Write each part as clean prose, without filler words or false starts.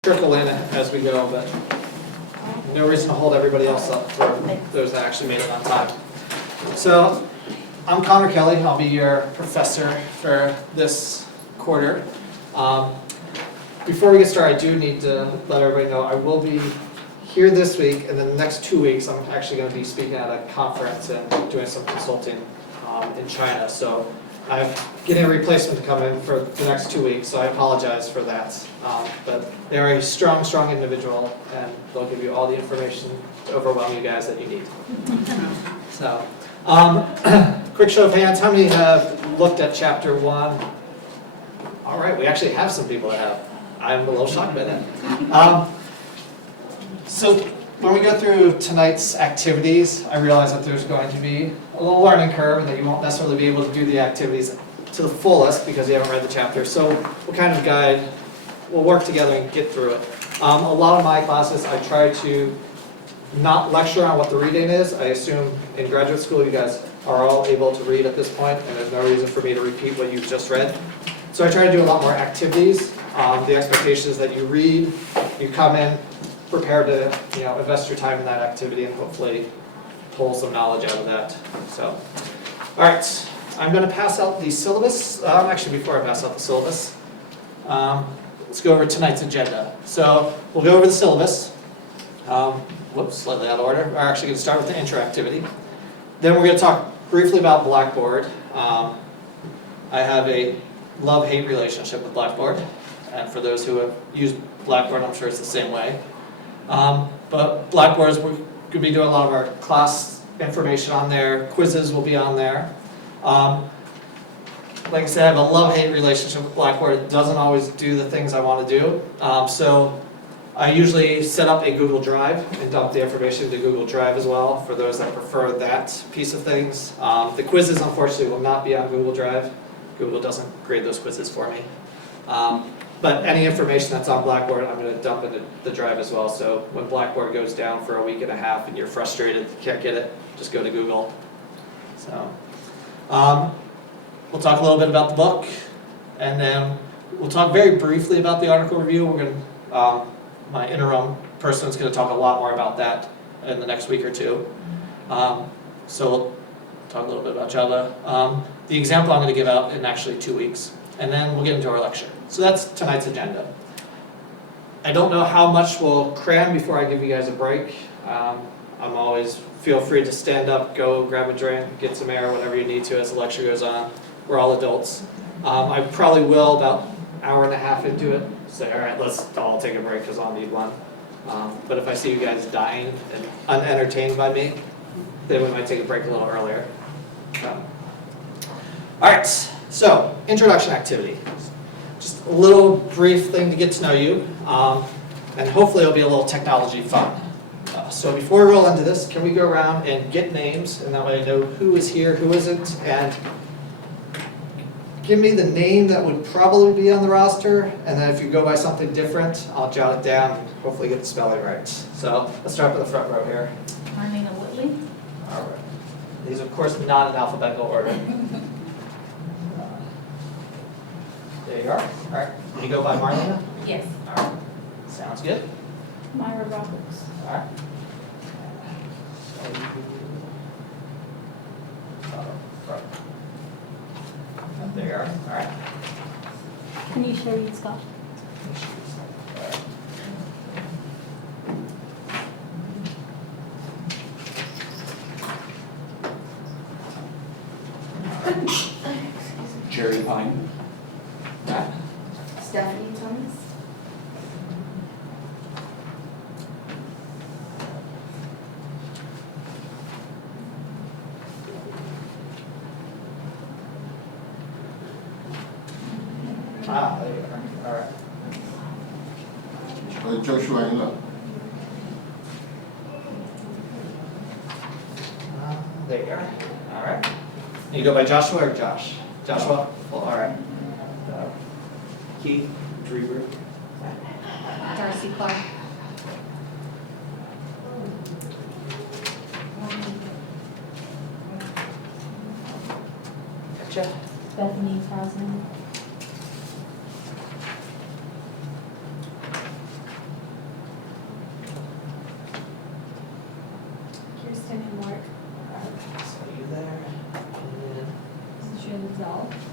trickle in as we go, but no reason to hold everybody else up for those that actually made it on time. So, I'm Connor Kelly. I'll be your professor for this quarter. Before we get started, I do need to let everybody know I will be here this week, and then the next 2 weeks I'm actually going to be speaking at a conference and doing some consulting in China. So I'm getting a replacement to come in for the next 2 weeks, so I apologize for that. But they're a strong, strong individual, and they'll give you all the information to overwhelm you guys that you need. So, quick show of hands, how many have looked at chapter 1? All right, we actually have some people that have. I'm a little shocked by that. So when we go through tonight's activities, I realize that there's going to be a little learning curve and that you won't necessarily be able to do the activities to the fullest because you haven't read the chapter. So we'll kind of guide, we'll work together and get through it. A lot of my classes, I try to not lecture on what the reading is. I assume in graduate school you guys are all able to read at this point, and there's no reason for me to repeat what you've just read. So I try to do a lot more activities. The expectation is that you read, you come in, prepared to invest your time in that activity and hopefully pull some knowledge out of that. So, all right, I'm going to pass out the syllabus. Actually, before I pass out the syllabus, let's go over tonight's agenda. So we'll go over the syllabus. Whoops, slightly out of order. We're actually going to start with the intro activity. Then we're going to talk briefly about Blackboard. I have a love-hate relationship with Blackboard. And for those who have used Blackboard, I'm sure it's the same way. But Blackboard, we're going to be doing a lot of our class information on there. Quizzes will be on there. Like I said, I have a love-hate relationship with Blackboard. It doesn't always do the things I want to do. So I usually set up a Google Drive and dump the information into Google Drive as well for those that prefer that piece of things. The quizzes, unfortunately, will not be on Google Drive. Google doesn't grade those quizzes for me. But any information that's on Blackboard, I'm going to dump into the drive as well. So when Blackboard goes down for a week and a half and you're frustrated, you can't get it, just go to Google. So we'll talk a little bit about the book, and then we'll talk very briefly about the article review. We're going to, my interim person is going to talk a lot more about that in the next week or two. So we'll talk a little bit about Java. The example I'm going to give out in actually 2 weeks, and then we'll get into our lecture. So that's tonight's agenda. I don't know how much we'll cram before I give you guys a break. I'm always, feel free to stand up, go grab a drink, get some air, whatever you need to as the lecture goes on. We're all adults. I probably will, about an hour and a half into it, say, all right, let's all take a break because I'll need one. But if I see you guys dying and unentertained by me, then we might take a break a little earlier. All right, so introduction activity. Just a little brief thing to get to know you, and hopefully it'll be a little technology fun. So before we roll into this, can we go around and get names, and that way I know who is here, who isn't, and give me the name that would probably be on the roster, and then if you go by something different, I'll jot it down and hopefully get the spelling right. So let's start with the front row here. Marlena Whitley. All right. These are, of course, not in alphabetical order. There you are. All right. You go by Marlena? Yes. All right. Sounds good. Myra Roberts. All right. There you are. All right. Can you show you, Scott? Jerry Pine. Stephanie Thomas. There you are. All right. Joshua England. There you are. All right. You go by Joshua or Josh? Joshua? Well, all right. Keith Drever. Darcy Clark. Gotcha. Bethany Townsend.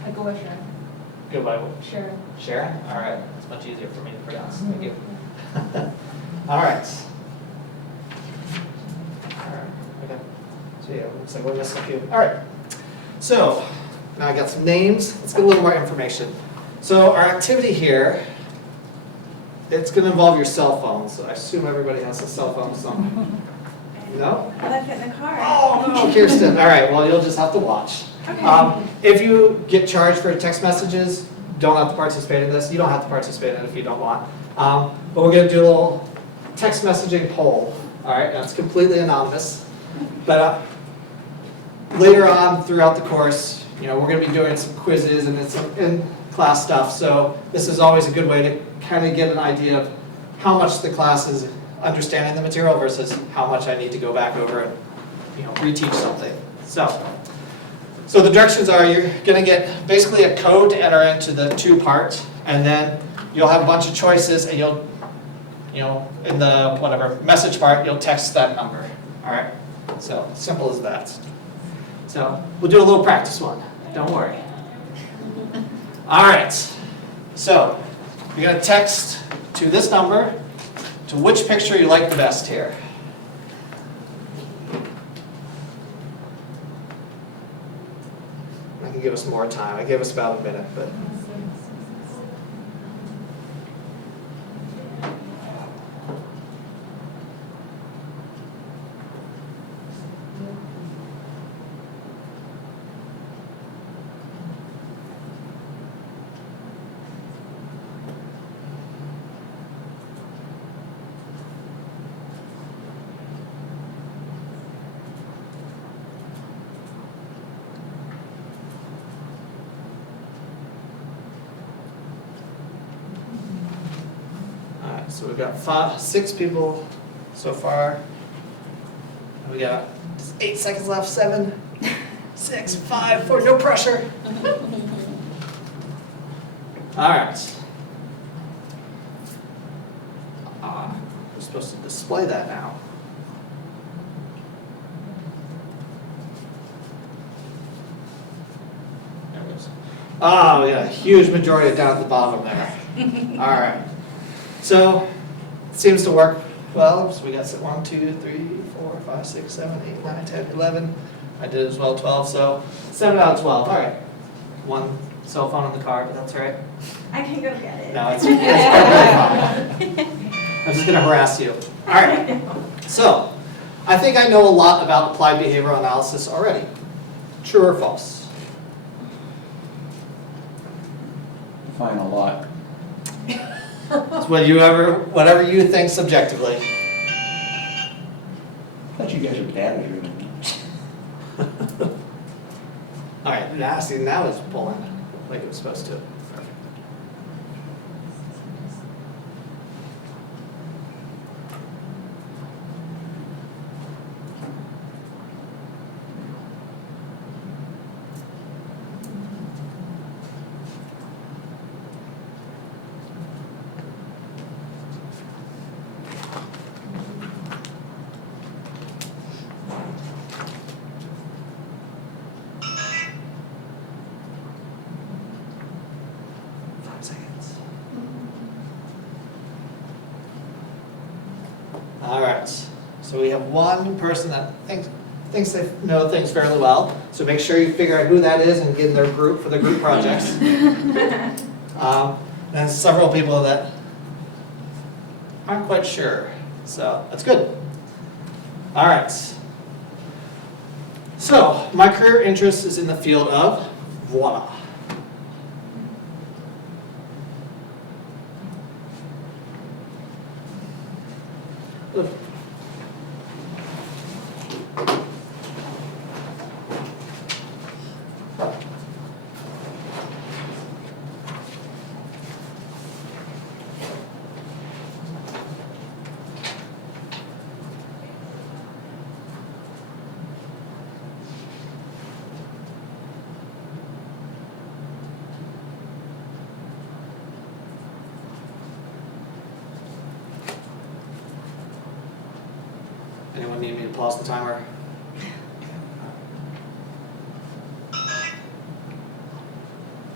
I go with Sharon. Go by Sharon. Sharon? All right, it's much easier for me to pronounce. Thank you. All right. All right, okay. So yeah, looks like we're missing a few. All right. So now I got some names. Let's get a little more information. So our activity here, it's going to involve your cell phone. So I assume everybody has a cell phone somewhere. No? I left it in the car. Oh, no, Kirsten. All right, well, you'll just have to watch. Okay. If you get charged for text messages, don't have to participate in this. You don't have to participate in it if you don't want. But we're going to do a little text messaging poll. All right, now it's completely anonymous. But later on throughout the course, we're going to be doing some quizzes and some in-class stuff. So this is always a good way to kind of get an idea of how much the class is understanding the material versus how much I need to go back over and reteach something. So the directions are you're going to get basically a code to enter into the two parts, and then you'll have a bunch of choices, and you'll in the whatever message part you'll text that number. All right. So simple as that. So we'll do a little practice one. Don't worry. All right. So you're going to text to this number to which picture you like the best here. I can give us more time. I gave us about a minute, but. So we've got 6 people so far. And we got 8 seconds left. 7, 6, 5, 4. No pressure. All right. We're supposed to display that now. There it goes. Oh, yeah, huge majority down at the bottom there. All right. So it seems to work well. So we got 1, 2, 3, 4, 5, 6, 7, 8, 9, 10, 11. I did as well, 12. So 7 out of 12. All right. 1 cell phone in the car, but that's all right. I can go get it. No, it's perfectly fine. I'm just going to harass you. All right. So I think I know a lot about applied behavioral analysis already. True or false? Define a lot. It's whatever you think subjectively. I thought you guys were data driven. All right, now see, now it's pulling like it was supposed to. Perfect. All right, so we have one person that thinks they know things fairly well. So make sure you figure out who that is and get in their group for the group projects. And several people that aren't quite sure. So that's good. All right. So my career interest is in the field of voila. Anyone need me to pause the timer?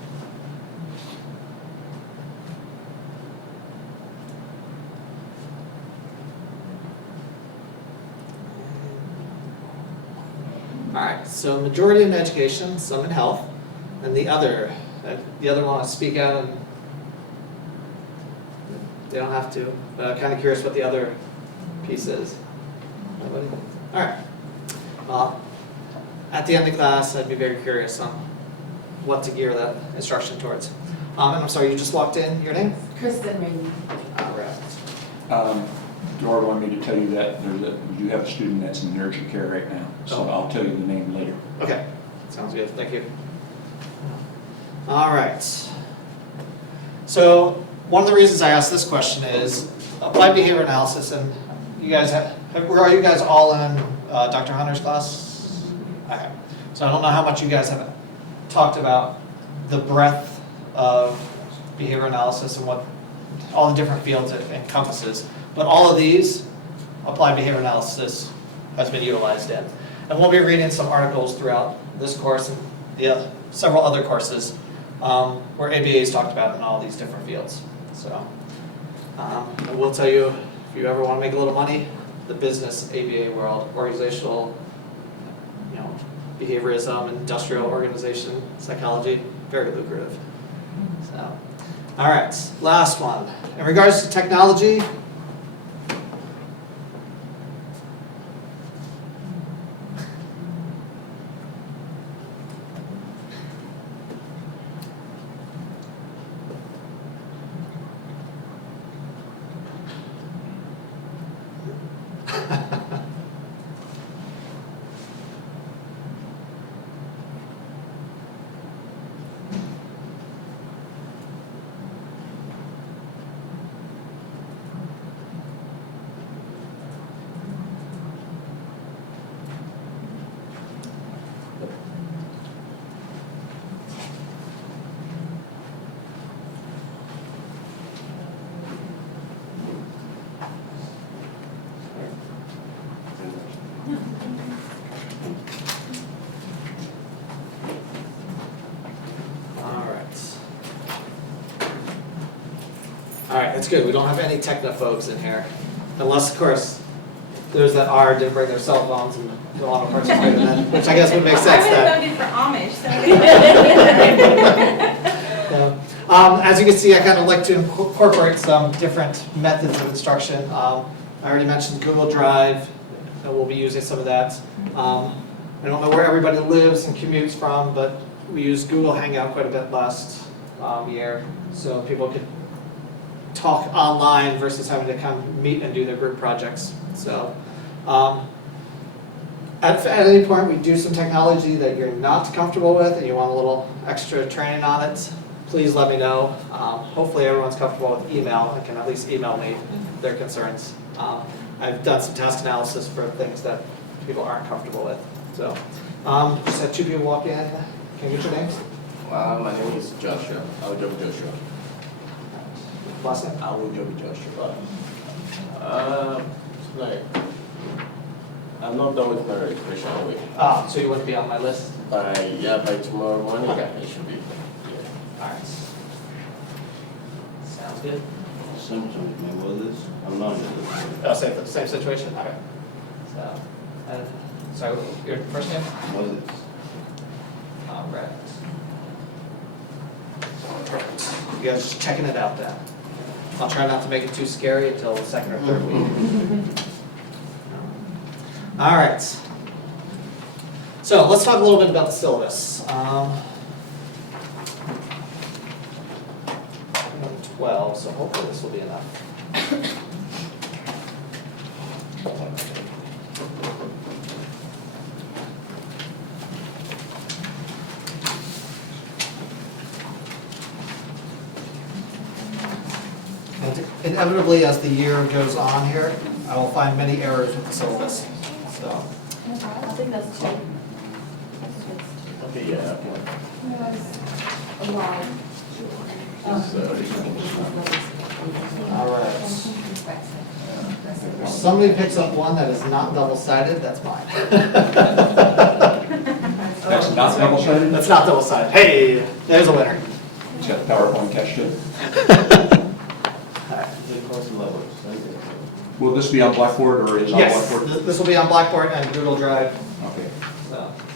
All right, so majority in education, some in health, and the other want to speak out, and they don't have to, but I'm kind of curious what the other piece is. Nobody? All right. Well, at the end of class, I'd be very curious on what to gear that instruction towards. And I'm sorry, you just walked in. Your name? Kristen Rainey. All right. Dora wanted me to tell you that you have a student that's in urgent care right now, so Oh. I'll tell you the name later. Okay, sounds good, thank you. All right. So one of the reasons I asked this question is applied behavior analysis, and you guys are you guys all in Dr. Hunter's class? Okay. So I don't know how much you guys have talked about the breadth of behavior analysis and what all the different fields it encompasses. But all of these, applied behavior analysis has been utilized in. And we'll be reading some articles throughout this course and several other courses where ABA is talked about in all these different fields. So I will tell you, if you ever want to make a little money, the business ABA world, organizational, behaviorism, industrial organization, psychology, very lucrative. So, all right, last one. In regards to technology, all right, that's good. We don't have any technophobes in here. Unless, of course, there's that R didn't bring their cell phones and don't want to participate in that, which I guess would make sense. I that. would have voted for Amish, Yeah. As you can see, I kind of like to incorporate some different methods of instruction. I already mentioned Google Drive, and we'll be using some of that. I don't know where everybody lives and commutes from, but we used Google Hangout quite a bit last year, so people could talk online versus having to come meet and do their group projects. So at any point we do some technology that you're not comfortable with and you want a little extra training on it, please let me know. Hopefully everyone's comfortable with email and can at least email me their concerns. I've done some task analysis for things that people aren't comfortable with. So just had two people walk in. Can you get your names? My name is Joshua. I'll job Joshua. Last name? I will job Joshua. Like, I'm not done with my registration week. So you wouldn't be on my list? By tomorrow morning, Okay. it should be. Alright. Sounds good. Symptoms, man, what is this? I'm not. Oh, same situation? Okay. So, sorry, your first name? What is this? Alright. Perfect. You guys just checking it out then. I'll try not to make it too scary until the second or third week. Alright. So let's talk a little bit about the syllabus. 12, so hopefully this will be enough. And inevitably, as the year goes on here, I will find many errors with the syllabus. So, I think that's two. Okay, yeah. A lot. all right. If somebody picks up one that is not double-sided, that's mine. That's not double-sided? That's not double-sided. Hey, there's a winner. It's got the PowerPoint attached to it. All right. Will this be on Blackboard or is on Yes, Blackboard? this will be on Blackboard and Google Drive. Okay. So.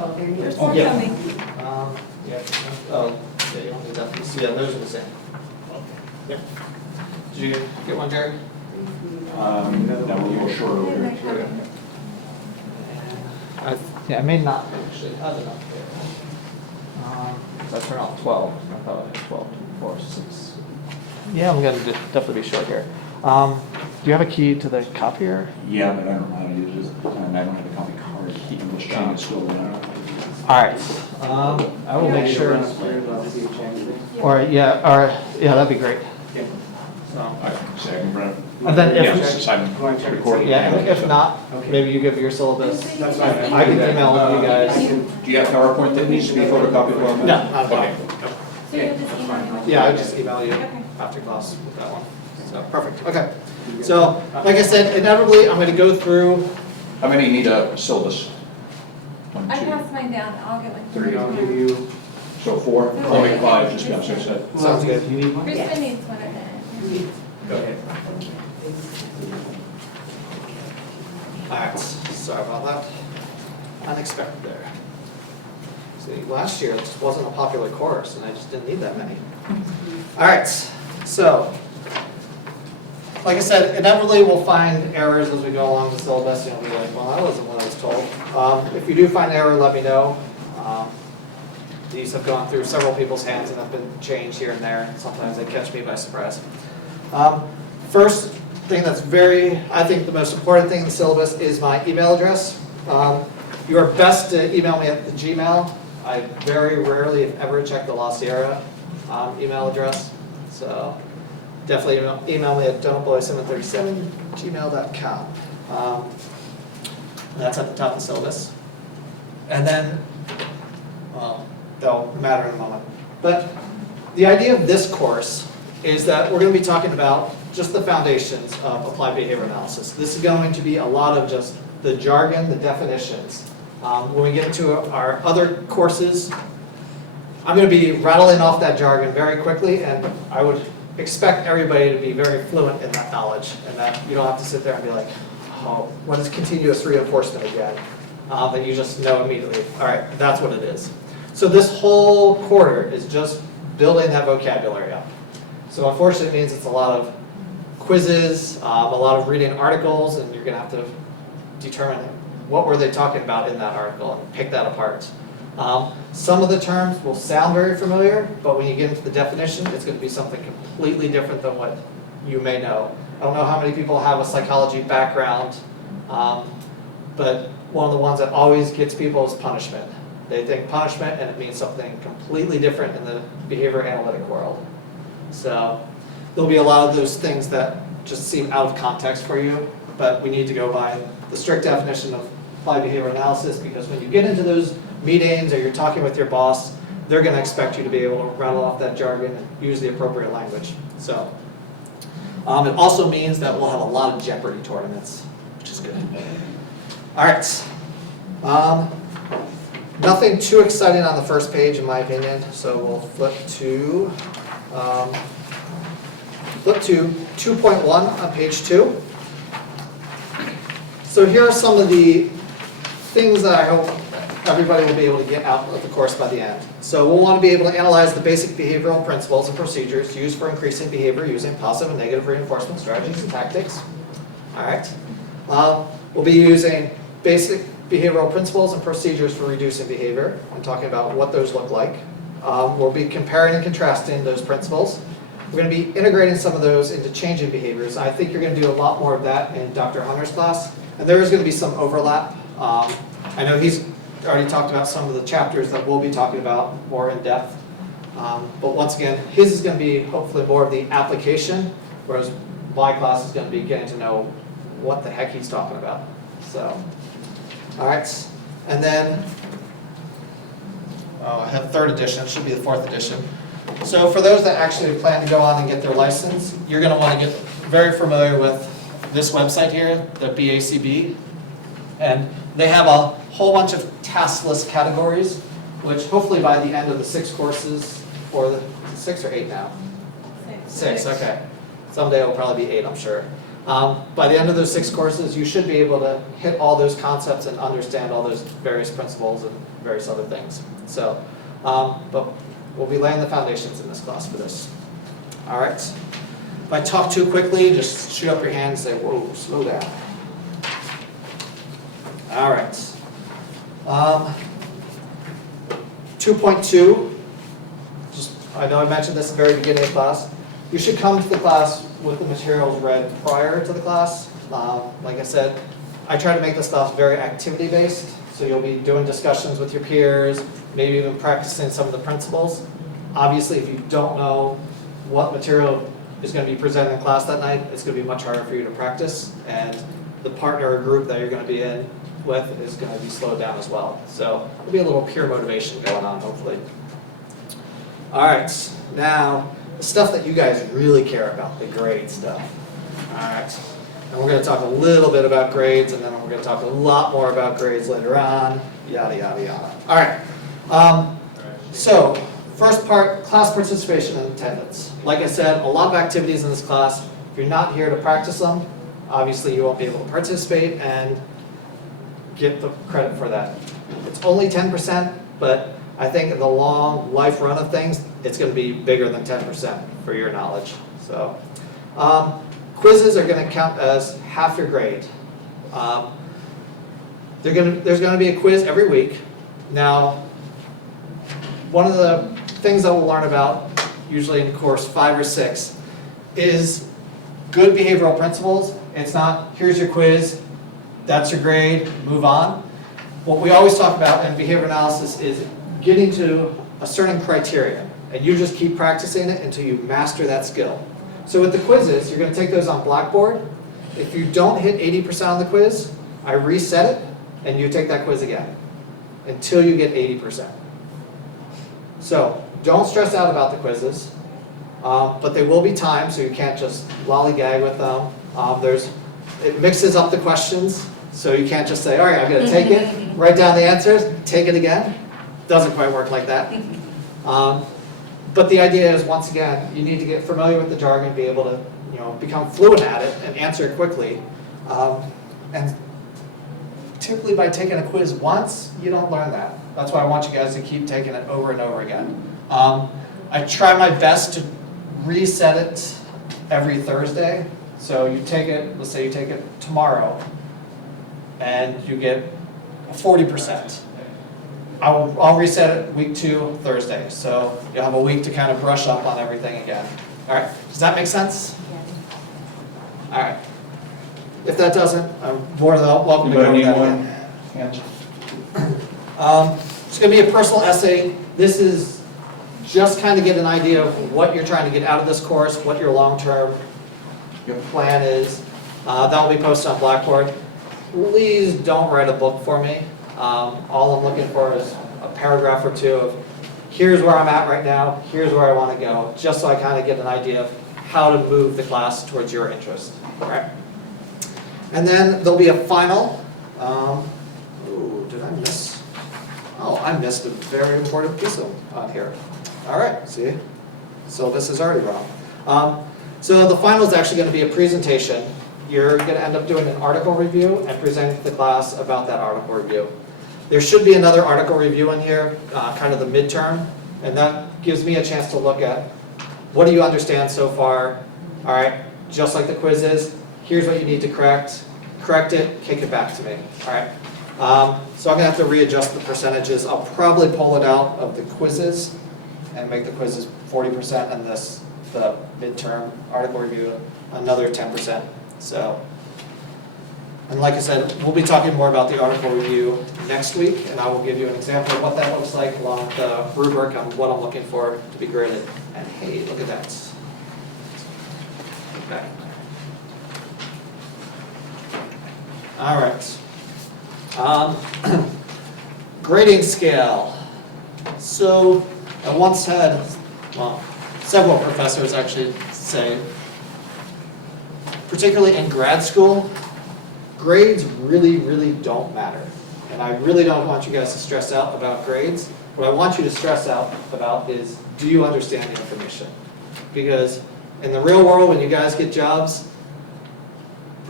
There's more Yeah. coming. Yeah, oh, yeah, you don't need that, so yeah, those are the same. Yep. Did you get one, Jerry? That was a little short over Yeah, here. they're coming. Yeah, I may not actually have enough here. So I turned off 12, I thought I had 12, 4, 6. Yeah, I'm gonna definitely be short here. Do you have a key to the copier? Yeah, but I don't know how to use it, and I don't have a copy card, the English chain is still there. Alright, I will make sure, or yeah, that'd be great. So, I can say I can run it. and then Yeah, if, since I'm recording. yeah, and if not, maybe you give your syllabus. That's fine. I can email you guys. Do you have PowerPoint that needs to be photocopied? No, not at all. Okay. So you'll just email me? Yeah, I'll just email you Okay. after class with that one. So, perfect, okay. So, like I said, inevitably, I'm gonna go through, How many need a syllabus? One, I two, passed mine down, I'll get one. three. I'll give you. So 4, I'll make 5, just now, so I said. sounds good. Kristen needs one of them. Go ahead. Alright, sorry about that. Unexpected there. See, last year, this wasn't a popular course, and I just didn't need that many. Alright, so, like I said, inevitably we'll find errors as we go along the syllabus, you'll be like, well, that wasn't what I was told. If you do find error, let me know. These have gone through several people's hands and have been changed here and there. Sometimes they catch me by surprise. First thing that's I think the most important thing in the syllabus is my email address. You are best to email me at the Gmail. I very rarely, if ever, check the La Sierra email address. So definitely email me at donutboy737@gmail.com. That's at the top of the syllabus. And then, well, that'll matter in a moment. But the idea of this course is that we're going to be talking about just the foundations of applied behavior analysis. This is going to be a lot of just the jargon, the definitions. When we get into our other courses, I'm going to be rattling off that jargon very quickly, and I would expect everybody to be very fluent in that knowledge, and that you don't have to sit there and be like, oh, what is continuous reinforcement again? That you just know immediately. All right, that's what it is. So this whole quarter is just building that vocabulary up. So unfortunately it means it's a lot of quizzes, a lot of reading articles, and you're going to have to determine what were they talking about in that article and pick that apart. Some of the terms will sound very familiar, but when you get into the definition, it's going to be something completely different than what you may know. I don't know how many people have a psychology background, but one of the ones that always gets people is punishment. They think punishment and it means something completely different in the behavior analytic world. So there'll be a lot of those things that just seem out of context for you, but we need to go by the strict definition of applied behavior analysis, because when you get into those meetings or you're talking with your boss, they're going to expect you to be able to rattle off that jargon and use the appropriate language. So it also means that we'll have a lot of Jeopardy tournaments, which is good. All right. Nothing too exciting on the first page, in my opinion, so we'll flip to 2.1 on page 2. So here are some of the things that I hope everybody will be able to get out of the course by the end. So we'll want to be able to analyze the basic behavioral principles and procedures used for increasing behavior using positive and negative reinforcement strategies and tactics. All right. We'll be using basic behavioral principles and procedures for reducing behavior and talking about what those look like. We'll be comparing and contrasting those principles. We're going to be integrating some of those into changing behaviors. I think you're going to do a lot more of that in Dr. Hunter's class, and there is going to be some overlap. I know he's already talked about some of the chapters that we'll be talking about more in depth. But once again, his is going to be hopefully more of the application, whereas my class is going to be getting to know what the heck he's talking about. So, all right, and then I have third edition. It should be the fourth edition. So for those that actually plan to go on and get their license, you're going to want to get very familiar with this website here, the BACB, and they have a whole bunch of task list categories, which hopefully by the end of the 6 courses, or the 6 or 8 now? 6, okay. Someday it'll probably be 8, I'm sure. By the end of those 6 courses, you should be able to hit all those concepts and understand all those various principles and various other things. So, but we'll be laying the foundations in this class for this. All right. If I talk too quickly, just shoot up your hand and say, whoa, slow down. All right. 2.2, I know I mentioned this at the very beginning of class. You should come to the class with the materials read prior to the class. Like I said, I try to make this class very activity-based, so you'll be doing discussions with your peers, maybe even practicing some of the principles. Obviously, if you don't know what material is going to be presented in class that night, it's going to be much harder for you to practice, and the partner or group that you're going to be in with is going to be slowed down as well. So there'll be a little peer motivation going on, hopefully. All right, now the stuff that you guys really care about, the grade stuff. All right, and we're going to talk a little bit about grades, and then we're going to talk a lot more about grades later on, yada, yada, yada. All right, so first part, class participation and attendance. Like I said, a lot of activities in this class. If you're not here to practice them, obviously you won't be able to participate and get the credit for that. It's only 10%, but I think in the long life run of things, it's going to be bigger than 10% for your knowledge. So, quizzes are going to count as half your grade. There's going to be a quiz every week. Now, one of the things that we'll learn about, usually in course 5 or 6, is good behavioral principles. It's not, here's your quiz, that's your grade, move on. What we always talk about in behavior analysis is getting to a certain criteria, and you just keep practicing it until you master that skill. So with the quizzes, you're going to take those on Blackboard. If you don't hit 80% on the quiz, I reset it, and you take that quiz again until you get 80%. So don't stress out about the quizzes, but they will be timed, so you can't just lollygag with them. It mixes up the questions, so you can't just say, all right, I'm going to take it, write down the answers, take it again. Doesn't quite work like that. But the idea is, once again, you need to get familiar with the jargon, be able to become fluent at it, and answer it quickly. And typically by taking a quiz once, you don't learn that. That's why I want you guys to keep taking it over and over again. I try my best to reset it every Thursday. So you take it, let's say you take it tomorrow, and you get 40%. I'll reset it week 2, Thursday. So you'll have a week to kind of brush up on everything again. All right, does that make sense? All right. If that doesn't, I'm more than welcome to go over that again. It's going to be a personal essay. This is just kind of get an idea of what you're trying to get out of this course, what your long-term plan is. That will be posted on Blackboard. Please don't write a book for me. All I'm looking for is a paragraph or 2 of here's where I'm at right now, here's where I want to go, just so I kind of get an idea of how to move the class towards your interest. All right. And then there'll be a final. Ooh, did I miss? Oh, I missed a very important piece on here. All right, see? So this is already wrong. So the final is actually going to be a presentation. You're going to end up doing an article review and presenting to the class about that article review. There should be another article review in here, kind of the midterm, and that gives me a chance to look at what do you understand so far. All right, just like the quiz is, here's what you need to correct it, kick it back to me. All right, so I'm going to have to readjust the percentages. I'll probably pull it out of the quizzes and make the quizzes 40% and the midterm article review another 10%. So, and like I said, we'll be talking more about the article review next week, and I will give you an example of what that looks like along with the rubric on what I'm looking for to be graded. And hey, look at that. Okay. All right. Grading scale. So I once had, well, several professors actually say, particularly in grad school, grades really, really don't matter. And I really don't want you guys to stress out about grades. What I want you to stress out about is, do you understand the information? Because in the real world, when you guys get jobs,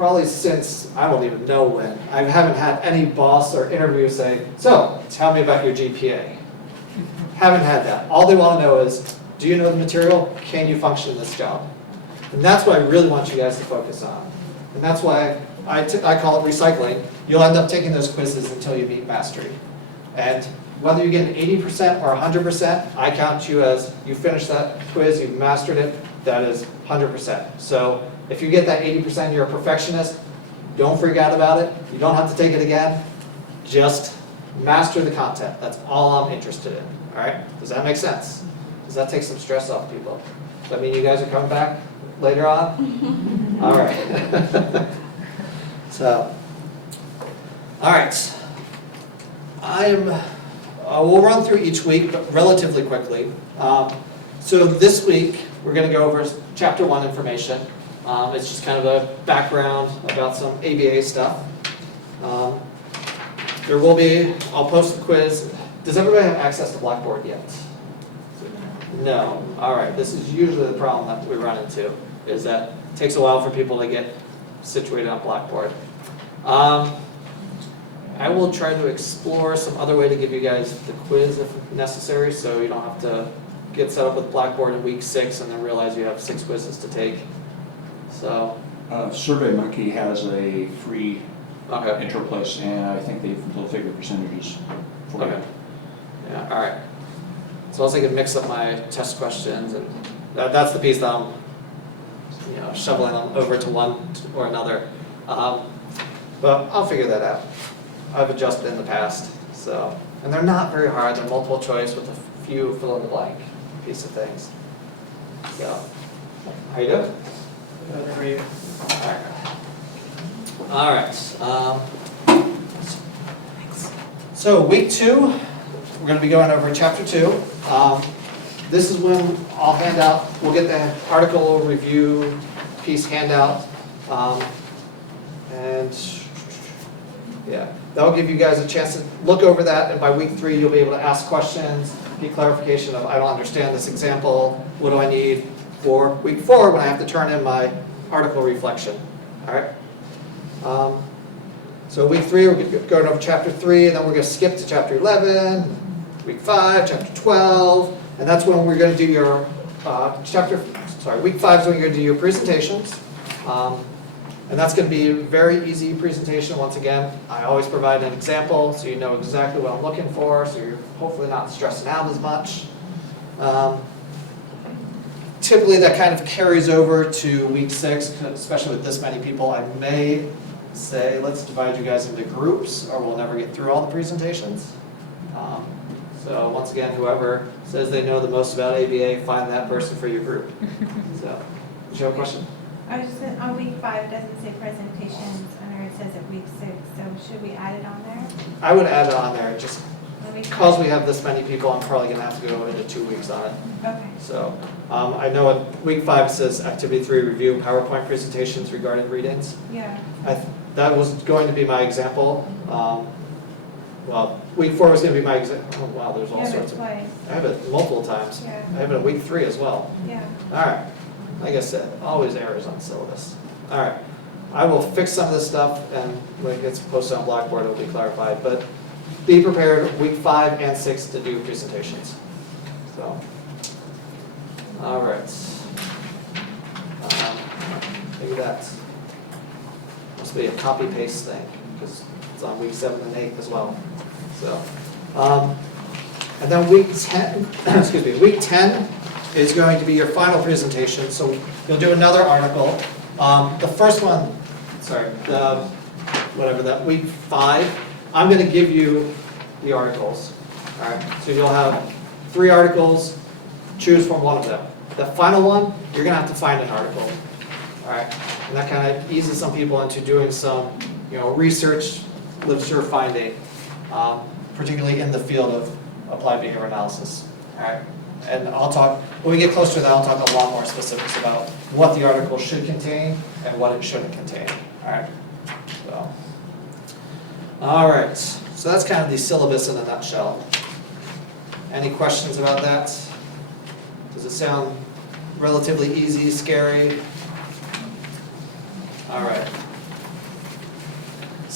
probably since, I don't even know when, I haven't had any boss or interview say, so, tell me about your GPA. Haven't had that. All they want to know is, do you know the material? Can you function in this job? And that's what I really want you guys to focus on. And that's why I call it recycling. You'll end up taking those quizzes until you meet mastery. And whether you get an 80% or 100%, I count you as you finished that quiz, you've mastered it, that is 100%. So if you get that 80%, you're a perfectionist, don't freak out about it. You don't have to take it again. Just master the content. That's all I'm interested in. All right? Does that make sense? Does that take some stress off people? Does that mean you guys are coming back later on? All right. So, all right. We'll run through each week, but relatively quickly. So this week, we're going to go over Chapter 1 information. It's just kind of a background about some ABA stuff. There will be, I'll post a quiz. Does everybody have access to Blackboard yet? No. All right. This is usually the problem that we run into, is that it takes a while for people to get situated on Blackboard. I will try to explore some other way to give you guys the quiz if necessary, so you don't have to get set up with Blackboard in week 6 and then realize you have 6 quizzes to take. So. SurveyMonkey has a free Okay. intro place, and I think they'll figure percentages for Okay. you. Yeah. All right. So I can mix up my test questions, and that's the piece that I'm, shoveling them over to one or another. But I'll figure that out. I've adjusted in the past, so, and they're not very hard. They're multiple choice with a few fill in the blank piece of things. So, how you doing? Good, how are you? All right. So week 2, we're going to be going over Chapter 2. This is when I'll hand out. We'll get the article review piece handout, and yeah, that'll give you guys a chance to look over that. And by week 3, you'll be able to ask questions, get clarification of I don't understand this example. What do I need for week 4 when I have to turn in my article reflection? All right. So week 3, we're going over Chapter 3, and then we're going to skip to Chapter 11. Week 5, Chapter 12, and that's when we're going to do your week 5 is when you're going to do your presentations. And that's going to be a very easy presentation. Once again, I always provide an example so you know exactly what I'm looking for, so you're hopefully not stressing out as much. Typically that kind of carries over to week 6, especially with this many people. I may say, let's divide you guys into groups, or we'll never get through all the presentations. So once again, whoever says they know the most about ABA, find that person for your group. So, did you have a question? I was just, on week 5, it doesn't say presentations, and it says at week 6, so should we add it on there? I would add it on there, just On week because 5? we have this many people, I'm probably gonna have to go into 2 weeks on it. Okay. So, I know at week 5 it says activity 3, review PowerPoint presentations regarding readings. Yeah. That was going to be my example. Well, week 4 was gonna be my example. Oh wow, there's all You have it sorts of. twice. I have it multiple times. Yeah. I have it at week 3 as well. Yeah. All right. Like I said, always errors on syllabus. All right. I will fix some of this stuff, and when it gets posted on Blackboard, it'll be clarified. But be prepared week 5 and 6 to do presentations. So, all right. Maybe that must be a copy-paste thing, because it's on week 7 and 8 as well. So, and then week 10, excuse me, week 10 is going to be your final presentation. So you'll do another article. The first one, that week 5, I'm going to give you the articles. All right. So you'll have 3 articles. Choose from one of them. The final one, you're going to have to find an article. All right. And that kind of eases some people into doing some, research, literature finding, particularly in the field of applied behavior analysis. All right. And I'll talk, when we get closer to that, I'll talk a lot more specifics about what the article should contain and what it shouldn't contain. All right. So, all right. So that's kind of the syllabus in a nutshell. Any questions about that? Does it sound relatively easy, scary? All right.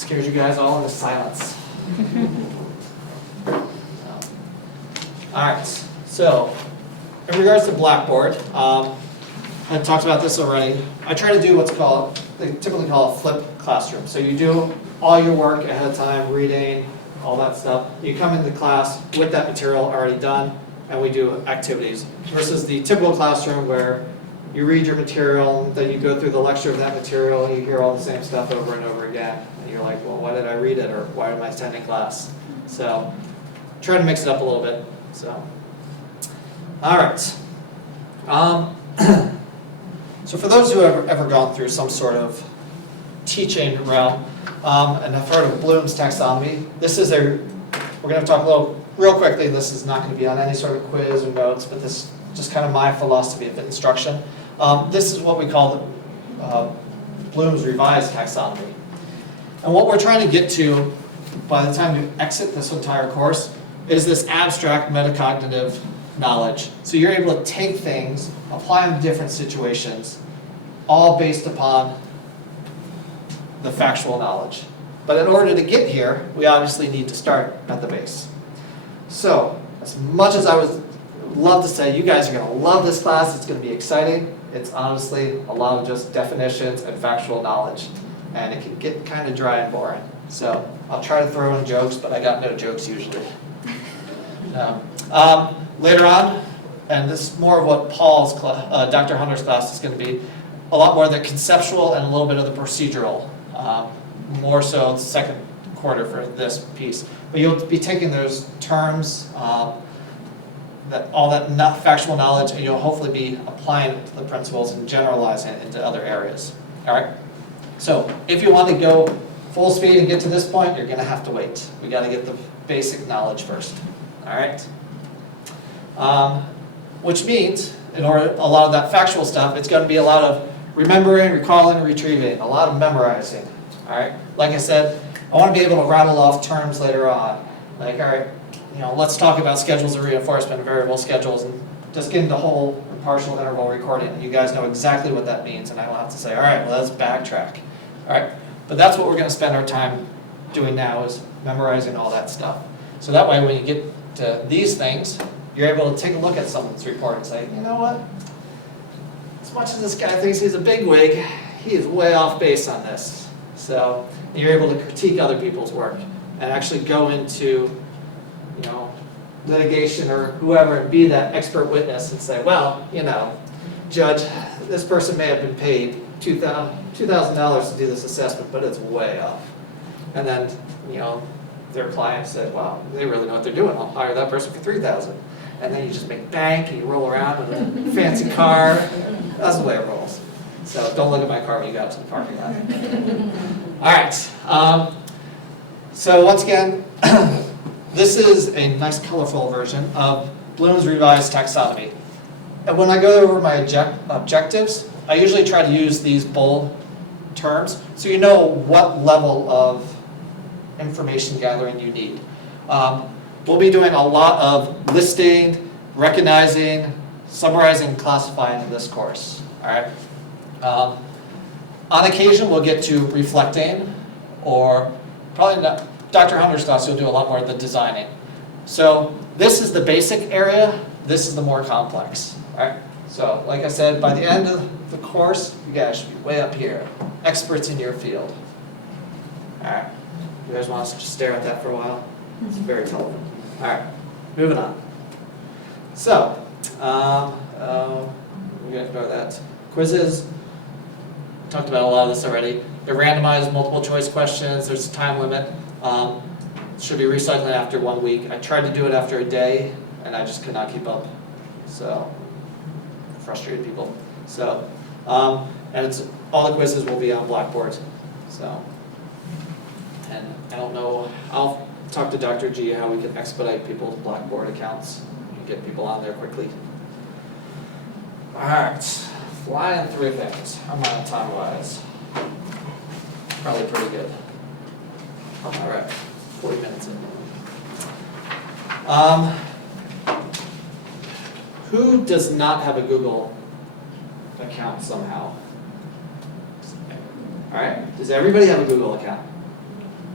Scares you guys all into silence. Alright, so in regards to Blackboard, I talked about this already. I try to do what's called, they typically call a flipped classroom. So you do all your work ahead of time, reading, all that stuff. You come into class with that material already done, and we do activities. Versus the typical classroom where you read your material, then you go through the lecture of that material, and you hear all the same stuff over and over again. And you're like, well, why did I read it, or why am I attending class? So try to mix it up a little bit. So, all right. So for those who have ever gone through some sort of teaching realm and have heard of Bloom's taxonomy, this is we're going to talk real quickly. This is not going to be on any sort of quiz or notes, but this is just kind of my philosophy of instruction. This is what we call Bloom's revised taxonomy. And what we're trying to get to by the time you exit this entire course is this abstract metacognitive knowledge. So you're able to take things, apply them to different situations, all based upon the factual knowledge. But in order to get here, we obviously need to start at the base. So, as much as I would love to say you guys are going to love this class, it's going to be exciting, it's honestly a lot of just definitions and factual knowledge. And it can get kind of dry and boring. So, I'll try to throw in jokes, but I got no jokes usually. Later on, and this is more of what Paul's, Dr. Hunter's class is going to be, a lot more of the conceptual and a little bit of the procedural, more so the second quarter for this piece. But you'll be taking those terms, all that factual knowledge, and you'll hopefully be applying it to the principles and generalizing it into other areas. All right? So if you want to go full speed and get to this point, you're going to have to wait. We got to get the basic knowledge first. All right? Which means, in order a lot of that factual stuff, it's going to be a lot of remembering, recalling, retrieving, a lot of memorizing. All right. Like I said, I want to be able to rattle off terms later on. Like, all right, let's talk about schedules of reinforcement, variable schedules, and just get into whole and partial interval recording. You guys know exactly what that means, and I don't have to say, all right, well, let's backtrack. All right. But that's what we're going to spend our time doing now, is memorizing all that stuff. So that way, when you get to these things, you're able to take a look at someone's report and say, you know what? As much as this guy thinks he's a bigwig, he is way off base on this. So you're able to critique other people's work and actually go into, litigation or whoever and be that expert witness and say, well, Judge, this person may have been paid $2,000 to do this assessment, but it's way off. And then, their client said, well, they really know what they're doing. I'll hire that person for $3,000. And then you just make bank and you roll around in a fancy car. That's the way it rolls. So don't look at my car when you go out to the parking lot. All right. So once again, this is a nice colorful version of Bloom's revised taxonomy. And when I go over my objectives, I usually try to use these bold terms so you know what level of information gathering you need. We'll be doing a lot of listing, recognizing, summarizing, classifying in this course. All right. On occasion, we'll get to reflecting, or probably not. Dr. Hunter's class, you'll do a lot more of the designing. So this is the basic area. This is the more complex. All right. So like I said, by the end of the course, you guys should be way up here, experts in your field. All right. You guys want us to just stare at that for a while? It's very relevant. All right, moving on. So, we're going to ignore that. Quizzes, talked about a lot of this already. They're randomized multiple choice questions. There's a time limit. Should be recycling after 1 week. I tried to do it after a day, and I just could not keep up. So, frustrated people. So, and it's all the quizzes will be on Blackboard. So, and I don't know. I'll talk to Dr. G how we can expedite people's Blackboard accounts and get people on there quickly. All right, flying through things. I'm on time-wise. Probably pretty good. All right, 40 minutes in. Who does not have a Google account somehow? All right, does everybody have a Google account?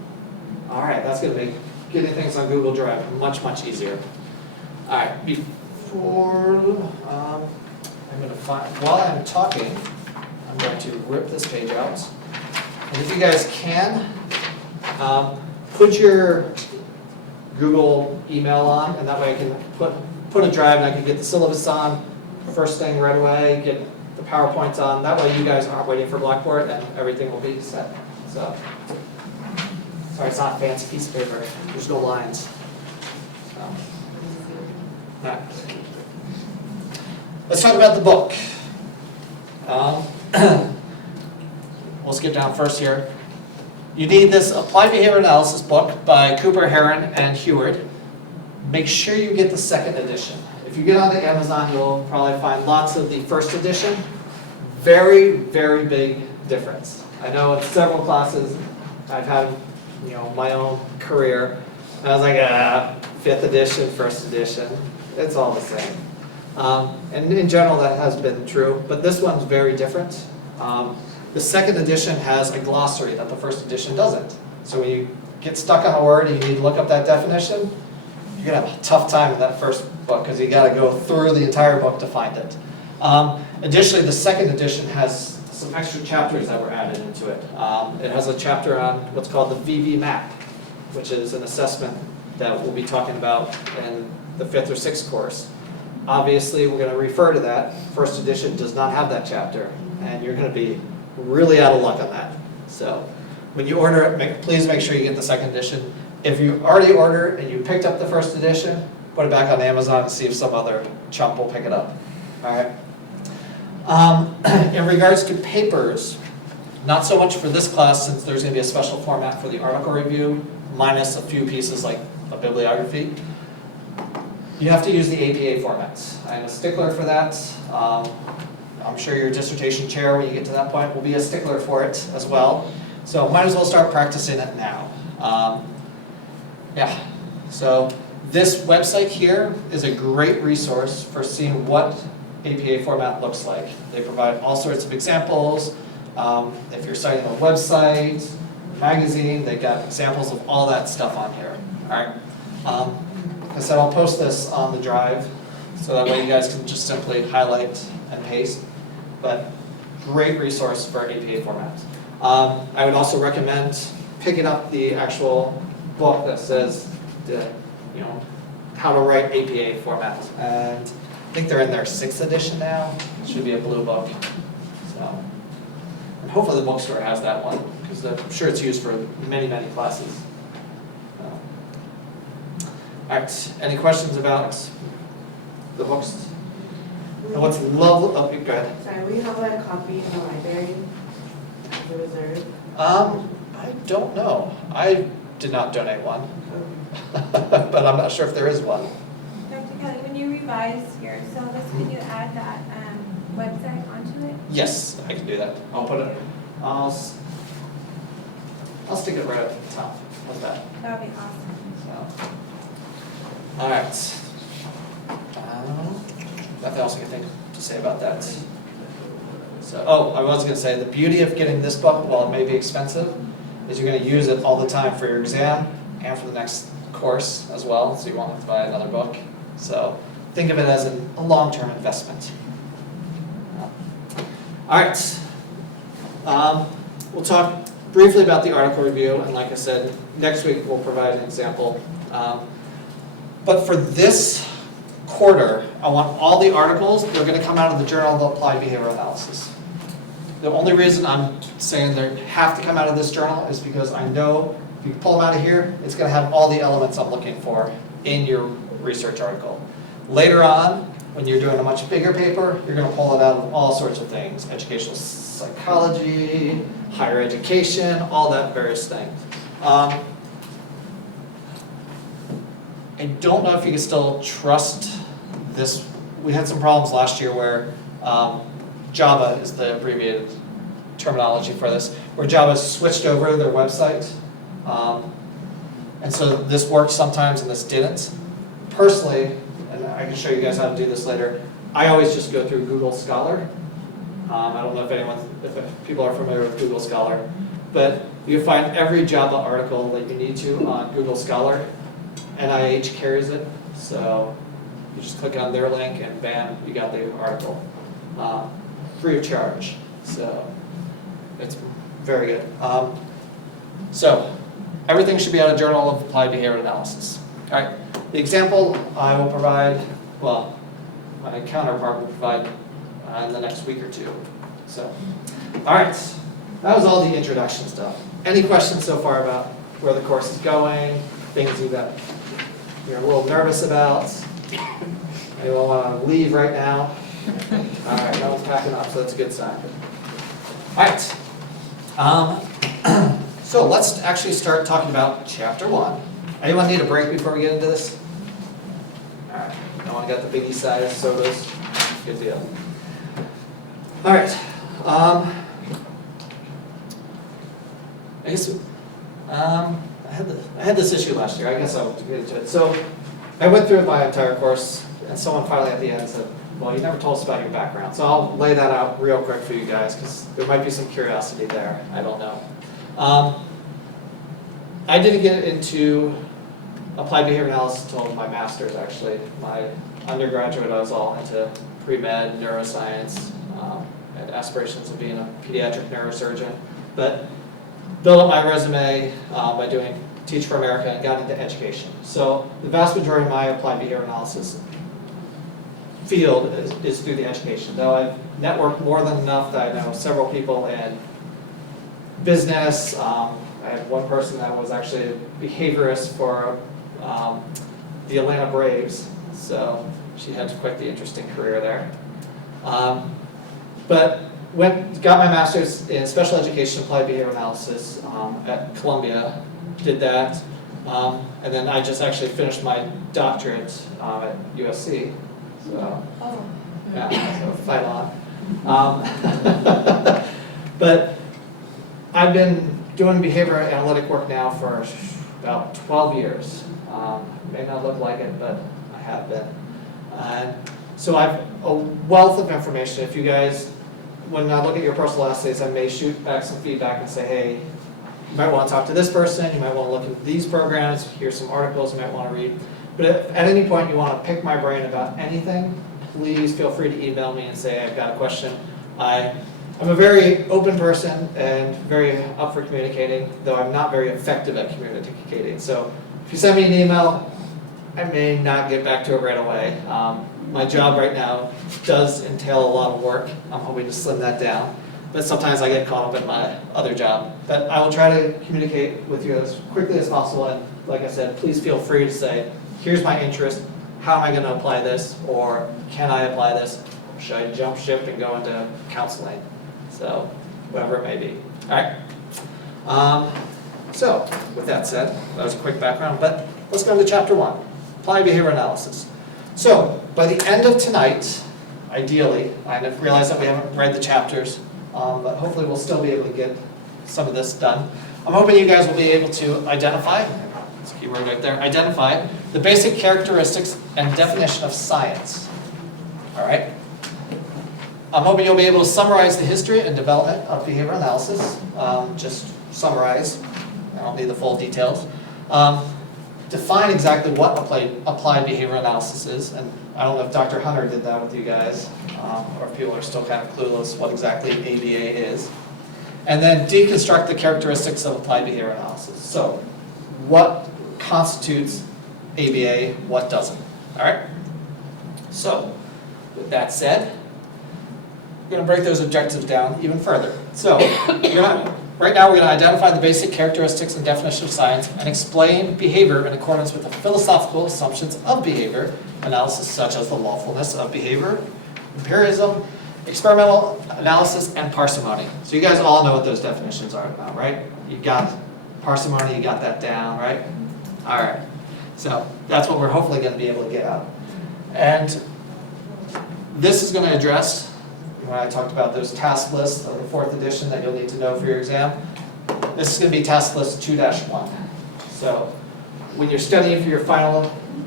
All right, that's gonna make getting things on Google Drive much, much easier. All right, before, I'm gonna find, while I'm talking, I'm going to rip this page out. And if you guys can, put your Google email on, and that way I can put a drive and I can get the syllabus on first thing right away, get the PowerPoints on. That way you guys aren't waiting for Blackboard and everything will be set. So, sorry, it's not a fancy piece of paper. There's no lines. So, all right. Let's talk about the book. We'll skip down first here. You need this Applied Behavior Analysis book by Cooper, Heron, and Heward. Make sure you get the second edition. If you get onto Amazon, you'll probably find lots of the first edition. Very, very big difference. I know in several classes I've had, my own career. And I was like, fifth edition, first edition, it's all the same. And in general, that has been true, but this one's very different. The second edition has a glossary that the first edition doesn't. So when you get stuck on a word and you need to look up that definition, you're gonna have a tough time in that first book because you gotta go through the entire book to find it. Additionally, the second edition has some extra chapters that were added into it. It has a chapter on what's called the VB map, which is an assessment that we'll be talking about in the 5th or 6th course. Obviously, we're gonna refer to that. First edition does not have that chapter, and you're gonna be really out of luck on that. So when you order it, please make sure you get the second edition. If you already ordered and you picked up the first edition, put it back on Amazon and see if some other chump will pick it up. All right. In regards to papers, not so much for this class since there's going to be a special format for the article review, minus a few pieces like a bibliography. You have to use the APA format. I'm a stickler for that. I'm sure your dissertation chair, when you get to that point, will be a stickler for it as well. So might as well start practicing it now. Yeah, so this website here is a great resource for seeing what APA format looks like. They provide all sorts of examples. If you're citing a website, magazine, they got examples of all that stuff on here. All right. Like I said, I'll post this on the drive, so that way you guys can just simply highlight and paste. But great resource for APA format. I would also recommend picking up the actual book that says, how to write APA format. And I think they're in their 6th edition now. It should be a blue book. So, and hopefully the bookstore has that one, because I'm sure it's used for many, many classes. All right, any questions about the books? And what's lovely, oh, go ahead. Sorry, we have a copy in the library, the reserve. I don't know. I did not donate one, but I'm not sure if there is one. Dr. Kelly, when you revise your syllabus, can you add that website onto it? Yes, I can do that. I'll put it, I'll stick it right up the top. How's that? That would be awesome. So, all right. Nothing else I can think to say about that. So, oh, I was going to say, the beauty of getting this book, while it may be expensive, is you're going to use it all the time for your exam and for the next course as well, so you won't have to buy another book. So think of it as a long-term investment. All right. We'll talk briefly about the article review, and like I said, next week we'll provide an example. But for this quarter, I want all the articles, they're going to come out of the Journal of Applied Behavioral Analysis. The only reason I'm saying they have to come out of this journal is because I know if you pull them out of here, it's going to have all the elements I'm looking for in your research article. Later on, when you're doing a much bigger paper, you're going to pull it out of all sorts of things, educational psychology, higher education, all that various things. I don't know if you can still trust this. We had some problems last year where Java is the abbreviated terminology for this, where Java switched over their website. And so this worked sometimes and this didn't. Personally, and I can show you guys how to do this later, I always just go through Google Scholar. I don't know if people are familiar with Google Scholar. but you can find every Java article that you need to on Google Scholar. NIH carries it, so you just click on their link and bam, you got the article. Free of charge, so it's very good. So everything should be out of Journal of Applied Behavior Analysis. All right, the example I will provide, well, my counterpart will provide in the next week or two. So, all right, that was all the introduction stuff. Any questions so far about where the course is going, things you're a little nervous about? Anyone want to leave right now? All right, no one's packing up, so that's a good sign. All right, so let's actually start talking about chapter 1. Anyone need a break before we get into this? All right, no one got the biggie size sodas? Good deal. All right, I guess I had this issue last year. I guess I'll get into it. So I went through my entire course, and someone finally at the end said, well, you never told us about your background. So I'll lay that out real quick for you guys, because there might be some curiosity there. I don't know. I didn't get into applied behavior analysis until my master's, actually. My undergraduate, I was all into pre-med, neuroscience, had aspirations of being a pediatric neurosurgeon, but built up my resume by doing Teach for America and got into education. So the vast majority of my applied behavior analysis field is through the education, though I've networked more than enough that I know several people in business. I had one person that was actually a behaviorist for the Atlanta Braves, so she had quite the interesting career there. But got my master's in special education applied behavior analysis at Columbia, did that, and then I just actually finished my doctorate at USC. So, yeah, so fight on. But I've been doing behavioral analytic work now for about 12 years. May not look like it, but I have been. So I've a wealth of information. If you guys, when I look at your personal essays, I may shoot back some feedback and say, hey, you might want to talk to this person, you might want to look at these programs, here's some articles you might want to read. But if at any point you want to pick my brain about anything, please feel free to email me and say, I've got a question. I'm a very open person and very up for communicating, though I'm not very effective at communicating. So if you send me an email, I may not get back to it right away. My job right now does entail a lot of work. I'm hoping to slim that down. But sometimes I get caught up in my other job. But I will try to communicate with you as quickly as possible. And like I said, please feel free to say, here's my interest. How am I going to apply this? Or can I apply this? Or should I jump ship and go into counseling? So whatever it may be. All right. So with that said, that was a quick background. But let's go into chapter 1, applied behavior analysis. So by the end of tonight, ideally, I realize that we haven't read the chapters, but hopefully we'll still be able to get some of this done. I'm hoping you guys will be able to identify, that's a key word right there, identify the basic characteristics and definition of science. All right? I'm hoping you'll be able to summarize the history and development of behavioral analysis. Just summarize. I don't need the full details. Define exactly what applied behavioral analysis is, and I don't know if Dr. Hunter did that with you guys, or if people are still kind of clueless what exactly ABA is. And then deconstruct the characteristics of applied behavior analysis. So what constitutes ABA, what doesn't, all right? So with that said, we're going to break those objectives down even further. So right now we're going to identify the basic characteristics and definition of science and explain behavior in accordance with the philosophical assumptions of behavior analysis, such as the lawfulness of behavior, empiricism, experimental analysis, and parsimony. So you guys all know what those definitions are now, right? You got parsimony, you got that down, right? All right. So that's what we're hopefully going to be able to get out. And this is going to address, when I talked about those task lists of the 4th edition that you'll need to know for your exam, this is going to be task list 2-1. So when you're studying for your final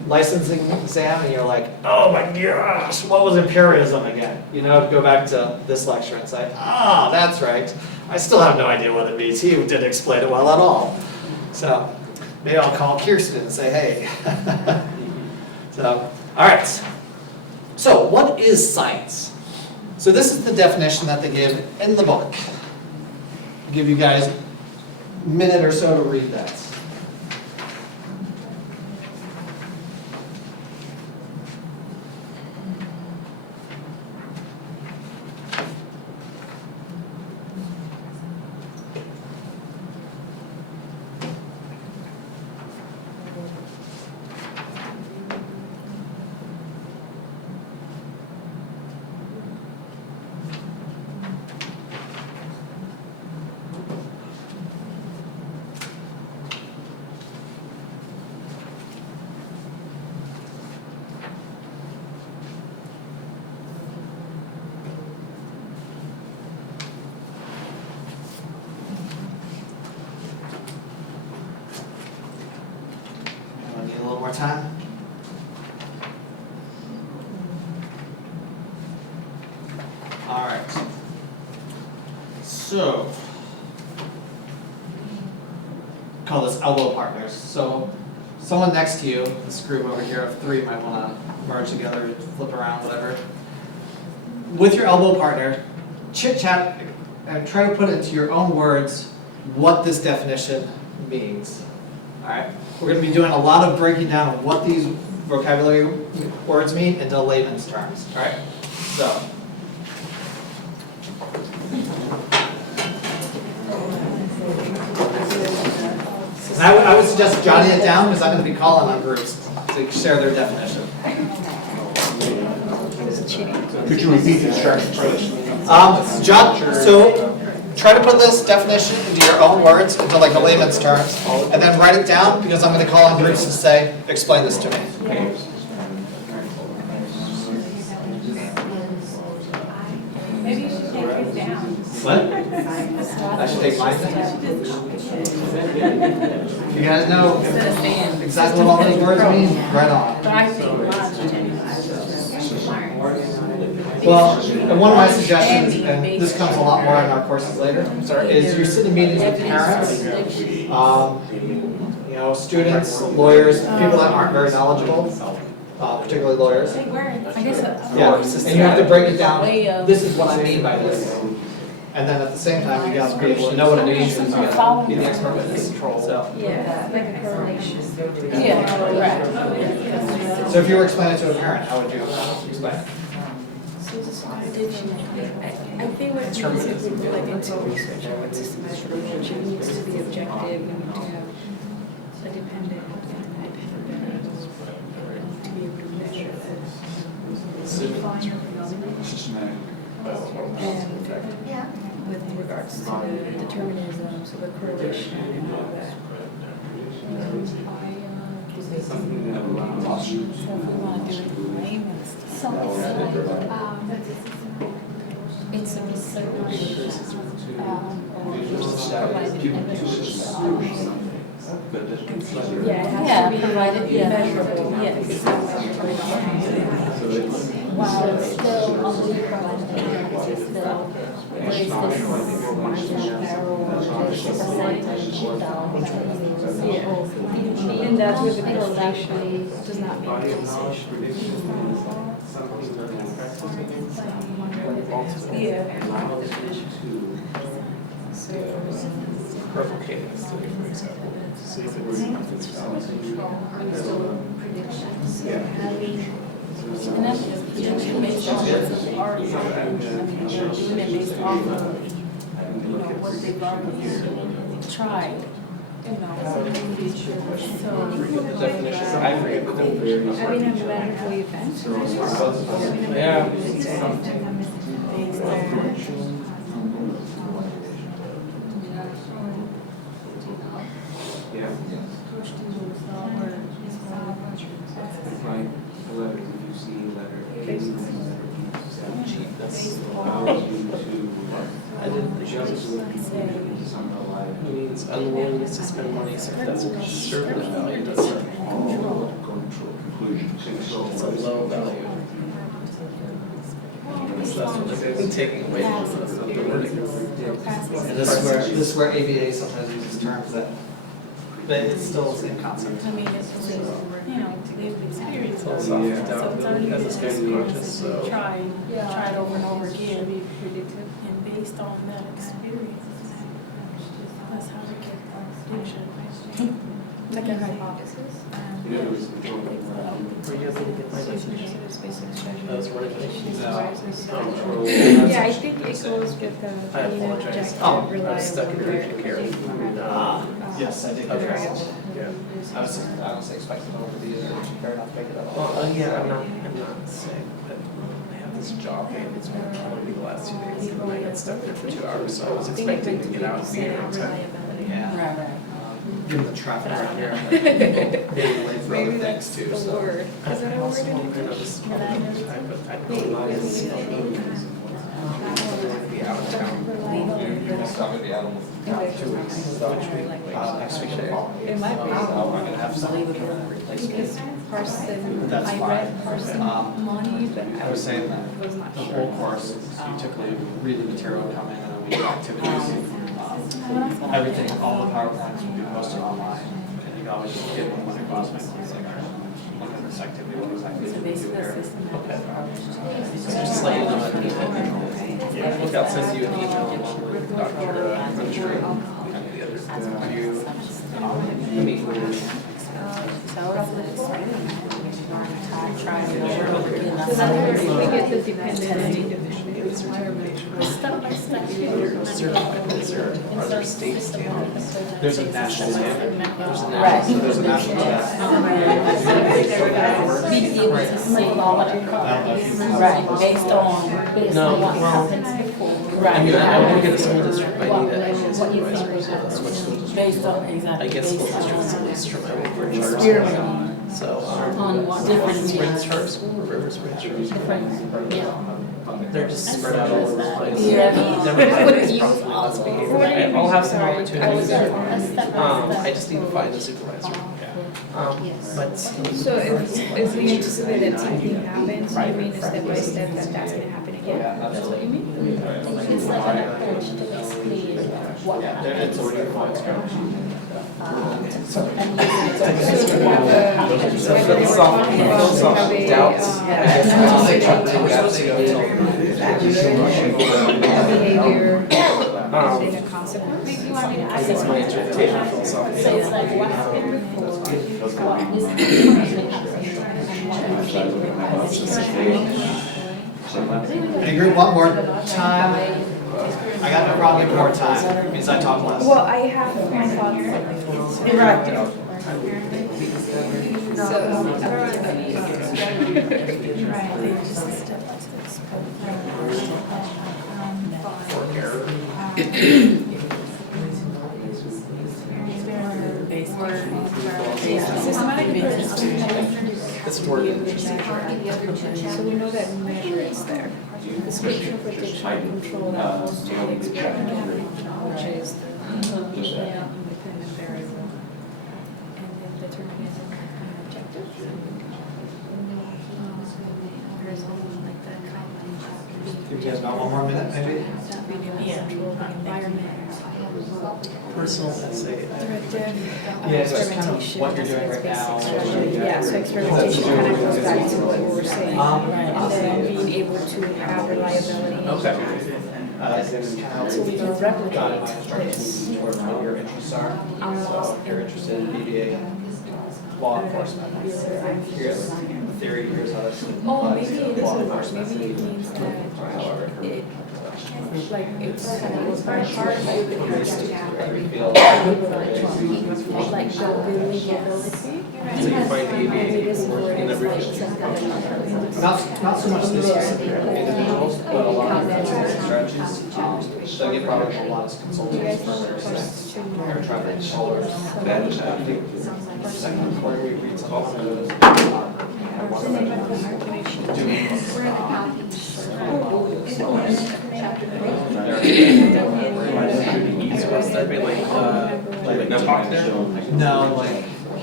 licensing exam and you're like, oh my gosh, what was imperialism again? You know, go back to this lecture and say, ah, that's right. I still have no idea what it means. He didn't explain it well at all. So maybe I'll call Kirsten and say, hey. So, all right. So what is science? So this is the definition that they give in the book. I'll give you guys a minute or so to read that. I need a little more time. All right. So, call this elbow partners. So, someone next to you, this group over here of three might want to merge together, flip around, whatever. With your elbow partner, chit chat and try to put into your own words what this definition means. All right? We're going to be doing a lot of breaking down of what these vocabulary words mean into layman's terms. All right? So. And I would suggest jotting it down because I'm going to be calling on groups to share their definition. Could you repeat the instructions, please? So try to put this definition into your own words, into like a layman's terms, and then write it down because I'm going to call on groups to say, explain this to me. Maybe you should take this down. What? I should take mine then? You guys know exactly what all those words mean? Right on. Well, and one of my suggestions, and this comes a lot more in our courses later, is you're sitting in meetings with parents, you know, students, lawyers, people that aren't very knowledgeable, particularly lawyers. Yeah, and you have to break it down, this is what I mean by this. And then at the same time, you got to be able to know what it means and be the expert witness. So. Yeah, like a correlation. Yeah, right. So if you were explaining to a parent, how would you explain it? I think what needs to be like into research and what systematic approach, it needs to be objective, we need to have a dependent and independent to be able to measure that. Systematic. And with regards to the determinism, so the correlation and all that. Something that will allow lawsuits. So if we want to do it in layman's it's a research, yeah, it has to be provided, measurable, yes. While still on the provided, still, where is this margin of error, this percentage down? Yeah, and that's where the correlation does not make sense. Yeah. And that's just projection based on what's already happened. I mean, they're doing it based off of, what they've already tried. So, I forget the definition. I mean, I'm medical events. Yeah. Like the letters, if you see letter A, letter G, that's allows you to. I didn't think that was it means unwillingness to spend money, so if that's a conservative value, that's conclusions. It's a low value. So that's what they've been taking away from the wording. And this is where ABA sometimes uses terms that, but it's still the same concept. I mean, it's just, you know, they've experienced it. Philosophical So it's already as been a student coaches, experienced, so. try it over and over again. And based on that experience, that's how they get prediction. Like a hypothesis? Were you able to get my message? Those regulations? No. Yeah, I think it goes with the, I you know, apologize. objective, I was stuck in reliable, urgent care. Yes, I did. Okay. Yeah. I was expecting over the fair enough to make it at all. Well, yeah, I'm not saying that I have this job and it's been killing me the last 2 days and I got stuck there for 2 hours, so I was expecting to get out and be here on time. Yeah. Right. Given the traffic around here, I'm like, being late for other Maybe things that's too, the so. word. Is that a Also, word? I know this is probably another time, but I don't know. I'm going to be out of town. I'm gonna be out in 2 weeks. So, next week. It might be. I'm gonna have some replacement. Parson, That's I fine. read Parson money, but I was saying that was not the sure. whole course, you typically read the material, come in, and then we do activities. Everything, all the PowerPoints will be posted online, and you can always just get one of my classmates, it's like, look at this activity, what exactly do we do here? Okay. So just to let you know that look, I'll send you an email along with Dr. Country and the other. You meet with So that's where we get the dependent and individual. Step by step. your certified, are there state standards? There's a national standard. There's a Right. So there's a national Be able to see right, based on No, what well, happens before. I mean, I don't get a school district, but I What need to actually what you supervise think schools. Switch school districts. based on, exactly. I get school based on- districts at least from my work for charter school. So, On what different Springs Charter School or River Springs Charter School? different, yeah. They're just spread out all over the place. Yeah. Never mind, With it's youth probably not also. behavior. I'll have some Sorry, I opportunities was there. A step by I step. just need to find a supervisor. But. So if we anticipate that something happens, you mean a step by step that that's gonna happen again? That's what you mean? It's like an approach to explain what happens. And So we have a. So philosophical doubts, I guess, Behavior in a consequence. I guess my interpretation of philosophical so it's doubts. like what happened before, what is currently happening, and what you think. Any group want more time? I got no problem with more time, means I talk less. Well, I have my thoughts. Right. It's word. So we know that measure is there. Description, prediction, control, that goes to the experiment, which is the independent variable. And then determinism and objective. There's something like that. Give you guys about one more minute, maybe? Control the environment. Personal essay. Directive, Yeah, it's just kind of experimentation. what you're doing right now. Yeah, so experimentation kind of goes back to what we were saying. And then being able to have reliability. Okay. So we can replicate this. Towards what your interests are. So if you're interested in BBA, law enforcement, here's the theory, here's how that's. Oh, maybe it is what it is. Maybe it means that it, like, it's very hard for the students to have, like, Every field. like, the believability. So you find Maybe ABA this is where in it's every like district. something. Not so much this specific individuals, but a lot of different strategies. So you probably a lot of consultants for their air traffic controllers. That is happening. Second quarter, we read some of those. So was there be like talk there? No, like,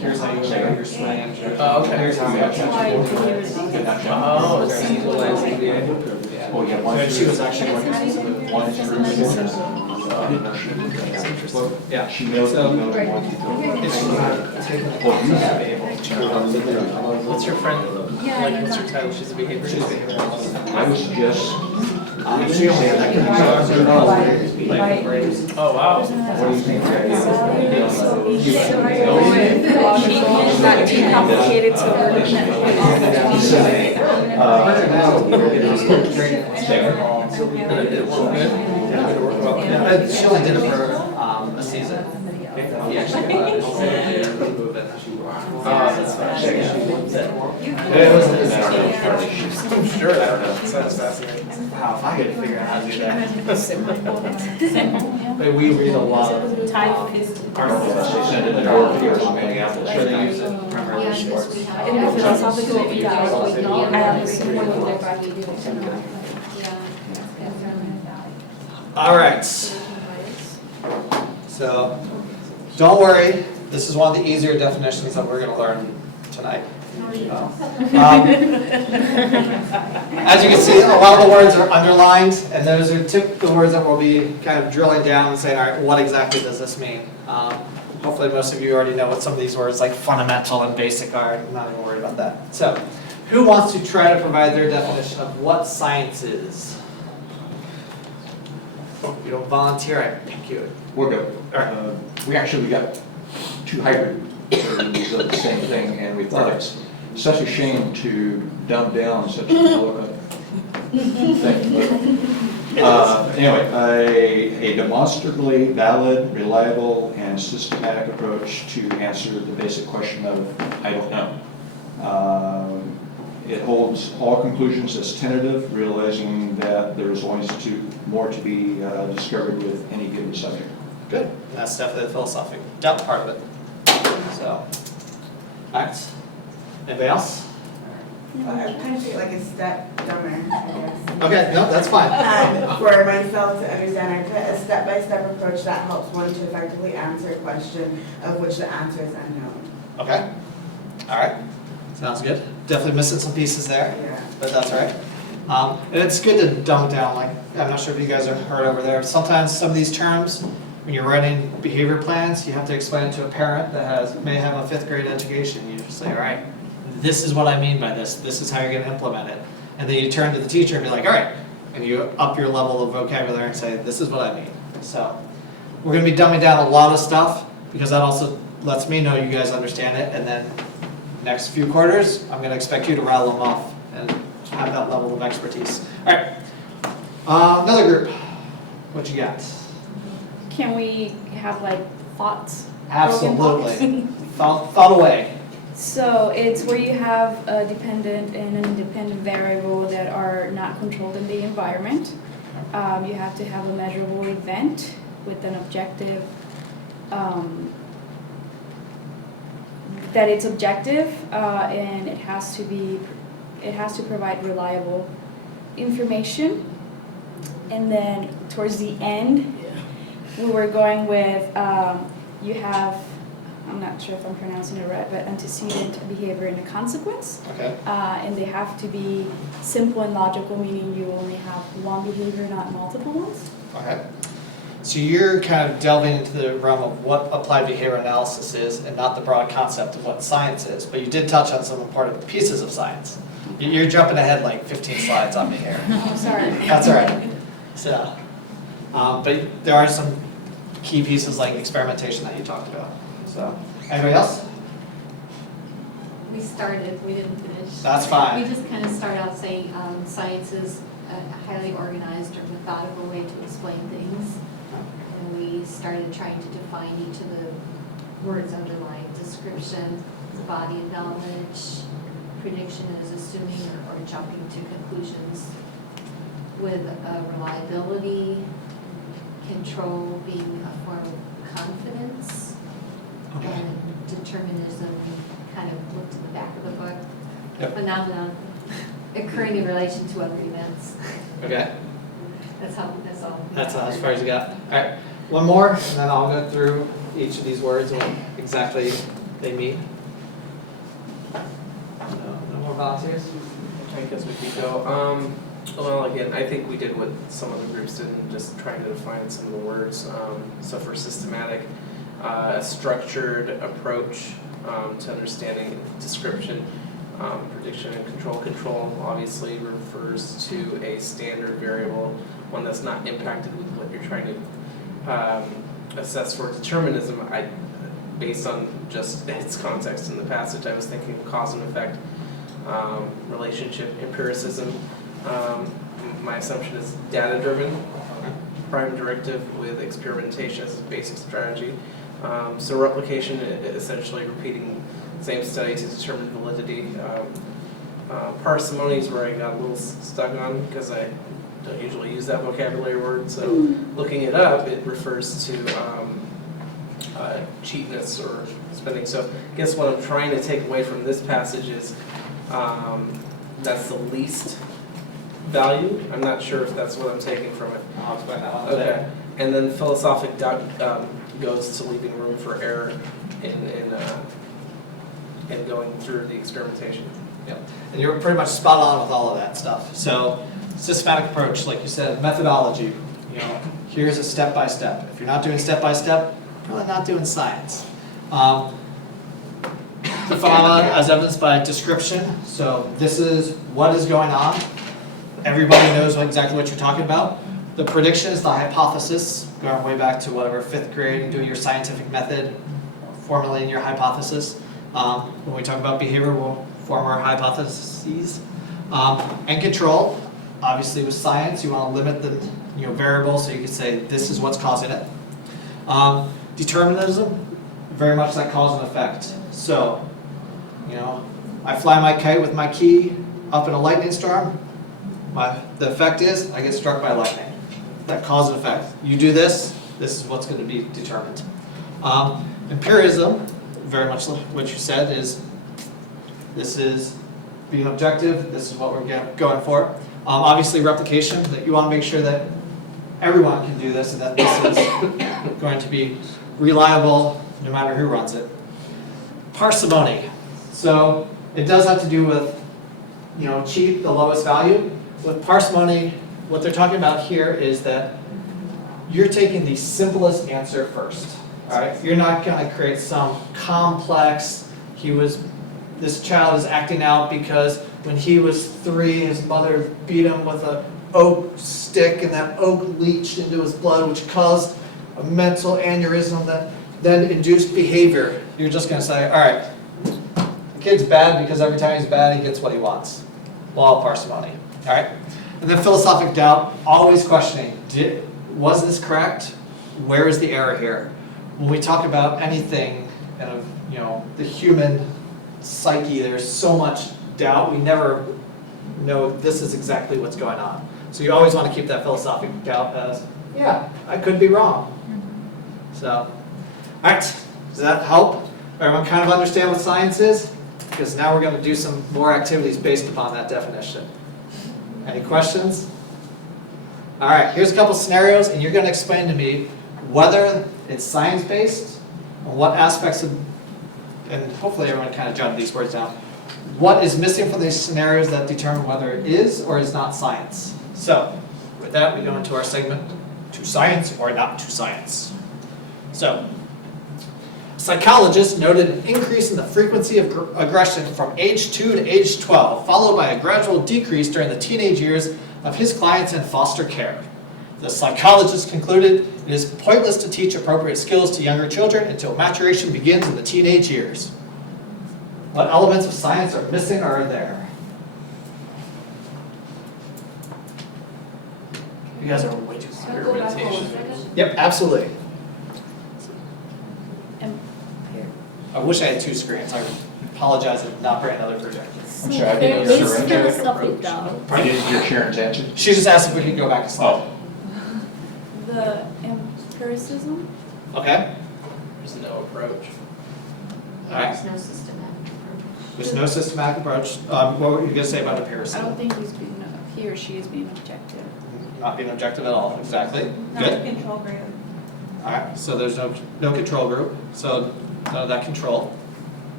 here's how you know you're swaying. Oh, okay. Here's how you That's why actually. coherence. Oh, so you utilize EVA. Oh, yeah, one And she was actually working specifically. One is true. Yeah. She knows So- email and one to It's just taking the concept to be able to. What's your friend, like, what's your title? She's a behavior. She's behavioral. I was just, She only had that connection. Oh, wow. what do you think? It's not too complicated, so we're looking at. It worked good? It worked well. Yeah, she only did it for a season. He actually move it. Oh, that's fine. It was I'm sure, I don't know. Sounds fascinating. wow, if I had to figure out how to do that. But we read a lot of articles that she sent in the door here on Minneapolis. Sure, they use it primarily in sports. In the philosophical I have a similar with All right. So, don't worry. This is one of the easier definitions that we're going to learn tonight. As you can see, a lot of the words are underlined, and those are the words that we'll be kind of drilling down and saying, all right, what exactly does this mean? Hopefully most of you already know what some of these words like fundamental and basic are. I'm not even worried about that. So, who wants to try to provide their definition of what science is? If you don't volunteer, I pick you. We're good. All right. We got two hybrid versions of the same thing, and we thought it's such a shame to dumb down such an eloquent thing. Anyway, a demonstrably valid, reliable, and systematic approach to answer the basic question of, I don't know. It holds all conclusions as tentative, realizing that there is always more to be discovered with any given subject. Good. And that's definitely the philosophical depth part of it. So, all right. Anybody else? I kind of feel like a step dumber, I guess. Okay, no, that's fine. For myself to understand, I put a step-by-step approach that helps one to effectively answer a question of which the answer is unknown. Okay. All right. Sounds good. Definitely missing some pieces there, Yeah. but that's all right. And it's good to dumb down. Like, I'm not sure if you guys have heard over there. Sometimes some of these terms, when you're writing behavior plans, you have to explain it to a parent that may have a 5th grade education. You just say, all right, this is what I mean by this. This is how you're going to implement it. And then you turn to the teacher and be like, all right, and you up your level of vocabulary and say, this is what I mean. So we're going to be dumbing down a lot of stuff because that also lets me know you guys understand it. And then next few quarters, I'm going to expect you to rattle them off and have that level of expertise. All right, another group. What you got? Can we have like thoughts? Absolutely. Thought away. So it's where you have a dependent and an independent variable that are not controlled in the environment. You have to have a measurable event with an objective, that it's objective, and it has to provide reliable information. And then towards the end, we were going with, you have, I'm not sure if I'm pronouncing it right, but antecedent behavior and a consequence. Okay. And they have to be simple and logical, meaning you only have one behavior, not multiple ones. Okay. So you're kind of delving into the realm of what applied behavior analysis is and not the broad concept of what science is, but you did touch on some important pieces of science. You're jumping ahead like 15 slides on me here. Oh, sorry. That's all right. So, but there are some key pieces like experimentation that you talked about. So, anybody else? We started, we didn't finish. That's fine. We just kind of start out saying science is a highly organized or methodical way to explain things. And we started trying to define each of the words underlying. Description is a body of knowledge. Prediction is assuming or jumping to conclusions. With reliability, control being a form of confidence. Okay. And determinism, kind of looked at the back of the book. Yep. Phenomenon occurring in relation to other events. Okay. That's all. That's as far as you got. All right. One more, and then I'll go through each of these words and exactly they meet? No more volunteers? I guess we could go. Well, again, I think we did what some other groups did, in just trying to define some of the words. So for systematic, a structured approach to understanding description, prediction and control. Control obviously refers to a standard variable, one that's not impacted with what you're trying to assess for determinism. Based on just its context in the passage, I was thinking of cause and effect, relationship, empiricism. My assumption is data-driven, prime directive with experimentation as a basic strategy. So replication, essentially repeating the same study to determine validity. Parsimony is where I got a little stuck on because I don't usually use that vocabulary word. So looking it up, it refers to cheapness or spending. So I guess what I'm trying to take away from this passage is that's the least value. I'm not sure if that's what I'm taking from it. I'll explain that one Okay. today. And then philosophic doubt goes to leaving room for error in going through the experimentation. Yep. And you're pretty much spot on with all of that stuff. So systematic approach, like you said, methodology, here's a step-by-step. If you're not doing step-by-step, probably not doing science. The phenomena as evidenced by description. So this is what is going on. Everybody knows exactly what you're talking about. The prediction is the hypothesis, going way back to whatever, 5th grade, and doing your scientific method, formulating your hypothesis. When we talk about behavior, we'll form our hypotheses. And control, obviously with science, you want to limit the variable, so you can say this is what's causing it. Determinism, very much that cause and effect. So, I fly my kite with my key up in a lightning storm. The effect is I get struck by lightning. That cause and effect. You do this, this is what's going to be determined. Empiricism, very much what you said, is this is being objective, this is what we're going for. Obviously replication, that you want to make sure that everyone can do this and that this is going to be reliable no matter who runs it. Parsimony. So it does have to do with cheap, the lowest value. With parsimony, what they're talking about here is that you're taking the simplest answer first. All right, you're not going to create some complex. This child is acting out because when he was 3, his mother beat him with an oak stick, and that oak leached into his blood, which caused a mental aneurysm that then induced behavior. You're just going to say, all right, the kid's bad because every time he's bad, he gets what he wants. Law of parsimony. All right, and then philosophic doubt, always questioning. Was this correct? Where is the error here? When we talk about anything, the human psyche, there's so much doubt. We never know this is exactly what's going on. So you always want to keep that philosophic doubt as, yeah, I could be wrong. So, all right, does that help? Everyone kind of understand what science is? Because now we're going to do some more activities based upon that definition. Any questions? All right, here's a couple scenarios, and you're going to explain to me whether it's science-based, and what aspects of, and hopefully everyone kind of jotted these words down, what is missing from these scenarios that determine whether it is or is not science. So, with that, we go into our segment, to science or not to science. So, psychologists noted an increase in the frequency of aggression from age 2 to age 12, followed by a gradual decrease during the teenage years of his clients in foster care. The psychologist concluded it is pointless to teach appropriate skills to younger children until maturation begins in the teenage years. What elements of science are missing or are there? You guys are way too quiet. Go back one second. Yep, absolutely. And here. I wish I had 2 screens. I apologize for not bringing another projector. I'm sorry, I didn't There is surrender the philosophic approach. doubt. I didn't hear Sharon's answer. She just asked if we could go back a slide. The empiricism? Okay? There's no approach. Alright. There's no systematic approach. There's no systematic approach. What were you going to say about I don't empiricism? think he or she is being objective. Not being objective at all, exactly. Good. control group. Alright, so there's no control group, so none of that control.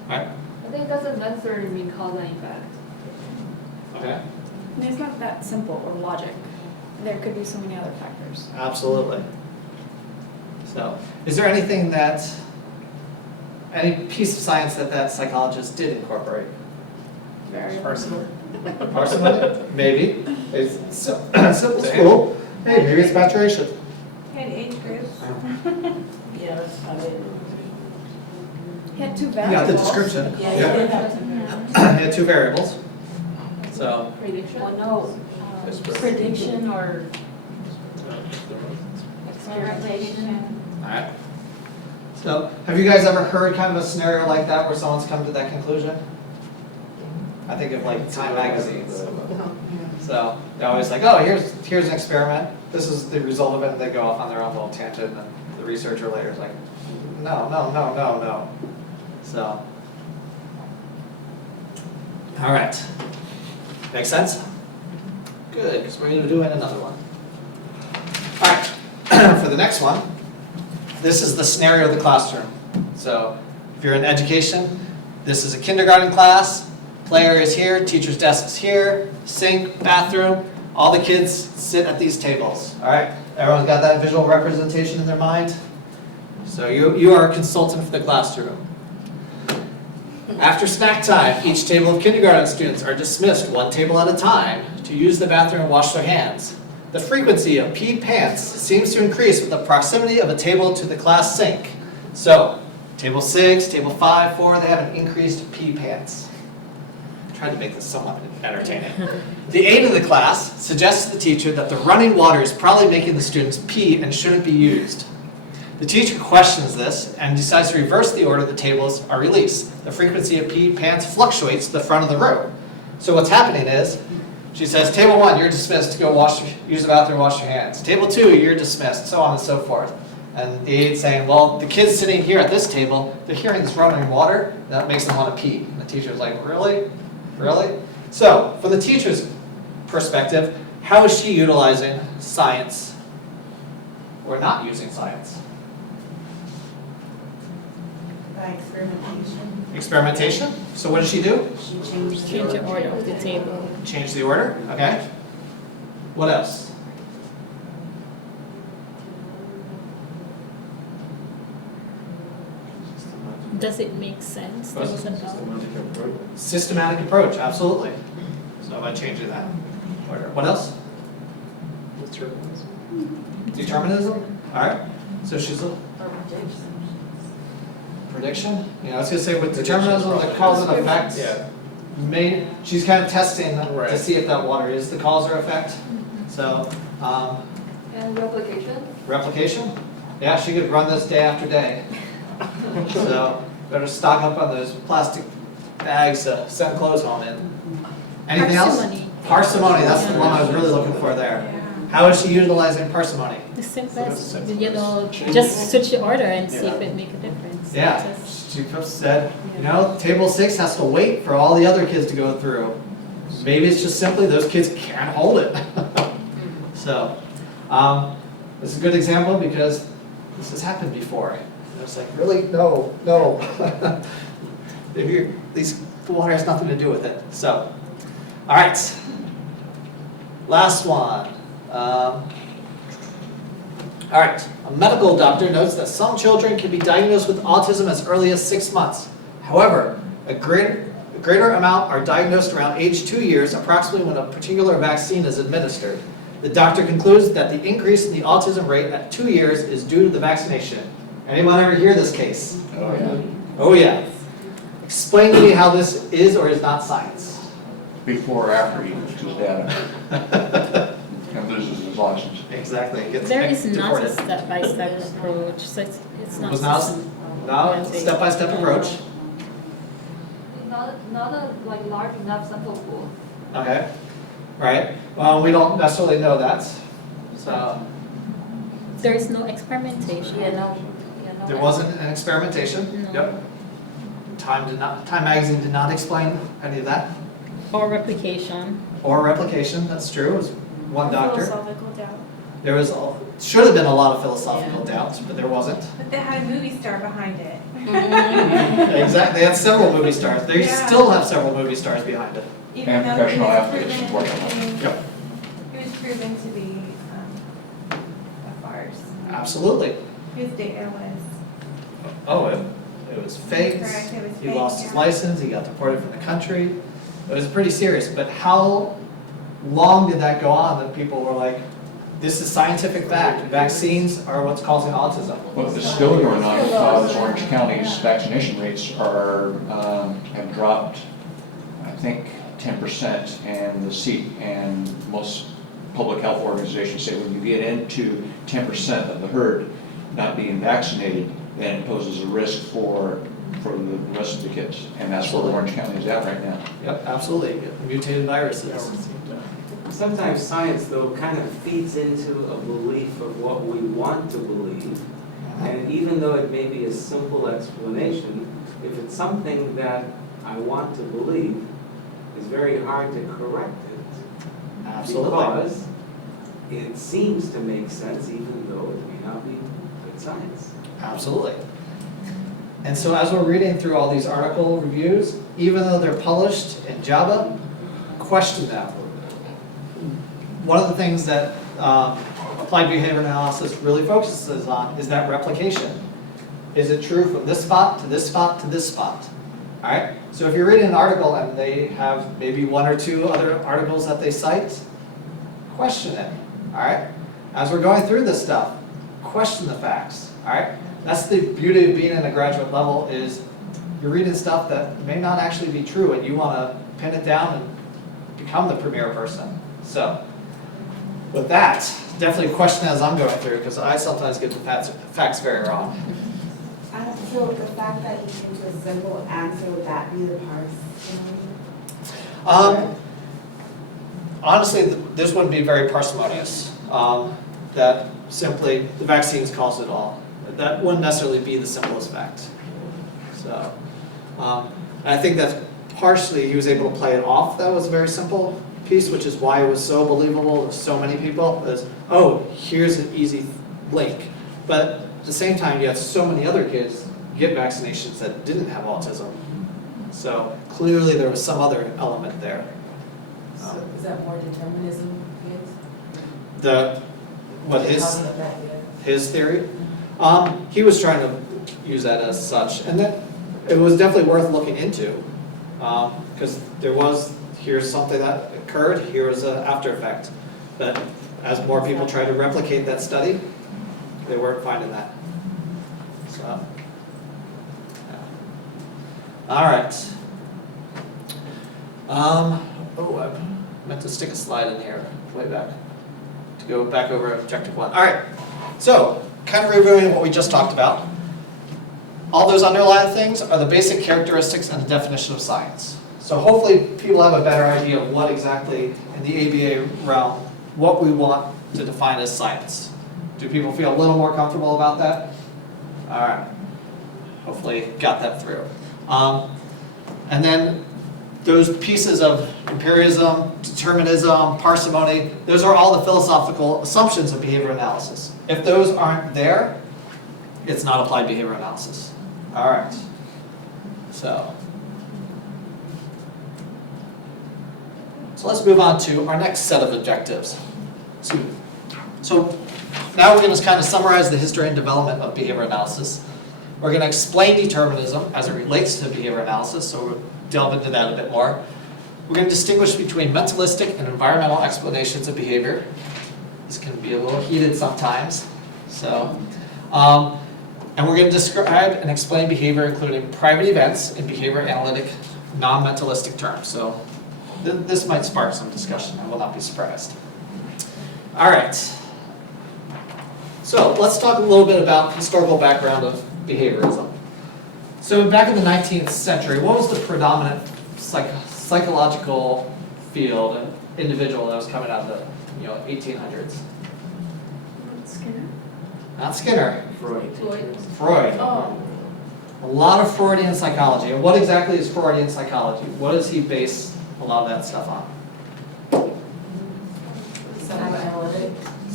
Alright, I think it doesn't necessarily mean cause and effect. okay, And it's not that simple or logic. There could be so many other factors. absolutely. So, is there anything any piece of science that psychologist did incorporate? Arsenal. Parsimony? Maybe. It's simple school. Hey, maybe it's maturation. And age groups. Yes, I mean. He had two You variables. got the description. Yeah, Yeah. you did have to. He had two variables. So, Prediction? Well, no, prediction or experimentation. alright. So, have you guys ever heard kind of a scenario like that where someone's come to that conclusion? I think of like Time magazines. So, they're always like, oh, here's an experiment. This is the result of it, and they go off on their own little tangent, and the researcher later is like, no. So, all right. Make sense? Good, because we're going to do another one. All right, for the next one, this is the scenario of the classroom. So, if you're in education, this is a kindergarten class. Play area is here, teacher's desk is here, sink, bathroom. All the kids sit at these tables. All right, everyone's got that visual representation in their mind? So you are a consultant for the classroom. After snack time, each table of kindergarten students are dismissed one table at a time to use the bathroom and wash their hands. The frequency of peed pants seems to increase with the proximity of a table to the class sink. So, table 6, table 5, 4, they have an increased pee pants. Tried to make this somewhat entertaining. The aide of the class suggests to the teacher that the running water is probably making the students pee and shouldn't be used. The teacher questions this and decides to reverse the order the tables are released. The frequency of pee pants fluctuates to the front of the room. So what's happening is, she says, table 1, you're dismissed to go use the bathroom, wash your hands. Table 2, you're dismissed, so on and so forth. And the aide's saying, well, the kids sitting here at this table, they're hearing this running water, that makes them want to pee. And the teacher's like, really? Really? So, from the teacher's perspective, how is she utilizing science or not using science? By experimentation. Experimentation. So what does she do? She changed the Change the order of the table. Change the order. Okay. What else? Does it make sense? There was a doubt. Systematic approach. Absolutely. So by changing that order. What else? Determinism. All right. So she's a prediction. Yeah, I was gonna say with determinism, the cause and effect. Yeah. She's kind of testing to Right. see if that water is the cause or effect. So, And replication? replication. Yeah, she could run this day after day. So, better stock up on those plastic bags to send clothes home in. Anything else? Parsimony. Parsimony, that's the one I was really looking for there. How is she utilizing parsimony? The simplest, just switch the order and see if it make a difference. Yeah, Just- she said, table 6 has to wait for all the other kids to go through. Maybe it's just simply those kids can't hold it. So, this is a good example because this has happened before. It's like, really? No. The water has nothing to do with it. So, all right. Last one. All right. A medical doctor notes that some children can be diagnosed with autism as early as 6 months. However, a greater amount are diagnosed around age 2 years, approximately when a particular vaccine is administered. The doctor concludes that the increase in the autism rate at 2 years is due to the vaccination. Anyone ever hear this case? Oh, yeah. Oh yeah. Explain to me how this is or is not science. Before or after he gets his data and loses his license. Exactly. It gets There is not a deported. step-by-step approach, so it's It not. was not, system- no, it's a step-by-step approach. Not a like large enough sample pool. Okay, right. Well, we don't necessarily know that. So There is no experimentation. No. there wasn't an experimentation. No. Yep. Time magazine did not explain any of that. Or replication. Or replication, that's true. It was one doctor. Philosophical doubt. There was should have been a lot of philosophical doubt, but there wasn't. But they had a movie star behind it. Exactly, they had several movie stars. They Yeah. still have several movie stars behind it. Even And though professional it was athletes proven working to on it. be- Yep. It was proven to be a farce. Absolutely. His data was Oh, it was faked. Correct, it was He fake, lost his yeah. license, he got deported from the country. It was pretty serious, but how long did that go on that people were like, this is scientific fact, vaccines are what's causing autism? Well, it's still going on because Orange County's vaccination rates are, have dropped, I think, 10%, and the seat, and most public health organizations say when you get into 10% of the herd not being vaccinated, then it poses a risk for the rest of the kids, and that's where Orange County is at right now. Yep, absolutely, mutated viruses. Sometimes science, though, kind of feeds into a belief of what we want to believe. And even though it may be a simple explanation, if it's something that I want to believe, it's very hard to correct it. Absolutely. Because it seems to make sense, even though it may not be good science. Absolutely. And so as we're reading through all these article reviews, even though they're published in Java, question them. One of the things that applied behavior analysis really focuses on is that replication. Is it true from this spot to this spot to this spot? All right. So if you're reading an article and they have maybe one or two other articles that they cite, question it. All right. As we're going through this stuff, question the facts. All right. That's the beauty of being in a graduate level, is you're reading stuff that may not actually be true, and you want to pin it down and become the premier person. So with that, definitely question as I'm going through, because I sometimes get the facts very wrong. So the fact that you came to a simple answer, would that be the parsimony? Honestly, this wouldn't be very parsimonious. That simply the vaccines cause it all. That wouldn't necessarily be the simplest fact. So, and I think that's partially he was able to play it off. That was a very simple piece, which is why it was so believable to so many people. Is, oh, here's an easy link. But at the same time, you have so many other kids get vaccinations that didn't have autism. So clearly there was some other element there. So is that more determinism, The what his theory? He was trying to use that as such, and then it was definitely worth looking into, because there was, here's something that occurred, here was an after effect. But as more people tried to replicate that study, they weren't finding that. So, yeah. All right. Oh, I meant to stick a slide in here, way back, to go back over objective one. All right, so kind of reviewing what we just talked about. All those underlying things are the basic characteristics and the definition of science. So hopefully people have a better idea of what exactly in the ABA realm, what we want to define as science. Do people feel a little more comfortable about that? All right, hopefully got that through. And then those pieces of empiricism, determinism, parsimony, those are all the philosophical assumptions of behavior analysis. If those aren't there, it's not applied behavior analysis. All right, so let's move on to our next set of objectives. So now we're going to kind of summarize the history and development of behavior analysis. We're going to explain determinism as it relates to behavior analysis, so we'll delve into that a bit more. We're going to distinguish between mentalistic and environmental explanations of behavior. This can be a little heated sometimes. So, and we're going to describe and explain behavior, including private events in behavior analytic, non-mentalistic terms. So this might spark some discussion. I will not be surprised. All right. So let's talk a little bit about historical background of behaviorism. So back in the 19th century, what was the predominant psychological field and individual that was coming out of the 1800s? Skinner? Not Skinner. Freud. Freud. Oh. A lot of Freudian psychology. And what exactly is Freudian psychology? What does he base a lot of that stuff on? Psychoanalytic.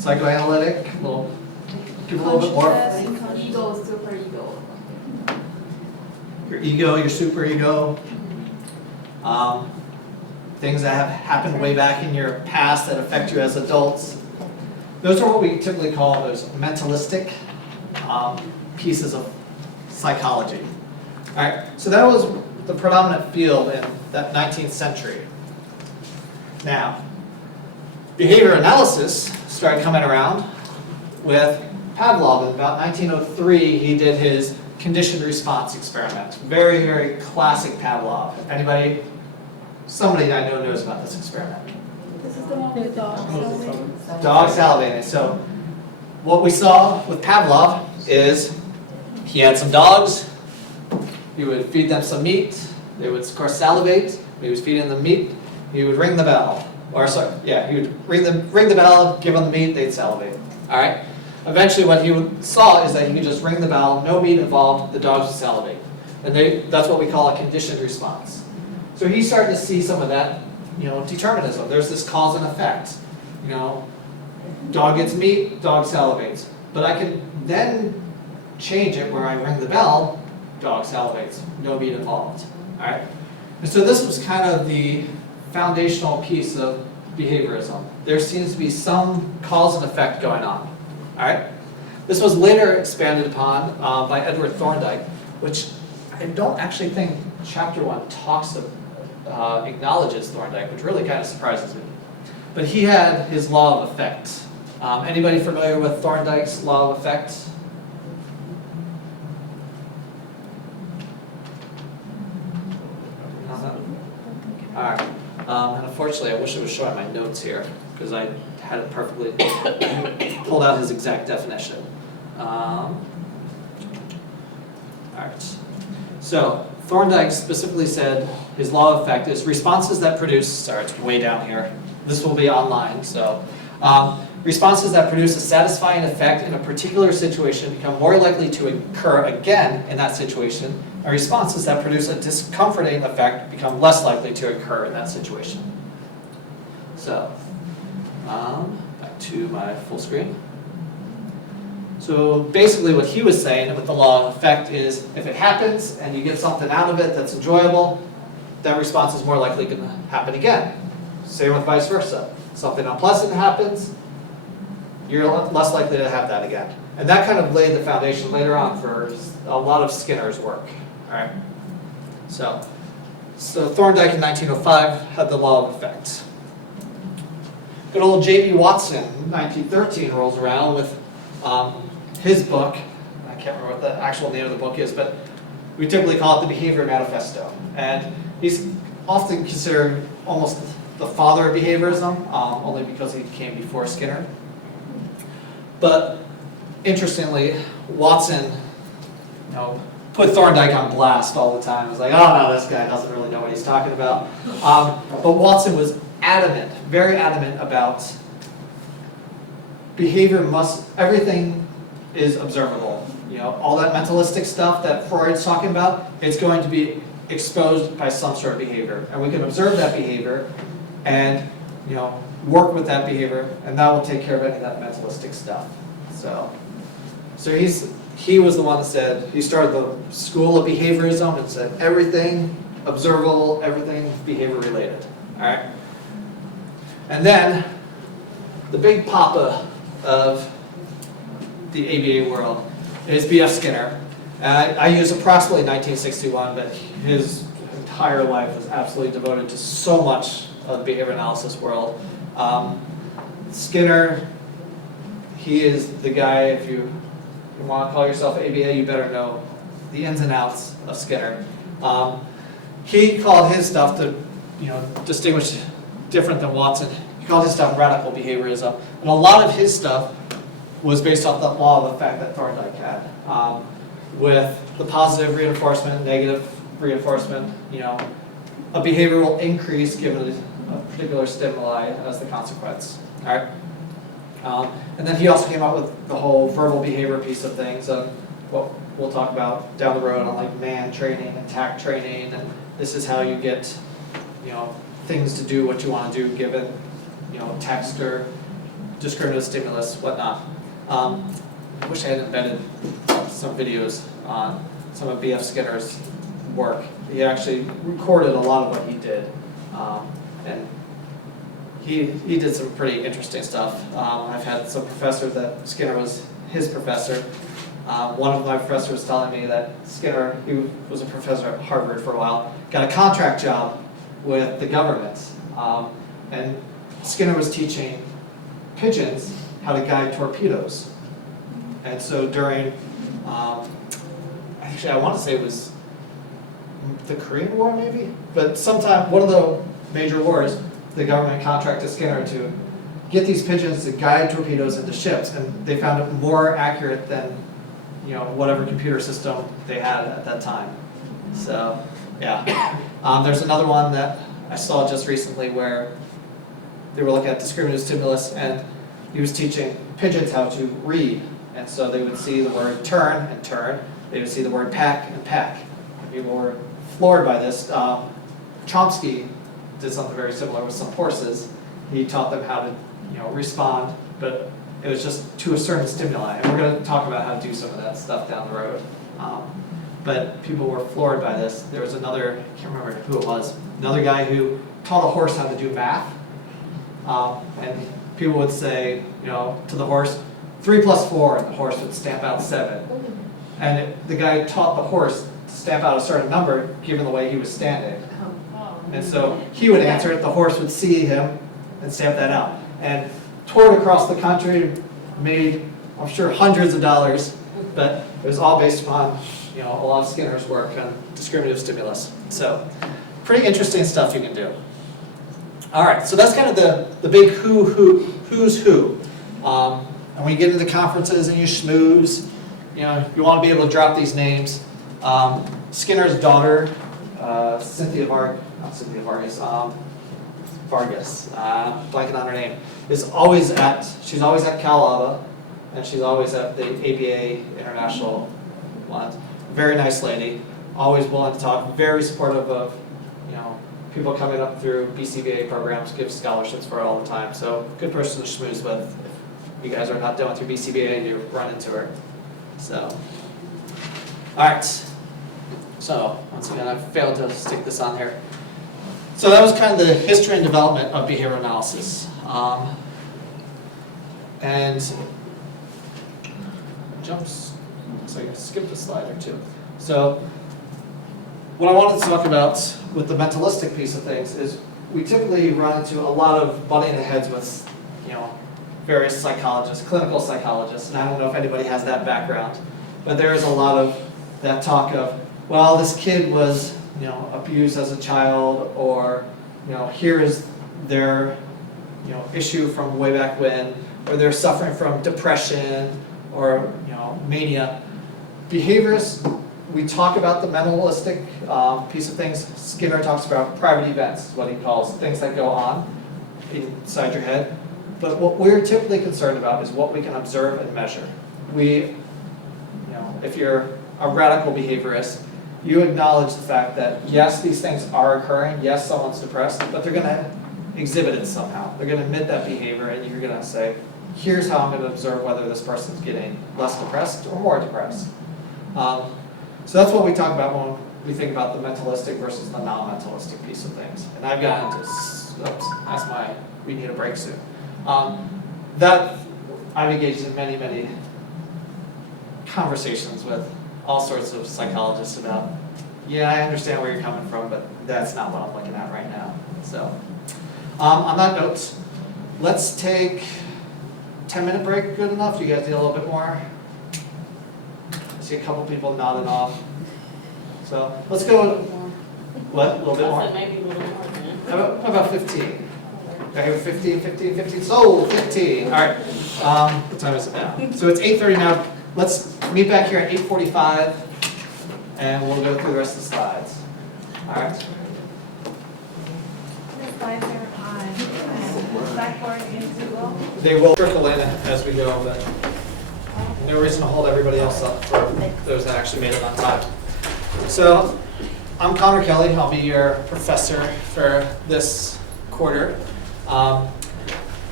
psychoanalytic, give a little bit more. Ego, super ego. Your ego, your super ego. Things that have happened way back in your past that affect you as adults. Those are what we typically call those mentalistic pieces of psychology. All right, so that was the predominant field in that 19th century. Now, behavior analysis started coming around with Pavlov. In about 1903, he did his conditioned response experiment. Very, very classic Pavlov. Anybody? Somebody I know knows about this experiment. This is the one with dogs salivating. Dog salivating. So what we saw with Pavlov is he had some dogs, he would feed them some meat, they would of course salivate, when he was feeding them meat, he would ring the bell. Or sorry, yeah, he would ring the bell, give them the meat, they'd salivate. Alright? Eventually what he saw is that he could just ring the bell, no meat involved, the dogs would salivate. And that's what we call a conditioned response. So he started to see some of that, determinism. There's this cause and effect. Dog gets meat, dog salivates. But I can then change it where I ring the bell, dog salivates, no meat involved. All right? And so this was kind of the foundational piece of behaviorism. There seems to be some cause and effect going on. All right? This was later expanded upon by Edward Thorndike, which I don't actually think Chapter 1 acknowledges Thorndike, which really kind of surprises me. But he had his law of effect. Anybody familiar with Thorndike's law of effect? All right. And unfortunately, I wish it was showing my notes here because I had it perfectly pulled out his exact definition. All right. So Thorndike specifically said his law of effect is responses that produce. Sorry, it's way down here. This will be online. So responses that produce a satisfying effect in a particular situation become more likely to occur again in that situation. And responses that produce a discomforting effect become less likely to occur in that situation. So, back to my full screen. So basically what he was saying with the law of effect is if it happens and you get something out of it that's enjoyable, that response is more likely going to happen again. Same with vice versa. Something unpleasant happens, you're less likely to have that again. And that kind of laid the foundation later on for a lot of Skinner's work. All right. So Thorndike in 1905 had the law of effect. Good old J.B. Watson, 1913, rolls around with his book. I can't remember what the actual name of the book is, but we typically call it the Behavior Manifesto. And he's often considered almost the father of behaviorism, only because he came before Skinner. But interestingly, Watson, put Thorndike on blast all the time. It was like, oh no, this guy doesn't really know what he's talking about. But Watson was adamant, very adamant about everything is observable. All that mentalistic stuff that Freud's talking about, it's going to be exposed by some sort of behavior. And we can observe that behavior and, work with that behavior, and that will take care of any of that mentalistic stuff. So he was the one that said, he started the school of behaviorism and said everything observable, everything behavior related. All right? And then the big papa of the ABA world is B.F. Skinner. And I use approximately 1961, but his entire life was absolutely devoted to so much of the behavior analysis world. Skinner, he is the guy, if you want to call yourself ABA, you better know the ins and outs of Skinner. He called his stuff to, distinguish different than Watson. He called his stuff radical behaviorism. And a lot of his stuff was based off the law of effect that Thorndike had. With the positive reinforcement, negative reinforcement, a behavior will increase given a particular stimuli as the consequence. All right. And then he also came out with the whole verbal behavior piece of things, and what we'll talk about down the road on like man training and tact training, and this is how you get, things to do what you want to do given, text or discriminative stimulus, whatnot. I wish I had embedded some videos on some of B.F. Skinner's work. He actually recorded a lot of what he did. And he did some pretty interesting stuff. I've had some professors that Skinner was his professor. One of my professors was telling me that Skinner, he was a professor at Harvard for a while, got a contract job with the government. And Skinner was teaching pigeons how to guide torpedoes. And so during, actually I want to say it was the Korean War maybe? But sometime, one of the major wars, the government contracted Skinner to get these pigeons to guide torpedoes into ships, and they found it more accurate than whatever computer system they had at that time. So, yeah. There's another one that I saw just recently where they were looking at discriminative stimulus, and he was teaching pigeons how to read. And so they would see the word turn and turn. They would see the word pack and pack. And people were floored by this. Chomsky did something very similar with some horses. He taught them how to respond, but it was just to a certain stimuli. And we're going to talk about how to do some of that stuff down the road. But people were floored by this. There was another, I can't remember who it was, another guy who taught a horse how to do math. And people would say, to the horse, 3 + 4, and the horse would stamp out 7. And the guy taught the horse to stamp out a certain number given the way he was standing. And so he would answer it, the horse would see him and stamp that out. And toured across the country, made, I'm sure, hundreds of dollars, but it was all based upon a lot of Skinner's work on discriminative stimulus. So pretty interesting stuff you can do. All right, so that's kind of the big who's who. And when you get into conferences and you schmooze, you want to be able to drop these names. Skinner's daughter, Vargas, blanking on her name, she's always at Cal Ava, and she's always at the ABA International one. Very nice lady, always willing to talk, very supportive of people coming up through BCBA programs, gives scholarships for her all the time. So good person to schmooze with. If you guys are not done with your BCBA, you run into her. So, all right. So once again, I failed to stick this on here. So that was kind of the history and development of behavioral analysis. And jumps, so I skipped a slide or two. So what I wanted to talk about with the mentalistic piece of things is we typically run into a lot of butting heads with, various psychologists, clinical psychologists, and I don't know if anybody has that background, but there is a lot of that talk of, well, this kid was, abused as a child, or, here is their, issue from way back when, or they're suffering from depression, or, mania. Behaviorists, we talk about the mentalistic piece of things. Skinner talks about private events, what he calls things that go on inside your head. But what we're typically concerned about is what we can observe and measure. If you're a radical behaviorist, you acknowledge the fact that yes, these things are occurring, yes, someone's depressed, but they're going to exhibit it somehow. They're going to admit that behavior, and you're going to say, here's how I'm going to observe whether this person's getting less depressed or more depressed. So that's what we talk about when we think about the mentalistic versus the non-mentalistic piece of things. And I've gotten into, we need a break soon. That I've engaged in many, many conversations with all sorts of psychologists about, yeah, I understand where you're coming from, but that's not what I'm looking at right now. So on that note, let's take 10-minute break. Good enough? You guys need a little bit more? I see a couple people nodding off. So let's go. What? A little bit more? Maybe a little more. How about 15? I have 15. Sold 15. All right. What time is it now? So it's 8:30 now. Let's meet back here at 8:45, and we'll go through the rest of the slides. All right. The slides are on Blackboard and Google. They will trickle in as we go, but no reason to hold everybody else up for those that actually made it on time. So I'm Connor Kelly. I'll be your professor for this quarter.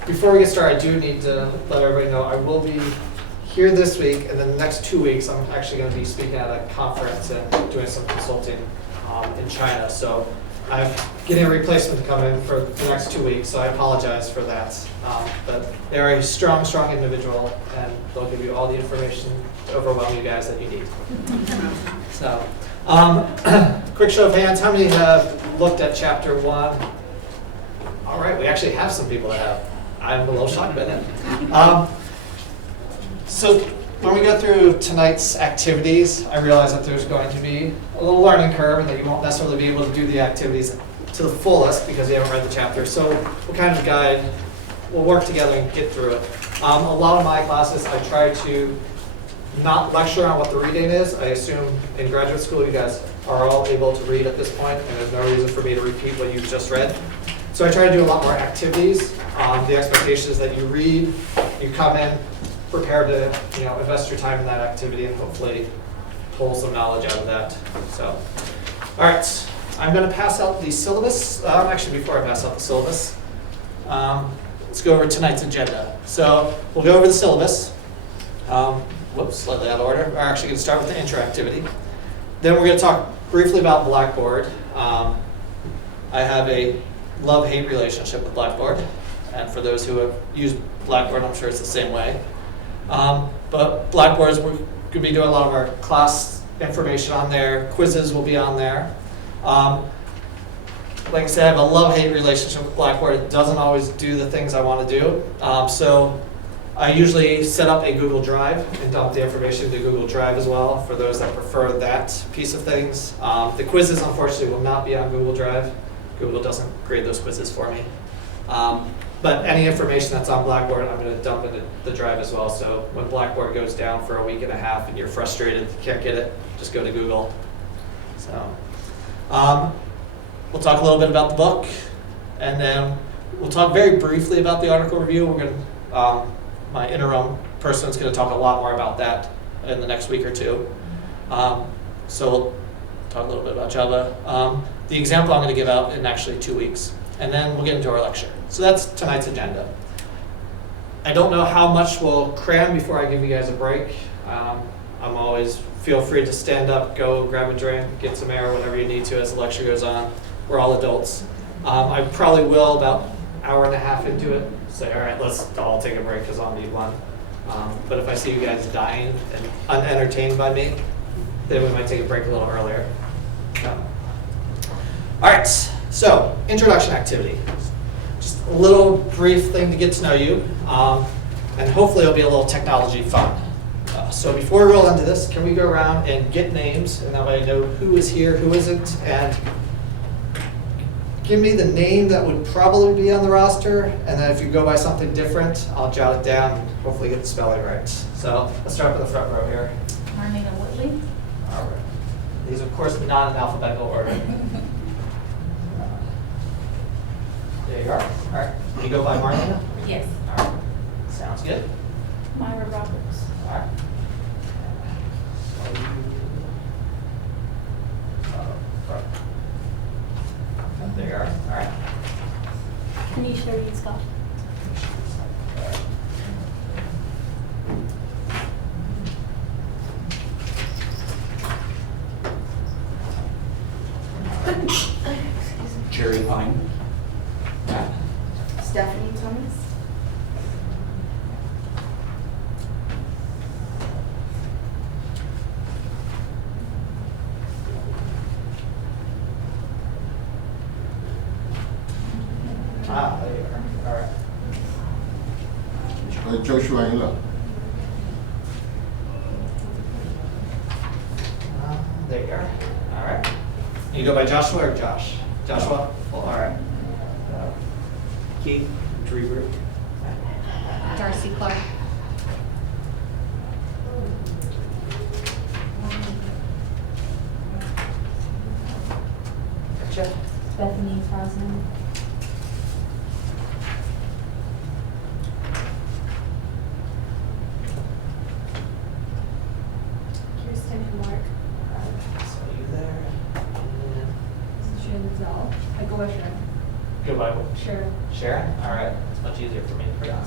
before we get started, I do need to let everybody know I will be here this week, and then the next 2 weeks, I'm actually going to be speaking at a conference and doing some consulting in China. So I'm getting a replacement to come in for the next 2 weeks, so I apologize for that. But they're a strong, strong individual, and they'll give you all the information to overwhelm you guys that you need. So, quick show of hands, how many have looked at chapter 1? All right, we actually have some people that have. I'm a little shocked by that. So when we go through tonight's activities, I realize that there's going to be a little learning curve and that you won't necessarily be able to do the activities to the fullest because you haven't read the chapter. So we'll kind of guide, we'll work together and get through it. A lot of my classes, I try to not lecture on what the reading is. I assume in graduate school you guys are all able to read at this point, and there's no reason for me to repeat what you've just read. So I try to do a lot more activities. The expectation is that you read, you come in prepared to invest your time in that activity and hopefully pull some knowledge out of that. So, all right, I'm going to pass out the syllabus. Actually, before I pass out the syllabus, let's go over tonight's agenda. So we'll go over the syllabus. Whoops, slightly out of order. We're actually going to start with the intro activity. Then we're going to talk briefly about Blackboard. I have a love-hate relationship with Blackboard. And for those who have used Blackboard, I'm sure it's the same way. But Blackboard is, we're going to be doing a lot of our class information on there. Quizzes will be on there. Like I said, I have a love-hate relationship with Blackboard. It doesn't always do the things I want to do. So I usually set up a Google Drive and dump the information to Google Drive as well for those that prefer that piece of things. The quizzes, unfortunately, will not be on Google Drive. Google doesn't grade those quizzes for me. But any information that's on Blackboard, I'm going to dump into the drive as well. So when Blackboard goes down for a week and a half and you're frustrated, can't get it, just go to Google. So we'll talk a little bit about the book, and then we'll talk very briefly about the article review. We're going to, my interim person is going to talk a lot more about that in the next week or two. So we'll talk a little bit about Java. The example I'm going to give out in actually 2 weeks. And then we'll get into our lecture. So that's tonight's agenda. I don't know how much we'll cram before I give you guys a break. I'm always, feel free to stand up, go grab a drink, get some air, whatever you need to as the lecture goes on. We're all adults. I probably will about an hour and a half into it say, all right, let's all take a break because I'll need one. But if I see you guys dying and unentertained by me, then we might take a break a little earlier. All right. So, introduction activity. Just a little brief thing to get to know you, and hopefully it'll be a little technology fun. So before we roll into this, can we go around and get names, and that way I know who is here, who isn't, and give me the name that would probably be on the roster, and then if you go by something different, I'll jot it down and hopefully get the spelling right. So let's start with the front row here. Marnina Whitley. All right. These, of course, not in alphabetical order. There you are. All right. You go by Marlena? Yes. All right. Sounds good. Myra Roberts. All right. There you are. All right. Kanisha Reed Scott. Jerry Pine. Stephanie Thomas. There you are. All right. Joshua Hiller. There you are. All right. You go by Joshua or Josh? Joshua? Well, all right. Keith Drever. Darcy Clark. Gotcha. Bethany Crosman. Kirsten Mark. So you there. Sharon Zal. I go by Sharon. Go by what? Sharon. Sharon? All right. It's much easier for me to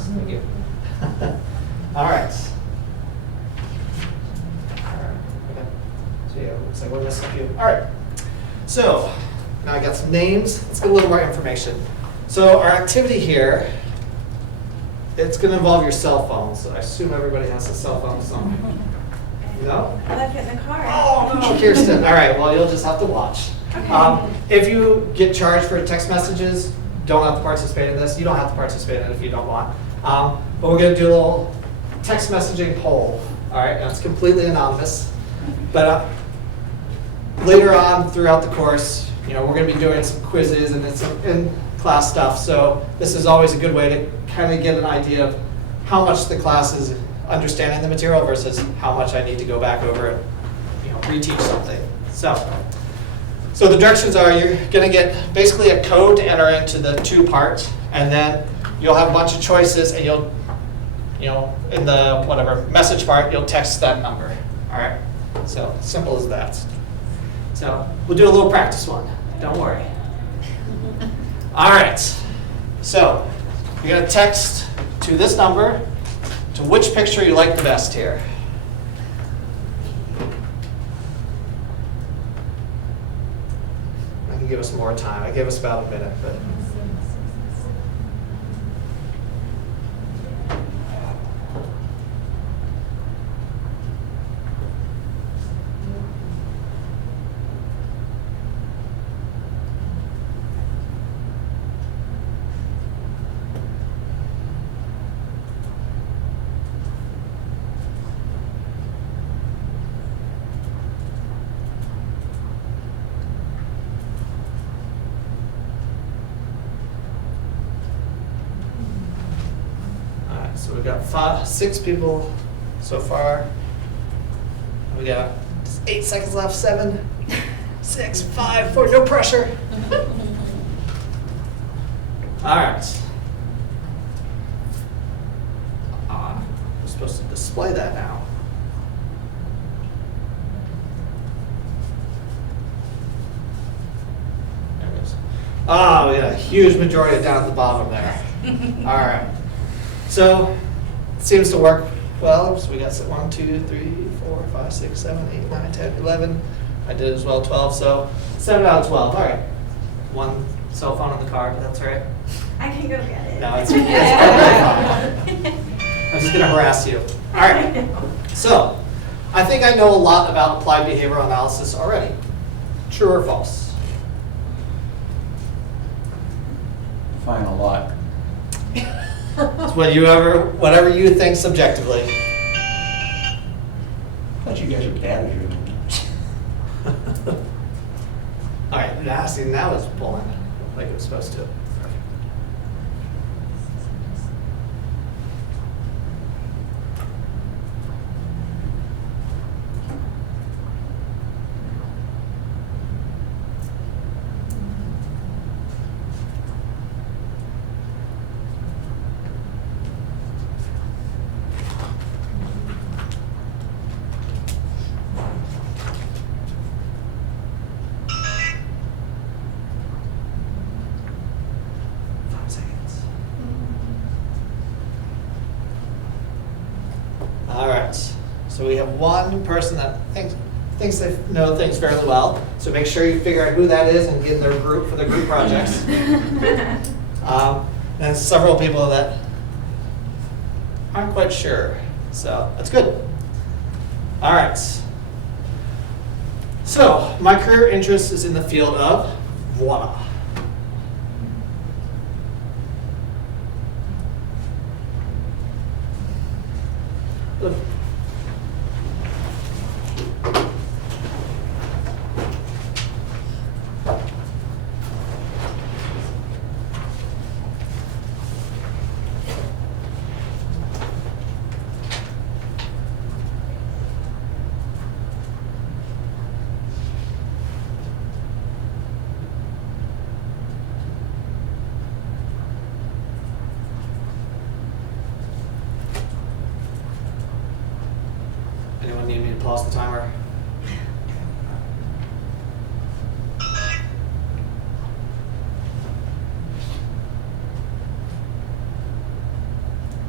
Thank you. All right. Okay. So yeah, looks like we're missing a few. All right. So now I got some names. Let's get a little more information. So our activity here, it's going to involve your cell phone. So I assume everybody has a cell phone somewhere. No? I left it in the car. Oh, no, Kirsten. All right, well, you'll just have to watch. Okay. If you get charged for text messages, don't have to participate in this. You don't have to participate in it if you don't want. But we're going to do a little text messaging poll. All right, and it's completely anonymous. But later on throughout the course, we're going to be doing some quizzes and some in-class stuff. So this is always a good way to kind of get an idea of how much the class is understanding the material versus how much I need to go back over and reteach something. So the directions are you're going to get basically a code to enter into the two parts, and then you'll have a bunch of choices, and you'll, in the whatever message part, you'll text that number. All right. So simple as that. So we'll do a little practice one. Don't worry. All right. So you're going to text to this number to which picture you like the best here. I can give us more time. I gave us about a minute, but. So we've got 6 people so far. We got 8 seconds left. 7, 6, 5, 4. No pressure. All right. We're supposed to display that now. There it is. Oh, we got a huge majority down at the bottom there. All right. So it seems to work well. So we got 1, 2, 3, 4, 5, 6, 7, 8, 9, 10, 11. I did as well, 12. So 7 out of 12. All right. 1 cell phone in the car, but that's all right. I can go get it. No, it's perfectly fine. I'm just going to harass you. All right. So I think I know a lot about applied behavioral analysis already. True or false? Define a lot. It's whatever you think subjectively. I thought you guys were bad at your All right, now it's pulling like it was supposed to. All right, so we have one person that thinks they know things fairly well. So make sure you figure out who that is and get in their group for the group projects. And several people that aren't quite sure. So that's good. All right. So my career interest is in the field of voila. Anyone need me to pause the timer?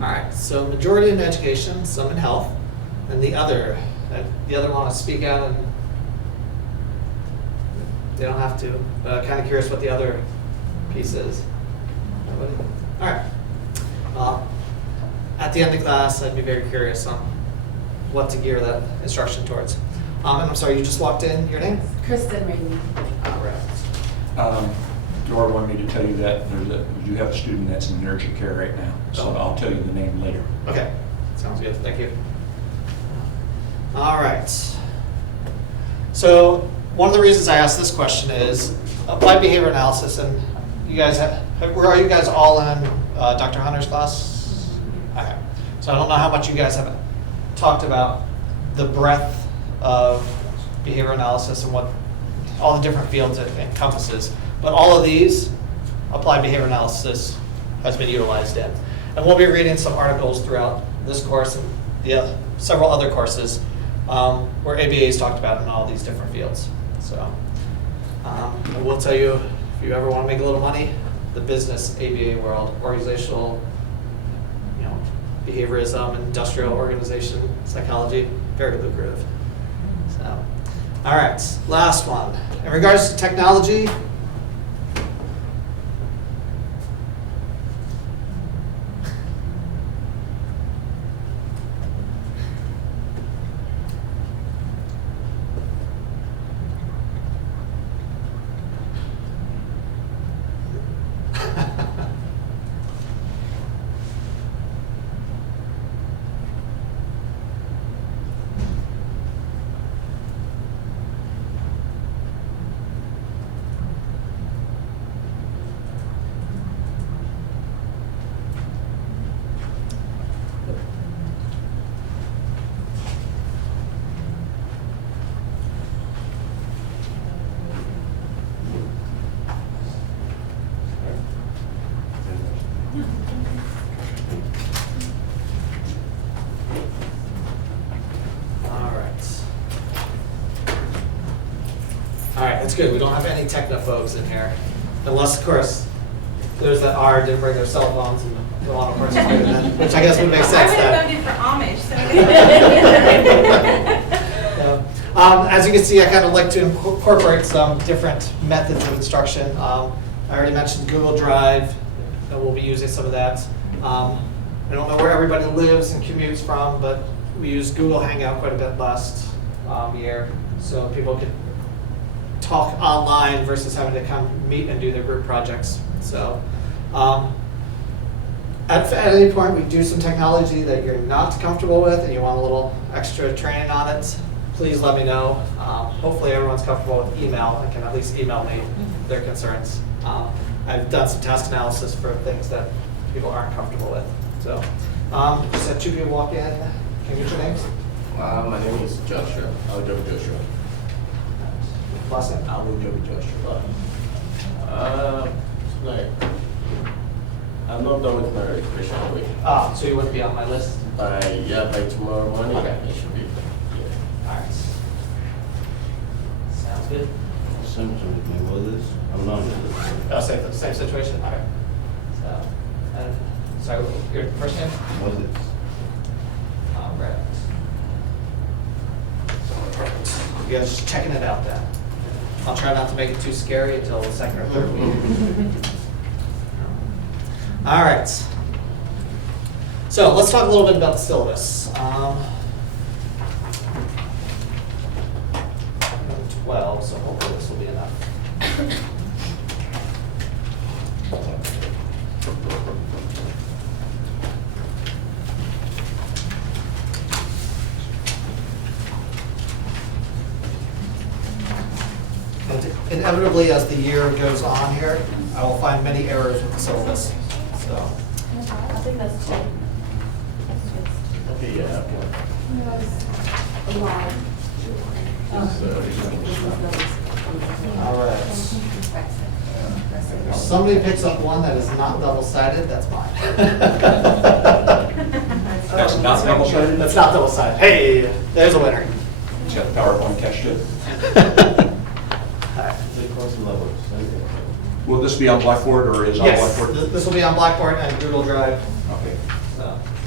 All right, so majority in education, some in health, and the other want to speak out, and they don't have to. Kind of curious what the other piece is. Nobody? All right. Well, at the end of class, I'd be very curious on what to gear that instruction towards. And I'm sorry, you just walked in. Your name? Kristen Rainey. All right. Dora wanted me to tell you that you have a student that's in urgent care right now, so I'll tell you the name later. Okay, sounds good, thank you. All right. So one of the reasons I asked this question is applied behavior analysis, and you guys are you guys all in Dr. Hunter's class? Okay. So I don't know how much you guys have talked about the breadth of behavior analysis and what all the different fields it encompasses. But all of these, applied behavior analysis has been utilized in. And we'll be reading some articles throughout this course and several other courses where ABA is talked about in all these different fields. So I will tell you, if you ever want to make a little money, the business ABA world, organizational, behaviorism, industrial organization, psychology, very lucrative. So, all right, last one. In regards to technology, all right, that's good. We don't have any technophobes in here. Unless, of course, there's that R didn't bring their cell phones and don't want to participate in that, which I guess would make sense. I would have voted for Amish, so. As you can see, I kind of like to incorporate some different methods of instruction. I already mentioned Google Drive, and we'll be using some of that. I don't know where everybody lives and commutes from, but we used Google Hangout quite a bit last year, so people could talk online versus having to come meet and do their group projects. So at any point we do some technology that you're not comfortable with and you want a little extra training on it, please let me know. Hopefully everyone's comfortable with email and can at least email me their concerns. I've done some task analysis for things that people aren't comfortable with. So just had two people walk in. Can you get your names? My name is Joshua. I'll drop Joshua. Last name? I will drop Joshua. Like, I'm not done with my registration week. So you wouldn't be on my list? By tomorrow morning, Okay. it should be. Yeah. All right. Sounds good. Same to my brothers. I'm not on the list. Oh, same situation? All right. So, sorry, your first name? Moses. All right. You guys just checking it out then. I'll try not to make it too scary until the second or third week. All right. So let's talk a little bit about the syllabus. 12, so hopefully this will be enough. Inevitably, as the year goes on here, I will find many errors with the syllabus. So, I think that's two. Okay, yeah. A lot. all right. If somebody picks up one that is not double-sided, that's mine. That's not double-sided? That's not double-sided. Hey, there's a winner. It's got the PowerPoint attached to it. All right. Will this be on Blackboard or is on Yes, Blackboard? this will be on Blackboard and Google Drive. Okay. So.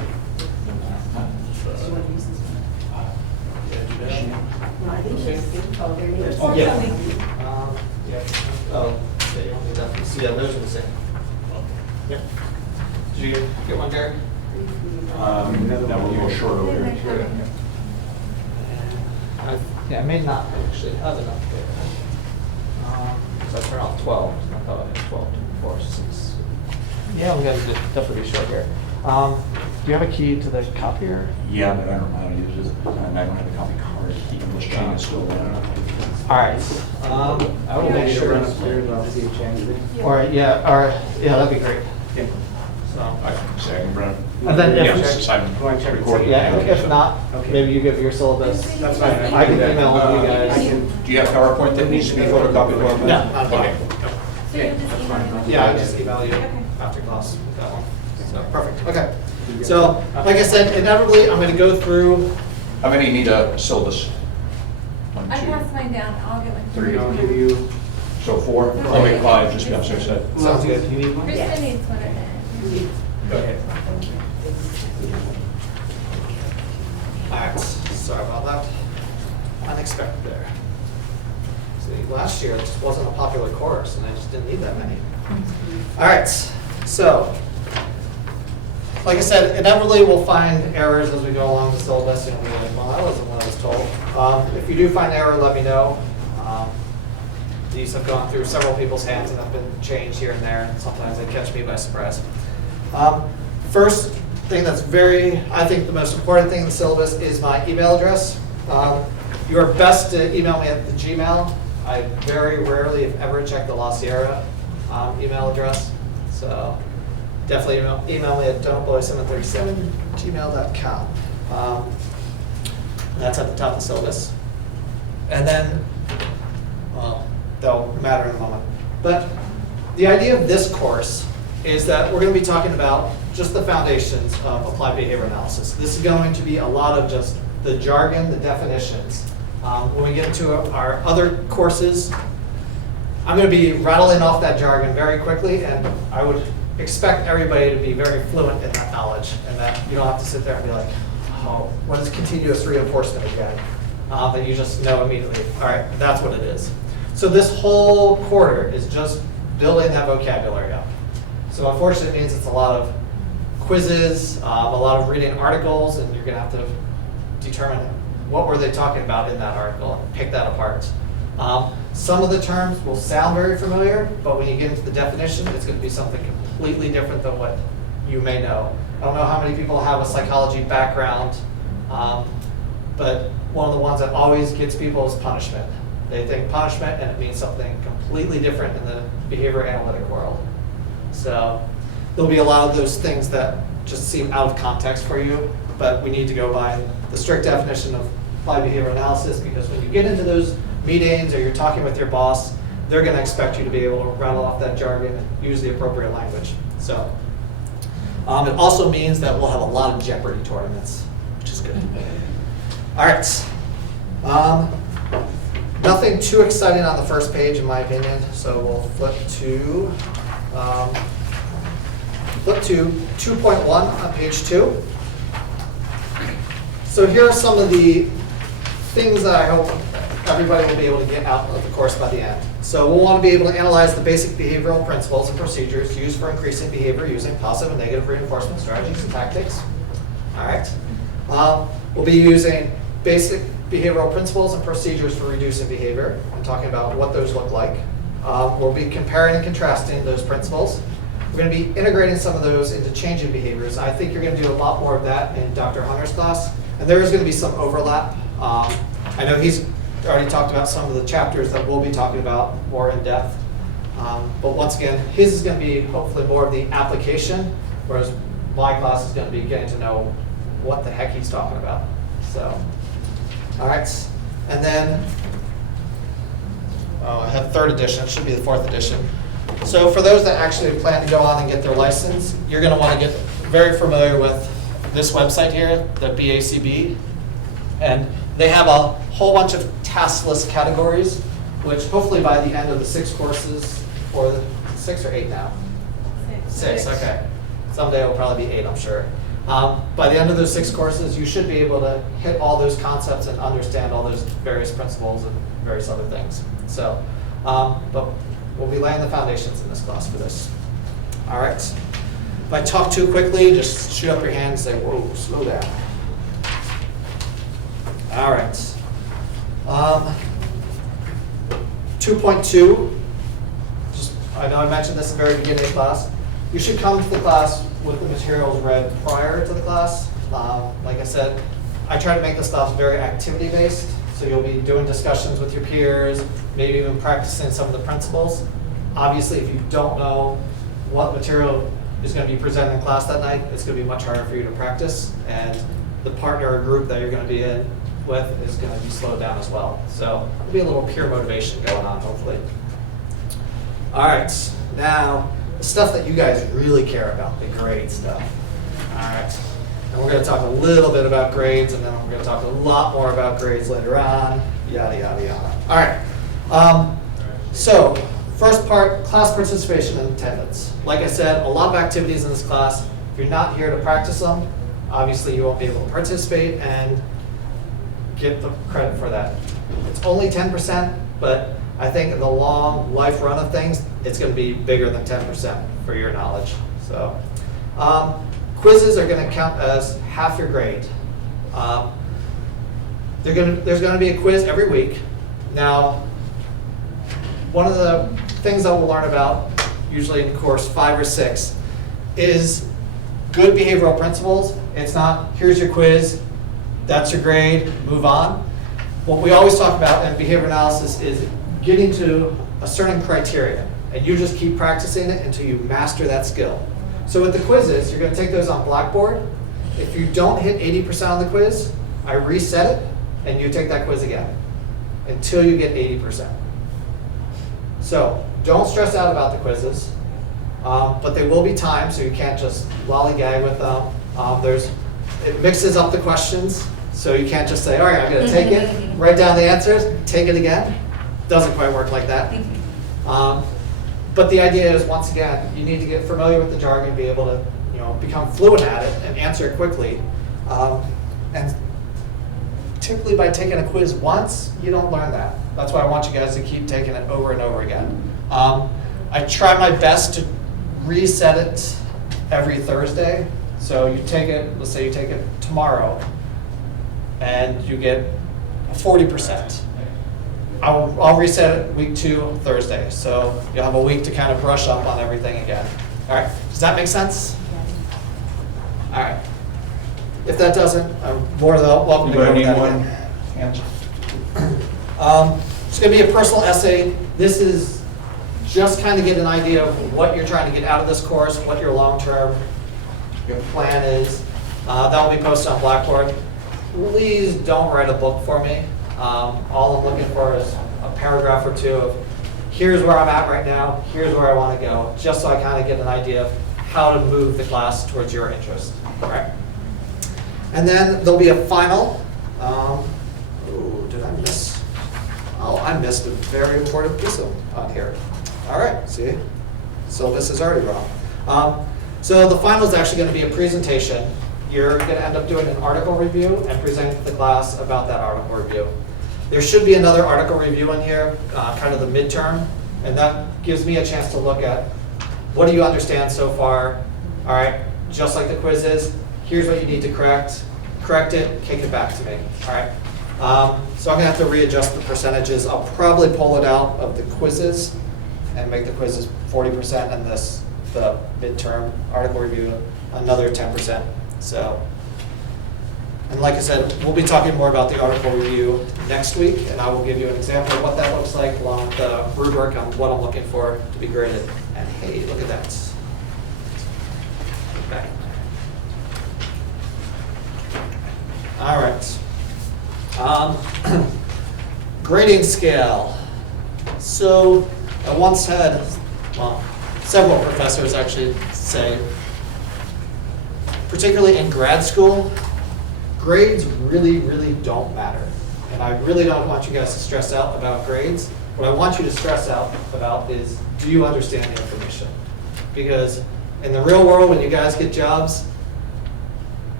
Oh, yeah. Yeah. Oh, yeah, you want me to, see, yeah, those are the same. Yep. Did you get one, Gary? No, we're a little short over here. Yeah, I may not actually have enough there. So I turned off 12, I thought I had 12 before, 6. Yeah, we're gonna definitely be short here. Do you have a key to the copier? Yeah, but I don't know how to use it, and I don't have a copy card. The English chain is still there. All right, I will make sure. I'll see you change it. Or, yeah, that'd be great. So, I can say I can run. and then Yeah, if, since I'm Go and check it. recording. yeah, if so- not, Okay. maybe you give your syllabus. That's fine. I can email it to you I guys. can- Do you have PowerPoint that needs to be photocopied? No, not a problem. Okay. So you'll just email me? Yeah, I'll just email you Okay. after class with that one. So, perfect, okay. So, like I said, inevitably, I'm gonna go through, How many need a syllabus? One, I two, passed mine down, I'll get one. Three, I'll give you. so 4? I'll make 5, just to be on the safe side. sounds good. You need one? Krista needs one of them. Go ahead. All right, sorry about that. Unexpected there. See, last year, this wasn't a popular course, and I just didn't need that many. All right, so, like I said, inevitably we'll find errors as we go along the syllabus, and we'll be like, well, that wasn't what I was told. If you do find error, let me know. These have gone through several people's hands and have been changed here and there, and sometimes they catch me by surprise. First thing that's I think the most important thing in the syllabus is my email address. You are best to email me at the Gmail. I very rarely, if ever, check the La Sierra email address. So definitely email me at donutboy737@gmail.com. That's at the top of the syllabus. And then, well, that'll matter in a moment. But the idea of this course is that we're going to be talking about just the foundations of applied behavior analysis. This is going to be a lot of just the jargon, the definitions. When we get into our other courses, I'm going to be rattling off that jargon very quickly, and I would expect everybody to be very fluent in that knowledge, and that you don't have to sit there and be like, oh, what is continuous reinforcement again? That you just know immediately. All right, that's what it is. So this whole quarter is just building that vocabulary up. So unfortunately, it means it's a lot of quizzes, a lot of reading articles, and you're going to have to determine what were they talking about in that article and pick that apart. Some of the terms will sound very familiar, but when you get into the definition, it's going to be something completely different than what you may know. I don't know how many people have a psychology background, but one of the ones that always gets people is punishment. They think punishment and it means something completely different in the behavior analytic world. So there'll be a lot of those things that just seem out of context for you, but we need to go by the strict definition of applied behavior analysis, because when you get into those meetings or you're talking with your boss, they're going to expect you to be able to rattle off that jargon and use the appropriate language. So it also means that we'll have a lot of Jeopardy tournaments, which is good. All right. Nothing too exciting on the first page, in my opinion. So we'll flip to 2.1 on page 2. So here are some of the things that I hope everybody will be able to get out of the course by the end. So we'll want to be able to analyze the basic behavioral principles and procedures used for increasing behavior using positive and negative reinforcement strategies and tactics. All right. We'll be using basic behavioral principles and procedures for reducing behavior and talking about what those look like. We'll be comparing and contrasting those principles. We're going to be integrating some of those into changing behaviors. I think you're going to do a lot more of that in Dr. Hunter's class, and there is going to be some overlap. I know he's already talked about some of the chapters that we'll be talking about more in depth. But once again, his is going to be hopefully more of the application, whereas my class is going to be getting to know what the heck he's talking about. So, all right. And then I have third edition. It should be the fourth edition. So for those that actually plan to go on and get their license, you're going to want to get very familiar with this website here, the BACB. And they have a whole bunch of task list categories, which hopefully by the end of the 6 courses, or the 6 or 8 now? 6, okay. Someday it'll probably be 8, I'm sure. By the end of those 6 courses, you should be able to hit all those concepts and understand all those various principles and various other things. So, but we'll be laying the foundations in this class for this. All right. If I talk too quickly, just shoot up your hand and say, whoa, slow down. All right. 2.2, I know I mentioned this in the very beginning of class. You should come to the class with the materials read prior to the class. Like I said, I try to make this class very activity-based, so you'll be doing discussions with your peers, maybe even practicing some of the principles. Obviously, if you don't know what material is going to be presented in class that night, it's going to be much harder for you to practice, and the partner or group that you're going to be in with is going to be slowed down as well. So there'll be a little peer motivation going on, hopefully. All right, now the stuff that you guys really care about, the grade stuff. All right, and we're going to talk a little bit about grades, and then we're going to talk a lot more about grades later on, yada, yada, yada. All right, so first part, class participation and attendance. Like I said, a lot of activities in this class. If you're not here to practice them, obviously you won't be able to participate and get the credit for that. It's only 10%, but I think in the long life run of things, it's going to be bigger than 10% for your knowledge. So, quizzes are going to count as half your grade. There's going to be a quiz every week. Now, one of the things that we'll learn about, usually in course 5 or 6, is good behavioral principles. It's not, here's your quiz, that's your grade, move on. What we always talk about in behavior analysis is getting to a certain criteria, and you just keep practicing it until you master that skill. So with the quizzes, you're going to take those on Blackboard. If you don't hit 80% on the quiz, I reset it, and you take that quiz again until you get 80%. So don't stress out about the quizzes, but they will be timed, so you can't just lollygag with them. It mixes up the questions, so you can't just say, all right, I'm going to take it, write down the answers, take it again. Doesn't quite work like that. But the idea is, once again, you need to get familiar with the jargon, be able to become fluent at it, and answer it quickly. And typically by taking a quiz once, you don't learn that. That's why I want you guys to keep taking it over and over again. I try my best to reset it every Thursday. So you take it, let's say you take it tomorrow, and you get 40%. I'll reset it week 2, Thursday. So you'll have a week to kind of brush up on everything again. All right, does that make sense? All right. If that doesn't, I'm more than welcome to go over that again. It's going to be a personal essay. This is just kind of get an idea of what you're trying to get out of this course, what your long-term plan is. That will be posted on Blackboard. Please don't write a book for me. All I'm looking for is a paragraph or 2 of here's where I'm at right now, here's where I want to go, just so I kind of get an idea of how to move the class towards your interest. All right. And then there'll be a final. Did I miss? Oh, I missed a very important piece on here. All right, see? Syllabus is already wrong. So the final is actually going to be a presentation. You're going to end up doing an article review and presenting to the class about that article review. There should be another article review in here, kind of the midterm, and that gives me a chance to look at what do you understand so far. All right, just like the quiz is, here's what you need to correct it, kick it back to me. All right. So I'm going to have to readjust the percentages. I'll probably pull it out of the quizzes and make the quizzes 40% and the midterm article review another 10%. So, and like I said, we'll be talking more about the article review next week, and I will give you an example of what that looks like along with the rubric on what I'm looking for to be graded. And hey, look at that. Okay. All right. Grading scale. So I once had, well, several professors actually say, particularly in grad school, grades really, really don't matter. And I really don't want you guys to stress out about grades. What I want you to stress out about is, do you understand the information? Because in the real world, when you guys get jobs,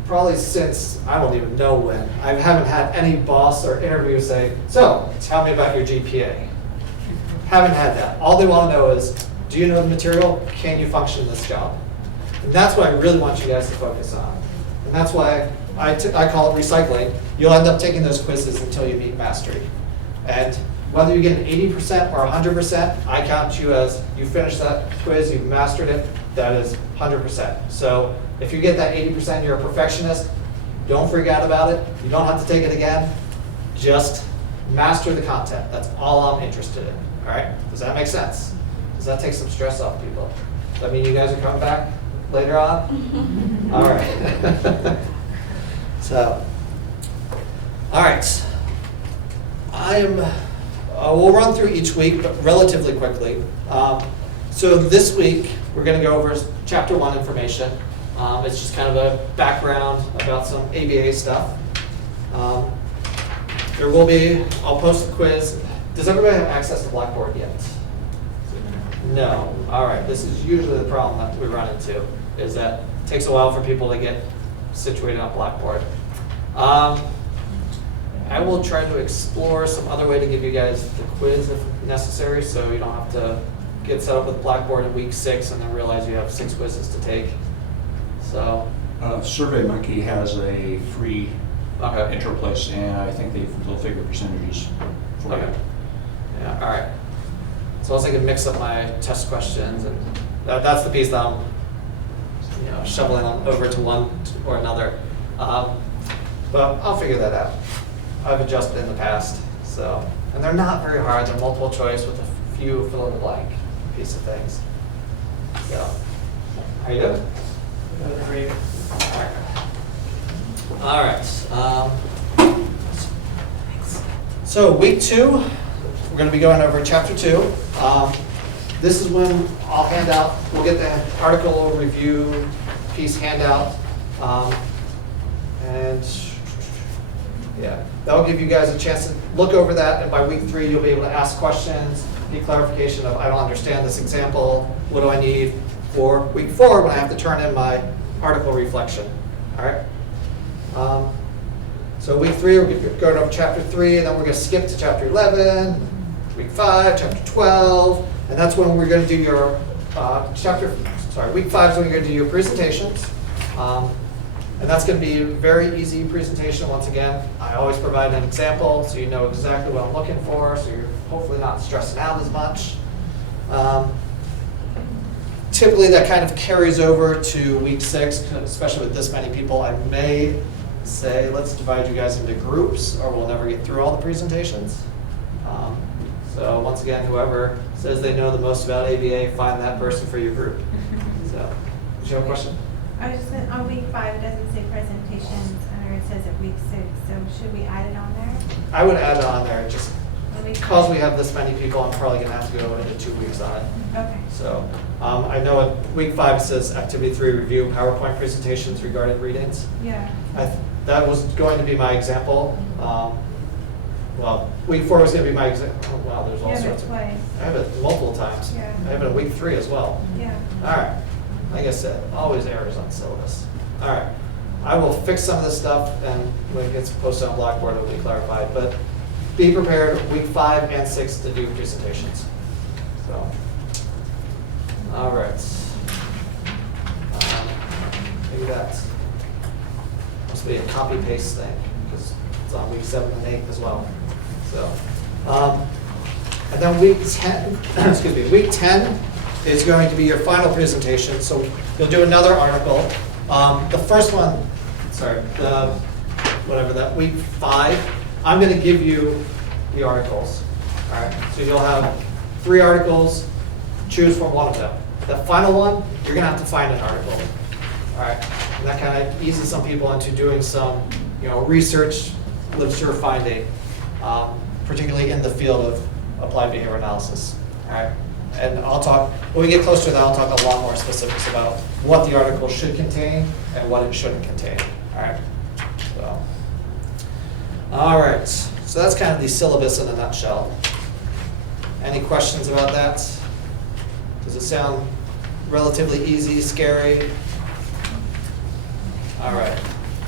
probably since, I don't even know when, I haven't had any boss or interviewer say, so, tell me about your GPA. Haven't had that. All they want to know is, do you know the material? Can you function in this job? And that's what I really want you guys to focus on. And that's why I call it recycling. You'll end up taking those quizzes until you meet mastery. And whether you get an 80% or 100%, I count you as you finished that quiz, you've mastered it, that is 100%. So if you get that 80%, you're a perfectionist, don't freak out about it. You don't have to take it again. Just master the content. That's all I'm interested in. All right? Does that make sense? Does that take some stress off people? Does that mean you guys are coming back later on? All right. So, all right. We'll run through each week, but relatively quickly. So this week, we're going to go over Chapter 1 information. It's just kind of a background about some ABA stuff. There will be, I'll post a quiz. Does everybody have access to Blackboard yet? No. All right. This is usually the problem that we run into, is that it takes a while for people to get situated on Blackboard. I will try to explore some other way to give you guys the quiz if necessary, so you don't have to get set up with Blackboard in week 6 and then realize you have 6 quizzes to take. So, SurveyMonkey has a free okay. intro place, and I think they'll figure percentages for Okay. you. Yeah. All right. So I can mix up my test questions, and that's the piece that I'm, shoveling on over to one or another. But I'll figure that out. I've adjusted in the past, so, and they're not very hard. They're multiple choice with a few fill in the blank piece of things. So, how you doing? Great. All right. So week 2, we're going to be going over Chapter 2. This is when I'll hand out. We'll get the article review piece handout, and yeah, that'll give you guys a chance to look over that. And by week 3, you'll be able to ask questions, get clarification of, I don't understand this example. What do I need for week 4 when I have to turn in my article reflection? All right. So week 3, we're going over Chapter 3, and then we're going to skip to Chapter 11. Week 5, Chapter 12, and that's when we're going to do your week 5 is when you're going to do your presentations. And that's going to be a very easy presentation. Once again, I always provide an example so you know exactly what I'm looking for, so you're hopefully not stressing out as much. Typically that kind of carries over to week 6, especially with this many people. I may say, let's divide you guys into groups, or we'll never get through all the presentations. So once again, whoever says they know the most about ABA, find that person for your group. So, did you have a question? I was just saying, on week 5, it doesn't say presentations, or it says at week 6, so should we add it on there? I would add it on there, just On week because 5? we have this many people, I'm probably going to have to go into 2 weeks on it. Okay. So I know at week 5 it says Activity 3 review PowerPoint presentations regarding readings. Yeah. That was going to be my example. Well, week 4 was going to be my example. Oh, wow, there's all You have sorts it of. twice. I have it multiple times. Yeah. I have it in week 3 as well. Yeah. All right. Like I said, always errors on syllabus. All right. I will fix some of this stuff, and when it gets posted on Blackboard, it will be clarified. But be prepared week 5 and 6 to do presentations. So, all right. Maybe that must be a copy paste thing because it's on week 7 and 8 as well. So, and then week 10, excuse me, week 10 is going to be your final presentation. So you'll do another article. The first one, week 5, I'm going to give you the articles. All right. So you'll have 3 articles. Choose from one of them. The final one, you're going to have to find an article. All right. And that kind of eases some people into doing some, research, literature finding, particularly in the field of applied behavior analysis. All right. And I'll talk, when we get closer to that, I'll talk a lot more specifics about what the article should contain and what it shouldn't contain. All right. All right. So that's kind of the syllabus in a nutshell. Any questions about that? Does it sound relatively easy, scary? All right.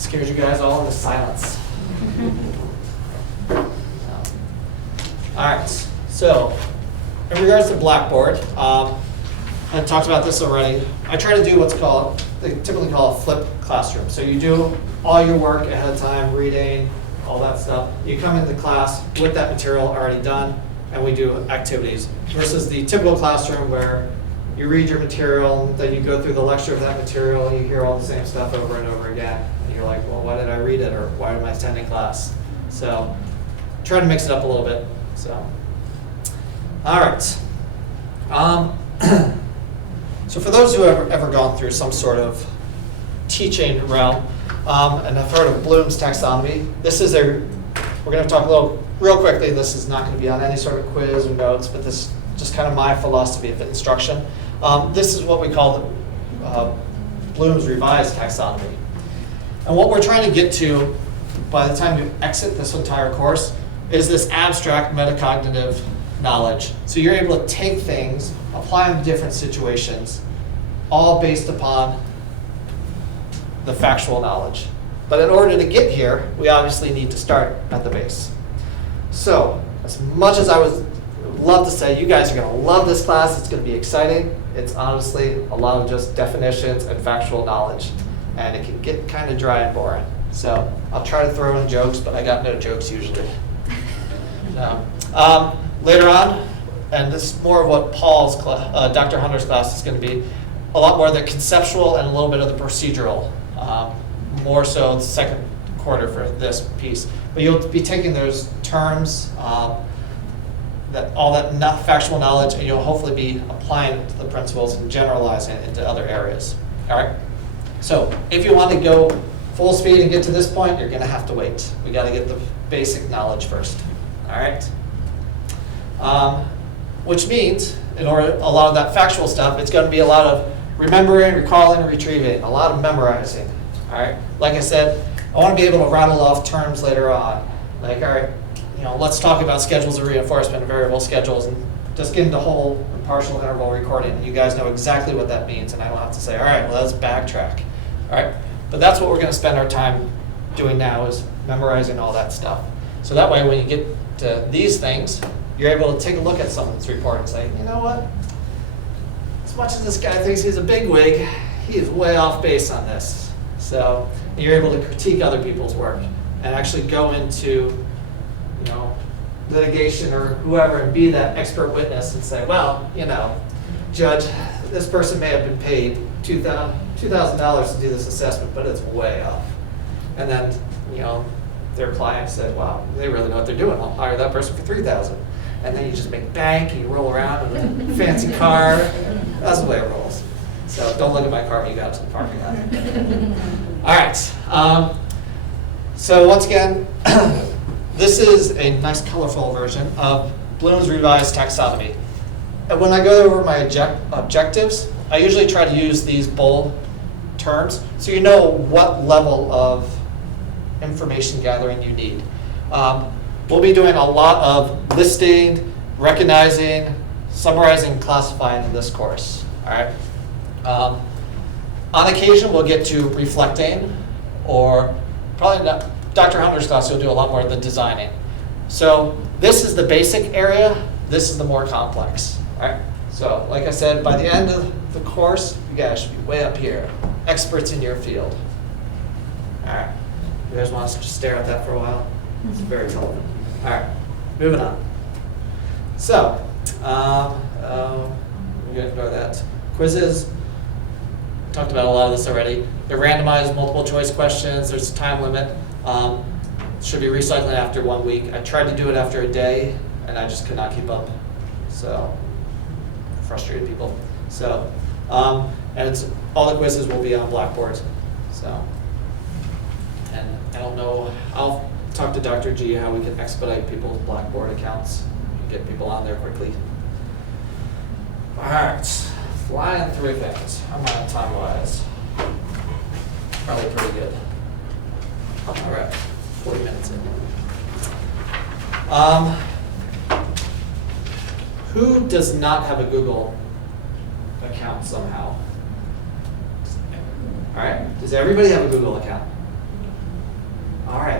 Scared you guys all into silence. All right, so in regards to Blackboard, I talked about this already. I try to do what's called, they typically call a flipped classroom. So you do all your work ahead of time, reading, all that stuff. You come into class with that material already done, and we do activities. Versus the typical classroom where you read your material, then you go through the lecture of that material, and you hear all the same stuff over and over again. And you're like, well, why did I read it, or why am I attending class? So try to mix it up a little bit. So, all right. So for those who have ever gone through some sort of teaching realm, and have heard of Bloom's taxonomy, this is we're going to talk real quickly. This is not going to be on any sort of quiz or notes, but this is just kind of my philosophy of instruction. This is what we call Bloom's revised taxonomy. And what we're trying to get to by the time you exit this entire course is this abstract metacognitive knowledge. So you're able to take things, apply them to different situations, all based upon the factual knowledge. But in order to get here, we obviously need to start at the base. So as much as I would love to say you guys are going to love this class, it's going to be exciting, it's honestly a lot of just definitions and factual knowledge. And it can get kind of dry and boring. So I'll try to throw in jokes, but I got no jokes usually. Later on, and this is more of what Paul's, Dr. Hunter's class is going to be, a lot more of the conceptual and a little bit of the procedural, more so the second quarter for this piece. But you'll be taking those terms, all that factual knowledge, and you'll hopefully be applying it to the principles and generalizing it into other areas. All right? So if you want to go full speed and get to this point, you're going to have to wait. We got to get the basic knowledge first. All right? Which means, in order a lot of that factual stuff, it's going to be a lot of remembering, recalling, retrieving, a lot of memorizing. All right? Like I said, I want to be able to rattle off terms later on. Like, all right, let's talk about schedules of reinforcement and variable schedules, and just get into whole and partial interval recording. You guys know exactly what that means, and I don't have to say, all right, well, let's backtrack. All right? But that's what we're going to spend our time doing now, is memorizing all that stuff. So that way, when you get to these things, you're able to take a look at someone's report and say, you know what? As much as this guy thinks he's a bigwig, he is way off base on this. So you're able to critique other people's work and actually go into, litigation or whoever and be that expert witness and say, well, Judge, this person may have been paid $2,000 to do this assessment, but it's way off. And then, their client said, wow, they really know what they're doing. I'll hire that person for $3,000. And then you just make bank and you roll around in a fancy car. That's the way it rolls. So don't look at my car when you go out to the parking lot. All right. So once again, this is a nice colorful version of Bloom's revised taxonomy. And when I go over my objectives, I usually try to use these bold terms so you know what level of information gathering you need. We'll be doing a lot of listing, recognizing, summarizing, classifying in this course. All right. On occasion, we'll get to reflecting, or probably not. Dr. Hunter's class, you'll do a lot more of the designing. So this is the basic area. This is the more complex. All right. So like I said, by the end of the course, you guys should be way up here, experts in your field. All right. You guys want us to just stare at that for a while? It's very relevant. All right, moving on. So, we're going to ignore that. Quizzes, talked about a lot of this already. They're randomized multiple choice questions. There's a time limit. Should be recycling after 1 week. I tried to do it after a day, and I just could not keep up. So, frustrated people. So, and it's all the quizzes will be on Blackboard. So, and I don't know, I'll talk to Dr. G how we can expedite people's Blackboard accounts and get people on there quickly. All right, flying through things. How am I time-wise? Probably pretty good. All right, 40 minutes in. Who does not have a Google account somehow? All right, does everybody have a Google account?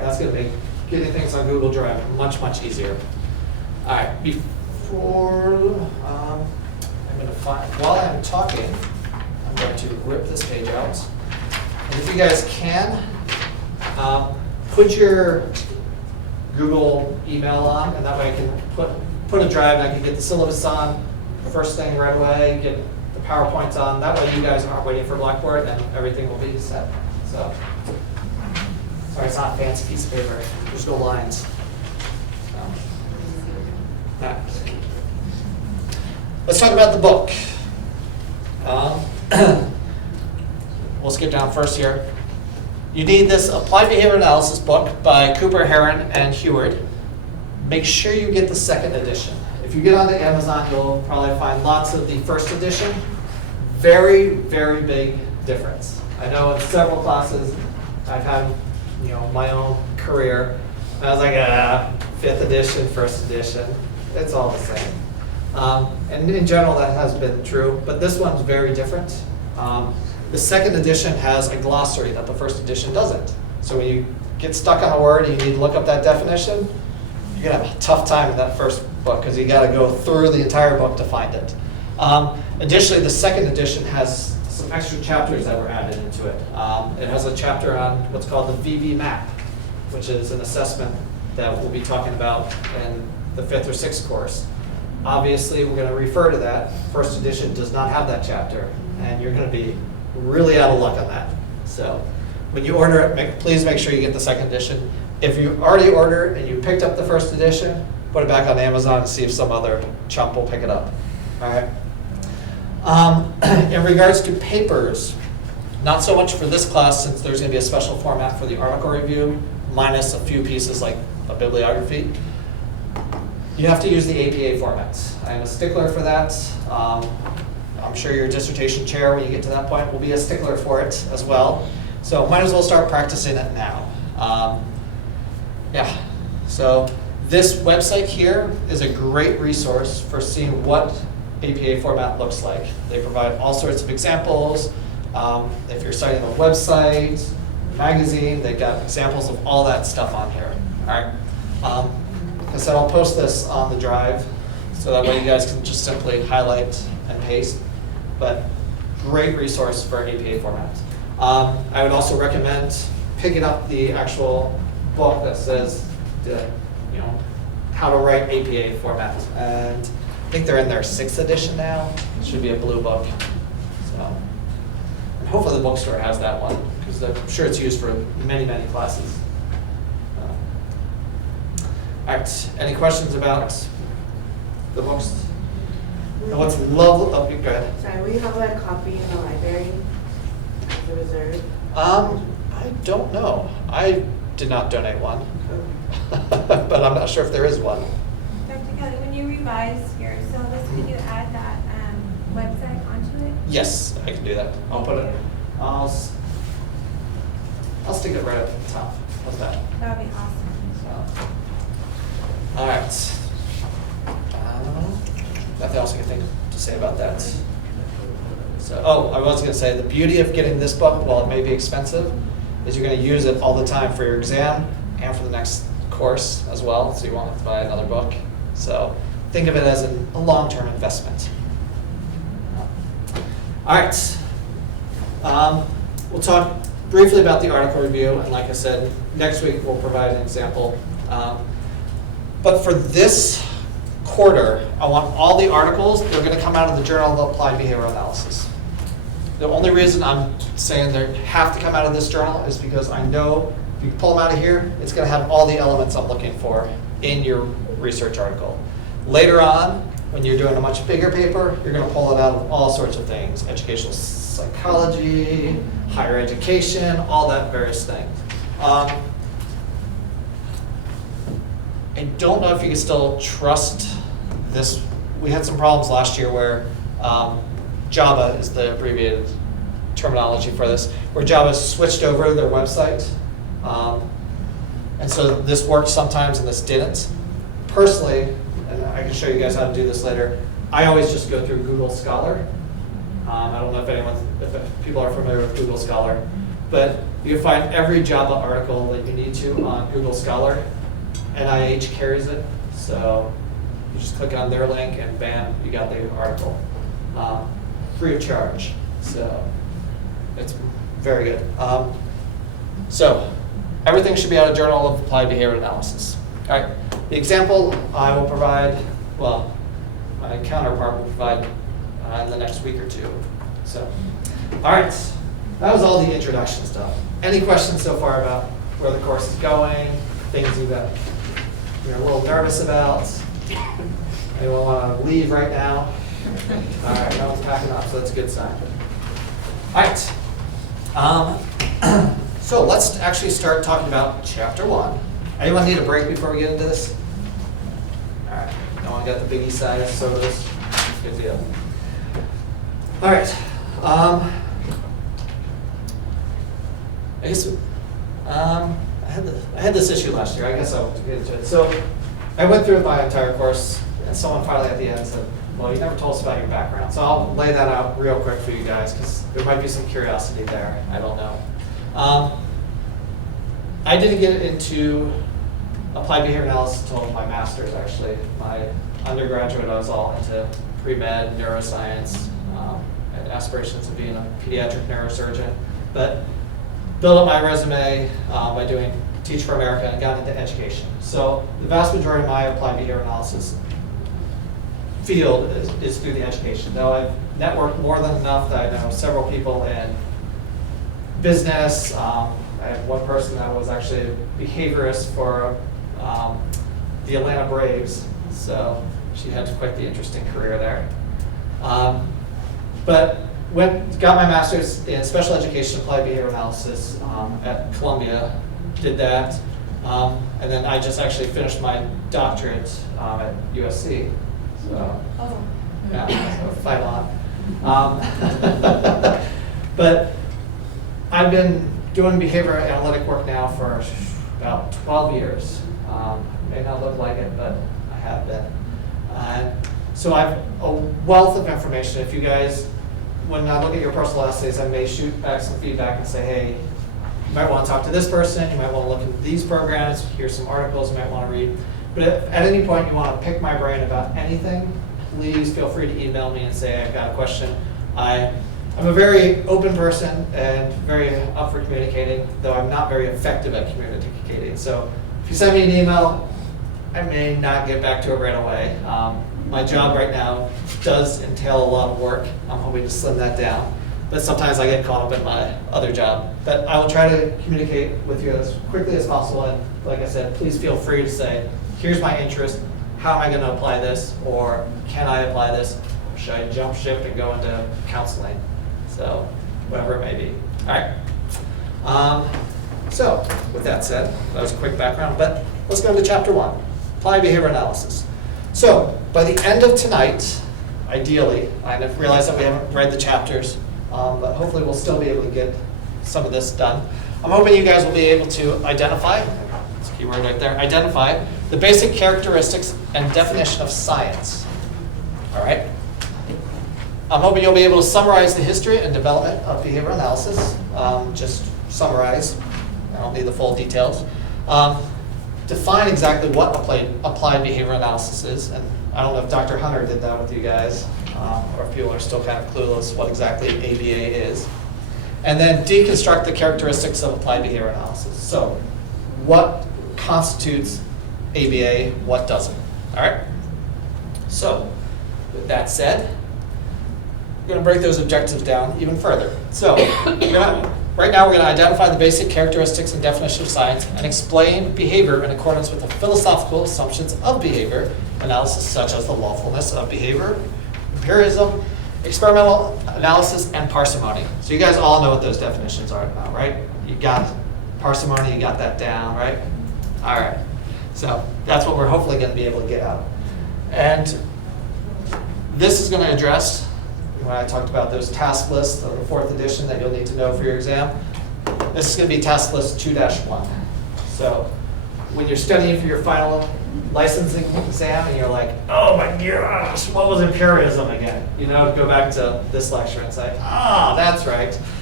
that's gonna make getting things on Google Drive much, much easier. All right, before, I'm gonna find, while I'm talking, I'm going to rip this page out. And if you guys can, put your Google email on, and that way I can put a drive and I can get the syllabus on first thing right away, get the PowerPoints on. That way you guys aren't waiting for Blackboard and everything will be set. So, sorry, it's not a fancy piece of paper. There's no lines. Let's talk about the book. We'll skip down first here. You need this Applied Behavior Analysis book by Cooper, Heron, and Heward. Make sure you get the second edition. If you get onto Amazon, you'll probably find lots of the first edition. Very, very big difference. I know in several classes, I've had my own career. And I was like, 5th edition, 1st edition, it's all the same. And in general, that has been true, but this one's very different. The second edition has a glossary that the first edition doesn't. So when you get stuck on a word and you need to look up that definition, you're gonna have a tough time in that first book because you gotta go through the entire book to find it. Additionally, the second edition has some extra chapters that were added into it. It has a chapter on what's called the VB map, which is an assessment that we'll be talking about in the 5th or 6th course. Obviously, we're going to refer to that. First edition does not have that chapter, and you're going to be really out of luck on that. So when you order it, please make sure you get the second edition. If you already ordered and you picked up the first edition, put it back on Amazon and see if some other chump will pick it up. All right. In regards to papers, not so much for this class since there's going to be a special format for the article review, minus a few pieces like a bibliography. You have to use the APA formats. I am a stickler for that. I'm sure your dissertation chair, when you get to that point, will be a stickler for it as well. So might as well start practicing it now. Yeah, so this website here is a great resource for seeing what APA format looks like. They provide all sorts of examples. If you're citing a website, magazine, they've got examples of all that stuff on here. All right. Like I said, I'll post this on the drive, so that way you guys can just simply highlight and paste. But great resource for APA format. I would also recommend picking up the actual book that says, how to write APA format. And I think they're in their 6th edition now. It should be a blue book. So, and hopefully the bookstore has that one, because I'm sure it's used for many, many classes. All right, any questions about the books? And what's lovely, oh, go ahead. Sorry, will you have a copy in the library as a reserve? I don't know. I did not donate one, but I'm not sure if there is one. Dr. Kelly, when you revise your syllabus, could you add that website onto it? Yes, I can do that. I'll put it, I'll stick it right up at the top. How's that? That would be awesome. So, all right. Nothing else I can think to say about that. So, I was going to say, the beauty of getting this book, while it may be expensive, is you're going to use it all the time for your exam and for the next course as well, so you won't have to buy another book. So think of it as a long-term investment. All right. We'll talk briefly about the article review, and like I said, next week we'll provide an example. But for this quarter, I want all the articles, they're going to come out of the Journal of Applied Behavioral Analysis. The only reason I'm saying they have to come out of this journal is because I know if you pull them out of here, it's going to have all the elements I'm looking for in your research article. Later on, when you're doing a much bigger paper, you're going to pull it out of all sorts of things, educational psychology, higher education, all that various things. I don't know if you can still trust this. We had some problems last year where Java is the abbreviated terminology for this, where Java switched over their website. And so this worked sometimes and this didn't. Personally, and I can show you guys how to do this later, I always just go through Google Scholar. I don't know if people are familiar with Google Scholar. but you can find every Java article that you need to on Google Scholar. NIH carries it, so you just click on their link and bam, you got the article. Free of charge, so it's very good. So everything should be out of Journal of Applied Behavior Analysis. All right, the example I will provide, well, my counterpart will provide in the next week or two. So, all right, that was all the introduction stuff. Any questions so far about where the course is going, things you're a little nervous about? Anyone want to leave right now? All right, no one's packing up, so that's a good sign. All right, so let's actually start talking about chapter 1. Anyone need a break before we get into this? All right, no one got the biggie size sodas? Good deal. All right, I guess I had this issue last year. I guess I'll get into it. So I went through my entire course, and someone finally at the end said, well, you never told us about your background. So I'll lay that out real quick for you guys, because there might be some curiosity there. I don't know. I didn't get into applied behavior analysis until my master's, actually. My undergraduate, I was all into pre-med, neuroscience, had aspirations of being a pediatric neurosurgeon, but built up my resume by doing Teach for America and got into education. So the vast majority of my applied behavior analysis field is through the education. Though I've networked more than enough that I know several people in business. I have one person that was actually a behaviorist for the Atlanta Braves, so she had quite the interesting career there. But got my master's in special education applied behavior analysis at Columbia, did that, and then I just actually finished my doctorate at USC. So, yeah, so fight on. But I've been doing behavior analytic work now for about 12 years. May not look like it, but I have been. So I have a wealth of information. If you guys, when I look at your personal essays, I may shoot back some feedback and say, hey, you might want to talk to this person, you might want to look into these programs, here's some articles you might want to read. But if at any point you want to pick my brain about anything, please feel free to email me and say, I've got a question. I'm a very open person and very up for communicating, though I'm not very effective at communicating. So if you send me an email, I may not get back to it right away. My job right now does entail a lot of work. I'm hoping to slim that down. But sometimes I get caught up in my other job. But I will try to communicate with you as quickly as possible. And like I said, please feel free to say, here's my interest. How am I going to apply this? Or can I apply this? Or should I jump ship and go into counseling? So whatever it may be. All right. So with that said, that was a quick background. But let's go into chapter 1, applied behavior analysis. So by the end of tonight, ideally, I realize that we haven't read the chapters, but hopefully we'll still be able to get some of this done. I'm hoping you guys will be able to identify, that's a keyword right there, identify the basic characteristics and definition of science. All right? I'm hoping you'll be able to summarize the history and development of behavior analysis. Just summarize. I don't need the full details. Define exactly what applied behavior analysis is. And I don't know if Dr. Hunter did that with you guys, or if people are still kind of clueless what exactly ABA is. And then deconstruct the characteristics of applied behavior analysis. So what constitutes ABA, what doesn't? All right? So with that said, we're going to break those objectives down even further. So right now we're going to identify the basic characteristics and definition of science and explain behavior in accordance with the philosophical assumptions of behavior analysis, such as the lawfulness of behavior, empiricism, experimental analysis, and parsimony. So you guys all know what those definitions are now, right? You got parsimony, you got that down, right? All right. So that's what we're hopefully going to be able to get out. And this is going to address, when I talked about those task lists of the 4th edition that you'll need to know for your exam, this is going to be task list 2-1. So when you're studying for your final licensing exam and you're like, oh my gosh, what was empiricism again? You know, go back to this lecture and say, that's right.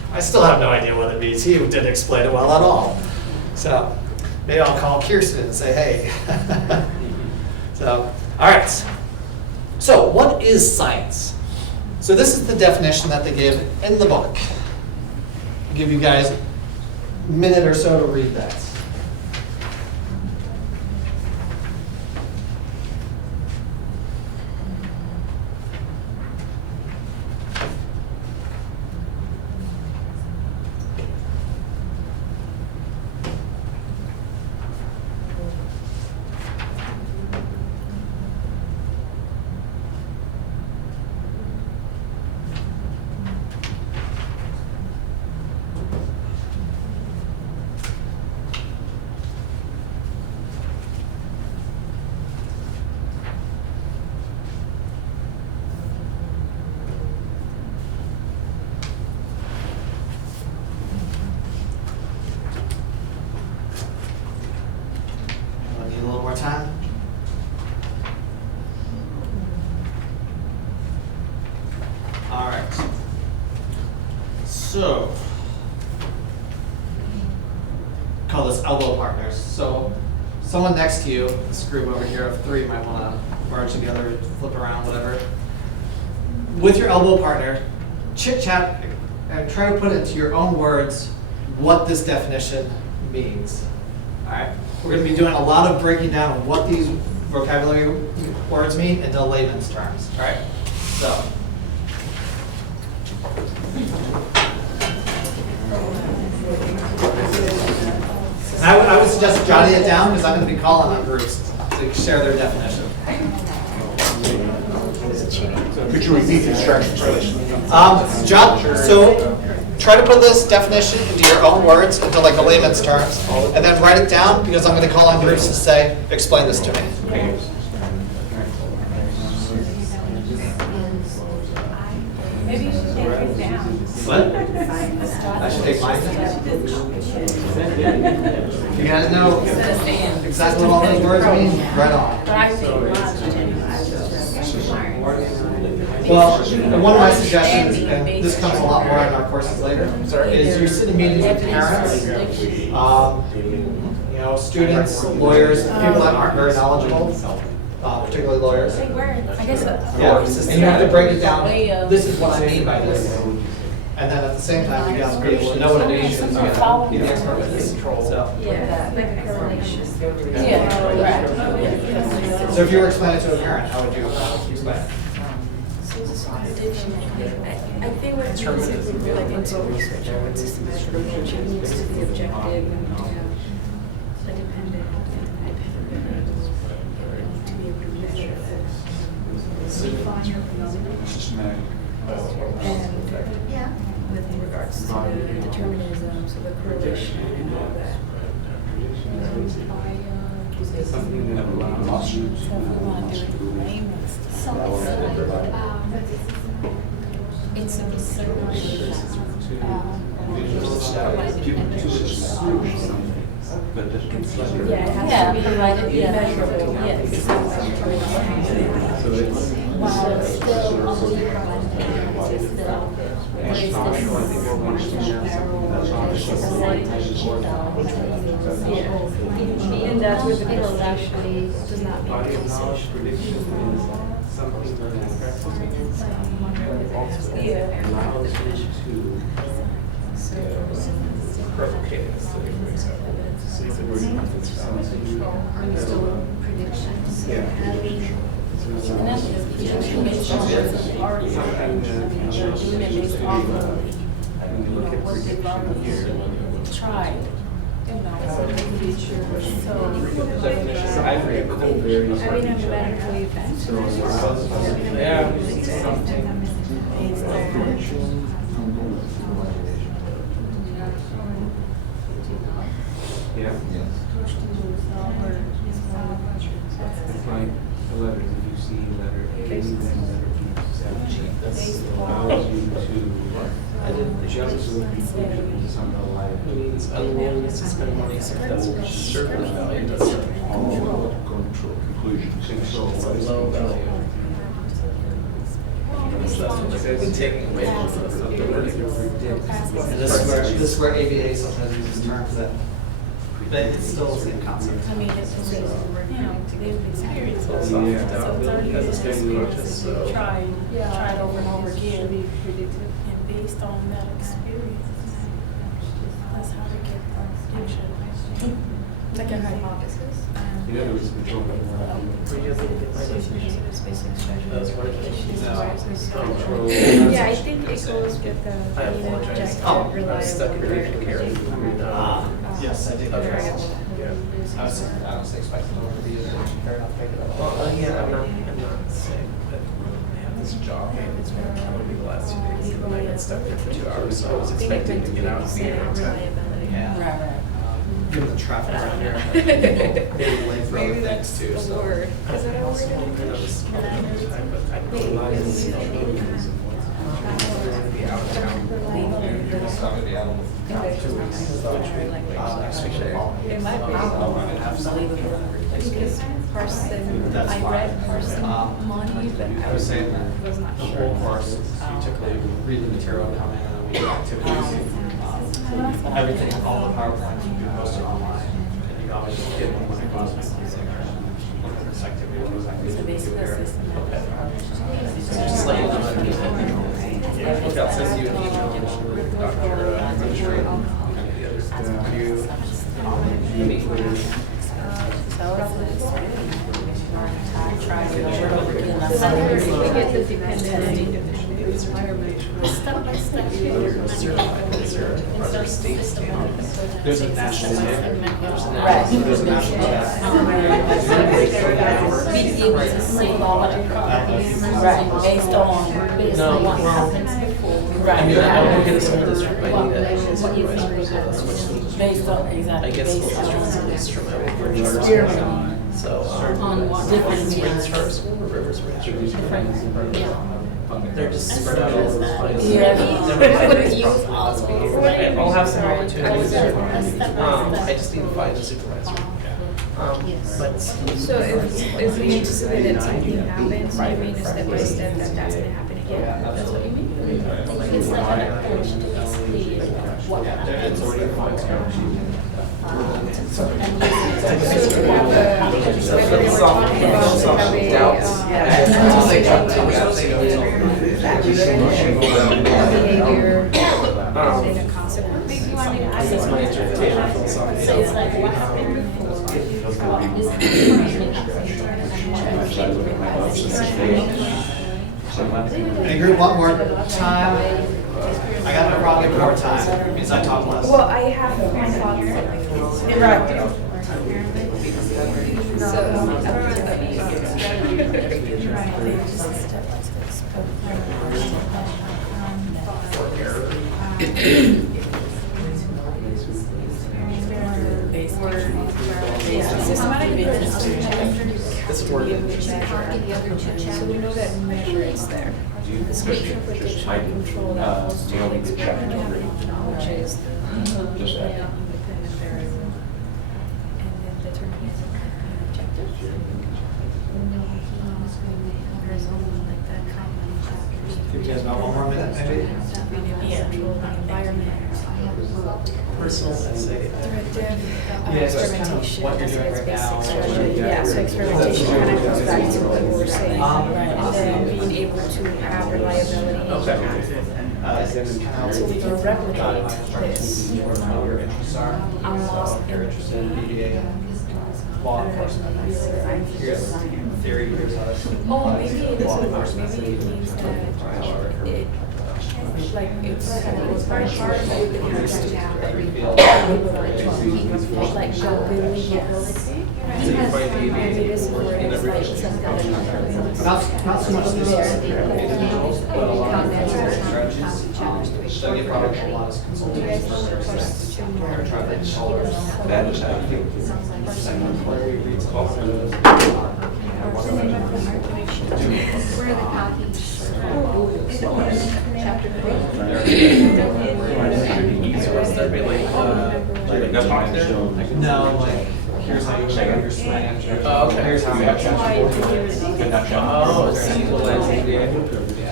I still have no idea what it means. He didn't explain it well at all. So maybe I'll call Kirsten and say, hey. So, all right. So what is science? So this is the definition that they give in the book. I'll give you guys a minute or so to read that. I need a little more time. All right. So, call this elbow partners. So, someone next to you, this group over here of three might want to merge together, flip around, whatever. With your elbow partner, chit chat and try to put into your own words what this definition means. All right. We're going to be doing a lot of breaking down of what these vocabulary words mean into layman's terms. All right. So. I would suggest jotting it down because I'm going to be calling on groups to share their definition. Could you repeat the instructions, please? So try to put this definition into your own words, into like the layman's terms, and then write it down because I'm going to call on groups to say, explain this to me. Maybe you should take it down. What? I should take mine. You guys know exactly what all those words mean? Right on. Well, one of my suggestions, and this comes a lot more in our courses later, is you sit in meetings with parents, students, lawyers, people that aren't very knowledgeable, particularly lawyers. I guess Yeah, and you have to break it down. This is what I mean by this. And then at the same time, you have to be able to know what it means and be the expert with this. So. Yeah, like a correlation. So if you were explaining it to a parent, how would you explain it? I think what it means is we're like into research and what systematic approach it needs to be objective and to have independent and to be able to measure Systematic. and with regards to the determinism, so the correlation and all that. Something that allows you So if we want to do it layman's it's a research. Yeah, it has to be provided, measurable, yes. So it's While still And that's where the correlation does not make body of knowledge sense. prediction is something that ultimately allows you to provocate us to give example. Predictions. Yeah. And that's just the information that's already they're doing it based off of what they've already tried. So they can be sure. So I recall very. I mean, I'm medically effective. Yeah. Yeah. It's like the letters, if you see letter A, then letter B, that allows you to jump to a conclusion into some of the life. It means unwillingness to spend money, so that's surplus value, that's Control conclusions. Control. low value. It's taking away from the wording. And this is where ABA sometimes uses terms that, but it's still the same concept. I mean, it's just, they've experienced it. So it's So soft down, it's already because it's getting experienced, conscious, so so. try it over and over again. Should be predictive. And based on that experience, that's how to get the prediction. Like a hypothesis. You know, there was control of That's what it is. control. Yeah, I think it goes with the I apologize. Oh, I'm stuck in reliable, Carrie. Yes, I did. Okay. Yeah. I was expecting it to be fair enough, take it all. Well, yeah, I'm not saying that I have this job, and it's been probably the last 2 days, and I got stuck there for 2 hours, so I was expecting to get out and be on time. Yeah. Right. Given the traffic around here, maybe late for other Maybe things that's too, the so. word. Is that a word? I was time, but I don't know. We're gonna be out of town. Next week, It might be. Because Parson, That's I fine. read Parson money, but I was saying that was not the sure. whole course, you typically read the material, come in, and then we do activities. Everything, all the PowerPoints will be posted online, and you can always just get one when it goes, like, look at this activity, what was activity. So basically, here. a system. Just like, yeah, look out, send you an email, Dr. Administrator, the other few. Meet with Try it over again. We get the dependent and independent environment. Step by step. certified, is there other state standards? There's a national standard. Right. There's a national Being able to see right, based on what happens before. I mean, I don't Right. get a school district, I need a supervisor, so let's switch school districts. Based on, I exactly, get school based districts on. at least from my work. So, On what different Springs tiers. Charter School or Rivers Ranch? Yeah. They're just spread out all over the place. Yeah. I'll have some opportunities. I just need to find a supervisor. But. So if we anticipate that something happens, you mean a step by step that that's gonna happen again? That's what you mean? It's like an approach to see what happens. It's already defined. So to have a, whether they were talking about have behavior in a consequence. That's my interpretation of philosophy. So it's like what happened before, what is Any group want more time? I got no problem giving more time, means I talk less. Well, I have my thoughts. Right. Systematic approach to This word. so we know that measure is there. The spatial prediction control that goes to the experiment, which is the independent variable. And then determinism and objective. Like that. Give you guys about one more minute, maybe? Being able to control the environment. Personal essay. Directive, Yeah, so it's kind of experimentation, what you're that's doing its right basic now. strategy. Yeah, so experimentation kind of goes back to what we were saying, Right. and then being able to have reliability. So we can replicate this. Your interests are. I'm lost You're in interested in media, law enforcement. Here's theory, here's how it's. Oh, maybe it isn't, maybe it means that it, like, it's kind of goes by heart, it has to have like go believability. So you find the Maybe this is where it's like something that. Not so much this individuals, but a lot of strategies. So you probably get a lot of consultants firms that are trying to install. That is how you do Where we read calls and those. Where are the copies? Chapter 3. So is that be like talk there? No, like, here's how you share your strategy. Oh, okay. Here's how you capture. Oh, it's utilize ABA.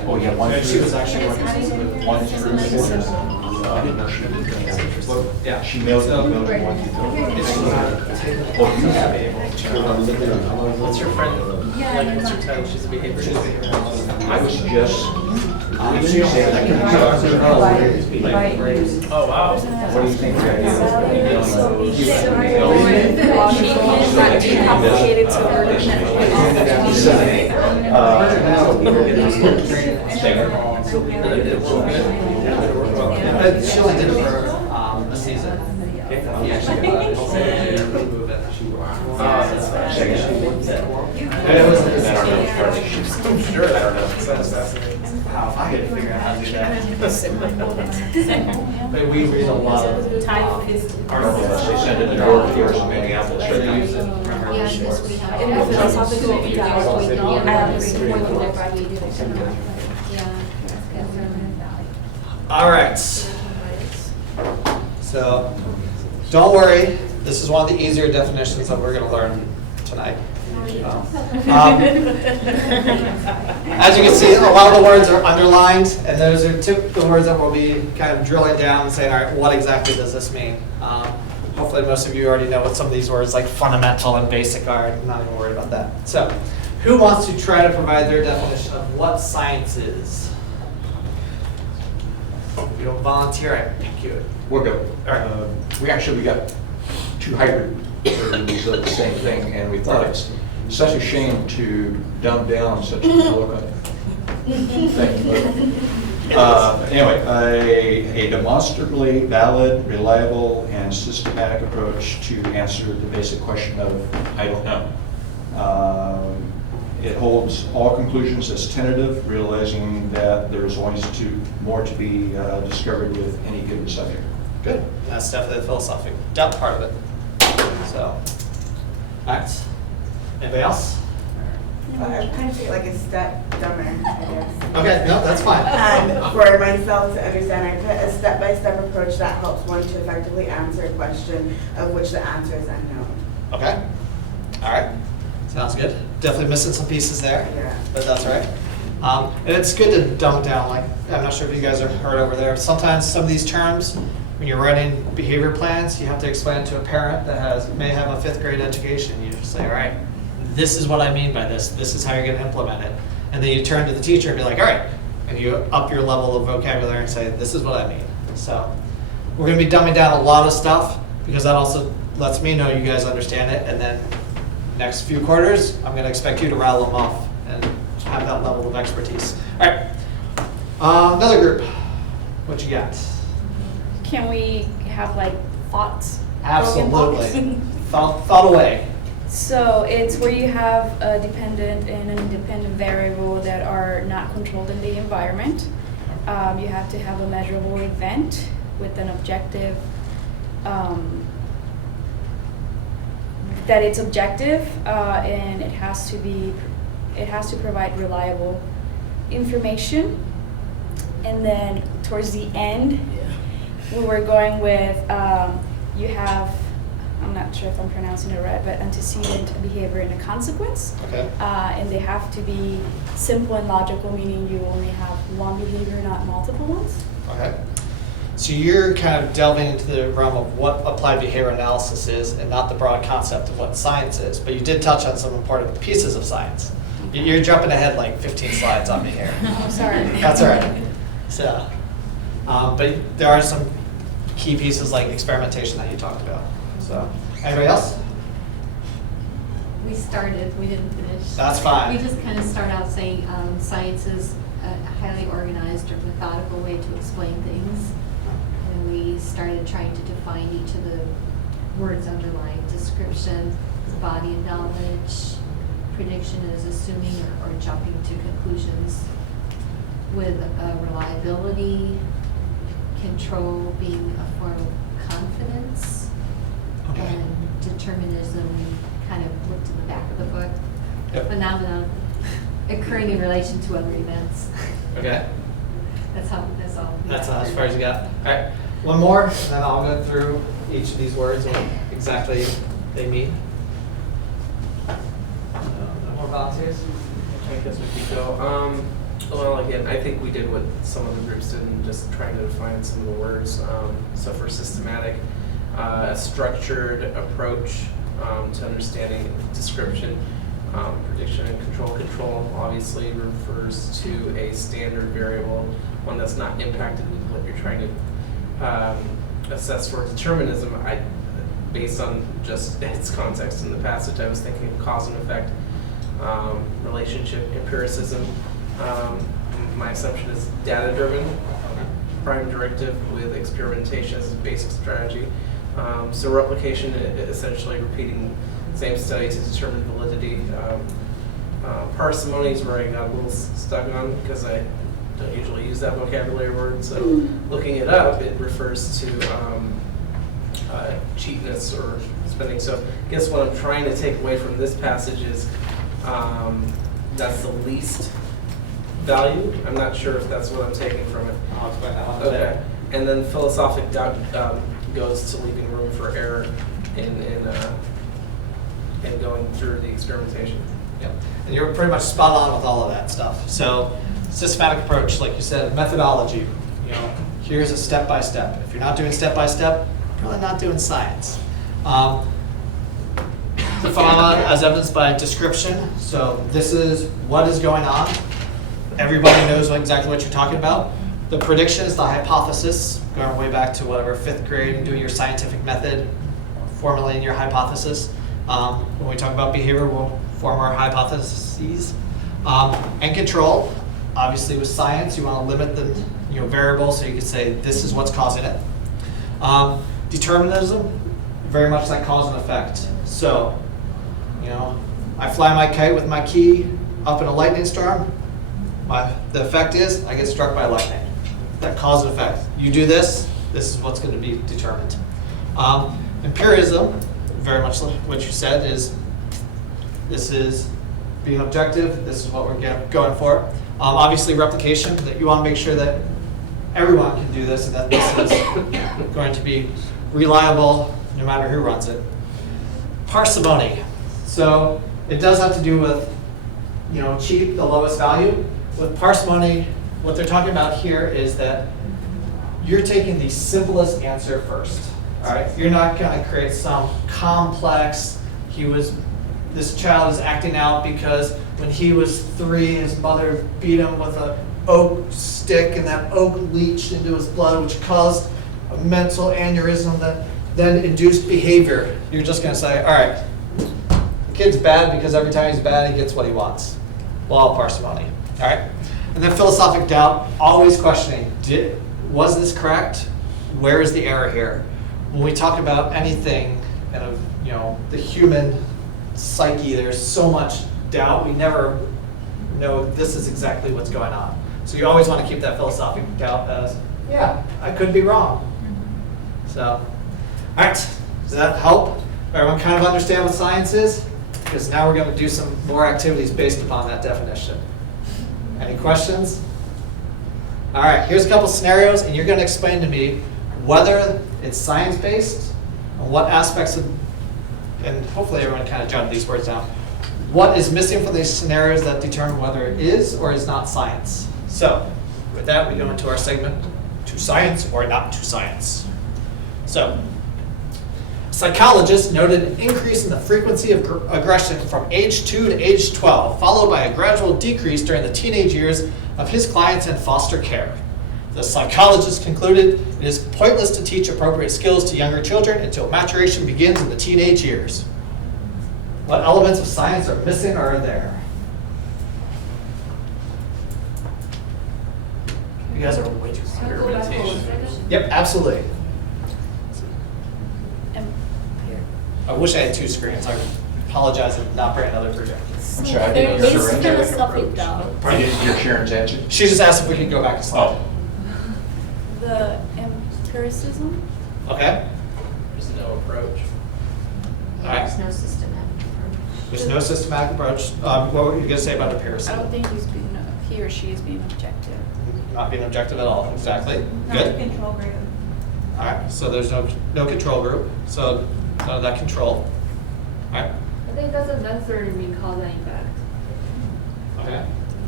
Oh, yeah, one And she through. was actually working on One through four. I didn't know she did that. Yeah. She mailed it, one through Oh, you have it. What's your friend, like, what's your title? She's a behaviorist? I was just. Oh, wow. What do you think? Complicated, so we're She only did it for a season. He actually got it. And it was sure, I don't know. Sounds fascinating. Wow, if I had to figure out how to do that. But we read a lot of articles. They send it to York first, maybe Apple. Sure, they use it. Remember? Yeah, yes, we have. In the philosophical Yeah. All right. So, don't worry, this is one of the easier definitions that we're going to learn tonight. As you can see, a lot of the words are underlined, and those are the words that we'll be kind of drilling down and saying, all right, what exactly does this mean? Hopefully most of you already know what some of these words like fundamental and basic are. I'm not even worried about that. So, who wants to try to provide their definition of what science is? If you don't volunteer, I pick you. We'll go. All right. We got two hybrid versions of the same thing, and we thought it's such a shame to dumb down such an eloquent thing. Anyway, a demonstrably valid, reliable, and systematic approach to answer the basic question of I don't know. It holds all conclusions as tentative, realizing that there is always more to be discovered with any given subject. Good. That's definitely the philosophical depth part of it. So, all right. Anybody else? I'm kind of like a step dumber, I guess. Okay, no, that's fine. For myself to understand, I put a step-by-step approach that helps one to effectively answer a question of which the answer is unknown. Okay. All right. Sounds good. Definitely missing some pieces there, Yeah. but that's all right. And it's good to dumb down. Like, I'm not sure if you guys have heard over there. Sometimes some of these terms, when you're writing behavior plans, you have to explain it to a parent that may have a 5th grade education. You just say, all right, this is what I mean by this. This is how you're going to implement it. And then you turn to the teacher and be like, all right, and you up your level of vocabulary and say, this is what I mean. So we're going to be dumbing down a lot of stuff because that also lets me know you guys understand it. And then next few quarters, I'm going to expect you to rattle them off and have that level of expertise. All right. Another group. What you got? Can we have like thoughts? Absolutely. Thought away. So it's where you have a dependent and an independent variable that are not controlled in the environment. You have to have a measurable event with an objective, that it's objective, and it has to provide reliable information. And then towards the end, we were going with, you have, I'm not sure if I'm pronouncing it right, but antecedent behavior and a consequence. Okay. And they have to be simple and logical, meaning you only have one behavior, not multiple ones. Okay. So you're kind of delving into the realm of what applied behavior analysis is and not the broad concept of what science is, but you did touch on some important pieces of science. You're jumping ahead like 15 slides on me here. I'm sorry. That's all right. So, but there are some key pieces like experimentation that you talked about. So, anybody else? We started, we didn't finish. That's fine. We just kind of start out saying science is a highly organized or methodical way to explain things. And we started trying to define each of the words underlying. Description is body of knowledge. Prediction is assuming or jumping to conclusions. With reliability, control being a form of confidence. Okay. And determinism, kind of looked in the back of the book. Yep. Phenomena occurring in relation to other events. Okay. That's all. That's as far as you got. All right. One more, and then I'll go through each of these words and what exactly they mean. No more volunteers? I guess we could go. Well, again, I think we did what some of the groups did in just trying to define some of the words. So for systematic, a structured approach to understanding description, prediction and control. Control obviously refers to a standard variable, one that's not impacted with what you're trying to assess for determinism. Based on just its context in the passage, I was thinking of cause and effect, relationship, empiricism. My assumption is data-driven, prime directive with experimentation as a basic strategy. So replication, essentially repeating the same study to determine validity. Parsimony is where I got a little stuck on because I don't usually use that vocabulary word. So looking it up, it refers to cheapness or spending. So I guess what I'm trying to take away from this passage is that's the least value. I'm not sure if that's what I'm taking from it. I'll explain that one. Okay. And then philosophic doubt goes to leaving room for error in going through the experimentation. Yeah, and you're pretty much spot on with all of that stuff. So systematic approach, like you said, methodology. You know, here's a step-by-step. If you're not doing step-by-step, you're probably not doing science. Define as evidenced by description. So this is what is going on. Everybody knows exactly what you're talking about. The prediction is the hypothesis, going way back to whatever, 5th grade, and doing your scientific method, formulating your hypothesis. When we talk about behavior, we'll form our hypotheses. And control, obviously with science, you want to limit the variable, so you can say this is what's causing it. Determinism, very much like cause and effect. So, I fly my kite with my key up in a lightning storm. The effect is I get struck by lightning. That cause and effect. You do this, this is what's going to be determined. Empiricism, very much like what you said, is this is being objective, this is what we're going for. Obviously replication, that you want to make sure that everyone can do this and that this is going to be reliable no matter who runs it. Parsimony. So it does have to do with cheap, the lowest value. With parsimony, what they're talking about here is that you're taking the simplest answer first. All right, you're not going to create some complex. This child is acting out because when he was 3, his mother beat him with an oak stick, and that oak leached into his blood, which caused a mental aneurysm that then induced behavior. You're just going to say, all right, the kid's bad because every time he's bad, he gets what he wants. Law of parsimony. All right, and then philosophic doubt, always questioning, was this correct? Where is the error here? When we talk about anything, the human psyche, there's so much doubt, we never know this is exactly what's going on. So you always want to keep that philosophic doubt as, yeah, I could be wrong. So, all right, does that help? Everyone kind of understand what science is? Because now we're going to do some more activities based upon that definition. Any questions? All right, here's a couple scenarios, and you're going to explain to me whether it's science-based and what aspects of, and hopefully everyone kind of jotted these words down, what is missing from these scenarios that determine whether it is or is not science. So with that, we go into our segment, to science or not to science. So psychologists noted an increase in the frequency of aggression from age 2 to age 12, followed by a gradual decrease during the teenage years of his clients in foster care. The psychologist concluded it is pointless to teach appropriate skills to younger children until maturation begins in the teenage years. What elements of science are missing or are there? You guys are way too Experimentation. Yep, absolutely. I wish I had 2 screens. I apologize for not bringing another projector. I'm sorry, I didn't There's surrender. philosophic doubt. I didn't hear Sharon's answer. She just asked if we could go back to slide. The empiricism? Okay. There's no approach. All right. There's no systematic approach. There's no systematic approach. What were you going to say about I empiricism? don't think he or she is being objective. Not being objective at all. Exactly. Not a Good. control group. All right. So there's no control group. So none of that control. All right. I think it doesn't necessarily mean cause and effect. Okay.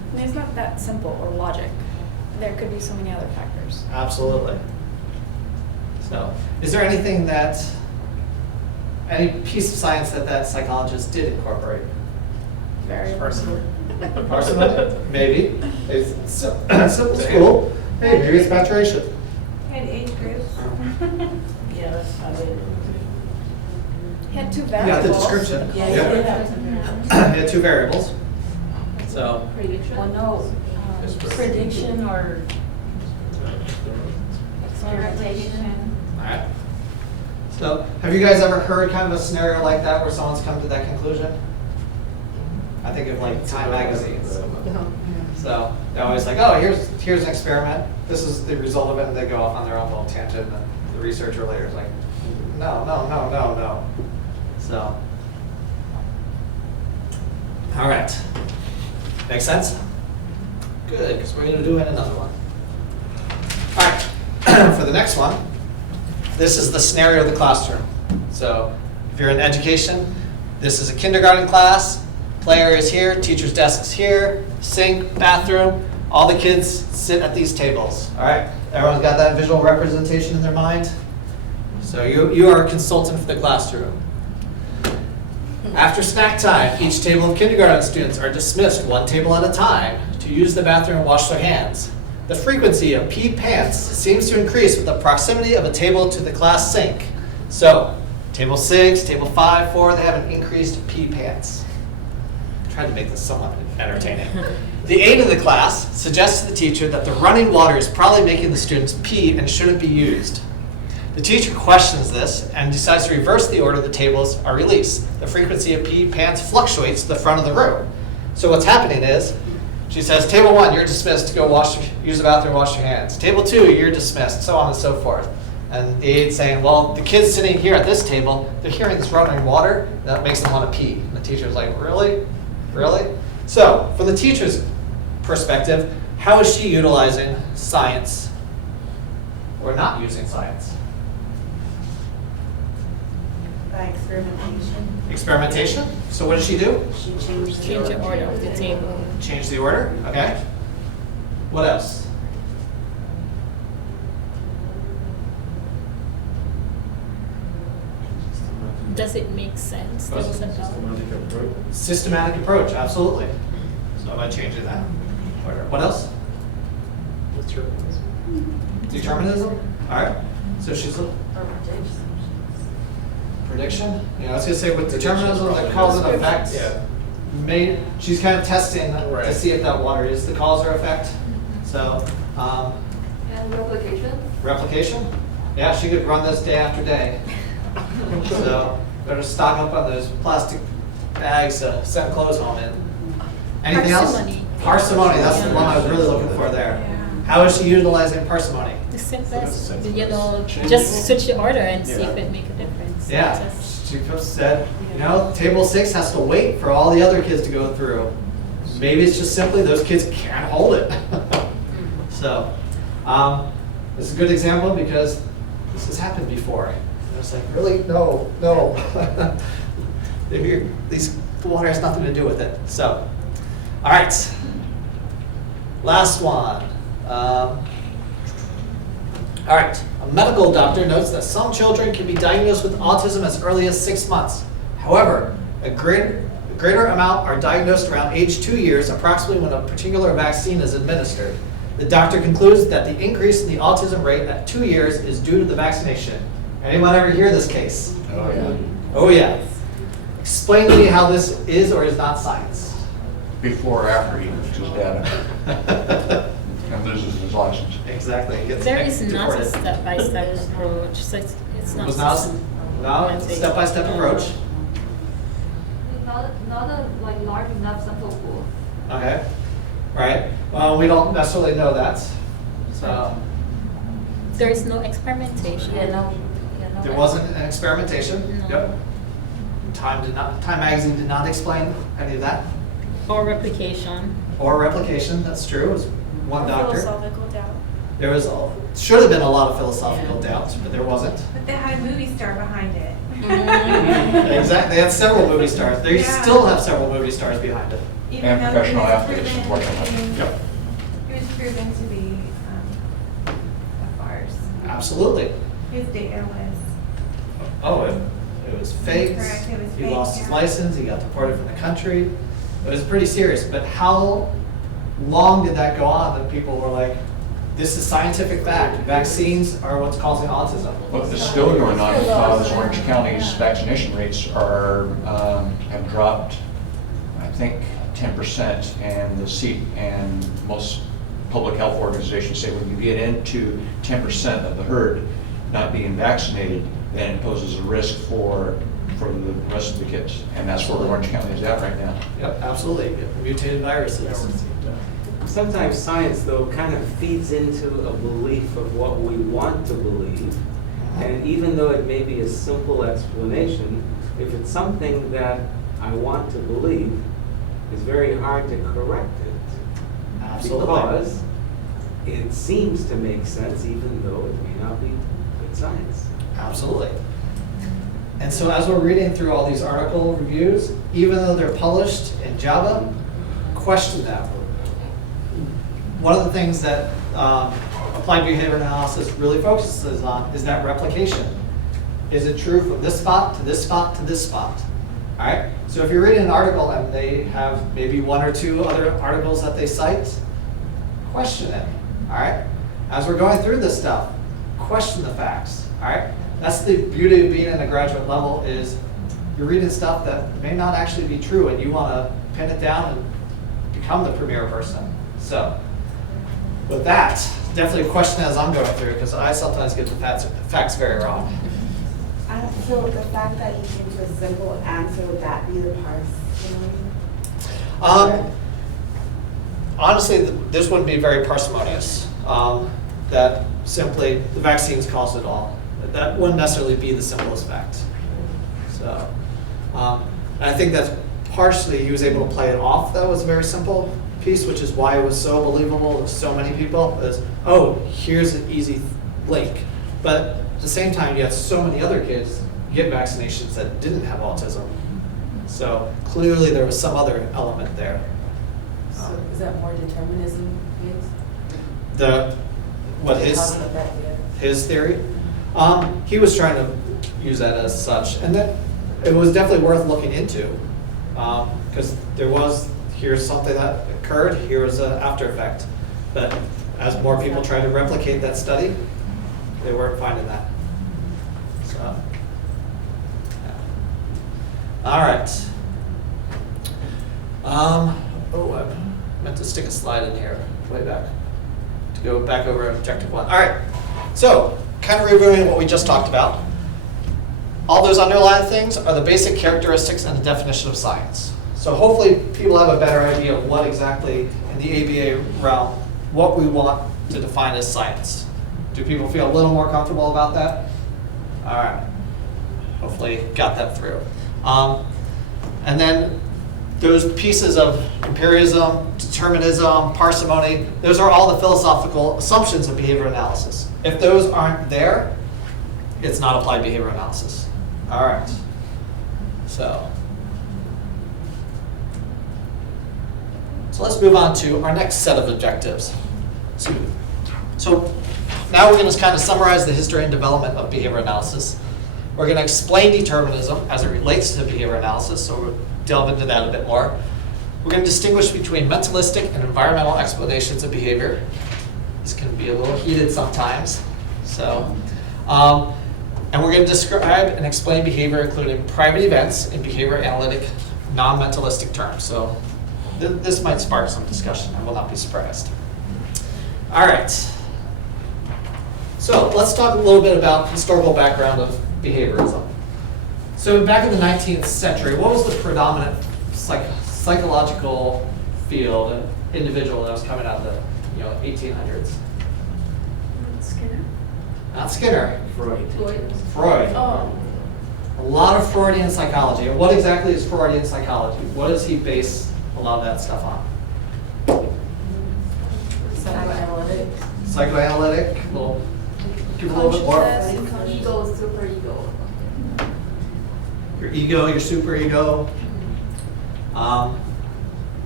And it's not that simple or logic. There could be so many other factors. Absolutely. So, is there anything that, any piece of science that psychologist did incorporate? Parsimony. Parsimony? Maybe. It's simple school. Hey, maybe it's maturation. And age groups. Yeah, that's probably. He had two You variables. got the description. Yeah, Yep. you have some. He had 2 variables. So, Well, no, prediction or experimentation. alright. So, have you guys ever heard kind of a scenario like that where someone's come to that conclusion? I think of like Time magazines. So they're always like, oh, here's an experiment. This is the result of it, and they go off on their own little tangent, and the researcher later is like, no. So, all right. Make sense? Good, because we're going to do another one. All right, for the next one, this is the scenario of the classroom. So if you're in education, this is a kindergarten class. Play area is here, teacher's desk is here, sink, bathroom. All the kids sit at these tables. All right, everyone's got that visual representation in their mind? So you are a consultant for the classroom. After snack time, each table of kindergarten students are dismissed 1 table at a time to use the bathroom and wash their hands. The frequency of pee pants seems to increase with the proximity of a table to the class sink. So, table 6, table 5, 4, they have an increased pee pants. Tried to make this somewhat entertaining. The aide of the class suggests to the teacher that the running water is probably making the students pee and shouldn't be used. The teacher questions this and decides to reverse the order the tables are released. The frequency of pee pants fluctuates to the front of the room. So what's happening is, she says, table 1, you're dismissed to go use the bathroom, wash your hands. Table 2, you're dismissed, so on and so forth. And the aide's saying, well, the kids sitting here at this table, they're hearing this running water, that makes them want to pee. And the teacher's like, really? Really? So, from the teacher's perspective, how is she utilizing science or not using science? By experimentation. Experimentation? So what does she do? She changed the order of the table. Change the order? Okay. What else? Does it make sense? There was a doubt. Systematic approach, absolutely. So am I changing that? Order. What else? Determinism? All right. So she's a prediction. You know, I was gonna say with determinism, the cause and effect. Yeah. She's kind of testing Right. to see if that water is the cause or effect. So, And replication? replication. Yeah, she could run this day after day. So better stock up on those plastic bags to send clothes home in. Anything Parsimony. else? Parsimony. That's the one I was really looking for there. How is she utilizing parsimony? The simplest, just switch the order and see if it make a difference. Yeah, Just- she just said, table 6 has to wait for all the other kids to go through. Maybe it's just simply those kids can't hold it. So, this is a good example because this has happened before. And it's like, really? No. The water has nothing to do with it. So, all right. Last one. All right, a medical doctor notes that some children can be diagnosed with autism as early as 6 months. However, a greater amount are diagnosed around age 2 years, approximately when a particular vaccine is administered. The doctor concludes that the increase in the autism rate at 2 years is due to the vaccination. Anyone ever hear this case? Oh, yeah. Oh, yeah. Explain to me how this is or is not science. Before or after he loses his data and loses his license. Exactly. It gets There is not a deported. step-by-step approach, so it's not. Was not a step-by-step approach. Not a large enough sample pool. Okay, right. Well, we don't necessarily know that. So There is no experimentation. there wasn't an experimentation. No. Yep. Time magazine did not explain any of that. Or replication. Or replication, that's true. It was one doctor. Philosophical doubt. There was, should have been a lot of philosophical doubts, but there wasn't. But they had a movie star behind it. Exactly, they had several movie stars. They Yeah. still have several movie stars behind it. Even And though professional he was athletes, proven unfortunately. to be- Yep. He was proven to be a farce. Absolutely. His data was, Oh, it was faked. Correct, it was He fake, lost his yeah. license, he got deported from the country. It was pretty serious, but how long did that go on that people were like, this is scientific fact, vaccines are what's causing autism? Look, it's still going on because Orange County's vaccination rates are, have dropped, I think, 10%, and most public health organizations say when you get into 10% of the herd not being vaccinated, then it poses a risk for the rest of the kids. And that's where Orange County is at right now. Yep, absolutely, mutated viruses. Sometimes science, though, kind of feeds into a belief of what we want to believe. And even though it may be a simple explanation, if it's something that I want to believe, it's very hard to correct it. Absolutely. Because it seems to make sense, even though it may not be good science. Absolutely. And so as we're reading through all these article reviews, even though they're published in Java, question them. One of the things that applied behavior analysis really focuses on is that replication. Is it true from this spot to this spot to this spot? All right. So if you're reading an article and they have maybe one or two other articles that they cite, question it. All right. As we're going through this stuff, question the facts. All right. That's the beauty of being in a graduate level is you're reading stuff that may not actually be true, and you want to pin it down and become the premier person. So with that, definitely question as I'm going through because I sometimes get the facts very wrong. So the fact that you came to a simple answer, would that be the parsimony? Honestly, this wouldn't be very parsimonious. That simply the vaccines caused it all. That wouldn't necessarily be the simplest fact. So, and I think that's partially he was able to play it off. That was a very simple piece, which is why it was so believable to so many people. Is oh, here's an easy link, but at the same time, you had so many other kids get vaccinations that didn't have autism. So clearly, there was some other element there. So is that more determinism is? His theory. He was trying to use that as such, and that it was definitely worth looking into because here's something that occurred, here was an after effect. But as more people tried to replicate that study, they weren't finding that. So, yeah. All right. I meant to stick a slide in here way back to go back over objective one. All right. So, kind of reviewing what we just talked about. All those underlying things are the basic characteristics and the definition of science. So hopefully people have a better idea of what exactly in the ABA realm, what we want to define as science. Do people feel a little more comfortable about that? All right. Hopefully got that through. And then those pieces of empiricism, determinism, parsimony, those are all the philosophical assumptions of behavior analysis. If those aren't there, it's not applied behavior analysis. All right. So let's move on to our next set of objectives. So now we're going to kind of summarize the history and development of behavior analysis. We're going to explain determinism as it relates to behavior analysis, so we'll delve into that a bit more. We're going to distinguish between mentalistic and environmental explanations of behavior. This can be a little heated sometimes. So, and we're going to describe and explain behavior, including private events in behavior analytic, non-mentalistic terms. So this might spark some discussion. I will not be surprised. All right. So let's talk a little bit about historical background of behaviorism. So back in the 19th century, what was the predominant psychological field and individual that was coming out of the 1800s? Skinner. Not Skinner. Freud. Oh. A lot of Freudian psychology. And what exactly is Freudian psychology? What does he base a lot of that stuff on? Psychoanalytic. Well, give a little bit more. Ego, super ego. Your ego, your superego.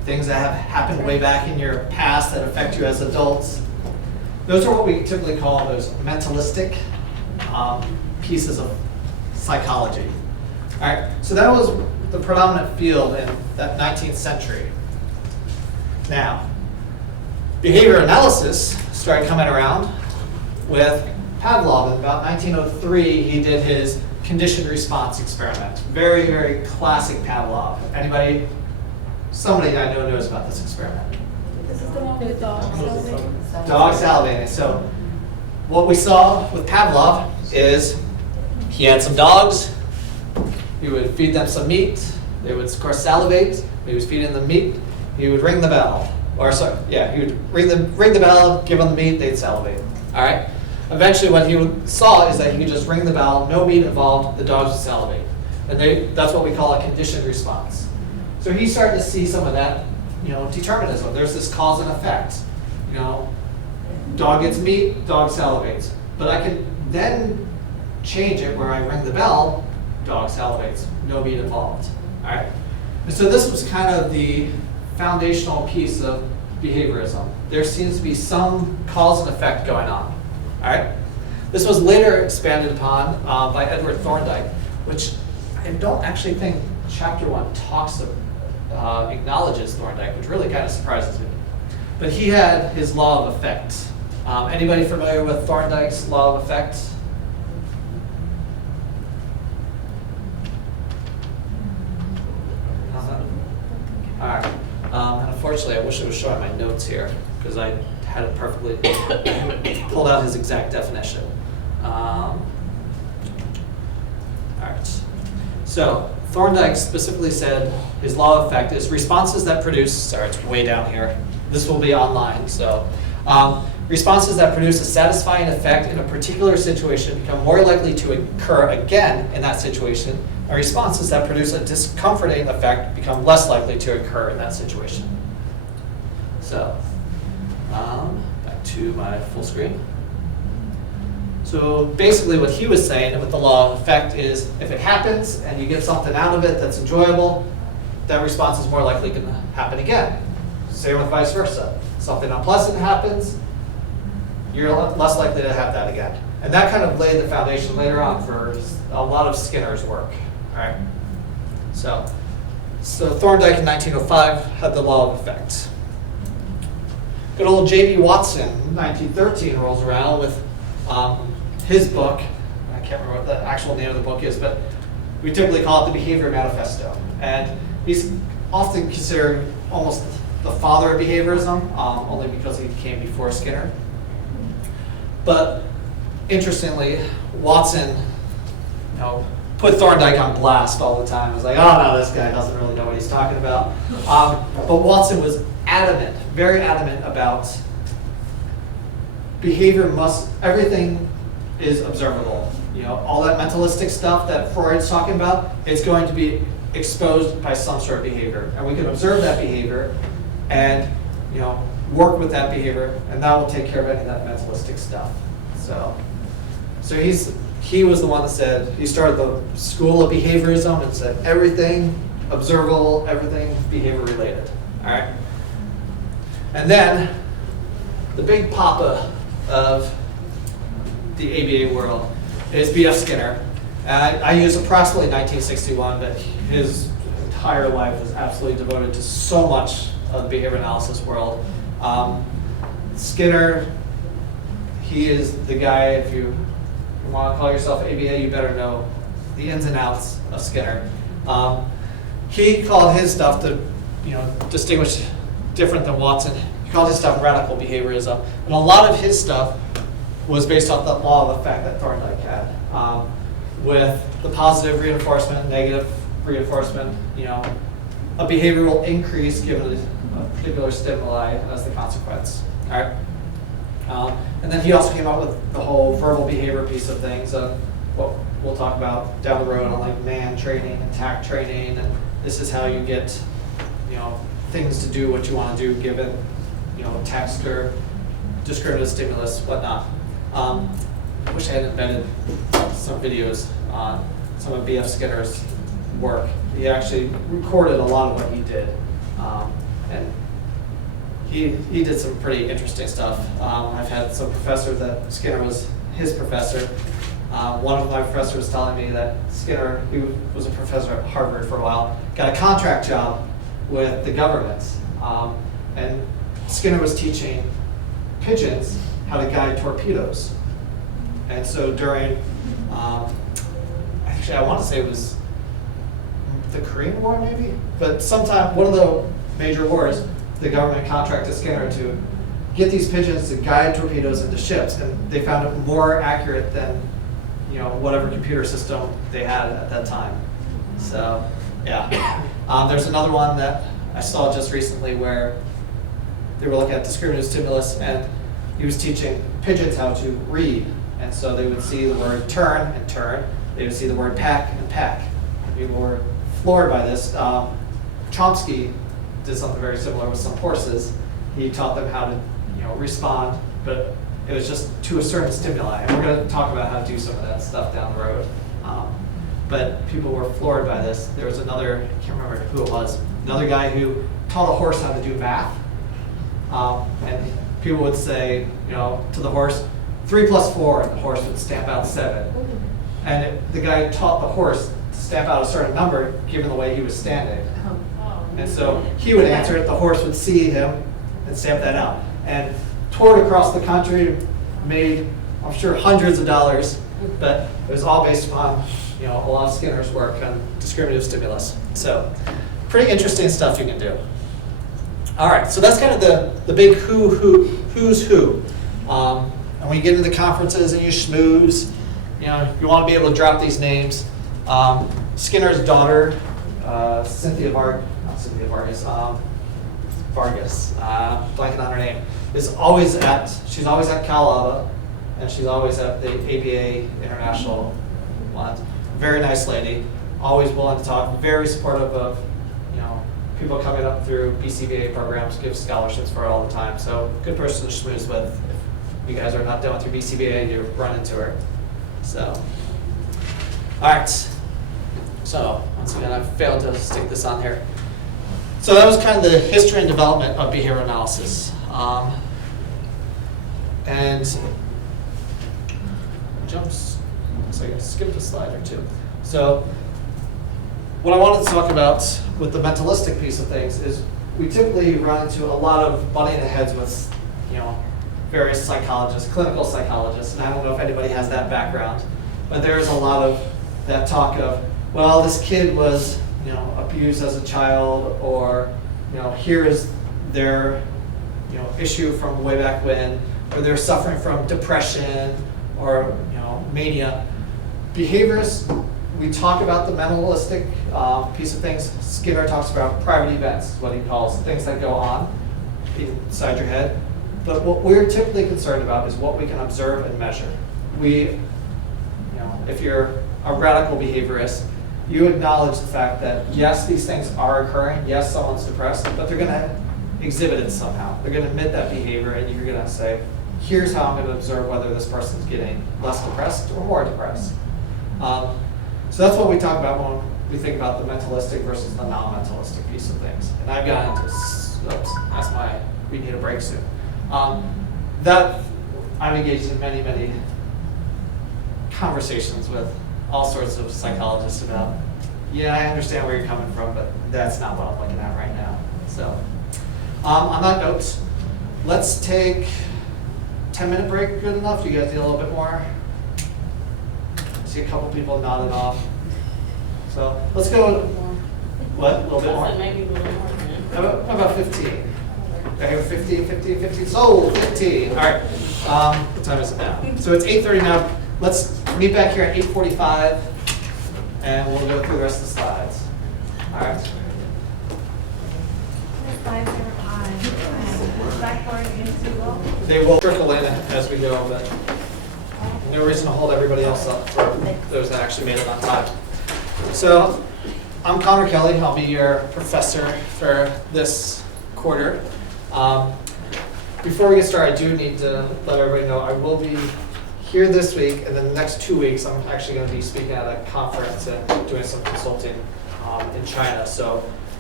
things that have happened way back in your past that affect you as adults. Those are what we typically call those mentalistic pieces of psychology. All right, so that was the predominant field in that 19th century. Now, behavior analysis started coming around with Pavlov. In about 1903, he did his conditioned response experiment. Very, very classic Pavlov. Anybody, somebody I know knows about this experiment. This is the one with dogs salivating? Dog salivating. So what we saw with Pavlov is he had some dogs, he would feed them some meat, they would of course salivate, he was feeding them meat, he would ring the bell. Or sorry, yeah, he would ring the bell, give them the meat, they'd salivate. All right? Eventually what he saw is that he could just ring the bell, no meat involved, the dogs would salivate. And that's what we call a conditioned response. So he started to see some of that, determinism. There's this cause and effect. Dog gets meat, dog salivates. But I can then change it where I ring the bell, dog salivates, no meat involved. All right? And so this was kind of the foundational piece of behaviorism. There seems to be some cause and effect going on. All right? This was later expanded upon by Edward Thorndike, which I don't actually think Chapter 1 acknowledges Thorndike, which really kind of surprises me. But he had his law of effect. Anybody familiar with Thorndike's law of effect? All right. And unfortunately, I wish I was showing my notes here because I had it perfectly pulled out his exact definition. All right. So Thorndike specifically said his law of effect is responses that produce, sorry, it's way down here. This will be online. So responses that produce a satisfying effect in a particular situation become more likely to occur again in that situation, and responses that produce a discomforting effect become less likely to occur in that situation. So back to my full screen. So basically what he was saying with the law of effect is if it happens and you get something out of it that's enjoyable, that response is more likely going to happen again. Same with vice versa. Something unpleasant happens, you're less likely to have that again. And that kind of laid the foundation later on for a lot of Skinner's work. All right? So Thorndike in 1905 had the law of effect. Good old J.B. Watson, 1913, rolls around with his book. I can't remember what the actual name of the book is, but we typically call it the Behavior Manifesto. And he's often considered almost the father of behaviorism, only because he came before Skinner. But interestingly, Watson, put Thorndike on blast all the time. He was like, oh no, this guy doesn't really know what he's talking about. But Watson was adamant, very adamant about everything is observable. All that mentalistic stuff that Freud's talking about, it's going to be exposed by some sort of behavior. And we can observe that behavior and work with that behavior, and that will take care of any of that mentalistic stuff. So he was the one that said, he started the school of behaviorism and said everything observable, everything behavior related. All right? And then the big papa of the ABA world is B.F. Skinner. And I use approximately 1961, but his entire life was absolutely devoted to so much of the behavior analysis world. Skinner, he is the guy, if you want to call yourself ABA, you better know the ins and outs of Skinner. He called his stuff to distinguish different than Watson. He called his stuff radical behaviorism. And a lot of his stuff was based off the law of effect that Thorndike had, with the positive reinforcement, negative reinforcement. A behavior will increase given a particular stimuli as the consequence. All right. And then he also came up with the whole verbal behavior piece of things, what we'll talk about down the road on like man training and tact training, and this is how you get things to do what you want to do given text or discriminative stimulus, whatnot. I wish I had embedded some videos on some of B.F. Skinner's work. He actually recorded a lot of what he did. And he did some pretty interesting stuff. I've had some professor that Skinner was his professor. One of my professors was telling me that Skinner, who was a professor at Harvard for a while, got a contract job with the government. And Skinner was teaching pigeons how to guide torpedoes. And so during, actually I want to say it was the Korean War maybe, but sometime, one of the major wars, the government contracted Skinner to get these pigeons to guide torpedoes into ships, and they found it more accurate than, you know, whatever computer system they had at that time. So, yeah. There's another one that I saw just recently where they were looking at discriminative stimulus, and he was teaching pigeons how to read. And so they would see the word turn and turn. They would see the word pack and pack. People were floored by this. Chomsky did something very similar with some horses. He taught them how to, you know, respond, but it was just to a certain stimuli. And we're going to talk about how to do some of that stuff down the road. But people were floored by this. There was another, I can't remember who it was, another guy who taught a horse how to do math. And people would say, you know, to the horse, 3 + 4, and the horse would stamp out 7. And the guy taught the horse to stamp out a certain number given the way he was standing. And so he would answer it, the horse would see him and stamp that out. And toured across the country, made, I'm sure, hundreds of dollars, but it was all based upon, you know, a lot of Skinner's work on discriminative stimulus. So pretty interesting stuff you can do. All right, so that's kind of the big who's who. And when you get into the conferences and you schmooze, you know, you want to be able to drop these names. Skinner's daughter, Cynthia Vargas, blanking on her name, she's always at Cal Alba, and she's always at the ABA International one. Very nice lady, always willing to talk, very supportive of, you know, people coming up through BCBA programs, gives scholarships for it all the time. So good person to schmooze with. If you guys are not done with your BCBA, you run into her. So, all right. So once again, I failed to stick this on here. So that was kind of the history and development of behavioral analysis. And jumps, so I can skip a slide or two. So what I wanted to talk about with the mentalistic piece of things is we typically run into a lot of butting heads with, you know, various psychologists, clinical psychologists, and I don't know if anybody has that background, but there's a lot of that talk of, well, this kid was, you know, abused as a child, or, you know, here is their, you know, issue from way back when, or they're suffering from depression or, you know, mania. Behaviorists, we talk about the mentalistic piece of things. Skinner talks about private events, what he calls things that go on inside your head. But what we're typically concerned about is what we can observe and measure. You know, if you're a radical behaviorist, you acknowledge the fact that yes, these things are occurring, yes, someone's depressed, but they're gonna exhibit it somehow. They're gonna admit that behavior, and you're gonna say, here's how I'm gonna observe whether this person's getting less depressed or more depressed. So that's what we talk about when we think about the mentalistic versus the non-mentalistic piece of things. And I've gotten into, we need a break soon. That I've engaged in many, many conversations with all sorts of psychologists about, yeah, I understand where you're coming from, but that's not what I'm looking at right now. So on that note, let's take 10-minute break. Good enough? You guys need a little bit more? I see a couple people nodding off. So let's go, what, a little bit more? Maybe a little more. How about 15? Okay, 15, sold 15. All right, what time is it now? So it's 8:30 now. Let's meet back here at 8:45, and we'll go through the rest of the slides. All right. The slides are on Blackboard and Google. They will trickle in as we go, but no reason to hold everybody else up for those that actually made it on time. So I'm Connor Kelly. I'll be your professor for this quarter. Before we get started, I do need to let everybody know I will be here this week, and then the next 2 weeks I'm actually going to be speaking at a conference and doing some consulting in China. So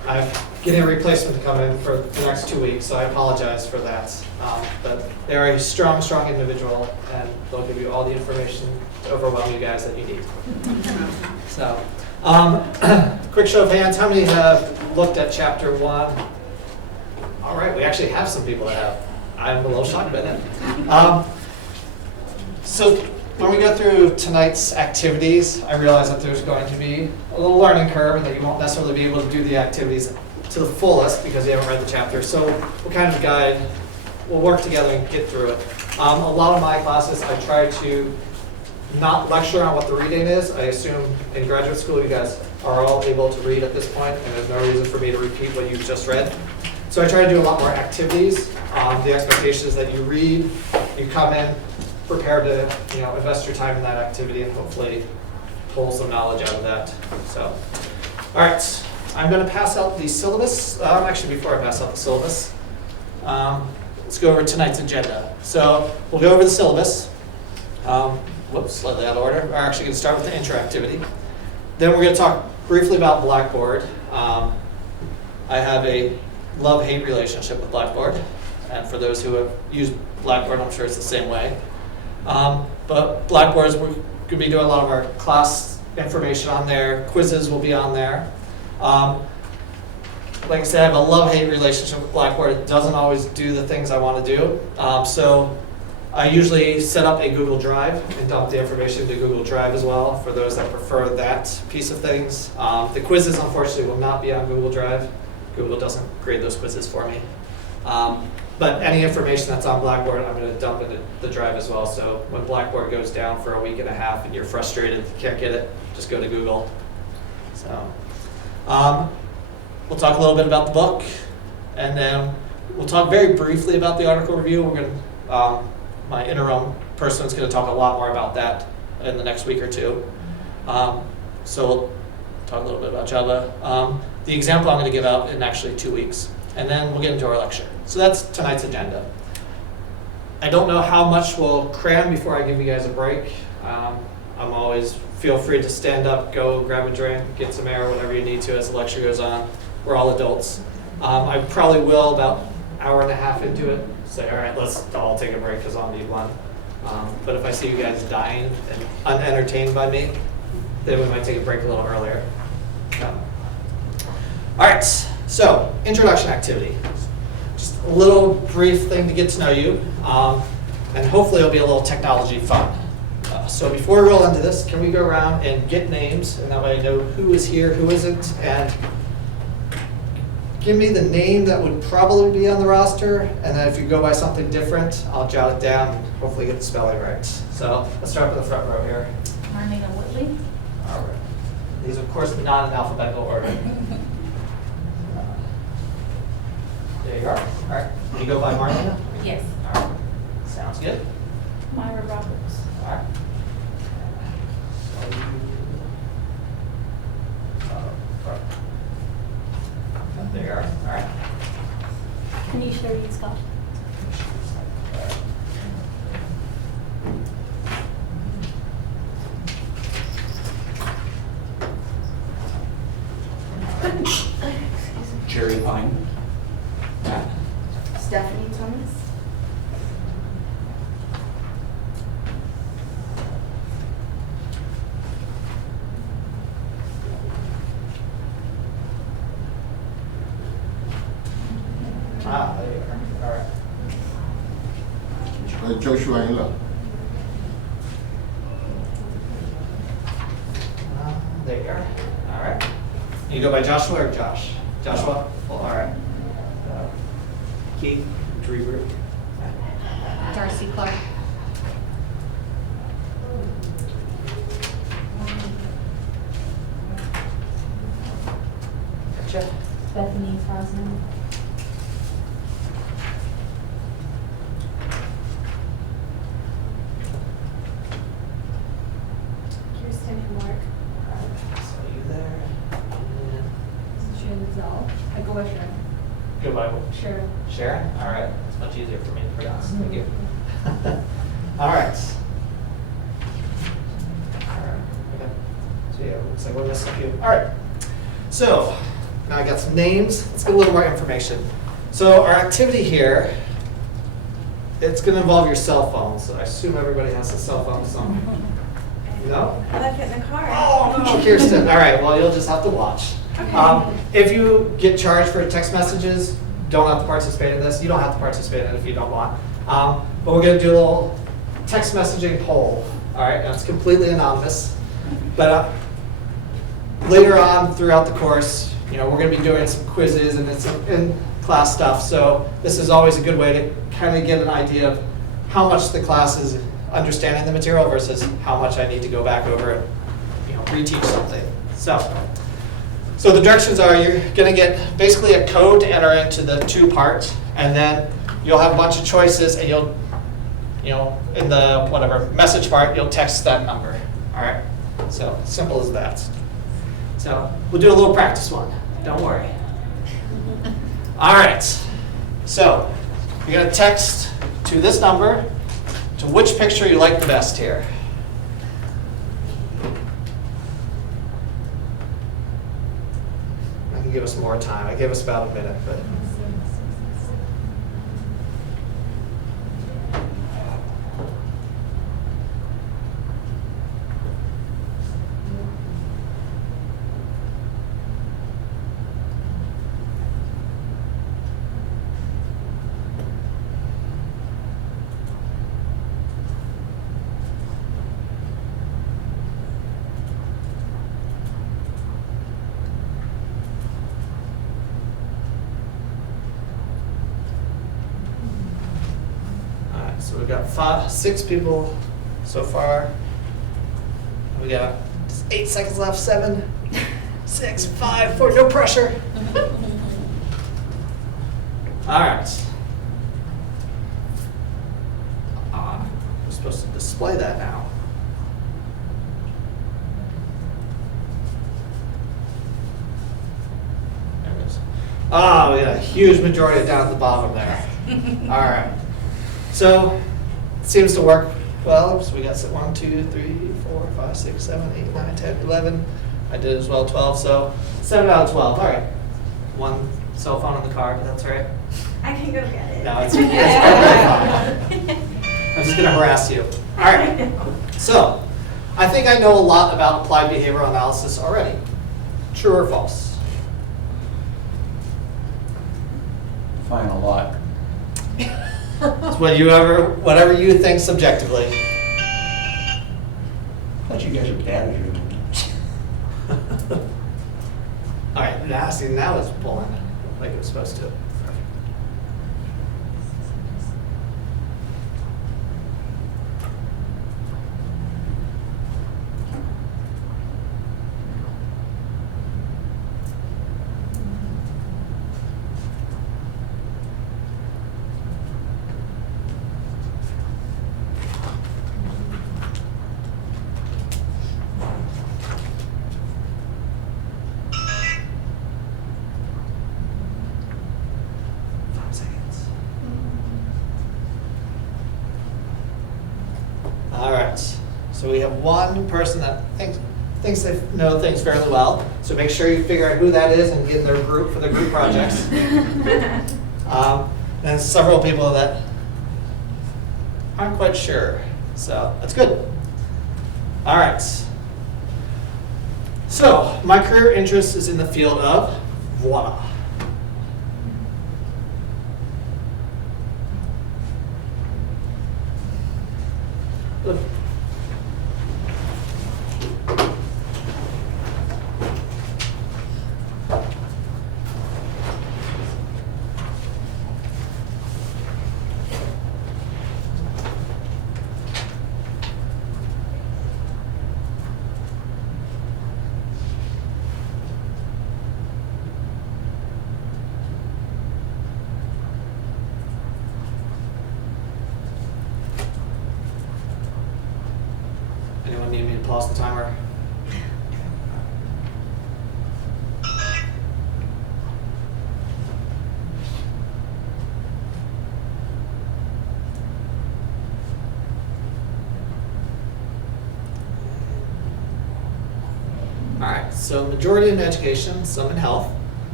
I'm getting a replacement to come in for the next 2 weeks, so I apologize for that. But they're a strong, strong individual, and they'll give you all the information to overwhelm you guys that you need. So, quick show of hands, how many have looked at chapter 1? All right, we actually have some people that have. I'm a little shocked by that. So when we go through tonight's activities, I realize that there's going to be a little learning curve and that you won't necessarily be able to do the activities to the fullest because you haven't read the chapter. So we'll kind of guide, we'll work together and get through it. A lot of my classes, I try to not lecture on what the reading is. I assume in graduate school you guys are all able to read at this point, and there's no reason for me to repeat what you've just read. So I try to do a lot more activities. The expectation is that you read, you come in prepared to invest your time in that activity and hopefully pull some knowledge out of that. So, all right, I'm going to pass out the syllabus. Actually, before I pass out the syllabus, let's go over tonight's agenda. So we'll go over the syllabus. Whoops, slightly out of order. We're actually going to start with the intro activity. Then we're going to talk briefly about Blackboard. I have a love-hate relationship with Blackboard. And for those who have used Blackboard, I'm sure it's the same way. But Blackboard is, we're going to be doing a lot of our class information on there. Quizzes will be on there. Like I said, I have a love-hate relationship with Blackboard. It doesn't always do the things I want to do. So I usually set up a Google Drive and dump the information into Google Drive as well for those that prefer that piece of things. The quizzes, unfortunately, will not be on Google Drive. Google doesn't grade those quizzes for me. But any information that's on Blackboard, I'm going to dump into the drive as well. So when Blackboard goes down for a week and a half and you're frustrated, you can't get it, just go to Google. So we'll talk a little bit about the book, and then we'll talk very briefly about the article review. We're going to, my interim person is going to talk a lot more about that in the next week or two. So we'll talk a little bit about Java. The example I'm going to give out in actually 2 weeks. And then we'll get into our lecture. So that's tonight's agenda. I don't know how much we'll cram before I give you guys a break. I'm always, feel free to stand up, go grab a drink, get some air, whatever you need to as the lecture goes on. We're all adults. I probably will about an hour and a half into it say, all right, let's all take a break because I'll need one. But if I see you guys dying and unentertained by me, then we might take a break a little earlier. All right. So, introduction activity. Just a little brief thing to get to know you, and hopefully it'll be a little technology fun. So before we roll into this, can we go around and get names, and that way I know who is here, who isn't, and give me the name that would probably be on the roster, and then if you go by something different, I'll jot it down and hopefully get the spelling right. So let's start with the front row here. Marnita Whitley. All right. These, of course, not in alphabetical order. There you are. All right. You go by Marlena? Yes. All right. Sounds good. Myra Roberts. All right. There you are. All right. Tanisha Reed Scott. Jerry Pine. Stephanie Thomas. There you are. All right. Joshua Ila. There you are. All right. You go by Joshua or Josh? Joshua? Well, all right. Keith Drever. Darcy Clark. Gotcha. Bethany Fosman. Kirsten Clark. All right. So you there. Sharon Zoll. I go by Sharon. Go by what? Sharon. Sharon? All right. It's much easier for me to pronounce. Thank you. All right. All right. Okay. So yeah, looks like we're missing a few. All right. So Now I got some names. Let's get a little more information. So our activity here, it's going to involve your cell phone. So I assume everybody has a cell phone somewhere. No? I left it in the car. Oh, no, Kirsten. All right, well, you'll just have to watch. Okay. If you get charged for text messages, don't have to participate in this. You don't have to participate in it if you don't want. But we're going to do a little text messaging poll. All right, and it's completely anonymous. But later on throughout the course, we're going to be doing some quizzes and some in-class stuff. So this is always a good way to kind of get an idea of how much the class is understanding the material versus how much I need to go back over and reteach something. So the directions are you're going to get basically a code to enter into the 2 parts, and then you'll have a bunch of choices, and you'll in the whatever message part, you'll text that number. All right. So simple as that. So we'll do a little practice one. Don't worry. All right. So you're going to text to this number to which picture you like the best here. I can give us more time. I gave us about a minute, but. So we've got 6 people so far. We got just 8 seconds left. 7, 6, 5, 4. No pressure. All right. We're supposed to display that now. There it is. Oh, we got a huge majority down at the bottom there. All right. So it seems to work well. So we got 1, 2, 3, 4, 5, 6, 7, 8, 9, 10, 11. I did as well, 12. So 7 out of 12. All right. 1 cell phone in the car, but that's all right. I can go get it. No, it's fine. I'm just going to harass you. All right. So I think I know a lot about applied behavioral analysis already. True or false? Fine, a lot. It's whatever you think subjectively. I thought you guys were data driven. All right, now it's pulling like it was supposed to. All right, so we have 1 person that thinks they know things fairly well. So make sure you figure out who that is and get in their group for the group projects. And several people that aren't quite sure. So that's good. All right. So my career interest is in the field of voila. Anyone need me to pause the timer? All right, so majority in education, some in health.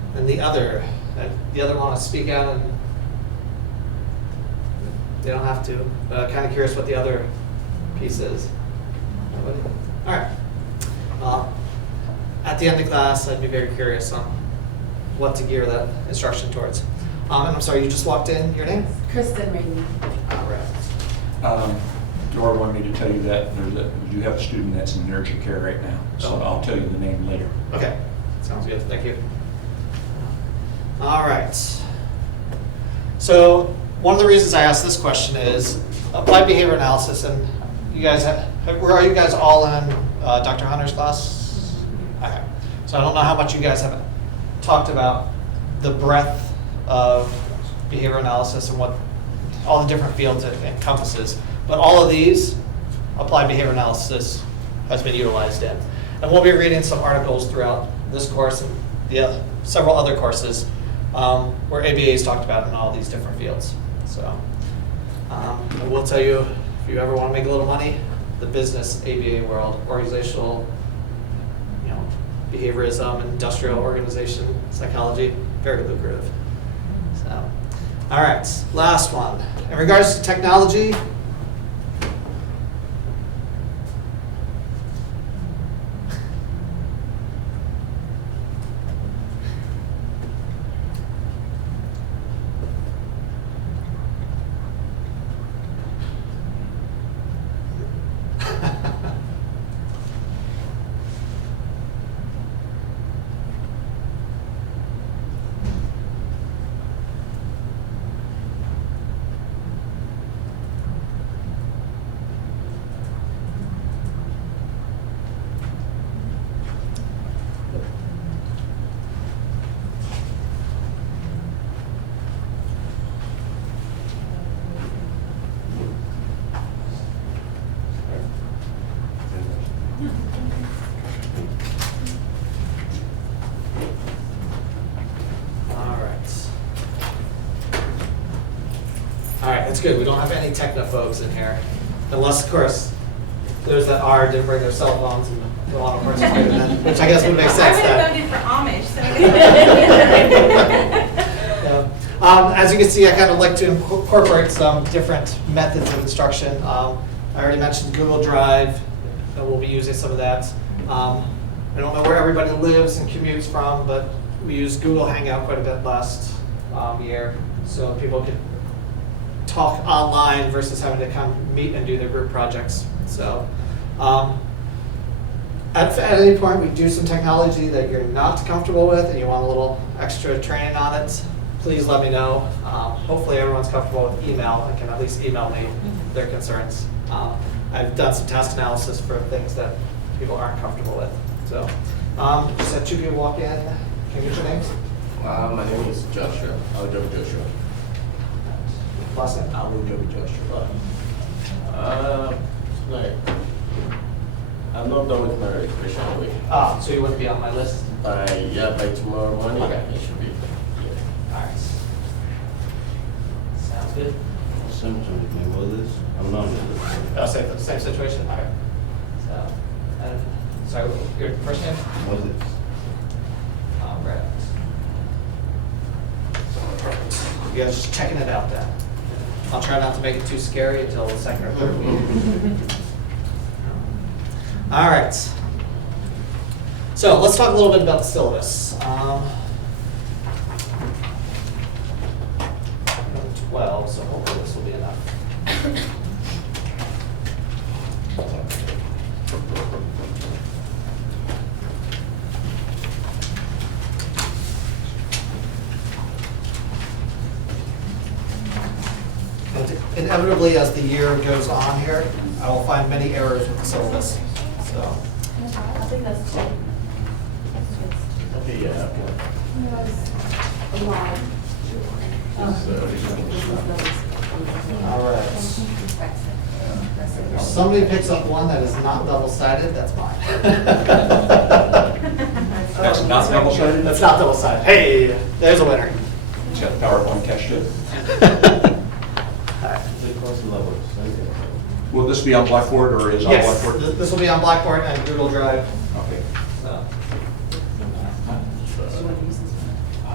And the other want to speak out, and they don't have to. Kind of curious what the other piece is. Nobody? All right. At the end of class, I'd be very curious on what to gear that instruction towards. And I'm sorry, you just walked in. Your name? Kristen Rainey. All right. Dora wanted me to tell you that you have a student that's in urgent care right now, so Oh. I'll tell you the name later. Okay. Sounds good. Thank you. All right. So one of the reasons I asked this question is applied behavior analysis, and you guys where are you guys all in Dr. Hunter's class? Okay. So I don't know how much you guys have talked about the breadth of behavior analysis and what all the different fields it encompasses, but all of these applied behavior analysis has been utilized in. And we'll be reading some articles throughout this course and several other courses where ABA is talked about in all these different fields. So I will tell you, if you ever want to make a little money, the business ABA world, organizational, behaviorism, industrial organization, psychology, very lucrative. So, all right, last one. In regards to technology, all right, that's good. We don't have any technophobes in here. Unless, of course, there's that R didn't bring their cell phones and go on a participate in that, which I guess would make sense. I would have voted for Amish, so Yeah. As you can see, I kind of like to incorporate some different methods of instruction. I already mentioned Google Drive, and we'll be using some of that. I don't know where everybody lives and commutes from, but we used Google Hangout quite a bit last year, so people could talk online versus having to come meet and do their group projects. So at any point we do some technology that you're not comfortable with and you want a little extra training on it, please let me know. Hopefully everyone's comfortable with email and can at least email me their concerns. I've done some task analysis for things that people aren't comfortable with. So just had 2 people walk in. Can you get your names? My name is Joshua. I'll go with Joshua. Last name? I will go with Joshua. Like, I'm not done with my registration week. So you wouldn't be on my list? By tomorrow morning, Okay. it should be. Yeah. All right. Sounds good. Same to my mother's. I'm not on the list. Same situation? All right. So, sorry, your first name? Moses. All right. Perfect. You guys just checking it out then. I'll try not to make it too scary until the second or third week. All right. So let's talk a little bit about the syllabus. 12, so hopefully this will be enough. Inevitably, as the year goes on here, I will find many errors with the syllabus. So, I think that's two. Okay, yeah. A lot. all right. If somebody picks up one that is not double-sided, that's mine. That's not double-sided? That's not double-sided. Hey, there's a winner. It's got the PowerPoint attached to it. Will this be on Blackboard or is on Yes, Blackboard? this will be on Blackboard and Google Drive. Okay. So,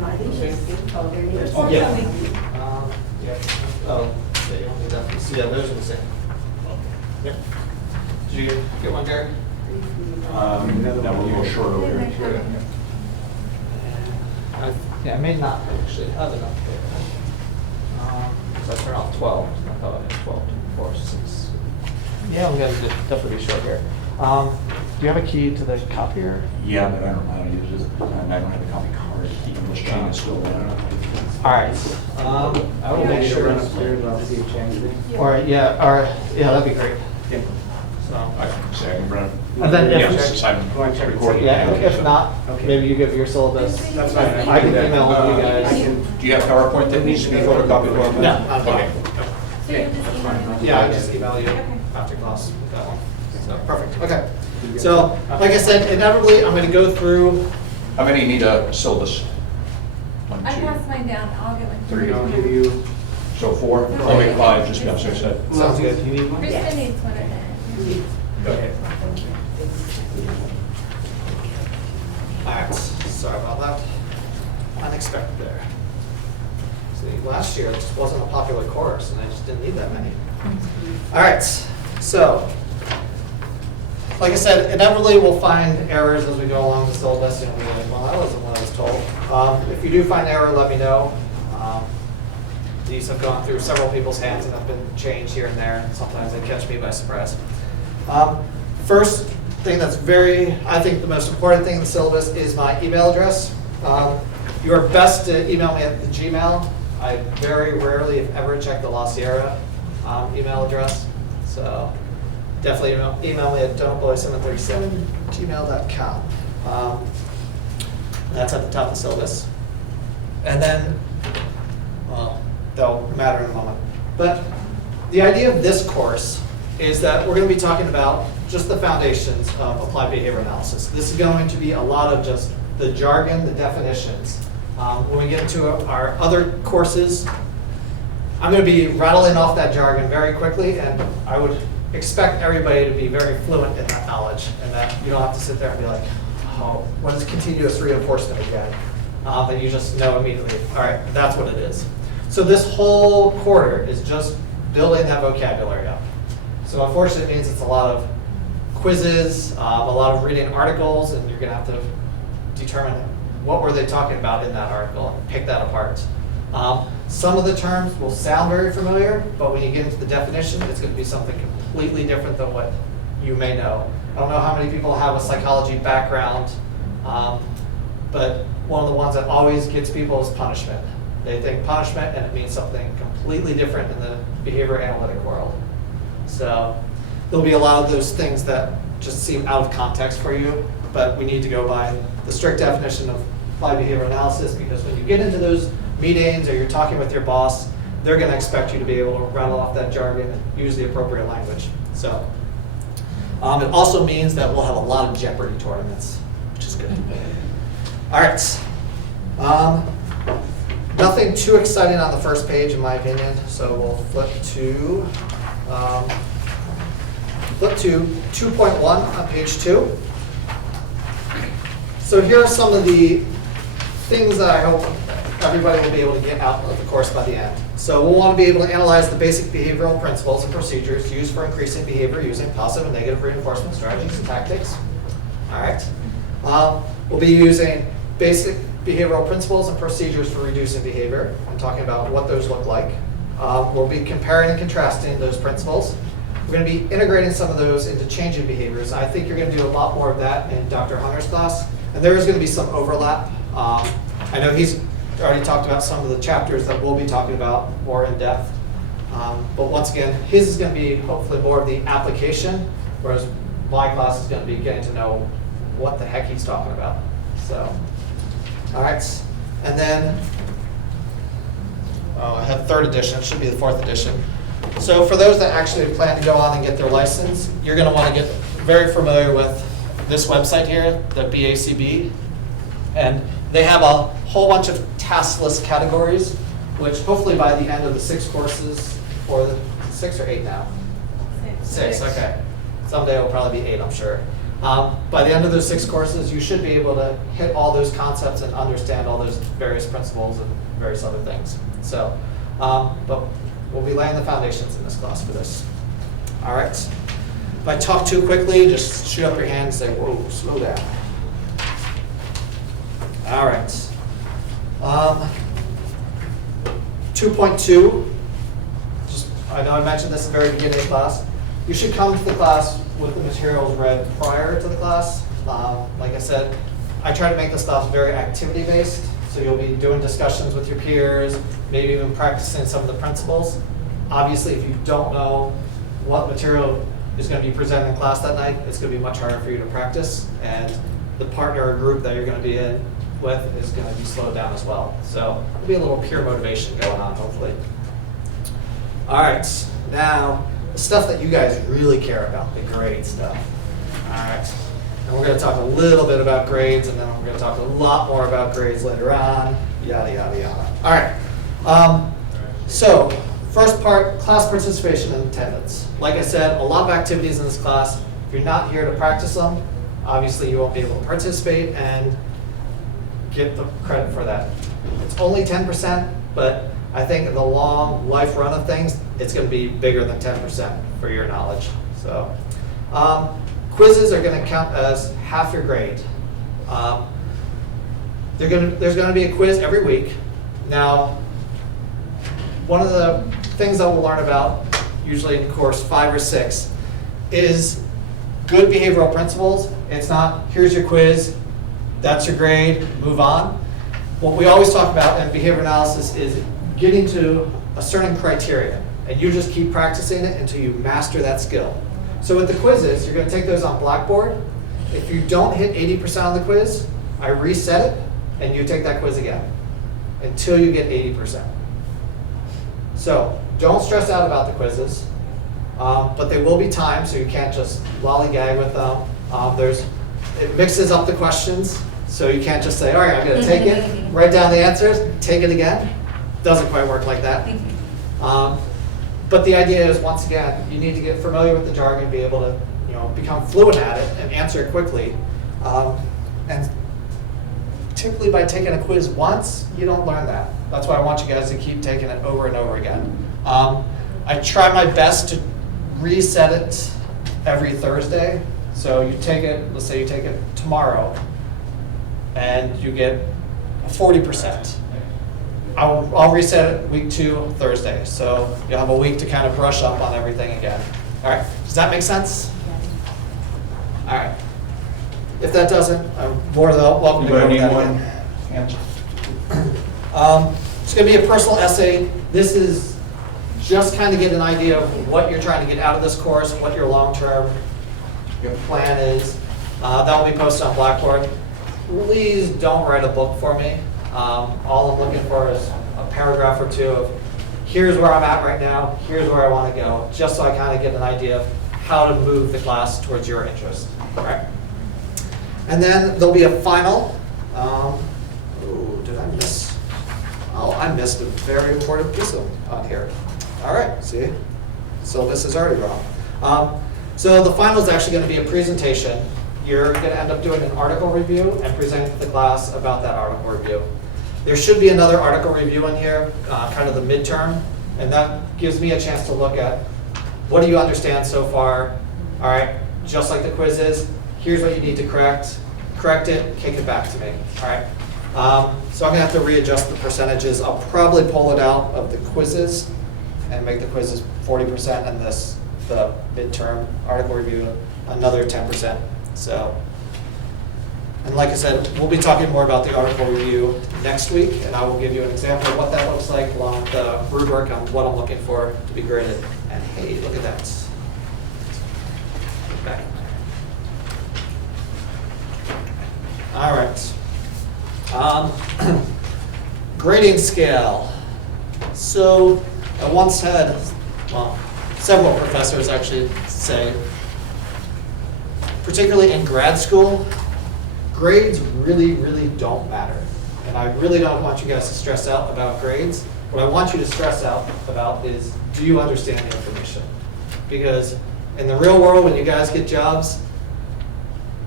Oh, yeah. Yeah. Oh, yeah, you don't need that. So, yeah, those are the same. Yep. Did you get one, Gary? Now we're a little short over here. Yeah, I may not actually have enough there. So I turned off 12. I thought I had 12, 4, 6. Yeah, I'm going to definitely be short here. Do you have a key to the copier? Yeah, but I don't know how to use it, and I don't have a copy card. The English chain is still there. All right. I will make sure. Run upstairs, I'll see you change it. Or yeah, that'd be great. Yeah. So. I can say I can run. And then Yeah, if, since I'm Go and check it. recording. yeah, if not, Okay. maybe you give your syllabus. That's fine. I can email you I guys. can- Do you have PowerPoint that needs to be photocopied? No, not Okay. So you'll just email me? Yeah, I just email you Okay. after class with that one. So, perfect, okay. So, like I said, inevitably, I'm gonna go through, How many need a syllabus? One, I two, passed mine down, I'll get one. three. I'll give you, So 4? I'll make 5, just because I said. sounds good. you need one? Krista needs one of them. Okay. All right, sorry about that. Unexpected there. See, last year, this wasn't a popular course, and I just didn't need that many. All right, so, like I said, inevitably we'll find errors as we go along the syllabus, and we'll be like, well, that wasn't what I was told. If you do find error, let me know. These have gone through several people's hands and have been changed here and there. Sometimes they catch me by surprise. First thing that's I think the most important thing in the syllabus is my email address. You are best to email me at the Gmail. I very rarely, if ever, check the La Sierra email address. So definitely email me at donutboy737@gmail.com. That's at the top of the syllabus. And then, well, that'll matter in a moment. But the idea of this course is that we're going to be talking about just the foundations of applied behavior analysis. This is going to be a lot of just the jargon, the definitions. When we get into our other courses, I'm going to be rattling off that jargon very quickly, and I would expect everybody to be very fluent in that knowledge, and that you don't have to sit there and be like, oh, what is continuous reinforcement again? That you just know immediately. All right, that's what it is. So this whole quarter is just building that vocabulary up. So unfortunately, it means it's a lot of quizzes, a lot of reading articles, and you're going to have to determine what were they talking about in that article and pick that apart. Some of the terms will sound very familiar, but when you get into the definition, it's going to be something completely different than what you may know. I don't know how many people have a psychology background, but one of the ones that always gets people is punishment. They think punishment and it means something completely different in the behavior analytic world. So there'll be a lot of those things that just seem out of context for you, but we need to go by the strict definition of applied behavior analysis, because when you get into those meetings or you're talking with your boss, they're going to expect you to be able to rattle off that jargon and use the appropriate language. So it also means that we'll have a lot of Jeopardy tournaments, which is good. All right. Nothing too exciting on the first page, in my opinion. So we'll flip to 2.1 on page 2. So here are some of the things that I hope everybody will be able to get out of the course by the end. So we'll want to be able to analyze the basic behavioral principles and procedures used for increasing behavior using positive and negative reinforcement strategies and tactics. All right. We'll be using basic behavioral principles and procedures for reducing behavior and talking about what those look like. We'll be comparing and contrasting those principles. We're going to be integrating some of those into changing behaviors. I think you're going to do a lot more of that in Dr. Hunter's class, and there is going to be some overlap. I know he's already talked about some of the chapters that we'll be talking about more in depth. But once again, his is going to be hopefully more of the application, whereas my class is going to be getting to know what the heck he's talking about. So, all right. And then, I have third edition. It should be the fourth edition. So for those that actually plan to go on and get their license, you're going to want to get very familiar with this website here, the BACB. And they have a whole bunch of task list categories, which hopefully by the end of the 6 courses, or the 6 or 8 now? 6, okay. Someday it'll probably be 8, I'm sure. By the end of those 6 courses, you should be able to hit all those concepts and understand all those various principles and various other things. So, but we'll be laying the foundations in this class for this. All right. If I talk too quickly, just shoot up your hand and say, whoa, slow down. All right. 2.2, I know I mentioned this at the very beginning of class. You should come to the class with the materials read prior to the class. Like I said, I try to make this class very activity-based, so you'll be doing discussions with your peers, maybe even practicing some of the principles. Obviously, if you don't know what material is going to be presented in class that night, it's going to be much harder for you to practice, and the partner or group that you're going to be in with is going to be slowed down as well. So there'll be a little peer motivation going on, hopefully. All right, now the stuff that you guys really care about, the grade stuff. All right, and we're going to talk a little bit about grades, and then we're going to talk a lot more about grades later on, yada, yada, yada. All right, so first part, class participation and attendance. Like I said, a lot of activities in this class. If you're not here to practice them, obviously you won't be able to participate and get the credit for that. It's only 10%, but I think in the long life run of things, it's going to be bigger than 10% for your knowledge. So, quizzes are going to count as half your grade. There's going to be a quiz every week. Now, one of the things that we'll learn about, usually in course 5 or 6, is good behavioral principles. It's not, here's your quiz, that's your grade, move on. What we always talk about in behavior analysis is getting to a certain criteria, and you just keep practicing it until you master that skill. So with the quizzes, you're going to take those on Blackboard. If you don't hit 80% on the quiz, I reset it, and you take that quiz again until you get 80%. So don't stress out about the quizzes, but they will be timed, so you can't just lollygag with them. It mixes up the questions, so you can't just say, all right, I'm going to take it, write down the answers, take it again. Doesn't quite work like that. But the idea is, once again, you need to get familiar with the jargon, be able to become fluent at it and answer it quickly. And typically by taking a quiz once, you don't learn that. That's why I want you guys to keep taking it over and over again. I try my best to reset it every Thursday. So you take it, let's say you take it tomorrow, and you get 40%. I'll reset it week 2, Thursday. So you'll have a week to kind of brush up on everything again. All right, does that make sense? All right. If that doesn't, I'm more than welcome to go over that again. It's going to be a personal essay. This is just kind of get an idea of what you're trying to get out of this course, what your long-term plan is. That will be posted on Blackboard. Please don't write a book for me. All I'm looking for is a paragraph or 2 of here's where I'm at right now, here's where I want to go, just so I kind of get an idea of how to move the class towards your interest. All right. And then there'll be a final. Did I miss? Oh, I missed a very important piece on here. All right, see? So this is already wrong. So the final is actually going to be a presentation. You're going to end up doing an article review and presenting to the class about that article review. There should be another article review in here, kind of the midterm, and that gives me a chance to look at what do you understand so far. All right, just like the quiz is, here's what you need to correct it, kick it back to me. All right. So I'm going to have to readjust the percentages. I'll probably pull it out of the quizzes and make the quizzes 40% and the midterm article review another 10%. So, and like I said, we'll be talking more about the article review next week, and I will give you an example of what that looks like along with the rubric on what I'm looking for to be graded. And hey, look at that. Okay. All right. Grading scale. So I once had, well, several professors actually say, particularly in grad school, grades really, really don't matter. And I really don't want you guys to stress out about grades. What I want you to stress out about is, do you understand the information? Because in the real world, when you guys get jobs,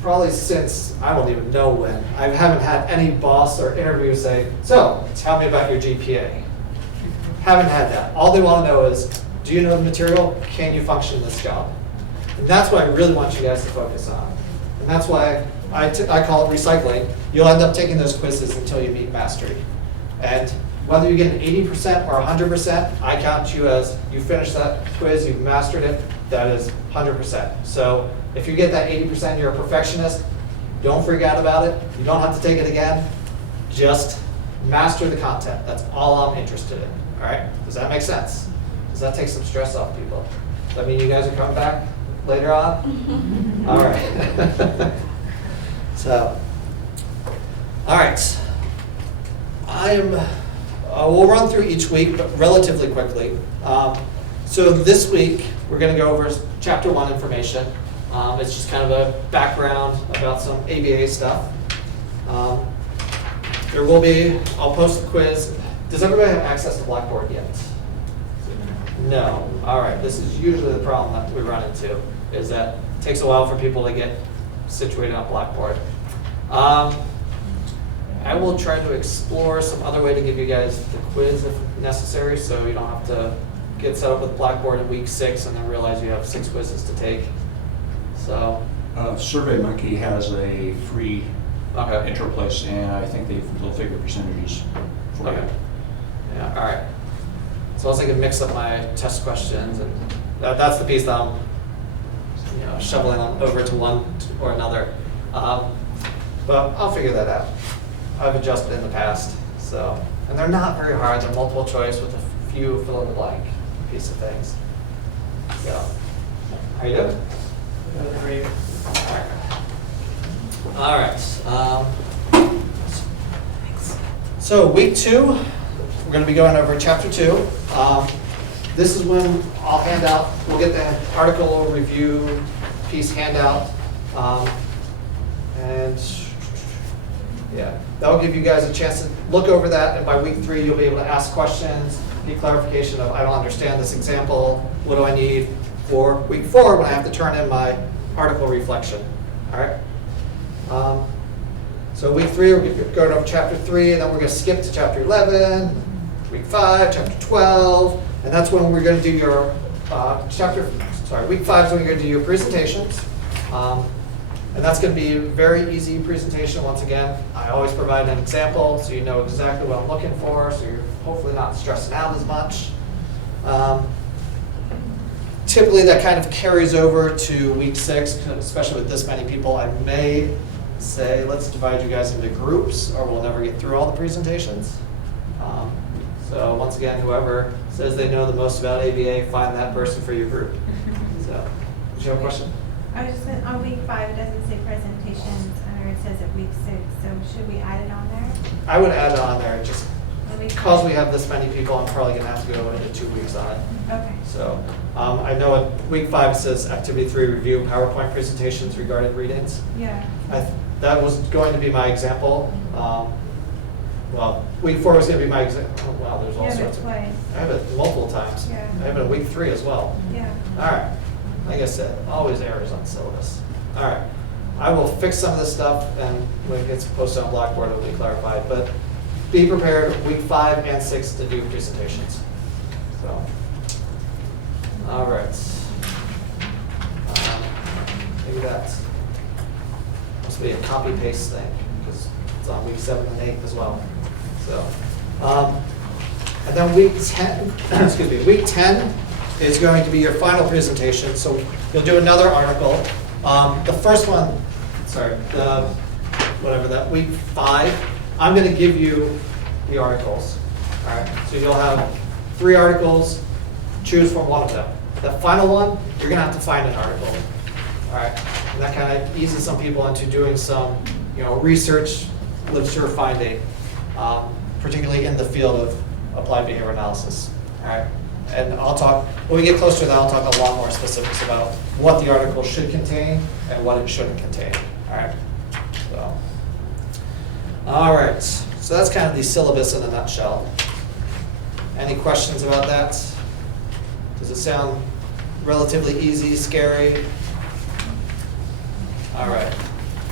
probably since, I don't even know when, I haven't had any boss or interview say, so, tell me about your GPA. Haven't had that. All they want to know is, do you know the material? Can you function in this job? And that's what I really want you guys to focus on. And that's why I call it recycling. You'll end up taking those quizzes until you meet mastery. And whether you get an 80% or 100%, I count you as you finished that quiz, you've mastered it, that is 100%. So if you get that 80%, you're a perfectionist, don't freak out about it. You don't have to take it again. Just master the content. That's all I'm interested in. All right? Does that make sense? Does that take some stress off people? Does that mean you guys are coming back later on? All right. So, all right. We'll run through each week, but relatively quickly. So this week, we're going to go over Chapter 1 information. It's just kind of a background about some ABA stuff. There will be, I'll post a quiz. Does everybody have access to Blackboard yet? No. All right. This is usually the problem that we run into, is that it takes a while for people to get situated on Blackboard. I will try to explore some other way to give you guys the quiz if necessary, so you don't have to get set up with Blackboard in week 6 and then realize you have 6 quizzes to take. So, SurveyMonkey has a free okay. intro place, and I think they'll figure percentages for Okay. you. Yeah. All right. So I can mix up my test questions, and that's the piece that I'm, shoveling them over to one or another. But I'll figure that out. I've adjusted in the past, so, and they're not very hard. They're multiple choice with a few fill in the blank piece of things. So, how you doing? Great. All right. So week 2, we're going to be going over Chapter 2. This is when I'll hand out. We'll get the article review piece handout, and yeah, that'll give you guys a chance to look over that, and by week 3 you'll be able to ask questions, get clarification of, I don't understand this example, what do I need for week 4 when I have to turn in my article reflection. All right. So week 3 we're going over Chapter 3, and then we're going to skip to Chapter 11, week 5, Chapter 12, and that's when we're going to do your week 5 is when you're going to do your presentations. And that's going to be a very easy presentation. Once again, I always provide an example so you know exactly what I'm looking for, so you're hopefully not stressing out as much. Typically that kind of carries over to week 6, especially with this many people. I may say, let's divide you guys into groups or we'll never get through all the presentations. So once again, whoever says they know the most about ABA, find that person for your group. So, did you have a question? I was just saying, on week 5, it doesn't say presentations, or it says at week 6, so should we add it on there? I would add it on there, just On week because 5? we have this many people, I'm probably gonna have to go into 2 weeks on it. Okay. So, I know at week 5 it says Activity 3 review PowerPoint presentations regarding readings. Yeah. That was going to be my example. Well, week 4 was gonna be my example. Oh, wow, there's all Yeah, but sorts of. twice. I have it multiple times. Yeah. I have it in week 3 as well. Yeah. All right. Like I said, always errors on syllabus. All right. I will fix some of this stuff, and when it gets posted on Blackboard, it'll be clarified. But be prepared week 5 and 6 to do presentations. So, all right. Maybe that must be a copy paste thing because it's on week 7 and 8 as well. So, and then week 10, excuse me, week 10 is going to be your final presentation. So you'll do another article. The first one, week 5, I'm going to give you the articles. All right. So you'll have 3 articles. Choose from one of them. The final one, you're going to have to find an article. All right. And that kind of eases some people into doing some, research, literature finding, particularly in the field of applied behavior analysis. All right. And I'll talk, when we get closer to that, I'll talk a lot more specifics about what the article should contain and what it shouldn't contain. All right. So, all right. So that's kind of the syllabus in a nutshell. Any questions about that? Does it sound relatively easy, scary? All right.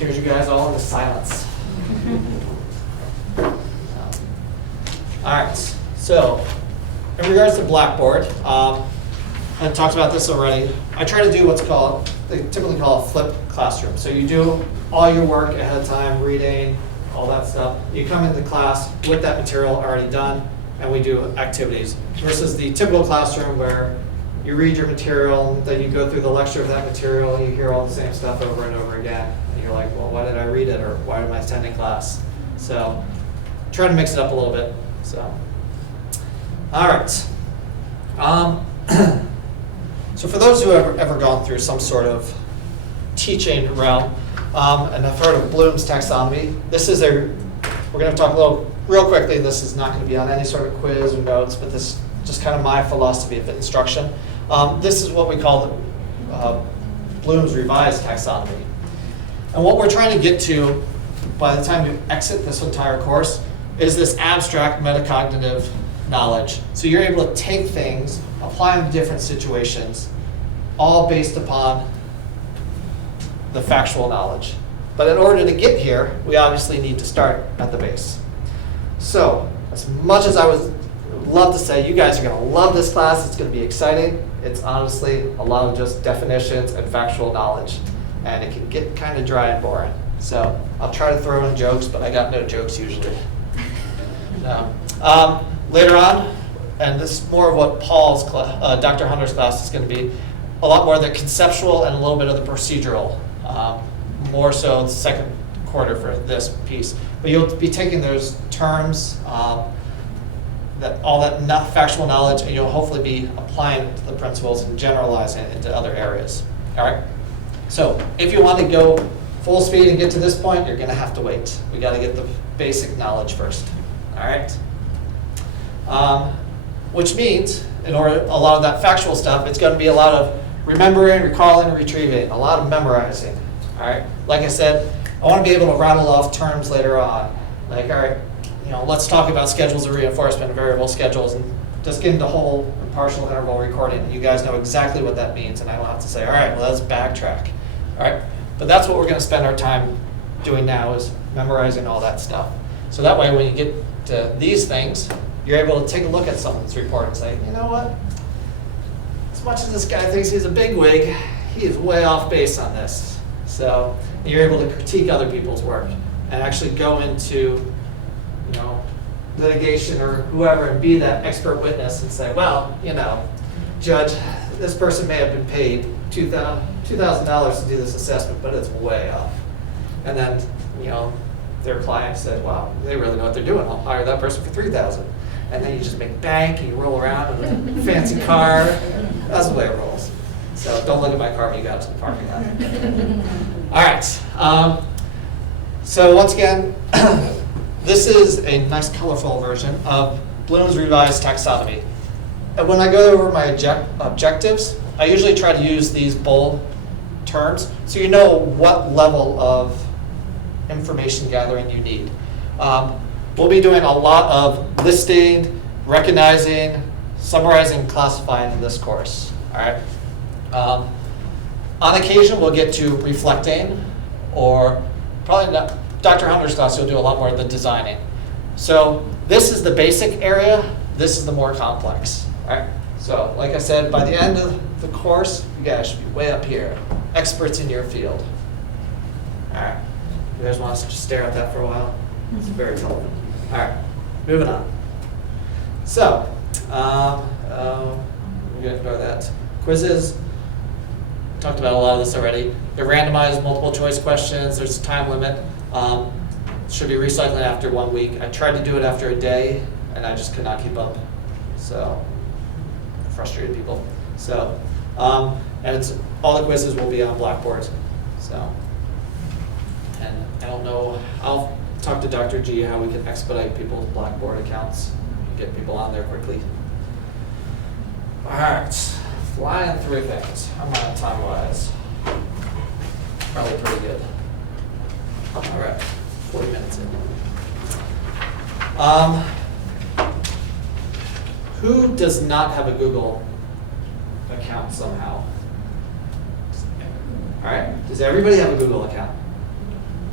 Scared you guys all into silence. All right, so in regards to Blackboard, I talked about this already. I try to do what's called, they typically call a flipped classroom. So you do all your work ahead of time, reading, all that stuff. You come into class with that material already done, and we do activities. Versus the typical classroom where you read your material, then you go through the lecture of that material, and you hear all the same stuff over and over again. And you're like, well, why did I read it, or why am I attending class? So try to mix it up a little bit. So, all right. So for those who have ever gone through some sort of teaching realm, and have heard of Bloom's taxonomy, this is we're going to talk real quickly. This is not going to be on any sort of quiz or notes, but this is just kind of my philosophy of instruction. This is what we call Bloom's revised taxonomy. And what we're trying to get to by the time you exit this entire course is this abstract metacognitive knowledge. So you're able to take things, apply them to different situations, all based upon the factual knowledge. But in order to get here, we obviously need to start at the base. So as much as I would love to say you guys are going to love this class, it's going to be exciting, it's honestly a lot of just definitions and factual knowledge. And it can get kind of dry and boring. So I'll try to throw in jokes, but I got no jokes usually. No. Later on, and this is more of what Paul's Dr. Hunter's class is going to be, a lot more of the conceptual and a little bit of the procedural, more so the second quarter for this piece. But you'll be taking those terms, all that factual knowledge, and you'll hopefully be applying it to the principles and generalizing it into other areas. All right. So if you want to go full speed and get to this point, you're going to have to wait. We got to get the basic knowledge first. All right. Which means, in order a lot of that factual stuff, it's going to be a lot of remembering, recalling, retrieving, a lot of memorizing. All right. Like I said, I want to be able to rattle off terms later on. Like, all right, let's talk about schedules of reinforcement and variable schedules, and just get into whole and partial interval recording. You guys know exactly what that means, and I don't have to say, all right, well, let's backtrack. All right. But that's what we're going to spend our time doing now, is memorizing all that stuff. So that way, when you get to these things, you're able to take a look at someone's report and say, you know what? As much as this guy thinks he's a bigwig, he is way off base on this. So you're able to critique other people's work and actually go into, litigation or whoever and be that expert witness and say, well, Judge, this person may have been paid $2,000 to do this assessment, but it's way off. And then, their client said, wow, they really know what they're doing. I'll hire that person for $3,000. And then you just make bank and you roll around in a fancy car. That's the way it rolls. So don't look at my car when you got to the parking lot. All right. So once again, this is a nice colorful version of Bloom's revised taxonomy. And when I go over my objectives, I usually try to use these bold terms so you know what level of information gathering you need. We'll be doing a lot of listing, recognizing, summarizing, classifying in this course. All right. On occasion, we'll get to reflecting, or probably not. Dr. Hunter's class, you'll do a lot more of the designing. So this is the basic area. This is the more complex. All right. So like I said, by the end of the course, you guys should be way up here, experts in your field. All right. You guys want us to just stare at that for a while? It's very relevant. All right, moving on. So, we're going to ignore that. Quizzes, talked about a lot of this already. They're randomized multiple choice questions. There's a time limit. Should be recycling after 1 week. I tried to do it after a day, and I just could not keep up. So, frustrated people. So, and it's all the quizzes will be on Blackboard. So, and I don't know. I'll talk to Dr. G how we can expedite people's Blackboard accounts and get people on there quickly. All right, flying through things. How am I time-wise? Probably pretty good. All right, 40 minutes in. Who does not have a Google account somehow? All right, does everybody have a Google account?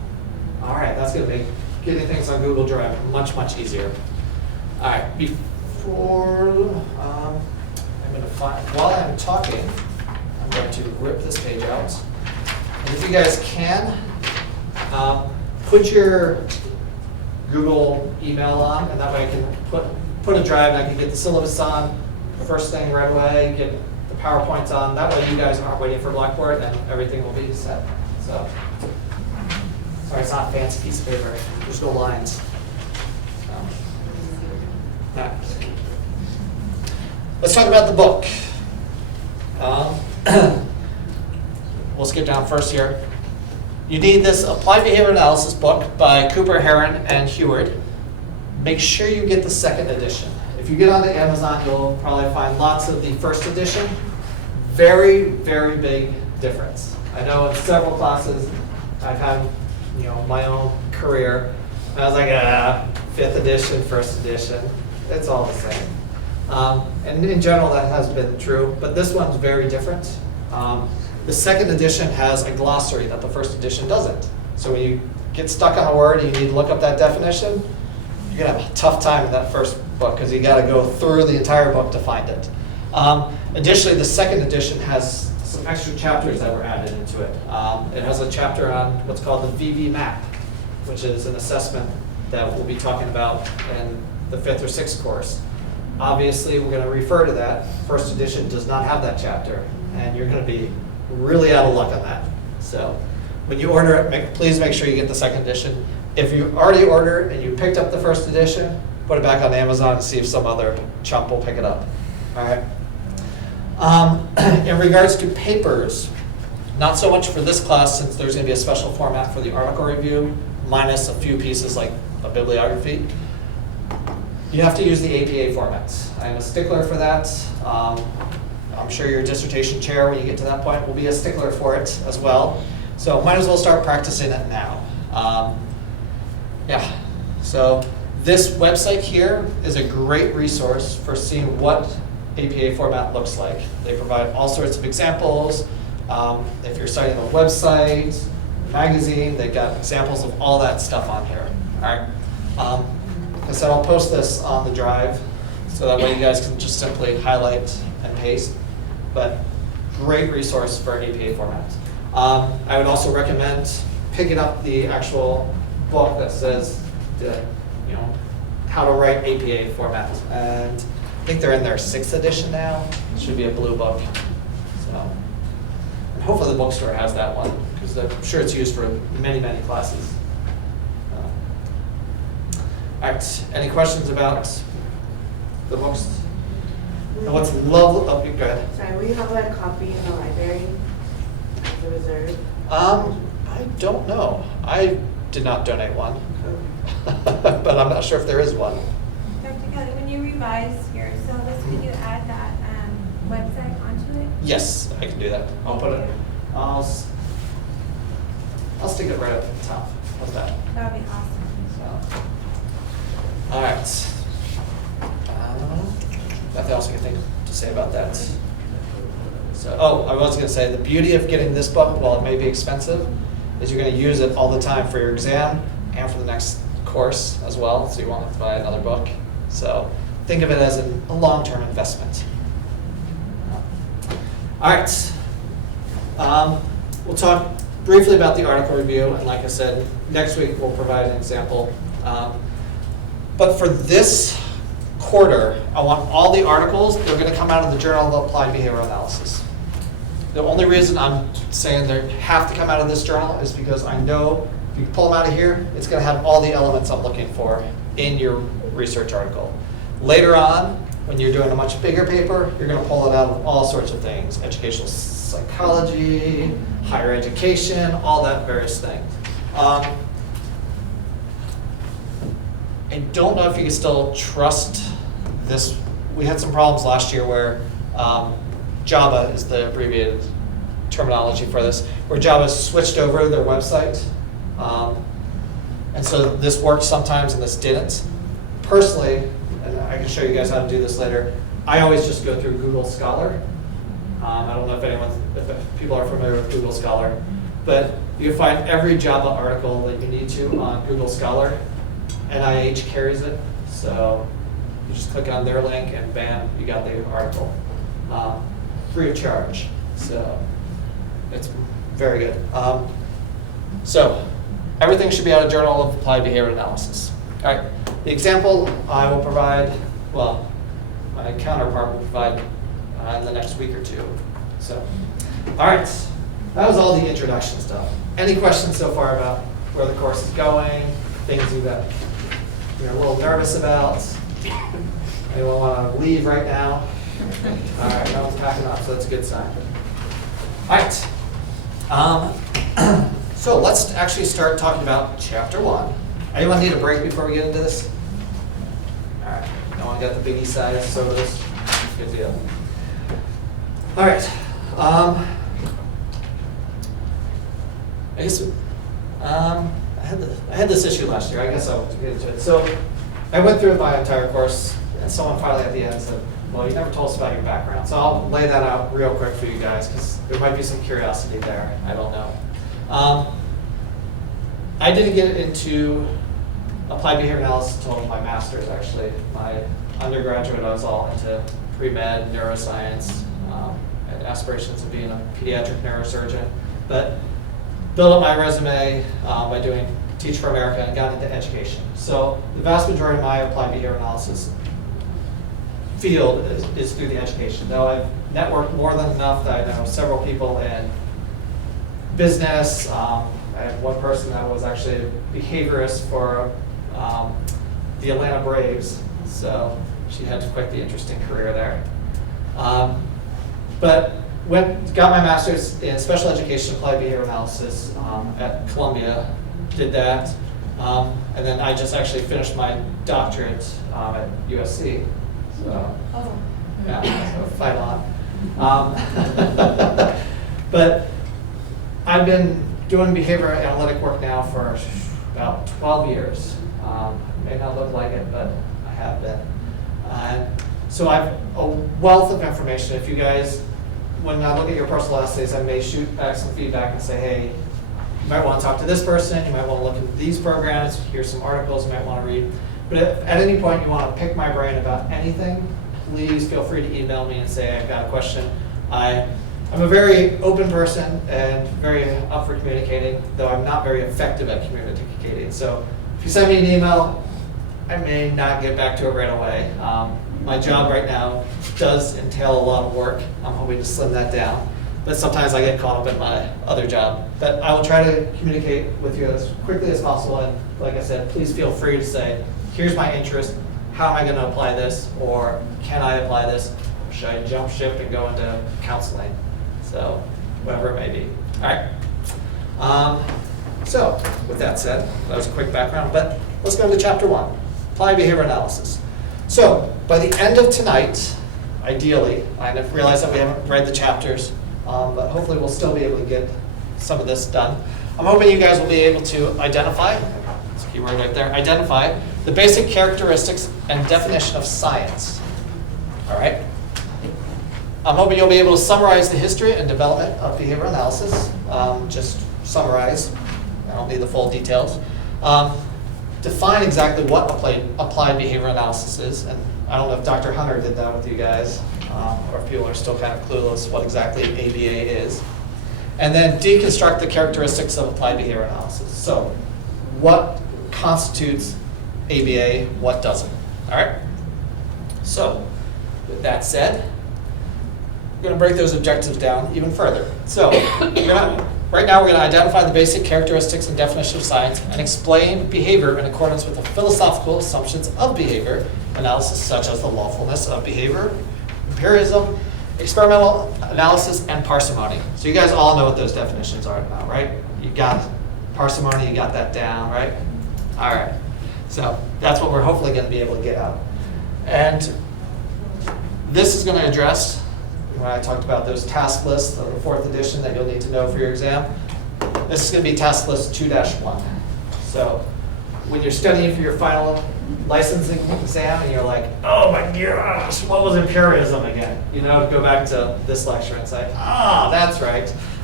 All right, that's gonna make getting things on Google Drive much, much easier. All right, before, I'm gonna find, while I'm talking, I'm going to rip this page out. And if you guys can, put your Google email on, and that way I can put a drive, and I can get the syllabus on first thing right away, get the PowerPoints on. That way you guys aren't waiting for Blackboard, and everything will be set. So, sorry, it's not a fancy piece of paper. There's no lines. Right. Let's talk about the book. We'll skip down first here. You need this Applied Behavior Analysis book by Cooper, Heron, and Heward. Make sure you get the second edition. If you get onto Amazon, you'll probably find lots of the first edition. Very, very big difference. I know in several classes, I've had my own career. I was like, 5th edition, 1st edition. It's all the same. And in general, that has been true, but this one's very different. The second edition has a glossary that the first edition doesn't. So when you get stuck on a word and you need to look up that definition, you're gonna have a tough time in that first book because you gotta go through the entire book to find it. Additionally, the second edition has some extra chapters that were added into it. It has a chapter on what's called the VB map, which is an assessment that we'll be talking about in the 5th or 6th course. Obviously, we're going to refer to that. First edition does not have that chapter, and you're going to be really out of luck on that. So when you order it, please make sure you get the second edition. If you already ordered and you picked up the first edition, put it back on Amazon and see if some other chump will pick it up. All right. In regards to papers, not so much for this class since there's going to be a special format for the article review, minus a few pieces like a bibliography. You have to use the APA formats. I am a stickler for that. I'm sure your dissertation chair, when you get to that point, will be a stickler for it as well. So might as well start practicing it now. Yeah, so this website here is a great resource for seeing what APA format looks like. They provide all sorts of examples. If you're citing a website, magazine, they've got examples of all that stuff on here. All right. Like I said, I'll post this on the drive, so that way you guys can just simply highlight and paste. But great resource for APA format. I would also recommend picking up the actual book that says, how to write APA format. And I think they're in their 6th edition now. It should be a blue book. So, and hopefully the bookstore has that one, because I'm sure it's used for many, many classes. All right, any questions about the books? And what's lovely, oh, go ahead. Sorry, will you have a copy in the library as a reserve? I don't know. I did not donate one, but I'm not sure if there is one. Dr. Kelly, when you revise your syllabus, could you add that website onto it? Yes, I can do that. I'll put it, I'll stick it right up at the top. How's that? That would be awesome. So. All right. Nothing else I can think to say about that. So, I was going to say, the beauty of getting this book, while it may be expensive, is you're going to use it all the time for your exam and for the next course as well, so you won't have to buy another book. So think of it as a long-term investment. All right. We'll talk briefly about the article review, and like I said, next week we'll provide an example. But for this quarter, I want all the articles, they're going to come out of the Journal of Applied Behavioral Analysis. The only reason I'm saying they have to come out of this journal is because I know if you pull them out of here, it's going to have all the elements I'm looking for in your research article. Later on, when you're doing a much bigger paper, you're going to pull it out of all sorts of things, educational psychology, higher education, all that various things. I don't know if you can still trust this. We had some problems last year where Java is the abbreviated terminology for this, where Java switched over their website. And so this worked sometimes and this didn't. Personally, and I can show you guys how to do this later, I always just go through Google Scholar. I don't know if people are familiar with Google Scholar, but you can find every Java article that you need to on Google Scholar. NIH carries it, so you just click on their link and bam, you got the article. Free of charge, so it's very good. So everything should be out of Journal of Applied Behavior Analysis. All right, the example I will provide, well, my counterpart will provide in the next week or two. So, all right, that was all the introduction stuff. Any questions so far about where the course is going, things you're a little nervous about? Anyone want to leave right now? All right, no one's packing up, so that's a good sign. All right. So let's actually start talking about chapter 1. Anyone need a break before we get into this? All right. No one got the biggie size sodas? Good deal. All right. I guess I had this issue last year. I guess I'll get into it. So I went through my entire course, and someone finally at the end said, well, you never told us about your background. So I'll lay that out real quick for you guys, because there might be some curiosity there. I don't know. I didn't get into applied behavior analysis until my master's, actually. My undergraduate, I was all into pre-med, neuroscience, had aspirations of being a pediatric neurosurgeon, but built up my resume by doing Teach for America and got into education. So the vast majority of my applied behavior analysis field is through the education. Though I've networked more than enough that I know several people in business. I had one person that was actually a behaviorist for the Atlanta Braves, so she had quite the interesting career there. But got my master's in special education applied behavior analysis at Columbia, did that, and then I just actually finished my doctorate at USC. So, yeah, so fight on. But I've been doing behavior analytic work now for about 12 years. May not look like it, but I have been. So I have a wealth of information. If you guys, when I look at your personal essays, I may shoot back some feedback and say, hey, you might want to talk to this person, you might want to look into these programs, here's some articles you might want to read. But if at any point you want to pick my brain about anything, please feel free to email me and say, I've got a question. I'm a very open person and very up for communicating, though I'm not very effective at communicating. So if you send me an email, I may not get back to it right away. My job right now does entail a lot of work. I'm hoping to slim that down. But sometimes I get caught up in my other job. But I will try to communicate with you as quickly as possible. And like I said, please feel free to say, here's my interest. How am I going to apply this? Or can I apply this? Or should I jump ship and go into counseling? So whatever it may be. All right. So with that said, that was a quick background. But let's go into chapter 1, applied behavior analysis. So by the end of tonight, ideally, I realize that we haven't read the chapters, but hopefully we'll still be able to get some of this done. I'm hoping you guys will be able to identify, that's a keyword right there, identify the basic characteristics and definition of science. All right? I'm hoping you'll be able to summarize the history and development of behavior analysis. Just summarize. I don't need the full details. Define exactly what applied behavior analysis is. And I don't know if Dr. Hunter did that with you guys, or if people are still kind of clueless what exactly ABA is. And then deconstruct the characteristics of applied behavior analysis. So what constitutes ABA, what doesn't? All right? So with that said, we're going to break those objectives down even further. So right now we're going to identify the basic characteristics and definition of science and explain behavior in accordance with the philosophical assumptions of behavior analysis, such as the lawfulness of behavior, empiricism, experimental analysis, and parsimony. So you guys all know what those definitions are now, right? You got parsimony, you got that down, right? All right. So that's what we're hopefully going to be able to get out. And this is going to address, when I talked about those task lists of the 4th edition that you'll need to know for your exam, this is going to be task list 2-1. So when you're studying for your final licensing exam and you're like, oh my gosh, what was empiricism again? You know, go back to this lecture and say, that's right.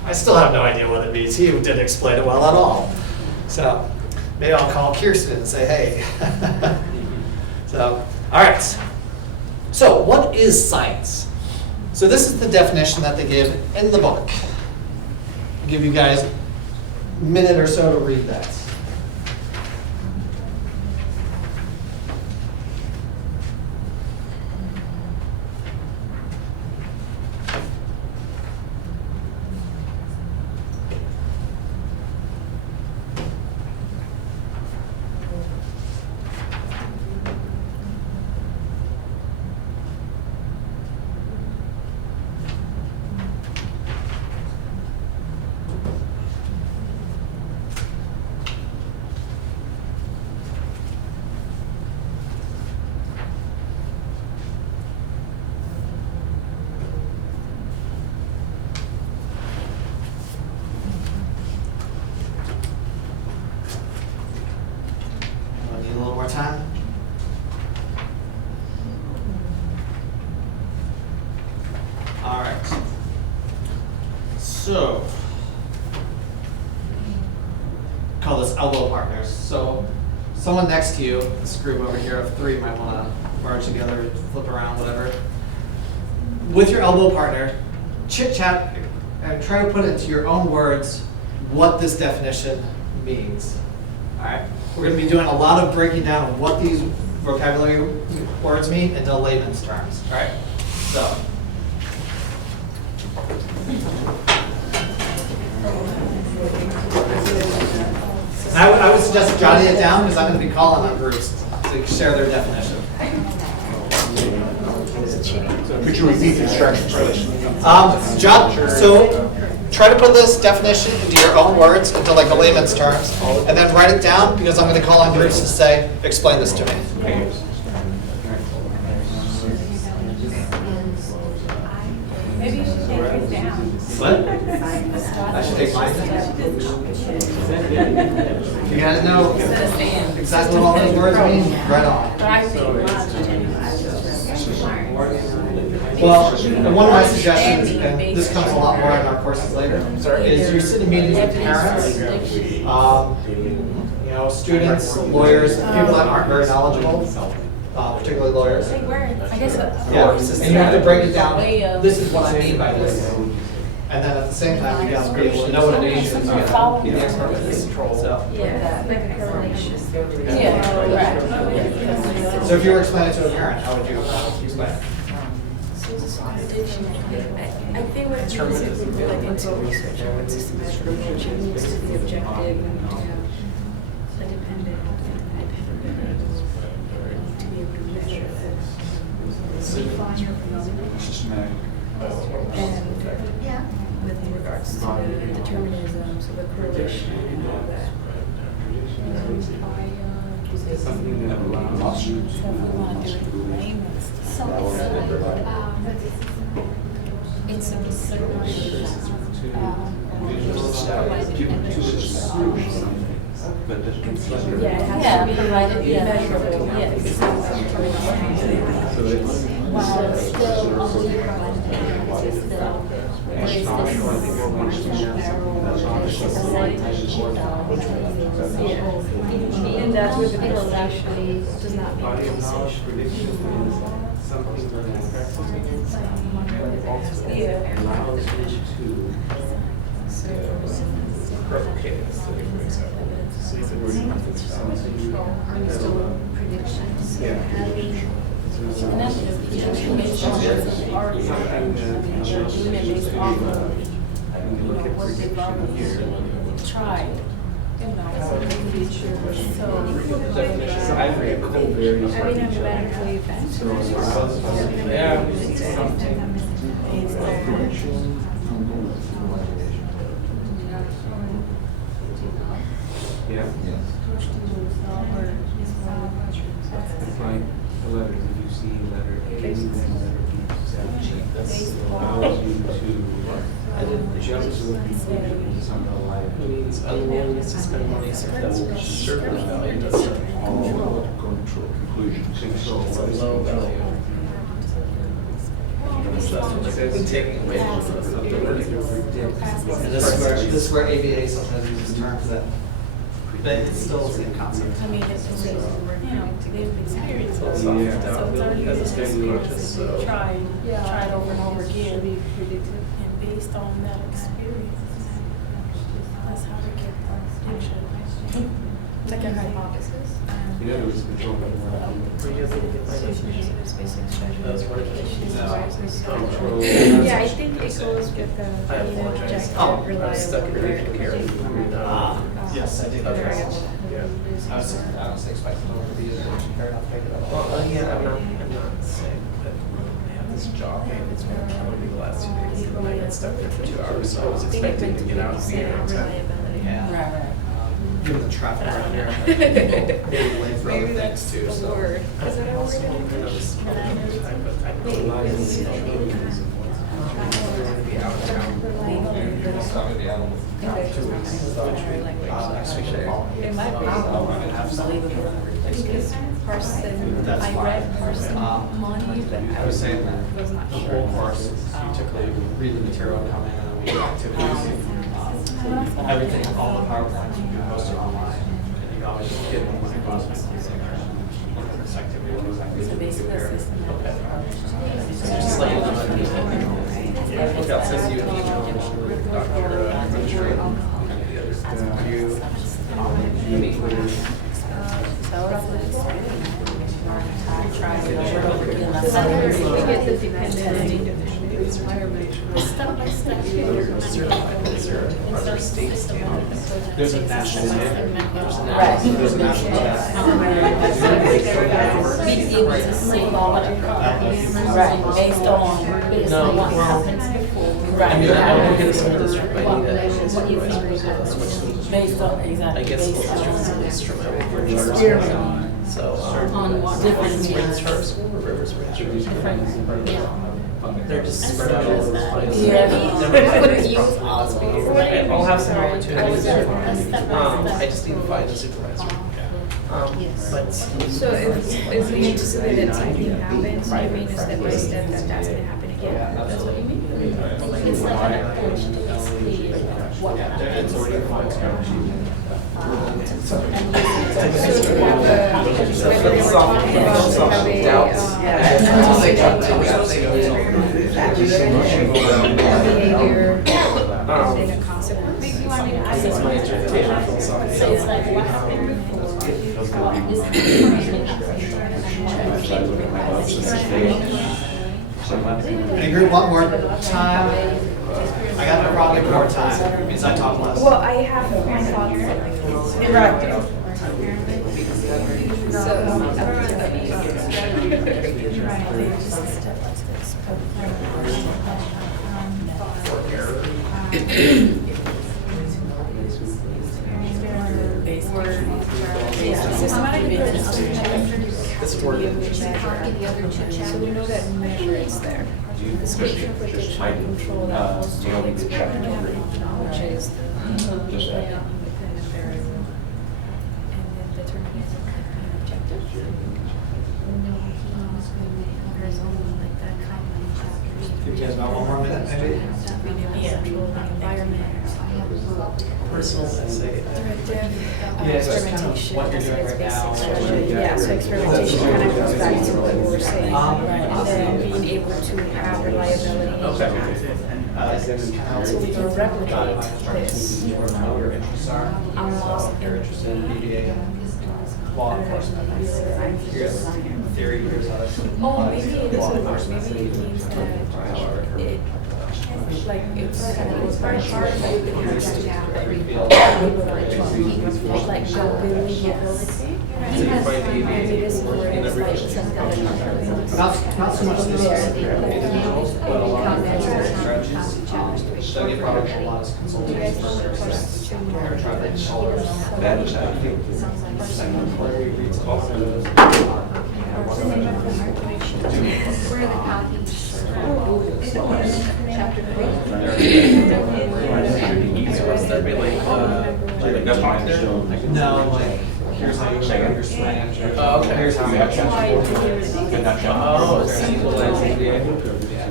I still have no idea what it means. He didn't explain it well at all. So maybe I'll call Kirsten and say, hey. So, all right. So what is science? So this is the definition that they give in the book. I'll give you guys a minute or so to read that. Need a little more time? All right. So, call this elbow partners. So, someone next to you, this group over here of three might want to merge together, flip around, whatever. With your elbow partner, chit chat and try to put into your own words what this definition means. All right. We're going to be doing a lot of breaking down of what these vocabulary words mean into layman's terms. All right. So. I would suggest jotting it down because I'm going to be calling on groups to share their definition. Could you repeat the instructions, please? So try to put this definition into your own words, into like a layman's terms, and then write it down because I'm going to call on groups to say, explain this to me. Maybe you should take yours down. What? I should take mine down. You guys know exactly what all those words mean? Right on. Well, one of my suggestions, and this comes a lot more in our courses later, is you're sitting meetings with parents, students, lawyers, people that aren't very knowledgeable, particularly lawyers. I guess Yeah, and you have to break it down. This is what I mean by this. And then at the same time, you gotta be able to know what it means and you gotta be the expert with this. So. Yeah, like a correlation. So if you were explaining it to a parent, how would you explain it? I think what it's basically like into research or what systematic approach, it needs to be objective and to have a dependent to be able to measure that. Define your phenomenon. Systematic. And with regards to the determinism, so the correlation and all that. Something that allows you so if we want to do it in layman's it's a research. Provided measurable. Yes. While still only And that's where the correlation does not mean Body of knowledge precision. prediction is something that allows you to Okay, let's look for example. So you said we're doing something. Are you still predictions? And that's just the information already based off of what they've already tried. So I forget covariance. I mean, I'm medically effective. Yeah. Yeah. It's like the letters, if you see letter A, then letter B, that allows you to jump to a conclusion, something like. It means unwillingness to spend money so that's a certain value, that's All control conclusions. it's a low value. taking away from the ability to predict. And this is where ABA sometimes uses terms that, but it's still the same concept. I mean, it's just, you know, they've experienced it. Philosophical So doubt it's already as a been state experienced, conscious, so. tried over and over again. Be predictive. And based on that experience, that's how we get the prediction. It's like a hypothesis. You know, there was control over It's basic strategy. That's what it is. Control. Yeah, I think it goes with the, I apologize. Oh, I was stuck in reliable, Carrie. Yes, I did. Okay. I was expecting it to be fair enough, pick it up. Well, again, I'm not sick, but I have this job and it's been killing me the last 2 days. And I got stuck there for 2 hours, so I was expecting to get out and be here on time. Yeah. Right. Given the traffic around here, maybe late for other things too, so. I was I was be out of town. It might be. Because Parson, That's I why. read Parson Monty, but I was saying that was not the sure. whole course, you typically read the material, come in, and we do activities. Everything, all the PowerPoints you can post it online, and you can always just get them when it goes to look at this activity, what exactly So to do basically, here. a system. Just like, look out, says you and Dr. You meet with We get the dependent and independent. Step by step. certified, is there other state standards? There's a national standard. Right. There's a national Be able to see all of it. Right, based on what happens before. I mean, Right. I don't look at a school district, but I need a supervisor who's gonna switch them. Based on, I exactly, guess school based districts on. are instrumental for Experiment. So, On what different Springs needs. Charter School or Rivers Ranch? Yeah. They're just spread out all over the place. Yeah. Use I'll have some opportunities. I just need to find a supervisor. But. So if we anticipate that something happens, you mean a step by step that that's gonna happen again? That's what you mean? It's like an approach to explain what happens. It's already defined. Philosophical doubts. Behavior and a consequence. That's my interpretation of philosophical So it's like what doubts. happened before. This information Any group want more time? I got no problem more time, means I talk less. Well, I have my thoughts. Right. Systematic approach This word. so we know that measure is there. Description, prediction, control, that goes to the experiment, which is the independent variable. And then determinism and objective. Like that common Give you guys about 1 more minute, maybe? control the environment. Personal essay. Yeah, so it's kind of what you're doing right now. Yeah, so experimentation kind of goes back to what we were saying, and then being able to have reliability. So we can replicate this. Your interests are, you're interested in media, law enforcement, here's theory, here's how that's. Oh, maybe it is, maybe it means that it, like, it's kind of goes by part, but it has to have like believability. So you find the Maybe this is where it's like something. Not so much this individuals, but a lot of strategies. So you probably a lot of consultants for they're trying to solve That is happening. where we read all of those. Where are the copies? Chapter 3. So is there be like talk there? No, like, here's how you check your slant. Oh, okay. Here's how you catch. Oh, it's equal as ABA.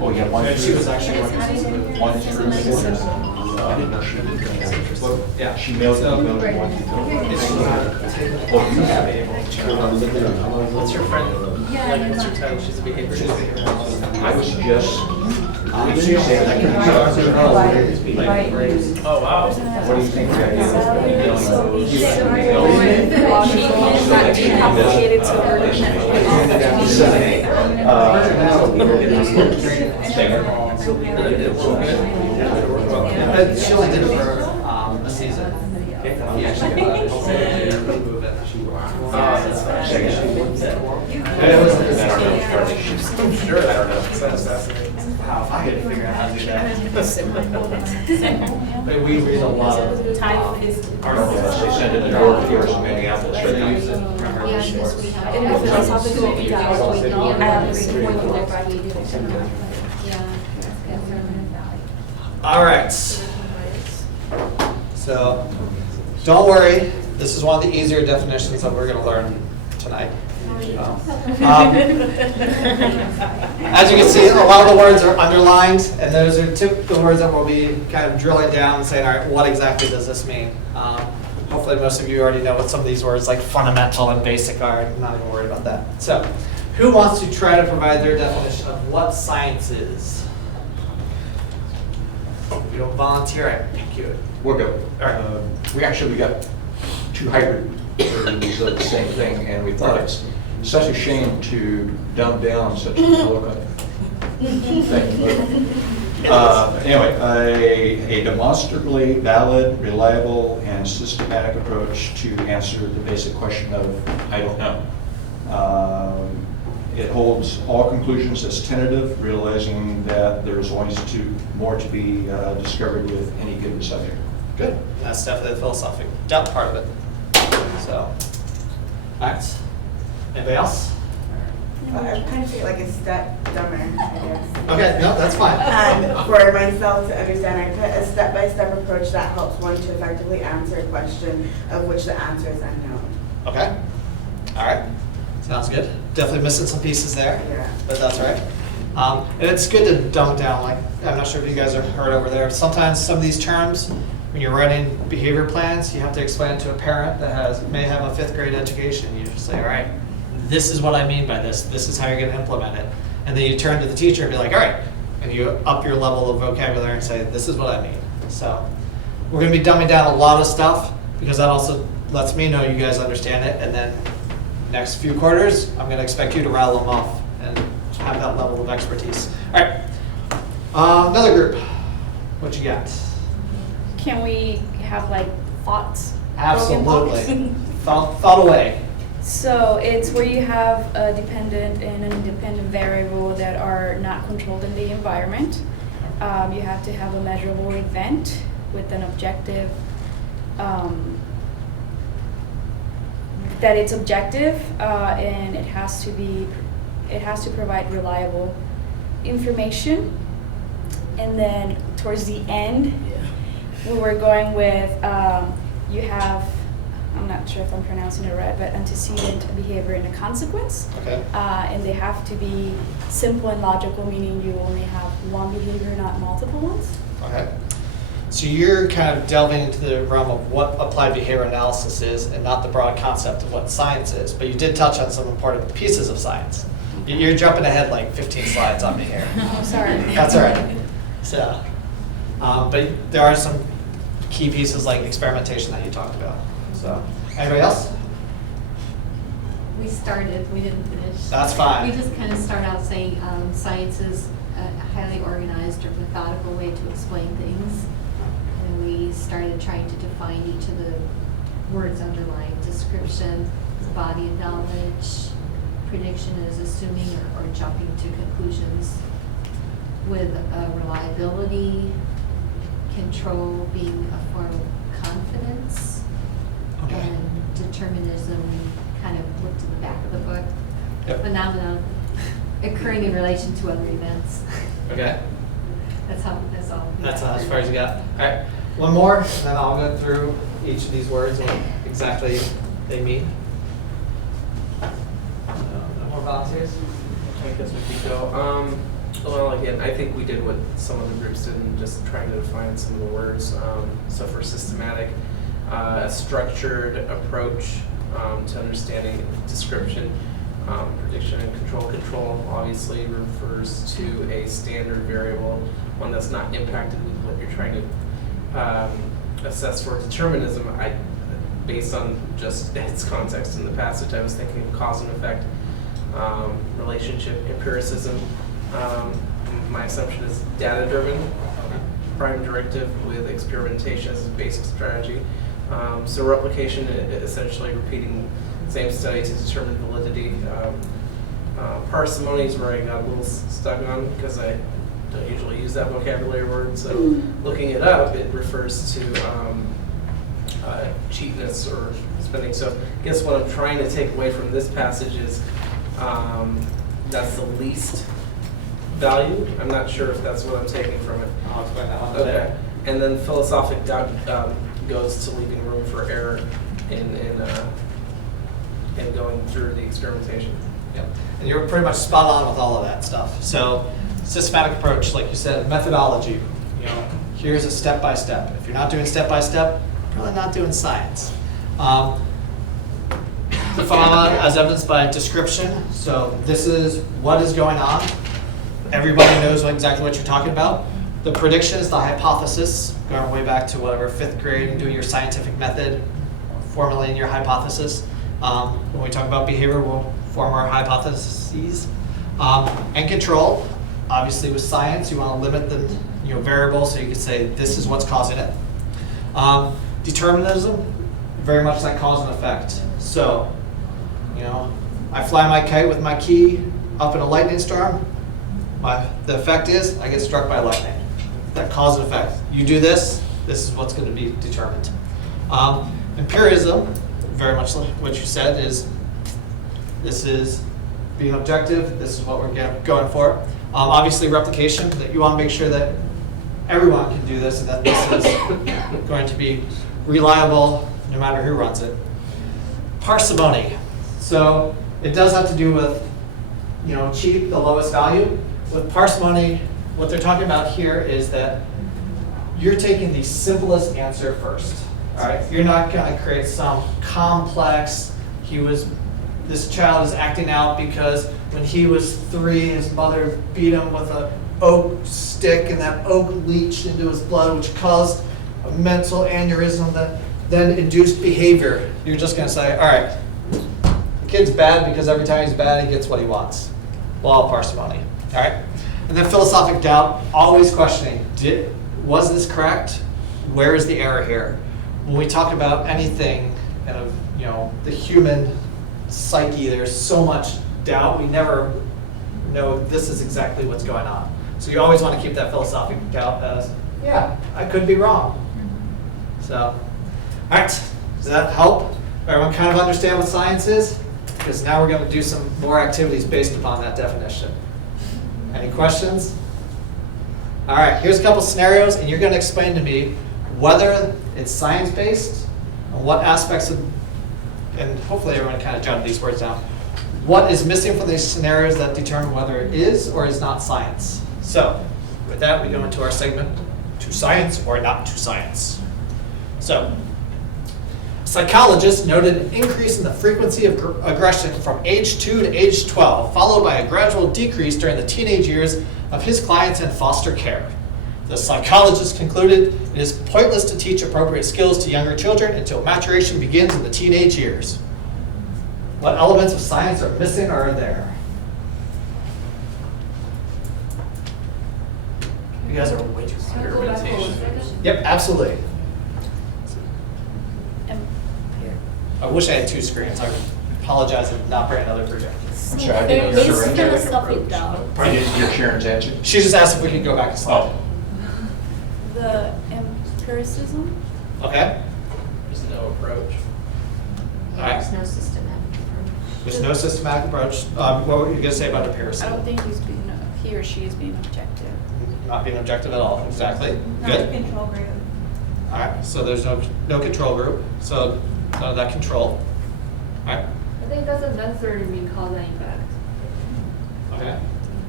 Oh, yeah, one And she through. was actually working with One through four. I didn't know she did that. Yeah. She mailed So- it to one through If four. you have it. What's your friend, like, what's your title? She's a behaviorist. I was just, I was just saying, I couldn't. Oh, wow. What do you think? She only did it for a season. He actually got it. Move it. And it was I'm sure, I don't know. Sounds fascinating. how I had to figure out how to do that. But we read a lot of articles. They sent it to Georgia first in Minneapolis. Sure they use it. Yeah, just we have. In the philosophical theology, All right. So, don't worry, this is one of the easier definitions that we're going to learn tonight. As you can see, a lot of the words are underlined, and those are the words that we'll be kind of drilling down and saying, all right, what exactly does this mean? Hopefully most of you already know what some of these words like fundamental and basic are. I'm not even worried about that. So, who wants to try to provide their definition of what science is? If you don't volunteer, I pick you. We'll go. All right. We got two hybrid versions of the same thing, and we thought it's such a shame to dumb down such an eloquent thing. Anyway, a demonstrably valid, reliable, and systematic approach to answer the basic question of I don't know. It holds all conclusions as tentative, realizing that there is always more to be discovered with any given subject. Good. That's definitely the philosophic depth part of it. So, all right. Anybody else? I kind of feel like a step dumber, I guess. Okay, no, that's fine. For myself to understand, I put a step-by-step approach that helps one to effectively answer a question of which the answer is unknown. Okay. All right. Sounds good. Definitely missing some pieces there, Yeah. but that's all right. And it's good to dumb down. Like, I'm not sure if you guys have heard over there. Sometimes some of these terms, when you're writing behavior plans, you have to explain to a parent that may have a 5th grade education. You just say, all right, this is what I mean by this. This is how you're going to implement it. And then you turn to the teacher and be like, all right, and you up your level of vocabulary and say, this is what I mean. So we're going to be dumbing down a lot of stuff because that also lets me know you guys understand it. And then next few quarters, I'm going to expect you to rattle them off and have that level of expertise. All right. Another group. What you got? Can we have like thoughts? Absolutely. Thought away. So it's where you have a dependent and an independent variable that are not controlled in the environment. You have to have a measurable event with an objective, that it's objective, and it has to provide reliable information. And then towards the end, we were going with, you have, I'm not sure if I'm pronouncing it right, but antecedent behavior and a consequence. Okay. And they have to be simple and logical, meaning you only have one behavior, not multiple ones. Okay. So you're kind of delving into the realm of what applied behavior analysis is and not the broad concept of what science is, but you did touch on some important pieces of science. You're jumping ahead like 15 slides on me here. Oh, sorry. That's all right. So, but there are some key pieces like experimentation that you talked about. So, anybody else? We started, we didn't finish. That's fine. We just kind of start out saying science is a highly organized or methodical way to explain things. And we started trying to define each of the words underlying. Description is body of knowledge. Prediction is assuming or jumping to conclusions. With reliability, control being a form of confidence. Okay. And determinism, kind of looked at the back of the book. Yep. Phenomenon occurring in relation to other events. Okay. That's all. That's as far as you got. All right. One more, and then I'll go through each of these words and what exactly they mean. No more volunteers? I guess we could go. Well, again, I think we did what some of the groups did in just trying to define some of the words. So for systematic, a structured approach to understanding description, prediction and control. Control obviously refers to a standard variable, one that's not impacted with what you're trying to assess for. Determinism, based on just its context in the passage, I was thinking of cause and effect, relationship, empiricism. My assumption is data-driven, prime directive with experimentation as a basic strategy. So replication, essentially repeating the same study to determine validity. Parsimony is where I got a little stuck on because I don't usually use that vocabulary word. So looking it up, it refers to cheapness or spending. So I guess what I'm trying to take away from this passage is that's the least value. I'm not sure if that's what I'm taking from it. I'll explain that one. Okay. And then philosophic doubt goes to leaving room for error in going through the experimentation. Yep. And you're pretty much spot on with all of that stuff. So systematic approach, like you said, methodology. You know, here's a step-by-step. If you're not doing step-by-step, you're probably not doing science. The phenomena as evidenced by description. So this is what is going on. Everybody knows exactly what you're talking about. The prediction is the hypothesis, going way back to whatever, 5th grade and doing your scientific method, formulating your hypothesis. When we talk about behavior, we'll form our hypotheses. And control, obviously with science, you want to limit the variable, so you could say this is what's causing it. Determinism, very much like cause and effect. So, I fly my kite with my key up in a lightning storm. The effect is I get struck by lightning. That cause and effect. You do this, this is what's going to be determined. Empiricism, very much like what you said, is this is being objective, this is what we're going for. Obviously replication, that you want to make sure that everyone can do this and that this is going to be reliable no matter who runs it. Parsimony. So it does have to do with, cheap, the lowest value. With parsimony, what they're talking about here is that you're taking the simplest answer first. All right, you're not going to create some complex. This child is acting out because when he was 3, his mother beat him with an oak stick, and that oak leached into his blood, which caused a mental aneurysm that then induced behavior. You're just going to say, all right, the kid's bad because every time he's bad, he gets what he wants. Law of parsimony. All right, and then philosophic doubt, always questioning. Was this correct? Where is the error here? When we talk about anything, the human psyche, there's so much doubt. We never know this is exactly what's going on. So you always want to keep that philosophic doubt as, yeah, I could be wrong. So, all right, does that help? Everyone kind of understand what science is? Because now we're going to do some more activities based upon that definition. Any questions? All right, here's a couple scenarios, and you're going to explain to me whether it's science-based and what aspects of, and hopefully everyone kind of jotted these words down, what is missing from these scenarios that determine whether it is or is not science. So with that, we go into our segment, to science or not to science. So psychologists noted an increase in the frequency of aggression from age 2 to age 12, followed by a gradual decrease during the teenage years of his clients in foster care. The psychologist concluded it is pointless to teach appropriate skills to younger children until maturation begins in the teenage years. What elements of science are missing or are there? You guys are way too Experimentation. Yep, absolutely. Here. I wish I had 2 screens. I apologize for not bringing another projector. Sure, I think It's you're philosophic doubt. Pardon me, your Sharon's answer. She just asked if we could go back a slide. The empiricism. Okay. There's no approach. All right. There's no systematic approach. There's no systematic approach. What were you going to say about I empiricism? don't think he or she is being objective. Not being objective at all. Exactly. Not a Good. control group. All right. So there's no control group. So none of that control. All right. I think it doesn't necessarily mean cause and effect. Okay.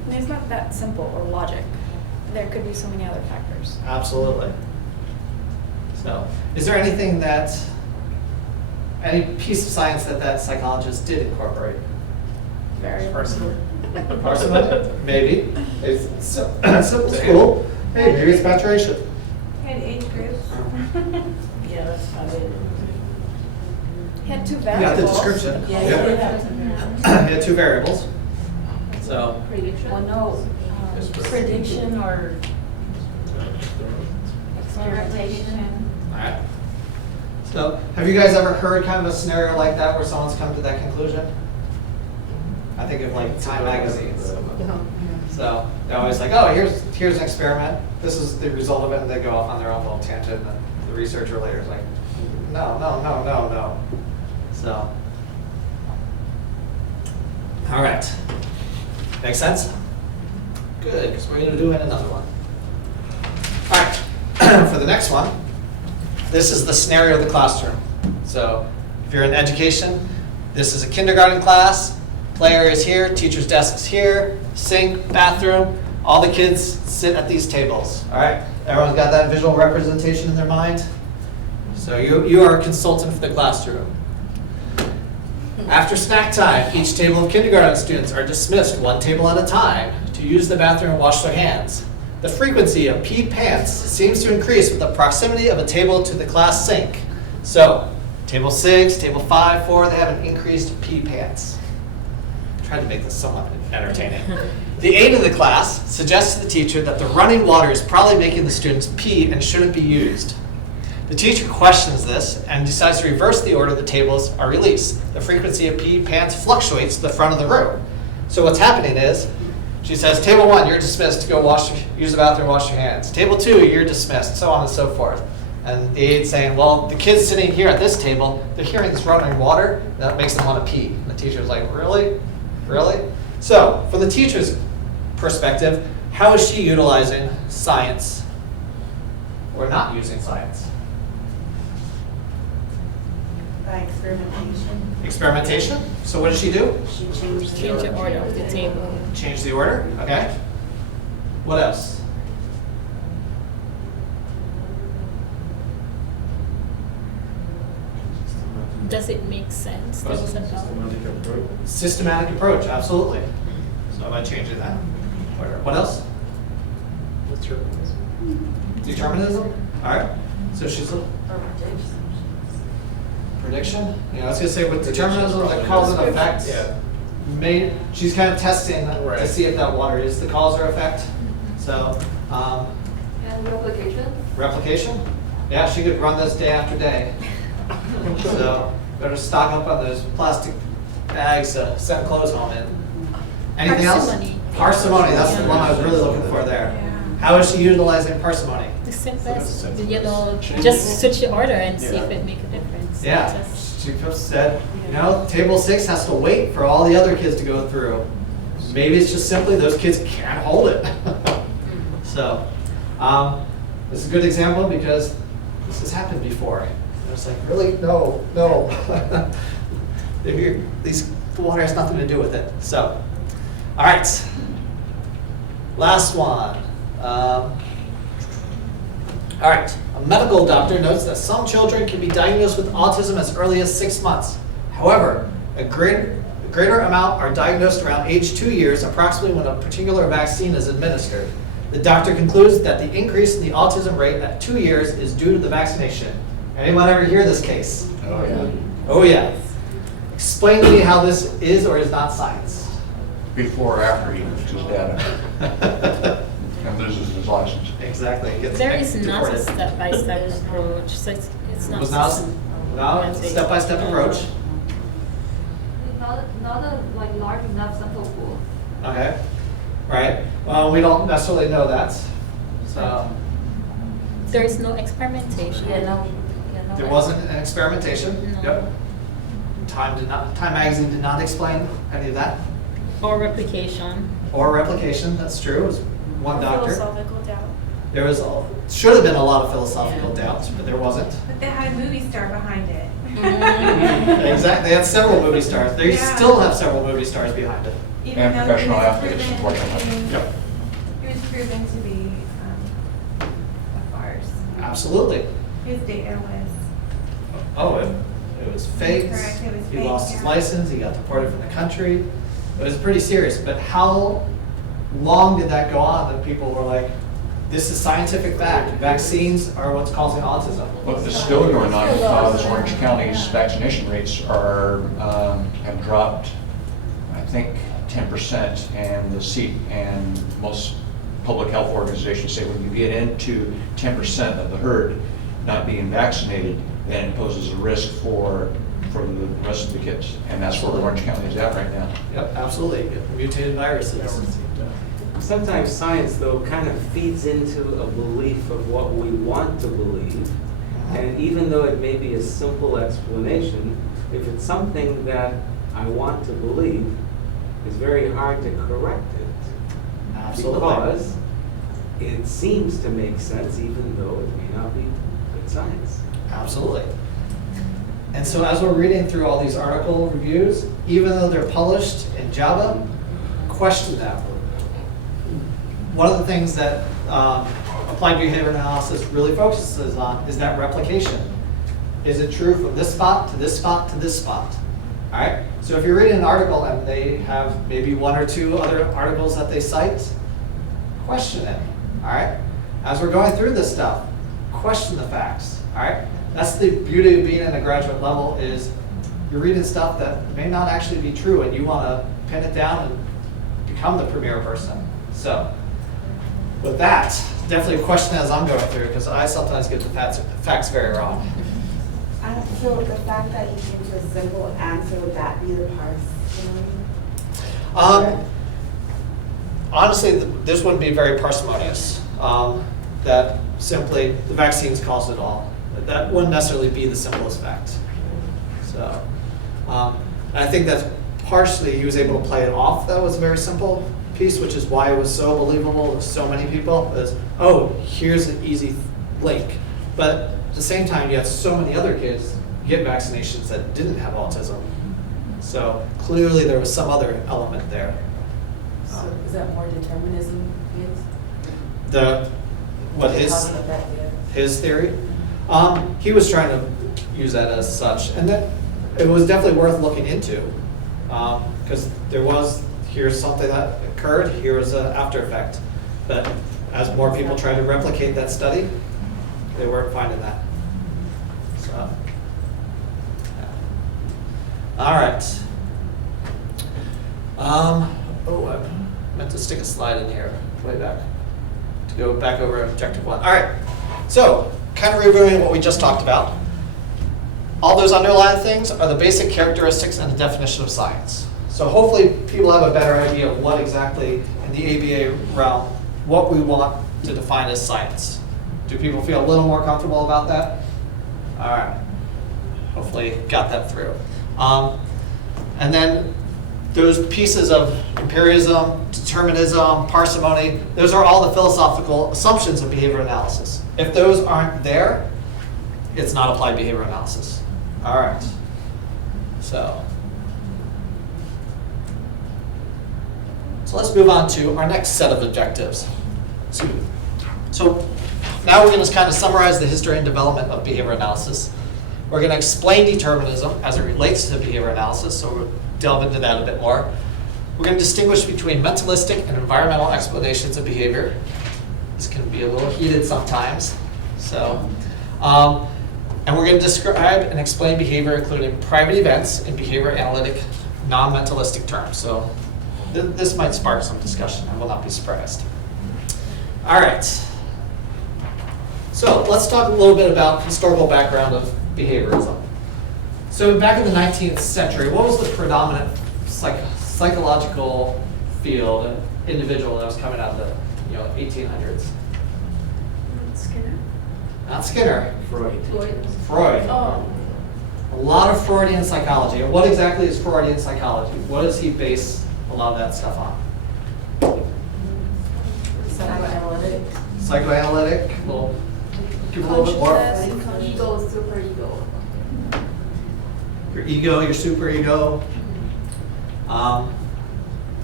And it's not that simple or logic. There could be so many other factors. Absolutely. So, is there anything that, any piece of science that psychologist did incorporate? Parsimony. Parsimony? Maybe. It's simple school. Hey, maybe it's maturation. And age groups. Yeah, that's probably. He had two You variables. got the description. Yeah, Yeah. you have to. You had two variables. So, Well, no, prediction or experimentation. alright. So, have you guys ever heard kind of a scenario like that where someone's come to that conclusion? I think of like Time magazines. So, they're always like, oh, here's an experiment. This is the result of it, and they go off on their own little tangent, and the researcher later is like, no. So, all right. Make sense? Good, because we're going to do it another one. All right, for the next one, this is the scenario of the classroom. So, if you're in education, this is a kindergarten class. Play area is here, teacher's desk is here, sink, bathroom. All the kids sit at these tables. All right, everyone's got that visual representation in their mind? So you are a consultant for the classroom. After snack time, each table of kindergarten students are dismissed one table at a time to use the bathroom and wash their hands. The frequency of pee pants seems to increase with the proximity of a table to the class sink. So, table 6, table 5, 4, they have an increased pee pants. Tried to make this somewhat entertaining. The aide of the class suggests to the teacher that the running water is probably making the students pee and shouldn't be used. The teacher questions this and decides to reverse the order the tables are released. The frequency of pee pants fluctuates to the front of the room. So what's happening is, she says, table 1, you're dismissed to go use the bathroom, wash your hands. Table 2, you're dismissed, so on and so forth. And the aide's saying, well, the kids sitting here at this table, they're hearing this running water, that makes them want to pee. And the teacher's like, really? Really? So, from the teacher's perspective, how is she utilizing science or not using science? By experimentation. Experimentation? So what does she do? She changed the order of the table. Change the order? Okay. What else? Does it make sense? There was a doubt. Systematic approach, absolutely. So am I changing that? Order. What else? Determinism? All right. So she's prediction. You know, I was gonna say with determinism, the cause and effect. Yeah. She's kind of testing Right. to see if that water is the cause or effect. So. And replication? Replication? Yeah, she could run this day after day. So better stock up on those plastic bags to send clothes home in. Anything Parsimony. else? Parsimony, that's the one I was really looking for there. How is she utilizing parsimony? The simplest, just switch the order and see if it make a difference. Yeah, Just- she said, table 6 has to wait for all the other kids to go through. Maybe it's just simply those kids can't hold it. So, this is a good example because this has happened before. And it's like, really? No. The water has nothing to do with it. So, all right. Last one. All right. A medical doctor notes that some children can be diagnosed with autism as early as 6 months. However, a greater amount are diagnosed around age 2 years, approximately when a particular vaccine is administered. The doctor concludes that the increase in the autism rate at 2 years is due to the vaccination. Anyone ever hear this case? Oh, yeah. Oh, yeah. Explain to me how this is or is not science. Before or after he loses his data and loses his license. Exactly. It gets There is not a deported. step-by-step approach, so it's It not. was not a step-by-step approach. Not a large enough sample pool. Okay. Right. Well, we don't necessarily know that. So There is no experimentation. there wasn't an experimentation. No. Yep. Time magazine did not explain any of that. Or replication. Or replication, that's true. It was one doctor. Philosophical doubt. There was should have been a lot of philosophical doubts, but there wasn't. But they had a movie star behind it. Exactly. They had several movie stars. They Yeah. still have several movie stars behind it. Even And though he professional was athletes, proven unfortunately. to be- Yep. He was proven to be a farce. Absolutely. His data was, Oh, it was faked. Correct, it was He fake, lost his yeah. license, he got deported from the country. It was pretty serious, but how long did that go on that people were like, this is scientific fact, vaccines are what's causing autism? What is still going on is Orange County's vaccination rates are, have dropped, I think, 10%, and the seat and most public health organizations say when you get into 10% of the herd not being vaccinated, then it poses a risk for the rest of the kids, and that's where Orange County is at right now. Yep, absolutely, mutated viruses. Sometimes science, though, kind of feeds into a belief of what we want to believe. And even though it may be a simple explanation, if it's something that I want to believe, it's very hard to correct it. Absolutely. Because it seems to make sense even though it may not be good science. Absolutely. And so as we're reading through all these article reviews, even though they're published in Java, question them. One of the things that applied behavior analysis really focuses on is that replication. Is it true from this spot to this spot to this spot? All right. So if you're reading an article and they have maybe one or two other articles that they cite, question it. All right. As we're going through this stuff, question the facts. All right. That's the beauty of being in the graduate level is you're reading stuff that may not actually be true, and you want to pin it down and become the premier person. So with that, definitely a question as I'm going through, because I sometimes get the facts very wrong. So the fact that you came to a simple answer, would that be the parsimony? Honestly, this wouldn't be very parsimonious. That simply the vaccines caused it all. That wouldn't necessarily be the simplest fact. So, and I think that's partially he was able to play it off. That was a very simple piece, which is why it was so believable to so many people. Is oh, here's an easy link. But at the same time, you had so many other kids get vaccinations that didn't have autism. So clearly there was some other element there. So is that more determinism is? His theory? He was trying to use that as such, and that it was definitely worth looking into, because here's something that occurred, here's an after effect. But as more people tried to replicate that study, they weren't finding that. So, yeah. All right. I meant to stick a slide in here, way back, to go back over objective one. All right, so kind of reviewing what we just talked about. All those underlying things are the basic characteristics and the definition of science. So hopefully people have a better idea of what exactly in the ABA realm, what we want to define as science. Do people feel a little more comfortable about that? All right, hopefully got that through. And then those pieces of empiricism, determinism, parsimony, those are all the philosophical assumptions of behavior analysis. If those aren't there, it's not applied behavior analysis. All right, so let's move on to our next set of objectives. So now we're going to kind of summarize the history and development of behavior analysis. We're going to explain determinism as it relates to behavior analysis, so we'll delve into that a bit more. We're going to distinguish between mentalistic and environmental explanations of behavior. This can be a little heated sometimes. So, and we're going to describe and explain behavior, including private events in behavior analytic, non-mentalistic terms. So this might spark some discussion. I will not be surprised. All right. So let's talk a little bit about historical background of behaviorism. So back in the 19th century, what was the predominant psychological field and individual that was coming out of the 1800s? Skinner. Not Skinner. Freud. Freud. Oh. A lot of Freudian psychology. And what exactly is Freudian psychology? What does he base a lot of that stuff on? Psychoanalytic. Psychoanalytic. Well, give a little bit more. Ego, superego. Your ego, your superego.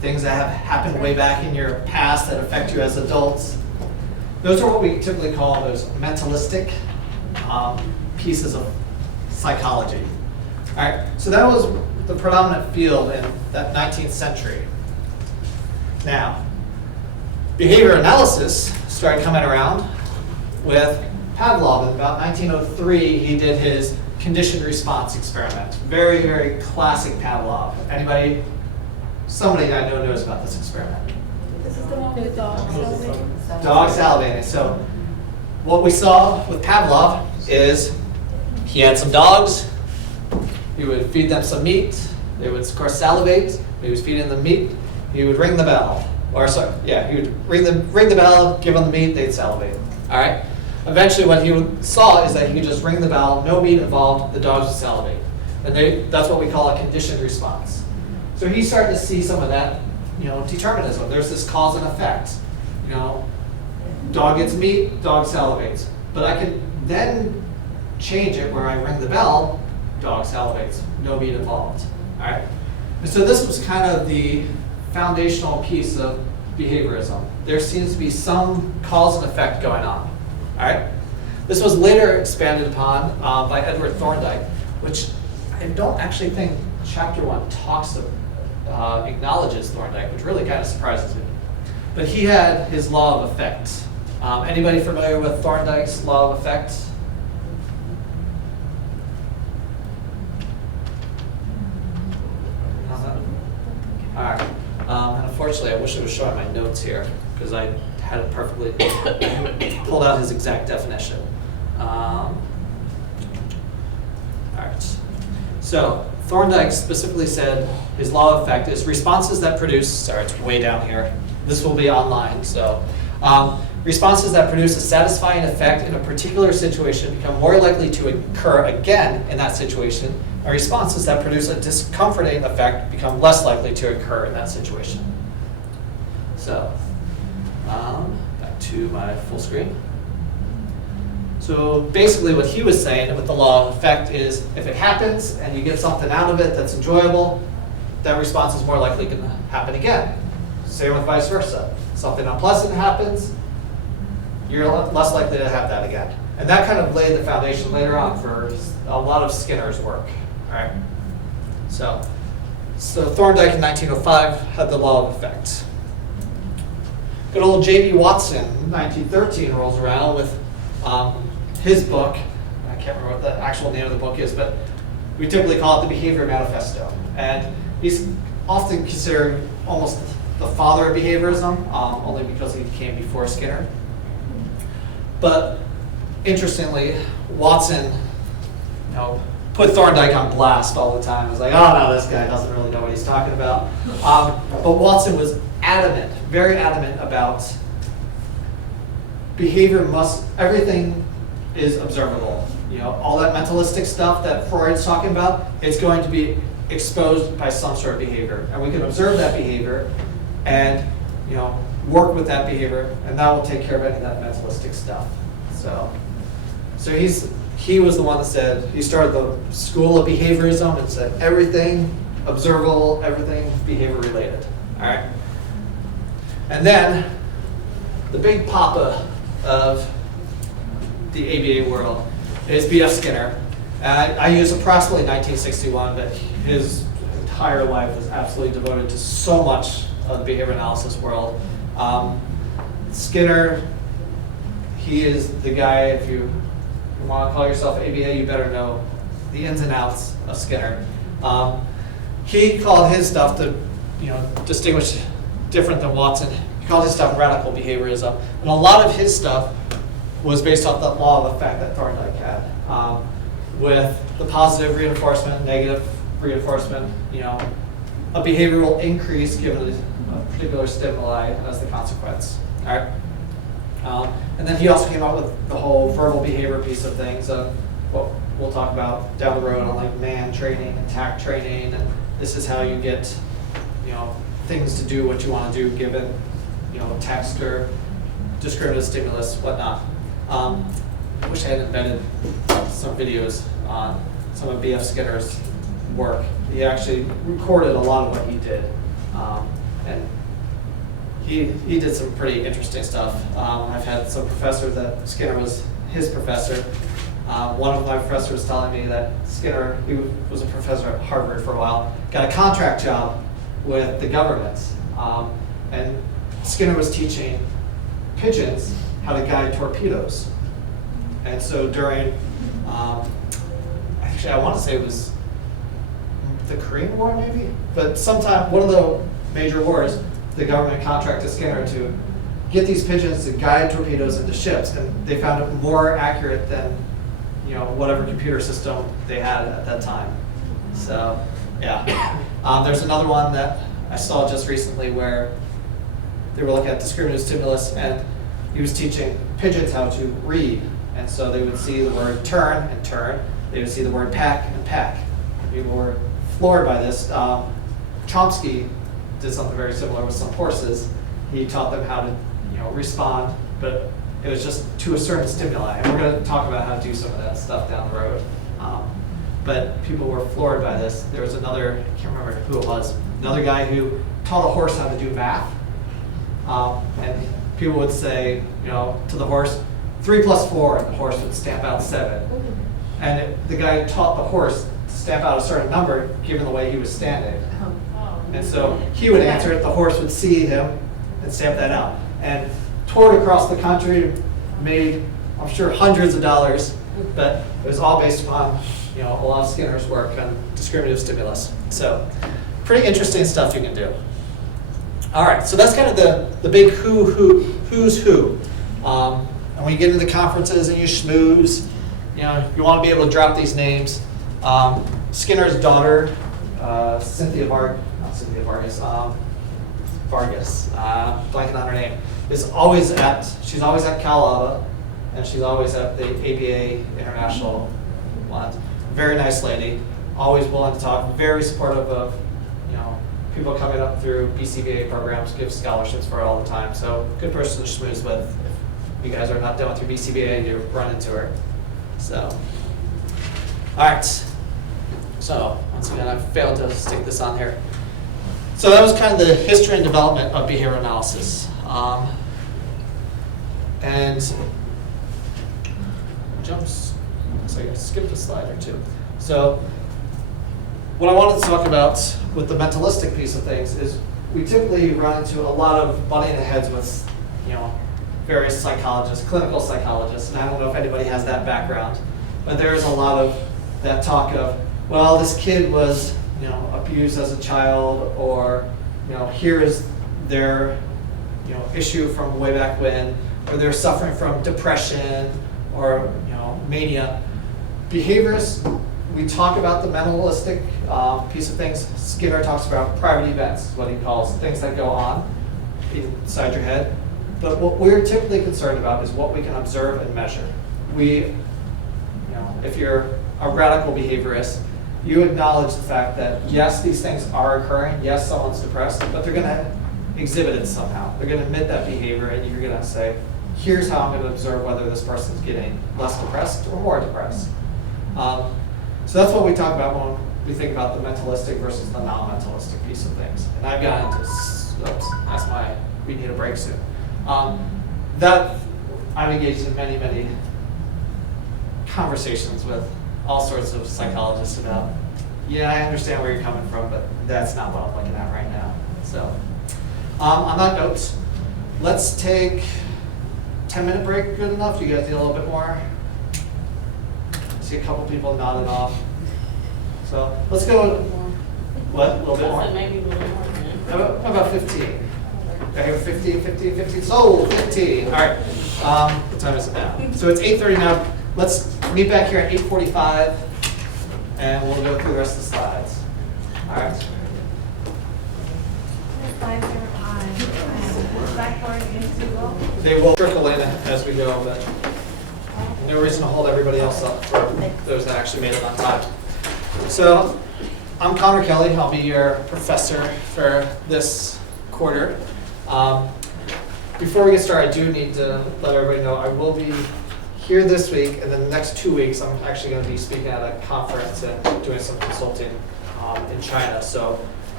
things that have happened way back in your past that affect you as adults. Those are what we typically call those mentalistic pieces of psychology. All right, so that was the predominant field in that 19th century. Now, behavior analysis started coming around with Pavlov. In about 1903, he did his conditioned response experiment. Very, very classic Pavlov. Anybody, somebody I know knows about this experiment. This is the one with dogs salivating? Dog salivating. So what we saw with Pavlov is he had some dogs, he would feed them some meat, they would of course salivate, he was feeding them meat, he would ring the bell. Or sorry, yeah, he would ring the bell, give them the meat, they'd salivate. All right? Eventually what he saw is that he could just ring the bell, no meat involved, the dogs would salivate. And that's what we call a conditioned response. So he started to see some of that, determinism. There's this cause and effect. Dog gets meat, dog salivates. But I can then change it where I ring the bell, dog salivates, no meat involved. All right? And so this was kind of the foundational piece of behaviorism. There seems to be some cause and effect going on. All right? This was later expanded upon by Edward Thorndike, which I don't actually think Chapter 1 acknowledges Thorndike, which really kind of surprises me. But he had his law of effect. Anybody familiar with Thorndike's law of effect? All right. And unfortunately, I wish I was showing my notes here because I had it perfectly pulled out his exact definition. All right. So Thorndike specifically said his law of effect is responses that produce, sorry, it's way down here. This will be online, so responses that produce a satisfying effect in a particular situation become more likely to occur again in that situation, and responses that produce a discomforting effect become less likely to occur in that situation. So, back to my full screen. So basically what he was saying with the law of effect is if it happens and you get something out of it that's enjoyable, that response is more likely going to happen again. Same with vice versa. Something unpleasant happens, you're less likely to have that again. And that kind of laid the foundation later on for a lot of Skinner's work. All right? So Thorndike in 1905 had the law of effect. Good old J.B. Watson in 1913 rolls around with his book. I can't remember what the actual name of the book is, but we typically call it the Behavior Manifesto. And he's often considered almost the father of behaviorism, only because he came before Skinner. But interestingly, Watson, put Thorndike on blast all the time. He was like, oh no, this guy doesn't really know what he's talking about. But Watson was adamant, very adamant about everything is observable. All that mentalistic stuff that Freud's talking about, it's going to be exposed by some sort of behavior. And we can observe that behavior and work with that behavior, and that will take care of any of that mentalistic stuff. So he was the one that said, he started the school of behaviorism and said everything observable, everything behavior related. All right? And then the big papa of the ABA world is B.F. Skinner. I use approximately 1961, but his entire life was absolutely devoted to so much of the behavior analysis world. Skinner, he is the guy, if you want to call yourself ABA, you better know the ins and outs of Skinner. He called his stuff to distinguish different than Watson. He called his stuff radical behaviorism. And a lot of his stuff was based off that law of effect that Thorndike had, with the positive reinforcement, negative reinforcement, a behavioral increase given a particular stimuli as the consequence. All right? And then he also came out with the whole verbal behavior piece of things, what we'll talk about down the road on like man training and tact training, and this is how you get things to do what you want to do given text or discriminative stimulus, whatnot. I wish I had invented some videos on some of B.F. Skinner's work. He actually recorded a lot of what he did. And he did some pretty interesting stuff. I've had some professors that Skinner was his professor. One of my professors was telling me that Skinner, he was a professor at Harvard for a while, got a contract job with the government. And Skinner was teaching pigeons how to guide torpedoes. And so during, actually I want to say it was the Korean War maybe, but sometime, one of the major wars, the government contracted Skinner to get these pigeons to guide torpedoes into ships, and they found it more accurate than, you know, whatever computer system they had at that time. So, yeah. There's another one that I saw just recently where they were looking at discriminative stimulus, and he was teaching pigeons how to read. And so they would see the word turn and turn. They would see the word pack and pack. People were floored by this. Chomsky did something very similar with some horses. He taught them how to, you know, respond, but it was just to a certain stimuli. And we're going to talk about how to do some of that stuff down the road. But people were floored by this. There was another, I can't remember who it was, another guy who taught a horse how to do math. And people would say, you know, to the horse, 3 + 4, and the horse would stamp out 7. And the guy taught the horse to stamp out a certain number given the way he was standing. And so he would answer it, the horse would see him and stamp that out. And toured across the country, made, I'm sure, hundreds of dollars, but it was all based upon, you know, a lot of Skinner's work on discriminative stimulus. So pretty interesting stuff you can do. All right, so that's kind of the big who's who. And when you get into conferences and you schmooze, you know, you want to be able to drop these names. Skinner's daughter, Vargas, blanking on her name, she's always at Cal Alba, and she's always at the ABA International one. Very nice lady, always willing to talk, very supportive of, you know, people coming up through BCBA programs, gives scholarships for it all the time. So good person to schmooze with. If you guys are not done with your BCBA, you run into her. So, all right. So once again, I failed to stick this on here. So that was kind of the history and development of behavioral analysis. And jumps, so I skipped a slide or two. So what I wanted to talk about with the mentalistic piece of things is we typically run into a lot of butting heads with, you know, various psychologists, clinical psychologists, and I don't know if anybody has that background, but there's a lot of that talk of, well, this kid was, you know, abused as a child, or, you know, here is their, you know, issue from way back when, or they're suffering from depression or, you know, mania. Behaviorists, we talk about the mentalistic piece of things. Skinner talks about private events, what he calls things that go on inside your head. But what we're typically concerned about is what we can observe and measure. You know, if you're a radical behaviorist, you acknowledge the fact that yes, these things are occurring, yes, someone's depressed, but they're gonna exhibit it somehow. They're gonna admit that behavior, and you're gonna say, here's how I'm gonna observe whether this person's getting less depressed or more depressed. So that's what we talk about when we think about the mentalistic versus the non-mentalistic piece of things. And I've gotten into, that's why we need a break soon. That I've engaged in many, many conversations with all sorts of psychologists about, yeah, I understand where you're coming from, but that's not what I'm looking at right now. So on that note, let's take 10-minute break. Good enough? You guys need a little bit more? I see a couple people nodding off. So let's go. What? A little bit more? Maybe a little more. How about 15? Okay, 15. So 15. All right. What time is it now? So it's 8:30 now. Let's meet back here at 8:45, and we'll go through the rest of the slides. All right. The slides are on Blackboard and Google. They will trickle in as we go, but no reason to hold everybody else up for those that actually made it on time. So I'm Connor Kelly. I'll be your professor for this quarter. Before we get started, I do need to let everybody know I will be here this week, and then the next 2 weeks I'm actually going to be speaking at a conference and doing some consulting in China. So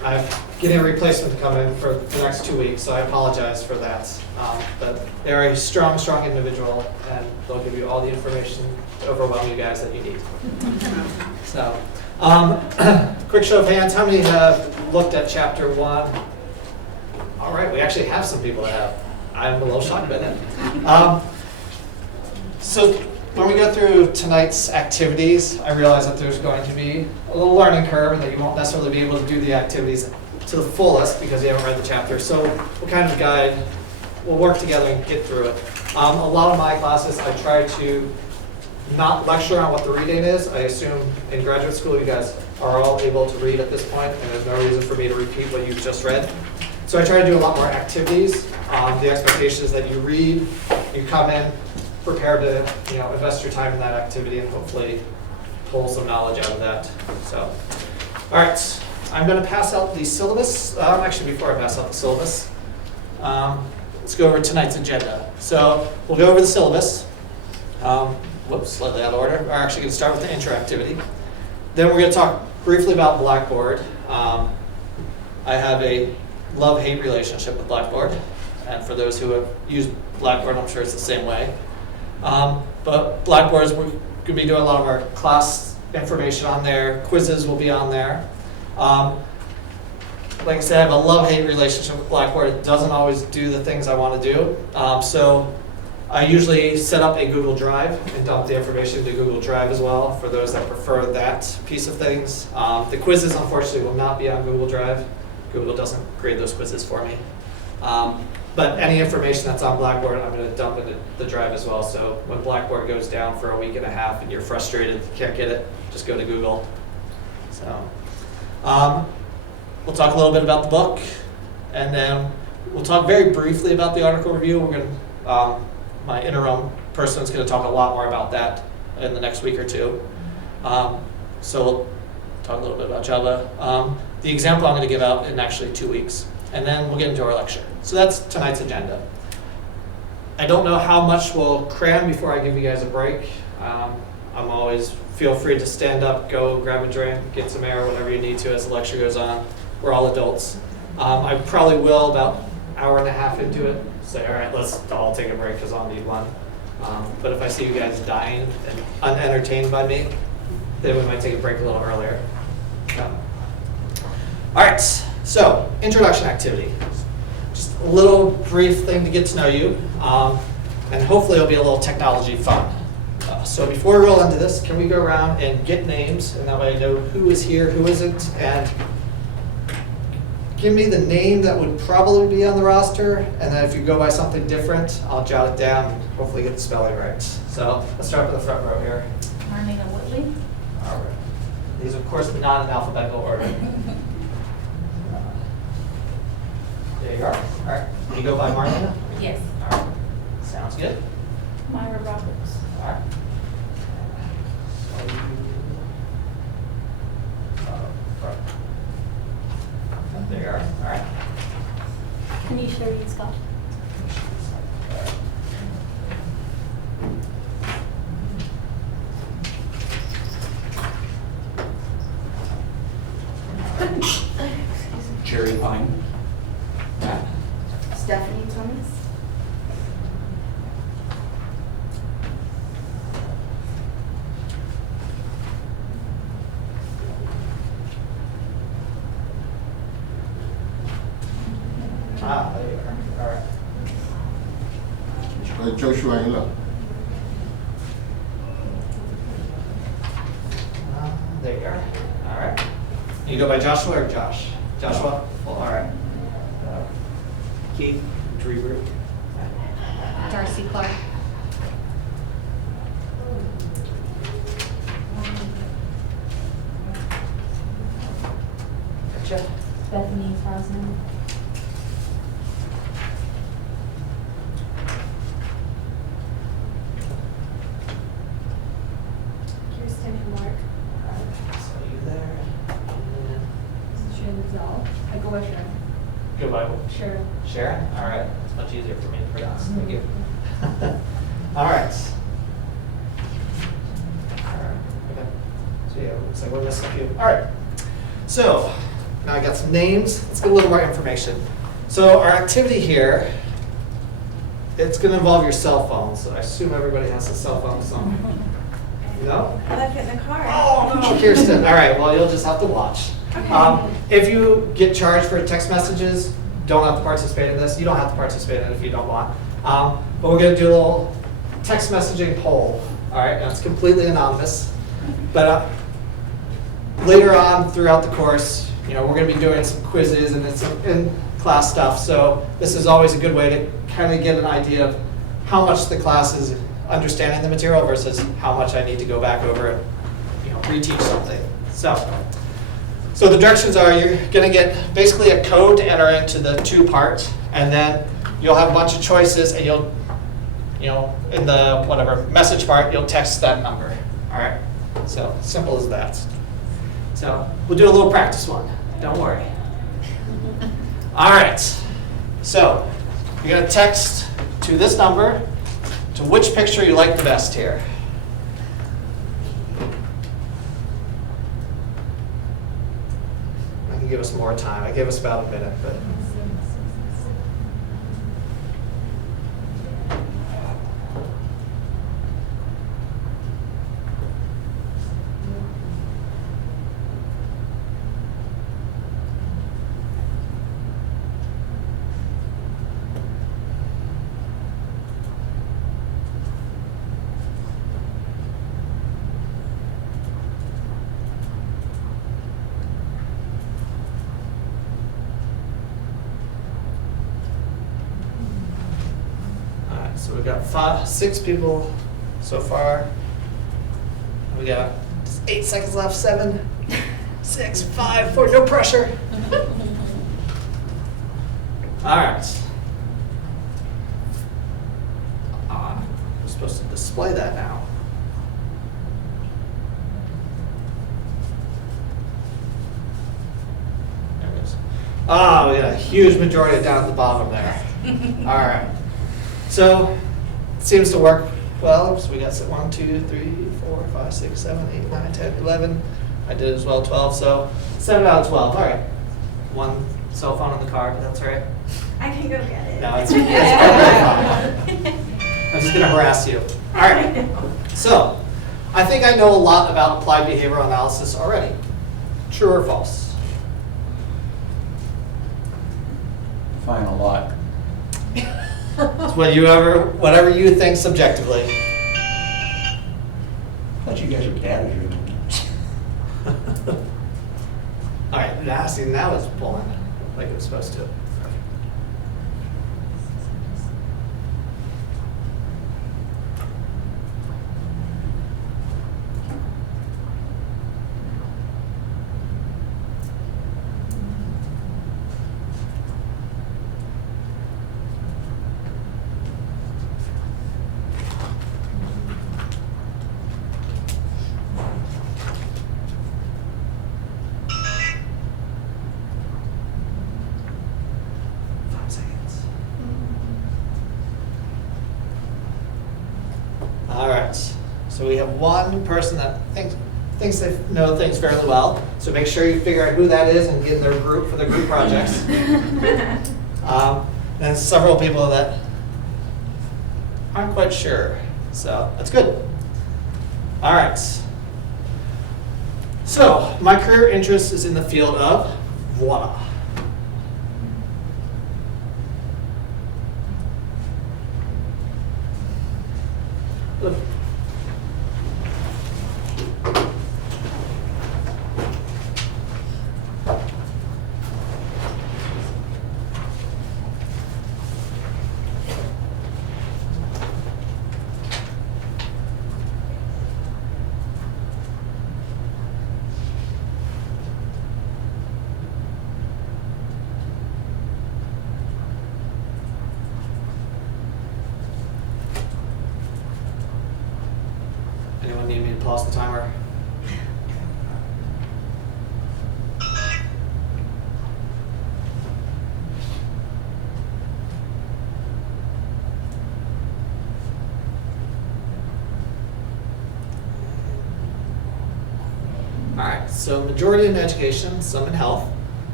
I'm getting a replacement to come in for the next 2 weeks, so I apologize for that. But they're a strong, strong individual, and they'll give you all the information to overwhelm you guys that you need. So, quick show of hands, how many have looked at chapter 1? All right, we actually have some people that have. I'm a little shocked by that. So when we go through tonight's activities, I realize that there's going to be a little learning curve and that you won't necessarily be able to do the activities to the fullest because you haven't read the chapter. So we'll kind of guide, we'll work together and get through it. A lot of my classes, I try to not lecture on what the reading is. I assume in graduate school you guys are all able to read at this point, and there's no reason for me to repeat what you've just read. So I try to do a lot more activities. The expectation is that you read, you come in, prepared to invest your time in that activity and hopefully pull some knowledge out of that. So, all right, I'm going to pass out the syllabus. Actually, before I pass out the syllabus, let's go over tonight's agenda. So we'll go over the syllabus. Whoops, slightly out of order. We're actually going to start with the intro activity. Then we're going to talk briefly about Blackboard. I have a love-hate relationship with Blackboard. And for those who have used Blackboard, I'm sure it's the same way. But Blackboard, we're going to be doing a lot of our class information on there. Quizzes will be on there. Like I said, I have a love-hate relationship with Blackboard. It doesn't always do the things I want to do. So I usually set up a Google Drive and dump the information into Google Drive as well for those that prefer that piece of things. The quizzes, unfortunately, will not be on Google Drive. Google doesn't grade those quizzes for me. But any information that's on Blackboard, I'm going to dump into the drive as well. So when Blackboard goes down for a week and a half and you're frustrated, you can't get it, just go to Google. So we'll talk a little bit about the book, and then we'll talk very briefly about the article review. We're going to, my interim person is going to talk a lot more about that in the next week or two. So we'll talk a little bit about Java. The example I'm going to give out in actually 2 weeks. And then we'll get into our lecture. So that's tonight's agenda. I don't know how much we'll cram before I give you guys a break. I'm always, feel free to stand up, go grab a drink, get some air, whatever you need to as the lecture goes on. We're all adults. I probably will, about an hour and a half into it, say, all right, let's all take a break because I'll need one. But if I see you guys dying and unentertained by me, then we might take a break a little earlier. All right. So, introduction activity. Just a little brief thing to get to know you, and hopefully it'll be a little technology fun. So before we roll into this, can we go around and get names, and that way I know who is here, who isn't, and give me the name that would probably be on the roster, and then if you go by something different, I'll jot it down and hopefully get the spelling right. So let's start with the front row here. Marnita Whitley. All right. These, of course, not in alphabetical order. There you are. All right. You go by Marlena? Yes. All right. Sounds good. Myra Roberts. All right. So right. There you are. All right. Kanisha Reed Scott. Jerry Pine. Stephanie Thomas. There you are. All right. Joshua Ila. There you are. All right. You go by Joshua or Josh? Joshua? Well, all right. Keith Drever. Darcy Clark. Gotcha. Bethany Crosman. Kirsten and Mark. All right. So you there. Sharon Zal. I go by Sharon. Go by what? Sharon. Sharon? All right. It's much easier for me to pronounce. Thank you. All right. All right. Okay. So yeah, looks like we're missing a few. All right. So Now I got some names. Let's get a little more information. So our activity here, it's going to involve your cell phone. So I assume everybody has a cell phone somewhere. No? I left it in the car. Oh, no, Kirsten. All right, well, you'll just have to watch. Okay. If you get charged for text messages, don't have to participate in this. You don't have to participate in it if you don't want. But we're going to do a little text messaging poll. All right, now it's completely anonymous. But later on throughout the course, we're going to be doing some quizzes and some in-class stuff. So this is always a good way to kind of get an idea of how much the class is understanding the material versus how much I need to go back over and reteach something. So the directions are you're going to get basically a code to enter into the 2-part, and then you'll have a bunch of choices, and you'll, in the whatever message part, you'll text that number. All right? So simple as that. So we'll do a little practice one. Don't worry. All right. So you're going to text to this number to which picture you like the best here. I can give us more time. I gave us about a minute, but. So we've got 6 people so far. We got 8 seconds left. 7, 6, 5, 4. No pressure. All right. We're supposed to display that now. There it is. Oh, we got a huge majority down at the bottom there. All right. So it seems to work well. So we got 1, 2, 3, 4, 5, 6, 7, 8, 9, 10, 11. I did as well, 12. So 7 out of 12. All right. 1 cell phone in the car, but that's all right. I can go get it. No, it's fine. I'm just going to harass you. All right. So I think I know a lot about applied behavioral analysis already. True or false? Fine, a lot. It's whatever you think subjectively. I thought you guys were data driven. All right, now it's pulling like it was supposed to. All right, so we have one person that thinks they know things fairly well. So make sure you figure out who that is and get in their group for the group projects. And several people that aren't quite sure. So that's good. All right. So my career interest is in the field of voila. Anyone need me to pause the timer? All right, so majority in education, some in health.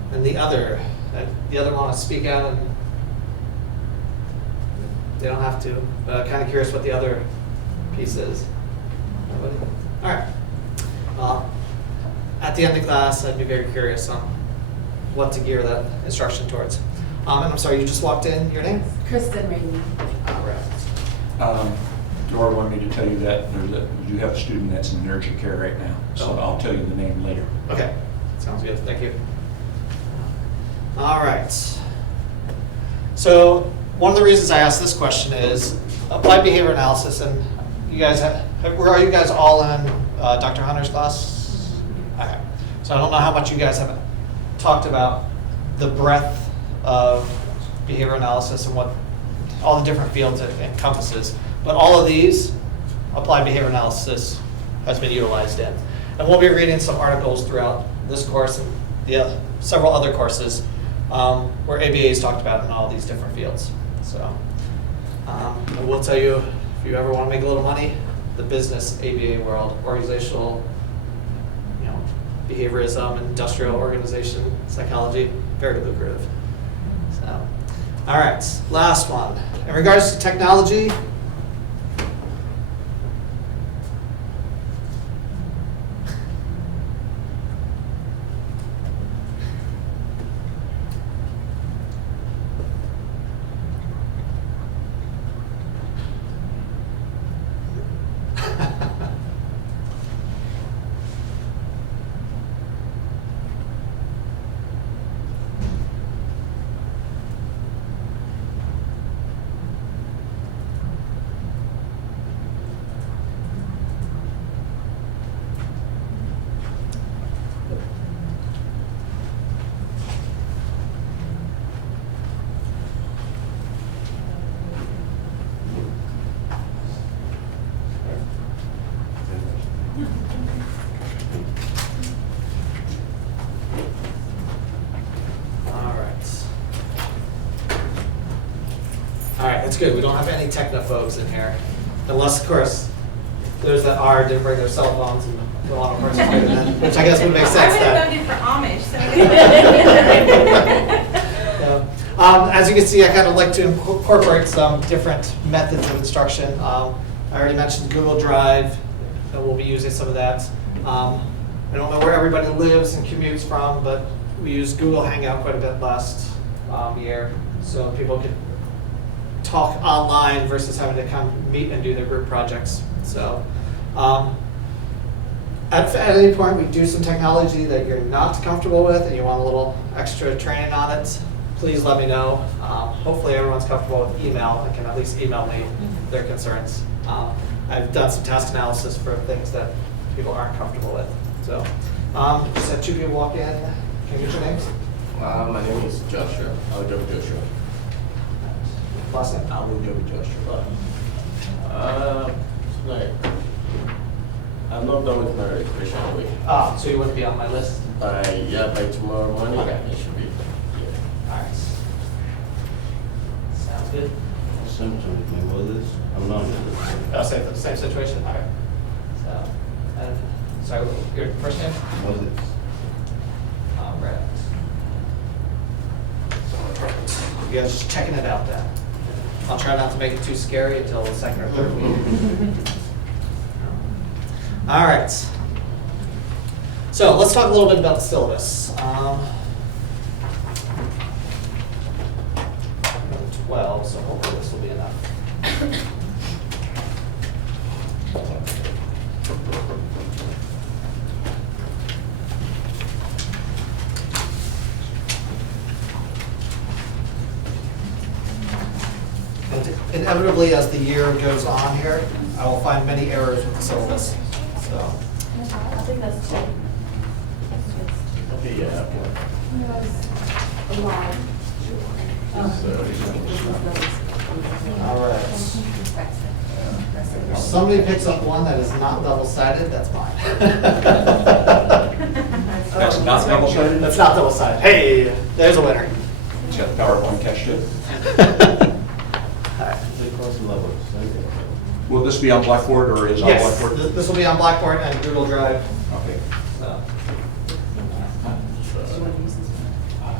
And the other want to speak out, and they don't have to, but I'm kind of curious what the other piece is. Nobody? All right. At the end of class, I'd be very curious on what to gear that instruction towards. And I'm sorry, you just walked in. Your name? Kristen Rainey. All right. Dora wanted me to tell you that you have a student that's in urgent care right now, so Oh. I'll tell you the name later. Okay, sounds good, thank you. All right. So one of the reasons I asked this question is applied behavior analysis, and you guys are you guys all in Dr. Hunter's class? Okay. So I don't know how much you guys have talked about the breadth of behavior analysis and what all the different fields it encompasses, but all of these applied behavior analysis has been utilized in. And we'll be reading some articles throughout this course and several other courses where ABA is talked about in all these different fields. So I will tell you, if you ever want to make a little money, the business ABA world, organizational, behaviorism, industrial organization, psychology, very lucrative. So, all right, last one. In regards to technology, That's good. We don't have any technophobes in here. Unless, of course, those that didn't bring their cell phones and go on a participate in that, which I guess would make sense I then. would have voted for Amish, Yeah. As you can see, I kind of like to incorporate some different methods of instruction. I already mentioned Google Drive, and we'll be using some of that. I don't know where everybody lives and commutes from, but we used Google Hangout quite a bit last year, so people could talk online versus having to come meet and do their group projects. So at any point we do some technology that you're not comfortable with and you want a little extra training on it, please let me know. Hopefully everyone's comfortable with email and can at least email me their concerns. I've done some task analysis for things that people aren't comfortable with. So just had two people walk in. Can you get your names? My name is Joshua. I'll go with Joshua. Last name? I will go with Joshua. Like, I'm not done with my registration week. So you wouldn't be on my list? By tomorrow morning, Okay. it should be. Yeah. All right. Sounds good. Same to my mother's. I'm not. Same situation? All right. So, sorry, your first name? Moses. Right. Perfect. You guys just checking it out then. I'll try not to make it too scary until the second or third week. All right. So let's talk a little bit about the syllabus. 12, so hopefully this will be enough. Inevitably, as the year goes on here, I will find many errors with the syllabus. So, I think that's two. Okay, yeah. A lot. all right. If somebody picks up one that is not double-sided, that's mine. That's not double-sided? That's not double-sided. Hey, there's a winner. It's got PowerPoint attached to it. Will this be on Blackboard or is on Yes, Blackboard? this will be on Blackboard and Google Drive. Okay. So,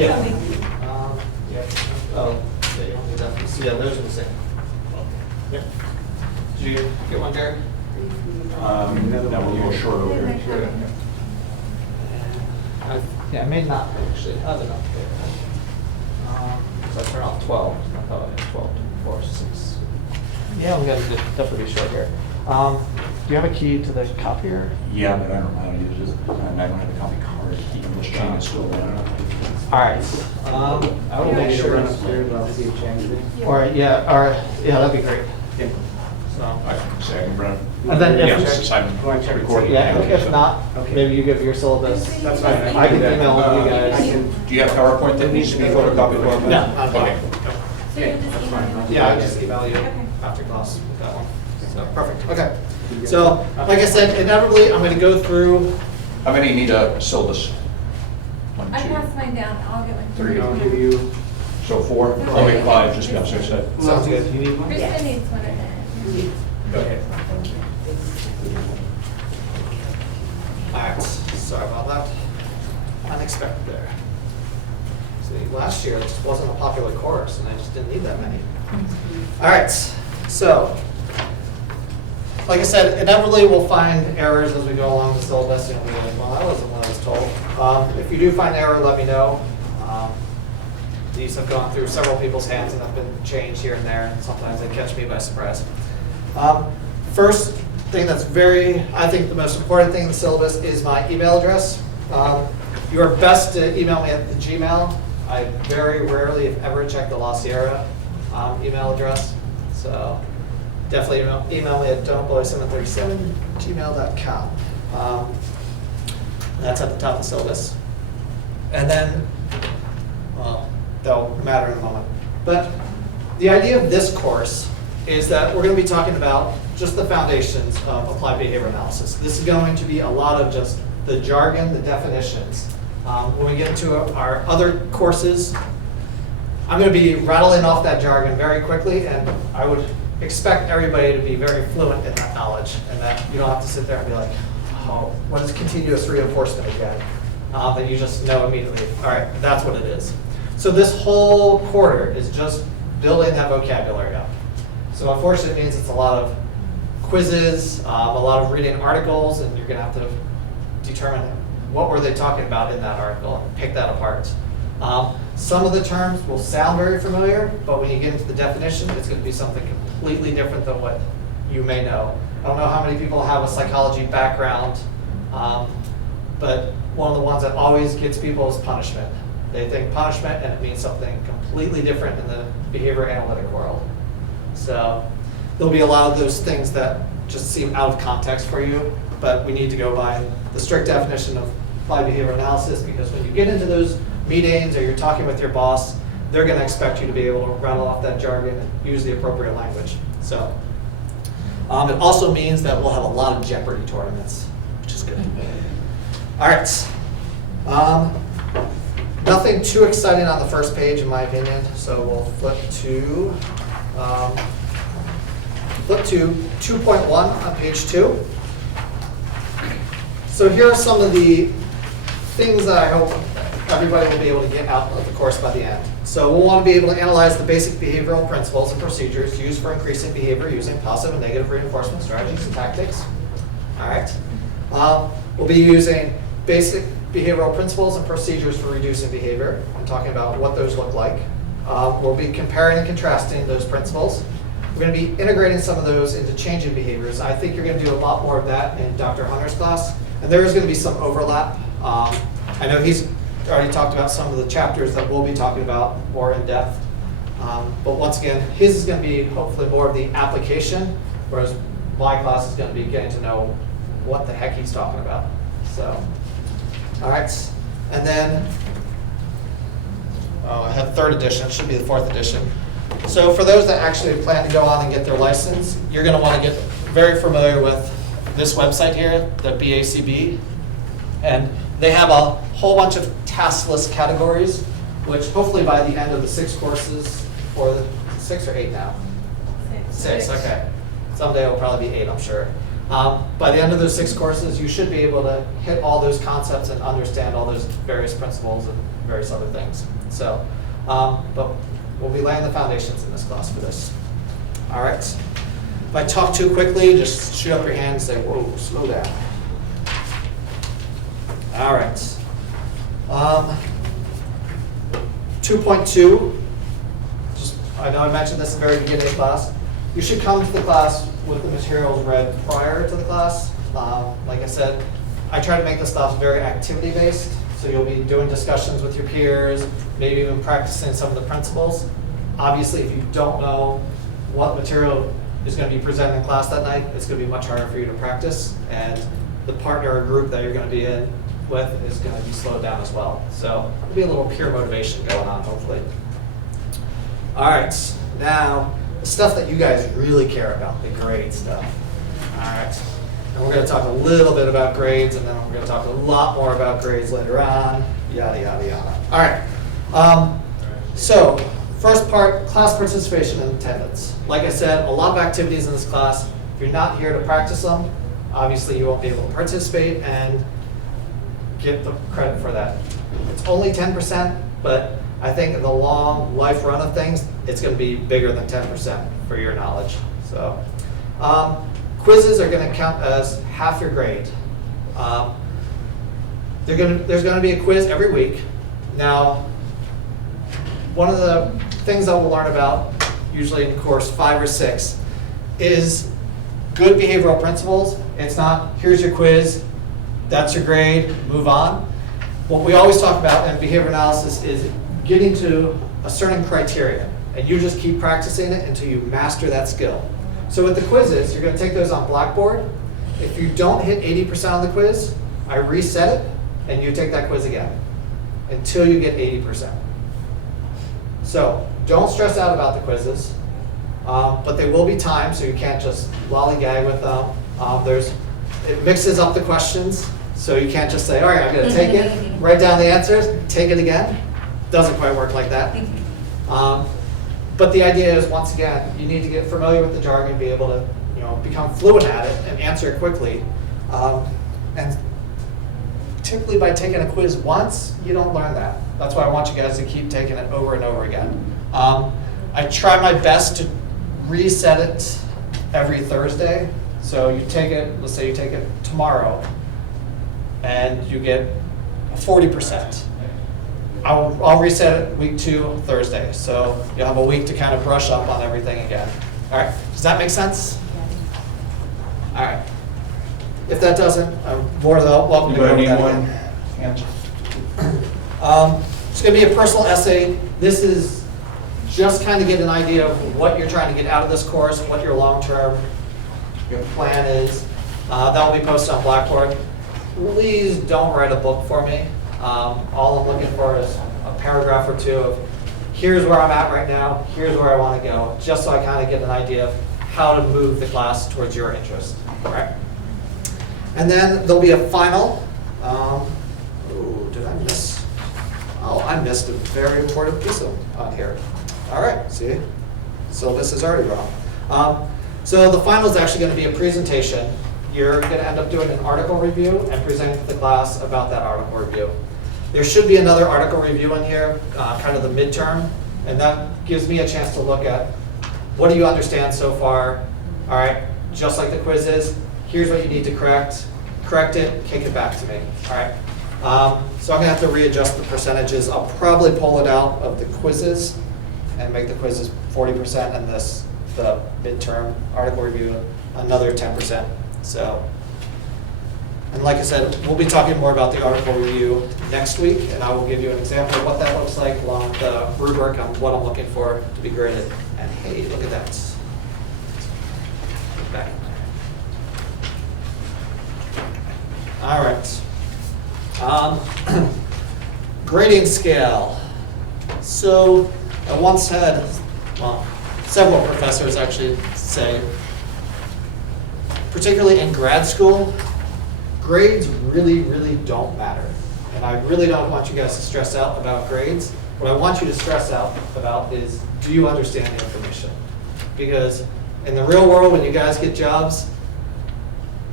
Yeah. Yeah. Oh, yeah, you don't need that. So, yeah, those are the same. Yeah. Did you get one, Derek? That was a little short over here. Yeah, I may not actually have enough there. So I turned off 12. I thought I had 12, 4, 6. Yeah, we got to definitely be short here. Do you have a key to the copier? Yeah, but I don't know how to use it, and I don't have a copy card. The English chain is still there. All right. I will make sure. I'll see if James. Or yeah, that'd be great. So. I can say I can run. And then if- Yeah, since I'm recording. Yeah, if not, Okay. maybe you give your syllabus. That's fine. I can email you guys. Do you have PowerPoint that needs to be photocopied? No, I'm Okay. So you'll just email me? Yeah, I'll just email you Okay. after class with that one. So, perfect, okay. So, like I said, inevitably, I'm gonna go through, How many need a syllabus? One, I two, passed mine down, I'll get one. Three, I'll give you. so 4? I'll make 5, just to be on the safe side. sounds good. You need one? Krista needs one of them. Okay. All right, sorry about that. Unexpected there. See, last year, it just wasn't a popular course, and I just didn't need that many. All right, so, like I said, inevitably, we'll find errors as we go along the syllabus, and we'll be like, well, that wasn't what I was told. If you do find error, let me know. These have gone through several people's hands and have been changed here and there, and sometimes they catch me by surprise. First thing that's I think the most important thing in the syllabus is my email address. You are best to email me at the Gmail. I very rarely, if ever, check the La Sierra email address. So definitely email me at don'tblow737@gmail.com. That's at the top of the syllabus. And then, well, that'll matter in a moment. But the idea of this course is that we're going to be talking about just the foundations of applied behavior analysis. This is going to be a lot of just the jargon, the definitions. When we get into our other courses, I'm going to be rattling off that jargon very quickly, and I would expect everybody to be very fluent in that knowledge, and that you don't have to sit there and be like, oh, what is continuous reinforcement again? That you just know immediately. All right, that's what it is. So this whole quarter is just building that vocabulary up. So unfortunately, it means it's a lot of quizzes, a lot of reading articles, and you're going to have to determine what were they talking about in that article and pick that apart. Some of the terms will sound very familiar, but when you get into the definition, it's going to be something completely different than what you may know. I don't know how many people have a psychology background, but one of the ones that always gets people is punishment. They think punishment and it means something completely different in the behavior analytic world. So there'll be a lot of those things that just seem out of context for you, but we need to go by the strict definition of applied behavior analysis, because when you get into those meetings or you're talking with your boss, they're going to expect you to be able to rattle off that jargon and use the appropriate language. So it also means that we'll have a lot of Jeopardy tournaments, which is good. All right. Nothing too exciting on the first page, in my opinion. So we'll flip to 2.1 on page 2. So here are some of the things that I hope everybody will be able to get out of the course by the end. So we'll want to be able to analyze the basic behavioral principles and procedures used for increasing behavior using positive and negative reinforcement strategies and tactics. All right. We'll be using basic behavioral principles and procedures for reducing behavior and talking about what those look like. We'll be comparing and contrasting those principles. We're going to be integrating some of those into changing behaviors. I think you're going to do a lot more of that in Dr. Hunter's class, and there is going to be some overlap. I know he's already talked about some of the chapters that we'll be talking about more in depth. But once again, his is going to be hopefully more of the application, whereas my class is going to be getting to know what the heck he's talking about. So, all right. And then, I have third edition, it should be the fourth edition. So for those that actually plan to go on and get their license, you're going to want to get very familiar with this website here, the BACB. And they have a whole bunch of task list categories, which hopefully by the end of the 6 courses, or the 6 or 8 now? 6, okay. Someday it'll probably be 8, I'm sure. By the end of those 6 courses, you should be able to hit all those concepts and understand all those various principles and various other things. So, but we'll be laying the foundations in this class for this. All right. If I talk too quickly, just shoot up your hand and say, whoa, slow down. All right. 2.2, I know I mentioned this at the very beginning of class. You should come to the class with the materials read prior to the class. Like I said, I try to make this class very activity-based, so you'll be doing discussions with your peers, maybe even practicing some of the principles. Obviously, if you don't know what material is going to be presented in class that night, it's going to be much harder for you to practice, and the partner or group that you're going to be in with is going to be slowed down as well. So there'll be a little peer motivation going on, hopefully. All right, now the stuff that you guys really care about, the grade stuff. All right, and we're going to talk a little bit about grades, and then we're going to talk a lot more about grades later on, yada, yada, yada. All right, so first part, class participation and attendance. Like I said, a lot of activities in this class. If you're not here to practice them, obviously you won't be able to participate and get the credit for that. It's only 10%, but I think in the long life run of things, it's going to be bigger than 10% for your knowledge. So, quizzes are going to count as half your grade. There's going to be a quiz every week. Now, one of the things that we'll learn about, usually in course 5 or 6, is good behavioral principles. It's not, here's your quiz, that's your grade, move on. What we always talk about in behavior analysis is getting to a certain criteria, and you just keep practicing it until you master that skill. So with the quizzes, you're going to take those on Blackboard. If you don't hit 80% on the quiz, I reset it, and you take that quiz again until you get 80%. So don't stress out about the quizzes, but they will be timed, so you can't just lollygag with them. It mixes up the questions, so you can't just say, all right, I'm going to take it, write down the answers, take it again. Doesn't quite work like that. But the idea is, once again, you need to get familiar with the jargon, be able to become fluent at it and answer it quickly. And typically by taking a quiz once, you don't learn that. That's why I want you guys to keep taking it over and over again. I try my best to reset it every Thursday. So you take it, let's say you take it tomorrow, and you get 40%. I'll reset it week 2, Thursday. So you'll have a week to kind of brush up on everything again. All right, does that make sense? All right. If that doesn't, I'm more than welcome to go over that again. It's going to be a personal essay. This is just kind of get an idea of what you're trying to get out of this course, what your long-term plan is. That will be posted on Blackboard. Please don't write a book for me. All I'm looking for is a paragraph or 2 of here's where I'm at right now, here's where I want to go, just so I kind of get an idea of how to move the class towards your interest. All right? And then there'll be a final. Did I miss? Oh, I missed a very important piece on here. All right, see? Syllabus is already wrong. So the final is actually going to be a presentation. You're going to end up doing an article review and presenting to the class about that article review. There should be another article review in here, kind of the midterm, and that gives me a chance to look at what do you understand so far. All right, just like the quiz is, here's what you need to correct it, kick it back to me. All right, so I'm going to have to readjust the percentages. I'll probably pull it out of the quizzes and make the quizzes 40% and the midterm article review another 10%. So, and like I said, we'll be talking more about the article review next week, and I will give you an example of what that looks like along with the rubric on what I'm looking for to be graded. And hey, look at that. Back. All right. Grading scale. So I once had, well, several professors actually say, particularly in grad school, grades really, really don't matter. And I really don't want you guys to stress out about grades. What I want you to stress out about is, do you understand the information? Because in the real world, when you guys get jobs,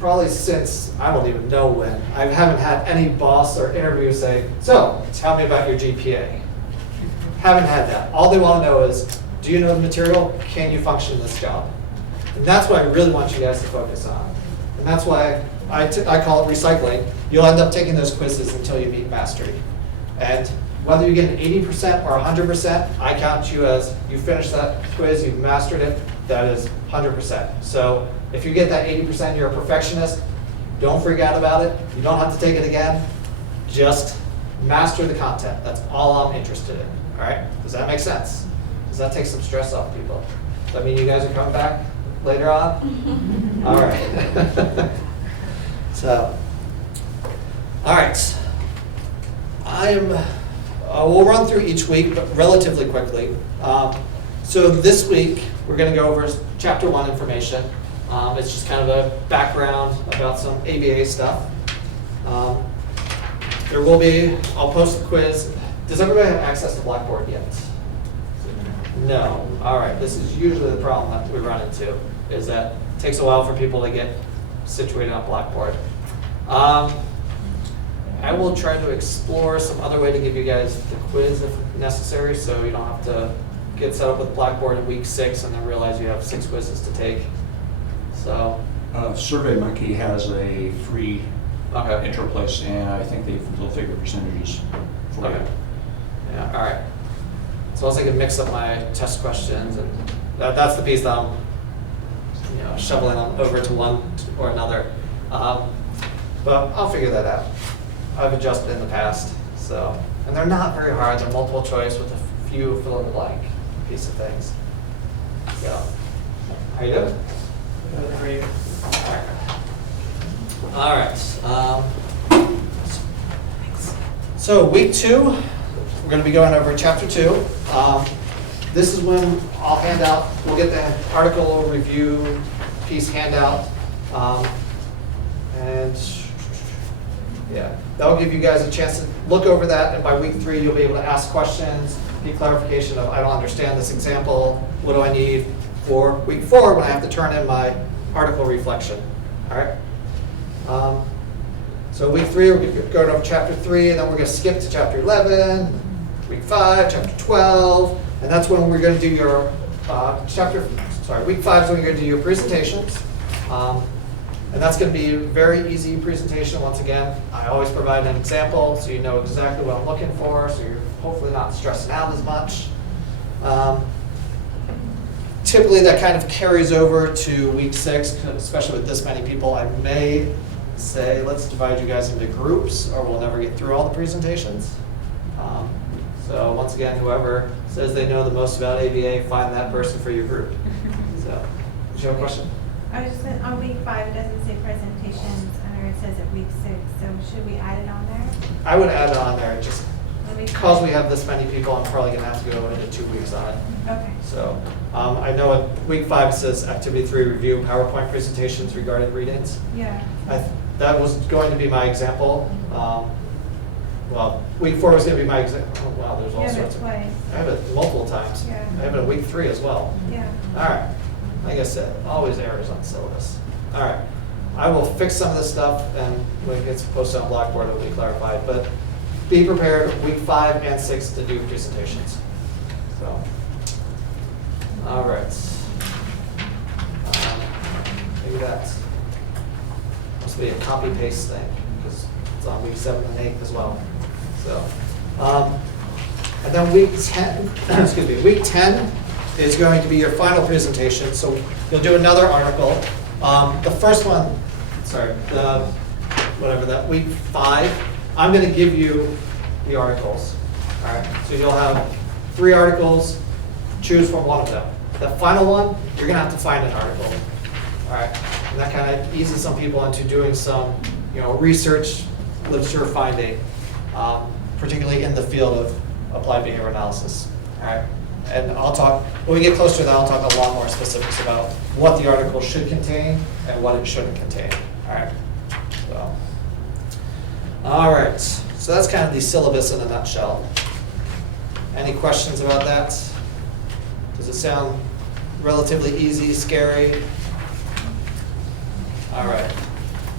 probably since, I don't even know when, I haven't had any boss or interviewer say, so, tell me about your GPA. Haven't had that. All they want to know is, do you know the material? Can you function in this job? And that's what I really want you guys to focus on. And that's why I call it recycling. You'll end up taking those quizzes until you meet mastery. And whether you get an 80% or 100%, I count you as you finished that quiz, you've mastered it, that is 100%. So if you get that 80%, you're a perfectionist, don't freak out about it. You don't have to take it again. Just master the content. That's all I'm interested in. All right? Does that make sense? Does that take some stress off people? Does that mean you guys are coming back later on? All right. So, all right. We'll run through each week, but relatively quickly. So this week, we're going to go over Chapter 1 information. It's just kind of a background about some ABA stuff. There will be, I'll post the quiz. Does everybody have access to Blackboard yet? No. All right. This is usually the problem that we run into, is that it takes a while for people to get situated on Blackboard. I will try to explore some other way to give you guys the quiz if necessary, so you don't have to get set up with Blackboard in week 6 and then realize you have 6 quizzes to take. So, SurveyMonkey has a free okay. intro place, and I think they'll figure percentages for Okay. you. Yeah. All right. So I can mix up my test questions, and that's the piece that I'm, shoveling over to one or another. But I'll figure that out. I've adjusted in the past, so, and they're not very hard. They're multiple choice with a few fill in the blank piece of things. So, how you doing? Good for you. All right. So week 2, we're going to be going over Chapter 2. This is when I'll hand out. We'll get the article review piece handout, and yeah, that'll give you guys a chance to look over that. And by week 3, you'll be able to ask questions, get clarification of, I don't understand this example. What do I need for week 4 when I have to turn in my article reflection? All right. So week 3, we're going over Chapter 3, and then we're going to skip to Chapter 11. Week 5, Chapter 12, and that's when we're going to do your week 5 is when you're going to do your presentations. And that's going to be a very easy presentation. Once again, I always provide an example so you know exactly what I'm looking for, so you're hopefully not stressing out as much. Typically that kind of carries over to week 6, especially with this many people. I may say, let's divide you guys into groups, or we'll never get through all the presentations. So once again, whoever says they know the most about ABA, find that person for your group. So, did you have a question? I was just saying, on week 5, it doesn't say presentations, and it says at week 6, so should we add it on there? I would add it on there, just On week because 5? we have this many people, I'm probably gonna have to go into 2 weeks on it. Okay. So, I know at week 5 it says Activity 3 review PowerPoint presentations regarding read-ins. Yeah. That was going to be my example. Well, week 4 was gonna be my example. Oh, wow, there's all Yeah, sorts but of. twice. I have it multiple times. Yeah. I have it in week 3 as well. Yeah. All right. Like I said, always errors on syllabus. All right. I will fix some of this stuff, and when it gets posted on Blackboard, it will be clarified. But be prepared week 5 and 6 to do presentations. So, all right. Maybe that must be a copy-paste thing, because it's on week 7 and 8 as well. So, and then week 10, excuse me, week 10 is going to be your final presentation. So you'll do another article. The first one, week 5, I'm going to give you the articles. All right. So you'll have 3 articles. Choose from one of them. The final one, you're going to have to find an article. All right. And that kind of eases some people into doing some, research, literature finding, particularly in the field of applied behavior analysis. All right. And I'll talk, when we get closer to that, I'll talk a lot more specifics about what the article should contain and what it shouldn't contain. All right. So, all right. So that's kind of the syllabus in a nutshell. Any questions about that? Does it sound relatively easy, scary? All right.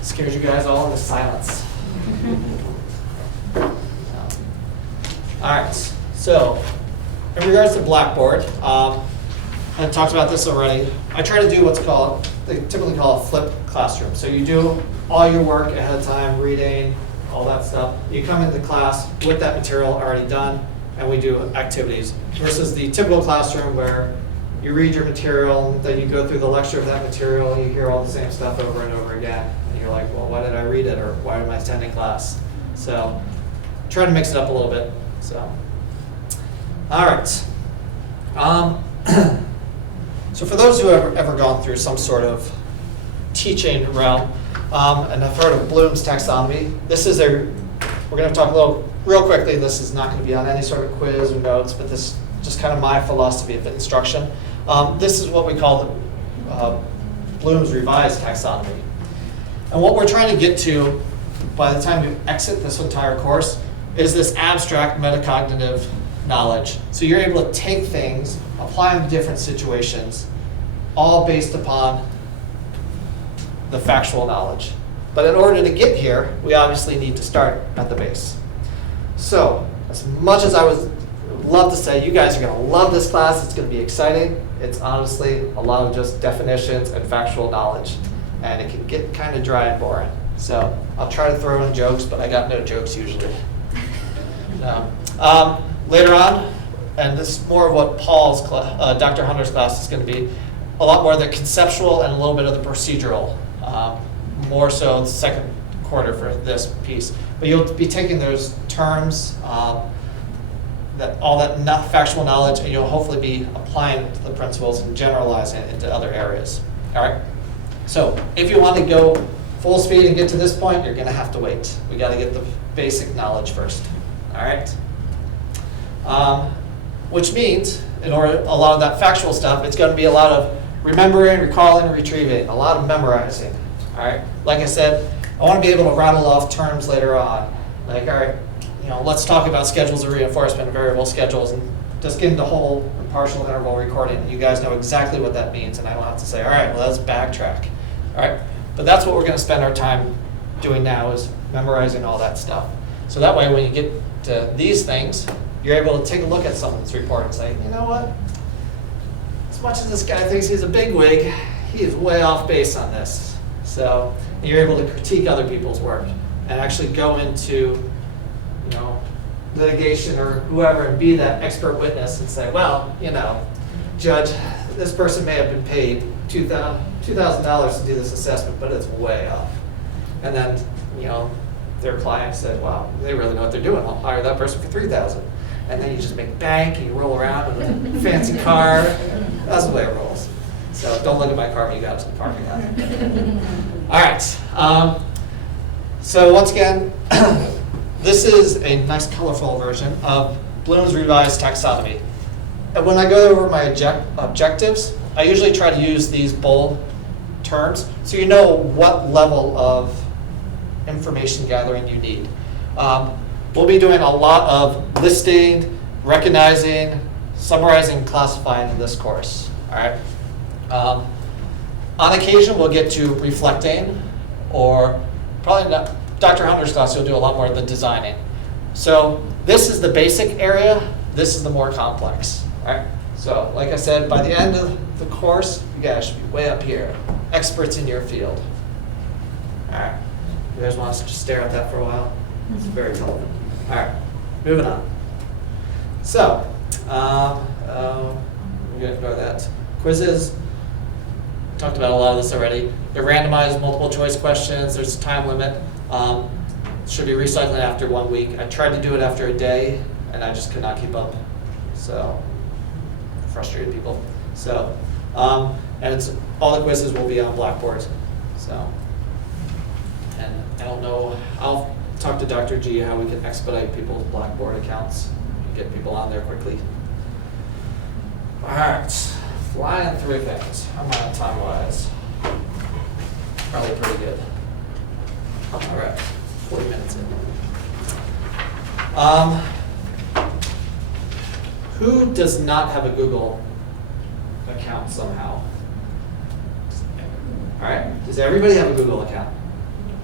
Scared you guys all into silence. All right, so in regards to Blackboard, I talked about this already. I try to do what's called, they typically call a flipped classroom. So you do all your work ahead of time, reading, all that stuff. You come into class with that material already done, and we do activities. Versus the typical classroom where you read your material, then you go through the lecture of that material, you hear all the same stuff over and over again, and you're like, well, why did I read it, or why am I attending class? So try to mix it up a little bit. So, all right. So for those who have ever gone through some sort of teaching realm, and have heard of Bloom's taxonomy, this is we're going to talk real quickly. This is not going to be on any sort of quiz or notes, but this is just kind of my philosophy of instruction. This is what we call Bloom's revised taxonomy. And what we're trying to get to by the time you exit this entire course is this abstract metacognitive knowledge. So you're able to take things, apply them to different situations, all based upon the factual knowledge. But in order to get here, we obviously need to start at the base. So as much as I would love to say you guys are going to love this class, it's going to be exciting, it's honestly a lot of just definitions and factual knowledge. And it can get kind of dry and boring. So I'll try to throw in jokes, but I got no jokes usually. Later on, and this is more of what Paul's Dr. Hunter's class is going to be, a lot more of the conceptual and a little bit of the procedural, more so the second quarter for this piece. But you'll be taking those terms, all that factual knowledge, and you'll hopefully be applying it to the principles and generalizing it into other areas. All right? So if you want to go full speed and get to this point, you're going to have to wait. We got to get the basic knowledge first. All right? Which means, in order a lot of that factual stuff, it's going to be a lot of remembering, recalling, and retrieving, a lot of memorizing. All right? Like I said, I want to be able to rattle off terms later on. Like, all right, let's talk about schedules of reinforcement and variable schedules, and just get into whole and partial interval recording. You guys know exactly what that means, and I don't have to say, all right, well, let's backtrack. All right? But that's what we're going to spend our time doing now, is memorizing all that stuff. So that way, when you get to these things, you're able to take a look at someone's report and say, you know what? As much as this guy thinks he's a bigwig, he is way off base on this. So you're able to critique other people's work and actually go into, litigation or whoever and be that expert witness and say, well, Judge, this person may have been paid $2,000 to do this assessment, but it's way off. And then, their client said, wow, they really know what they're doing. I'll hire that person for $3,000. And then you just make bank and you roll around in a fancy car. That's the way it rolls. So don't look at my car when you got to the parking lot. All right. So once again, this is a nice colorful version of Bloom's revised taxonomy. And when I go over my objectives, I usually try to use these bold terms so you know what level of information gathering you need. We'll be doing a lot of listing, recognizing, summarizing, classifying in this course. All right. On occasion, we'll get to reflecting, or probably not. Dr. Hunter's class, you'll do a lot more of the designing. So this is the basic area. This is the more complex. All right. So like I said, by the end of the course, you guys should be way up here, experts in your field. All right. You guys want us to just stare at that for a while? It's very relevant. All right, moving on. So, we're going to ignore that. Quizzes, talked about a lot of this already. They're randomized multiple choice questions. There's a time limit. Should be recycling after 1 week. I tried to do it after a day, and I just could not keep up. So, frustrated people. So, and it's all the quizzes will be on Blackboard. So, and I don't know. I'll talk to Dr. G how we can expedite people's Blackboard accounts and get people on there quickly. All right, flying through things. How am I on time-wise? Probably pretty good. All right, 40 minutes in. Who does not have a Google account somehow? All right, does everybody have a Google account?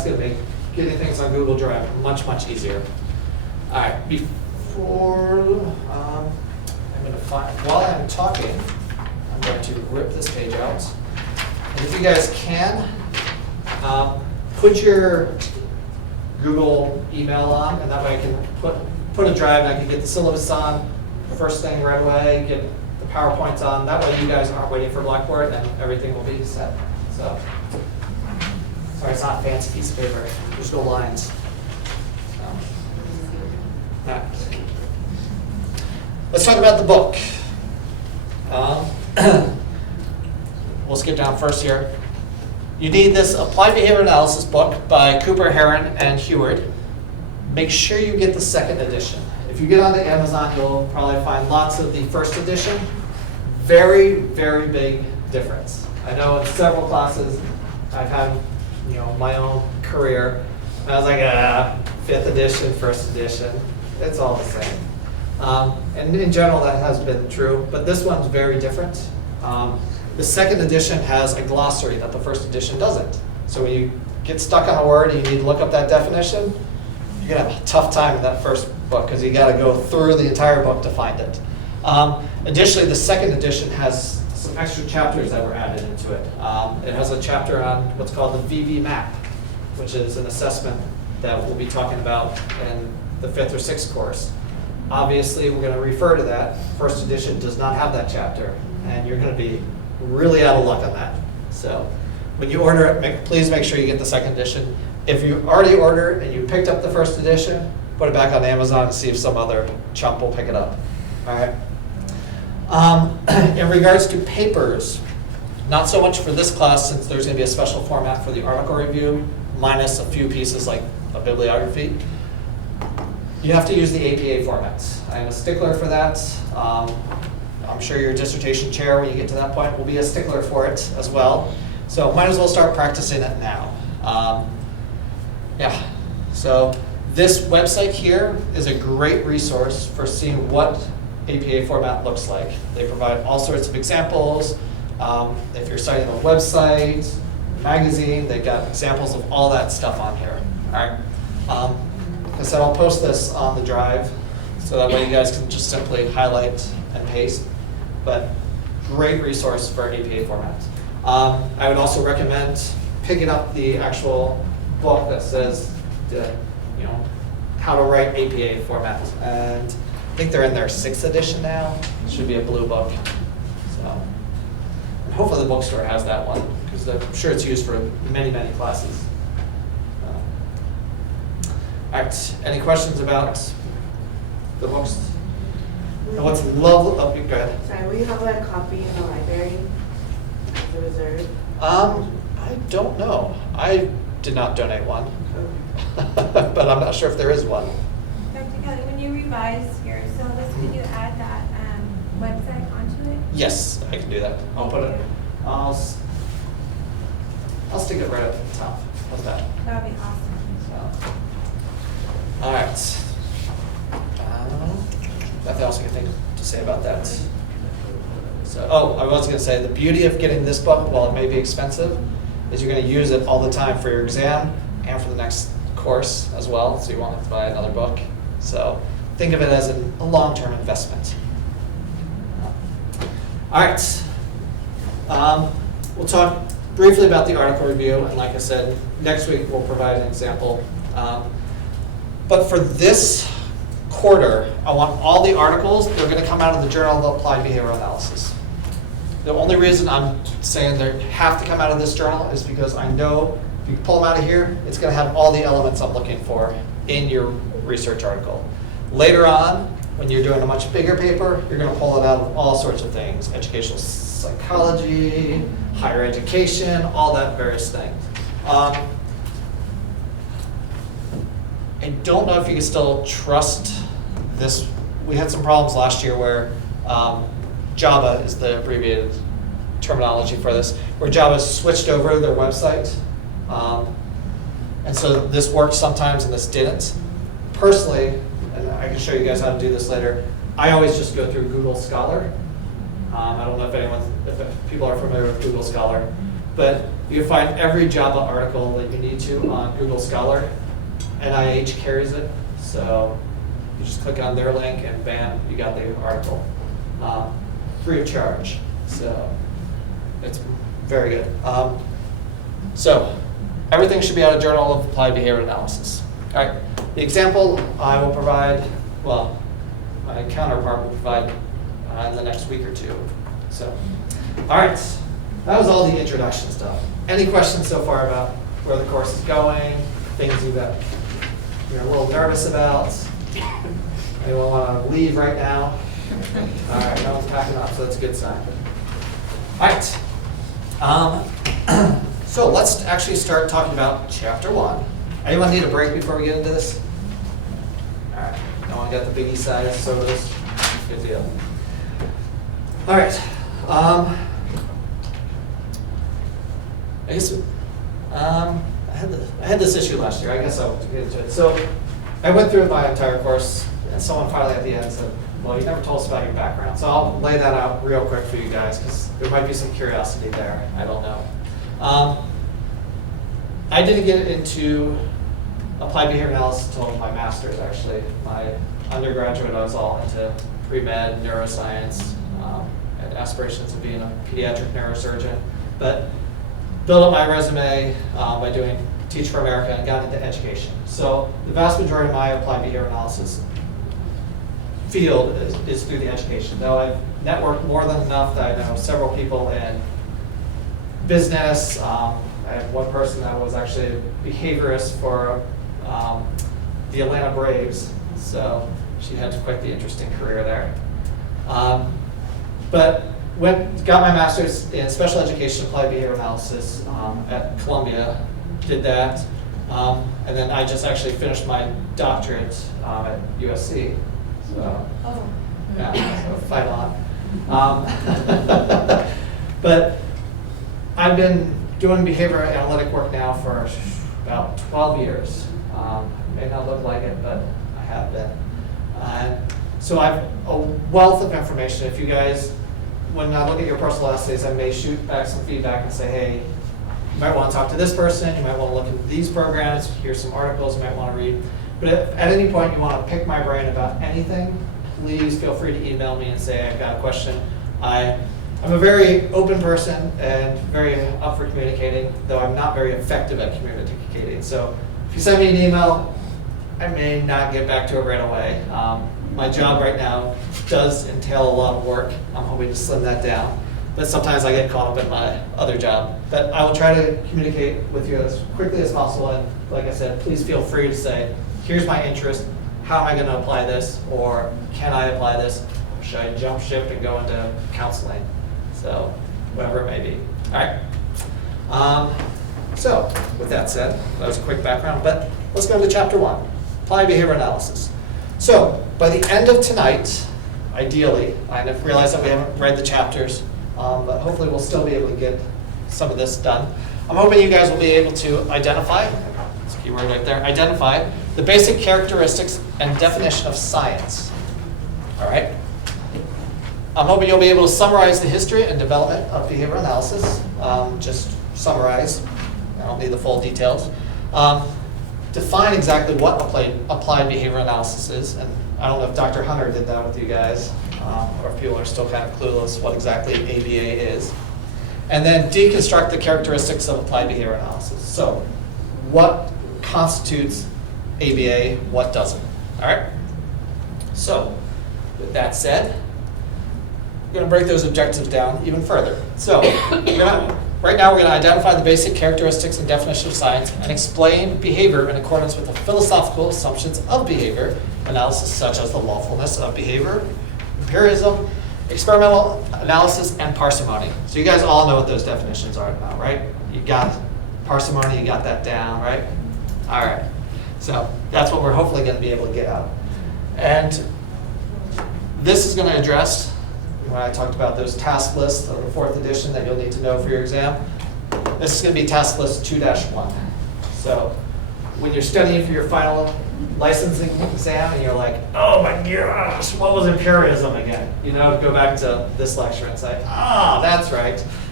that's gonna make getting things on Google Drive much, much easier. All right, before, I'm gonna find, while I'm talking, I'm going to rip this page out. And if you guys can, put your Google email on, and that way I can put a drive, and I can get the syllabus on first thing right away, get the PowerPoints on. That way you guys aren't waiting for Blackboard, and everything will be set. So, sorry, it's not a fancy piece of paper. There's no lines. So. All right. Let's talk about the book. We'll skip down first here. You need this Applied Behavior Analysis book by Cooper, Heron, and Heward. Make sure you get the second edition. If you get onto Amazon, you'll probably find lots of the first edition. Very, very big difference. I know in several classes, I've had, my own career. And I was like, fifth edition, first edition, it's all the same. And in general, that has been true, but this one's very different. The second edition has a glossary that the first edition doesn't. So when you get stuck on a word and you need to look up that definition, you're gonna have a tough time in that first book because you gotta go through the entire book to find it. Additionally, the second edition has some extra chapters that were added into it. It has a chapter on what's called the VV map, which is an assessment that we'll be talking about in the 5th or 6th course. Obviously, we're going to refer to that. First edition does not have that chapter, and you're going to be really out of luck on that. So when you order it, please make sure you get the second edition. If you already ordered and you picked up the first edition, put it back on Amazon and see if some other chump will pick it up. All right. In regards to papers, not so much for this class since there's going to be a special format for the article review, minus a few pieces like a bibliography. You have to use the APA formats. I'm a stickler for that. I'm sure your dissertation chair, when you get to that point, will be a stickler for it as well. So might as well start practicing it now. Yeah, so this website here is a great resource for seeing what APA format looks like. They provide all sorts of examples. If you're citing a website, magazine, they've got examples of all that stuff on here. All right. Like I said, I'll post this on the drive, so that way you guys can just simply highlight and paste. But great resource for APA format. I would also recommend picking up the actual book that says, how to write APA format. And I think they're in their 6th edition now. It should be a blue book. So, and hopefully the bookstore has that one, because I'm sure it's used for many, many classes. All right, any questions about the books? And what's lovely, oh, go ahead. Sorry, will you have a copy in the library as a reserve? I don't know. I did not donate one, but I'm not sure if there is one. Dr. Kelly, when you revise your syllabus, could you add that website onto it? Yes, I can do that. I'll put it, I'll stick it right up at the top. How's that? That would be awesome. So. All right. Nothing else I can think to say about that. So, I was going to say, the beauty of getting this book, while it may be expensive, is you're going to use it all the time for your exam and for the next course as well, so you won't have to buy another book. So think of it as a long-term investment. All right. We'll talk briefly about the article review, and like I said, next week we'll provide an example. But for this quarter, I want all the articles, they're going to come out of the Journal of Applied Behavioral Analysis. The only reason I'm saying they have to come out of this journal is because I know if you pull them out of here, it's going to have all the elements I'm looking for in your research article. Later on, when you're doing a much bigger paper, you're going to pull it out of all sorts of things, educational psychology, higher education, all that various things. I don't know if you can still trust this. We had some problems last year where Java is the abbreviated terminology for this, where Java switched over their website. And so this worked sometimes and this didn't. Personally, and I can show you guys how to do this later, I always just go through Google Scholar. I don't know if people are familiar with Google Scholar, but You can find every Java article that you need to on Google Scholar. NIH carries it, so you just click on their link and bam, you got the article. Free of charge, so it's very good. So everything should be out of Journal of Applied Behavior Analysis. All right, the example I will provide, well, my counterpart will provide in the next week or two. So, all right, that was all the introduction stuff. Any questions so far about where the course is going, things you're a little nervous about? Anyone want to leave right now? All right, no one's packing up, so that's a good sign. All right. So let's actually start talking about chapter 1. Anyone need a break before we get into this? All right. No one got the biggie size sodas? Good deal. All right. I guess I had this issue last year. I guess I'll get into it. So I went through my entire course, and someone finally at the end said, well, you never told us about your background. So I'll lay that out real quick for you guys, because there might be some curiosity there. I don't know. I didn't get into applied behavior analysis until my master's, actually. My undergraduate, I was all into pre-med, neuroscience, had aspirations of being a pediatric neurosurgeon, but built up my resume by doing Teach for America and got into education. So the vast majority of my applied behavior analysis field is through the education. Though I've networked more than enough that I know several people in business. I have one person that was actually a behaviorist for the Atlanta Braves, so she had quite the interesting career there. But got my master's in special education applied behavior analysis at Columbia, did that, and then I just actually finished my doctorate at USC. So, yeah, so fight on. But I've been doing behavior analytic work now for about 12 years. May not look like it, but I have been. So I have a wealth of information. If you guys, when I look at your personal essays, I may shoot back some feedback and say, hey, you might want to talk to this person, you might want to look into these programs, here's some articles you might want to read. But if at any point you want to pick my brain about anything, please feel free to email me and say, I've got a question. I'm a very open person and very up for communicating, though I'm not very effective at communicating. So if you send me an email, I may not get back to it right away. My job right now does entail a lot of work. I'm hoping to slim that down. But sometimes I get caught up in my other job. But I will try to communicate with you as quickly as possible. And like I said, please feel free to say, here's my interest. How am I going to apply this? Or can I apply this? Or should I jump ship and go into counseling? So whatever it may be. All right. So with that said, that was a quick background. But let's go to chapter 1, applied behavior analysis. So by the end of tonight, ideally, I realize that we haven't read the chapters, but hopefully we'll still be able to get some of this done. I'm hoping you guys will be able to identify, that's a keyword right there, identify the basic characteristics and definition of science. All right? I'm hoping you'll be able to summarize the history and development of behavior analysis. Just summarize. I don't need the full details. Define exactly what applied behavior analysis is. And I don't know if Dr. Hunter did that with you guys, or if people are still kind of clueless what exactly ABA is. And then deconstruct the characteristics of applied behavior analysis. So what constitutes ABA, what doesn't? All right? So with that said, we're going to break those objectives down even further. So right now we're going to identify the basic characteristics and definition of science and explain behavior in accordance with the philosophical assumptions of behavior analysis, such as the lawfulness of behavior, empiricism, experimental analysis, and parsimony. So you guys all know what those definitions are now, right? You got parsimony, you got that down, right? All right. So that's what we're hopefully going to be able to get out. And this is going to address, when I talked about those task lists of the 4th edition that you'll need to know for your exam, this is going to be task list 2-1. So when you're studying for your final licensing exam and you're like, oh my gosh, what was empiricism again? You know, go back to this lecture and say, that's right.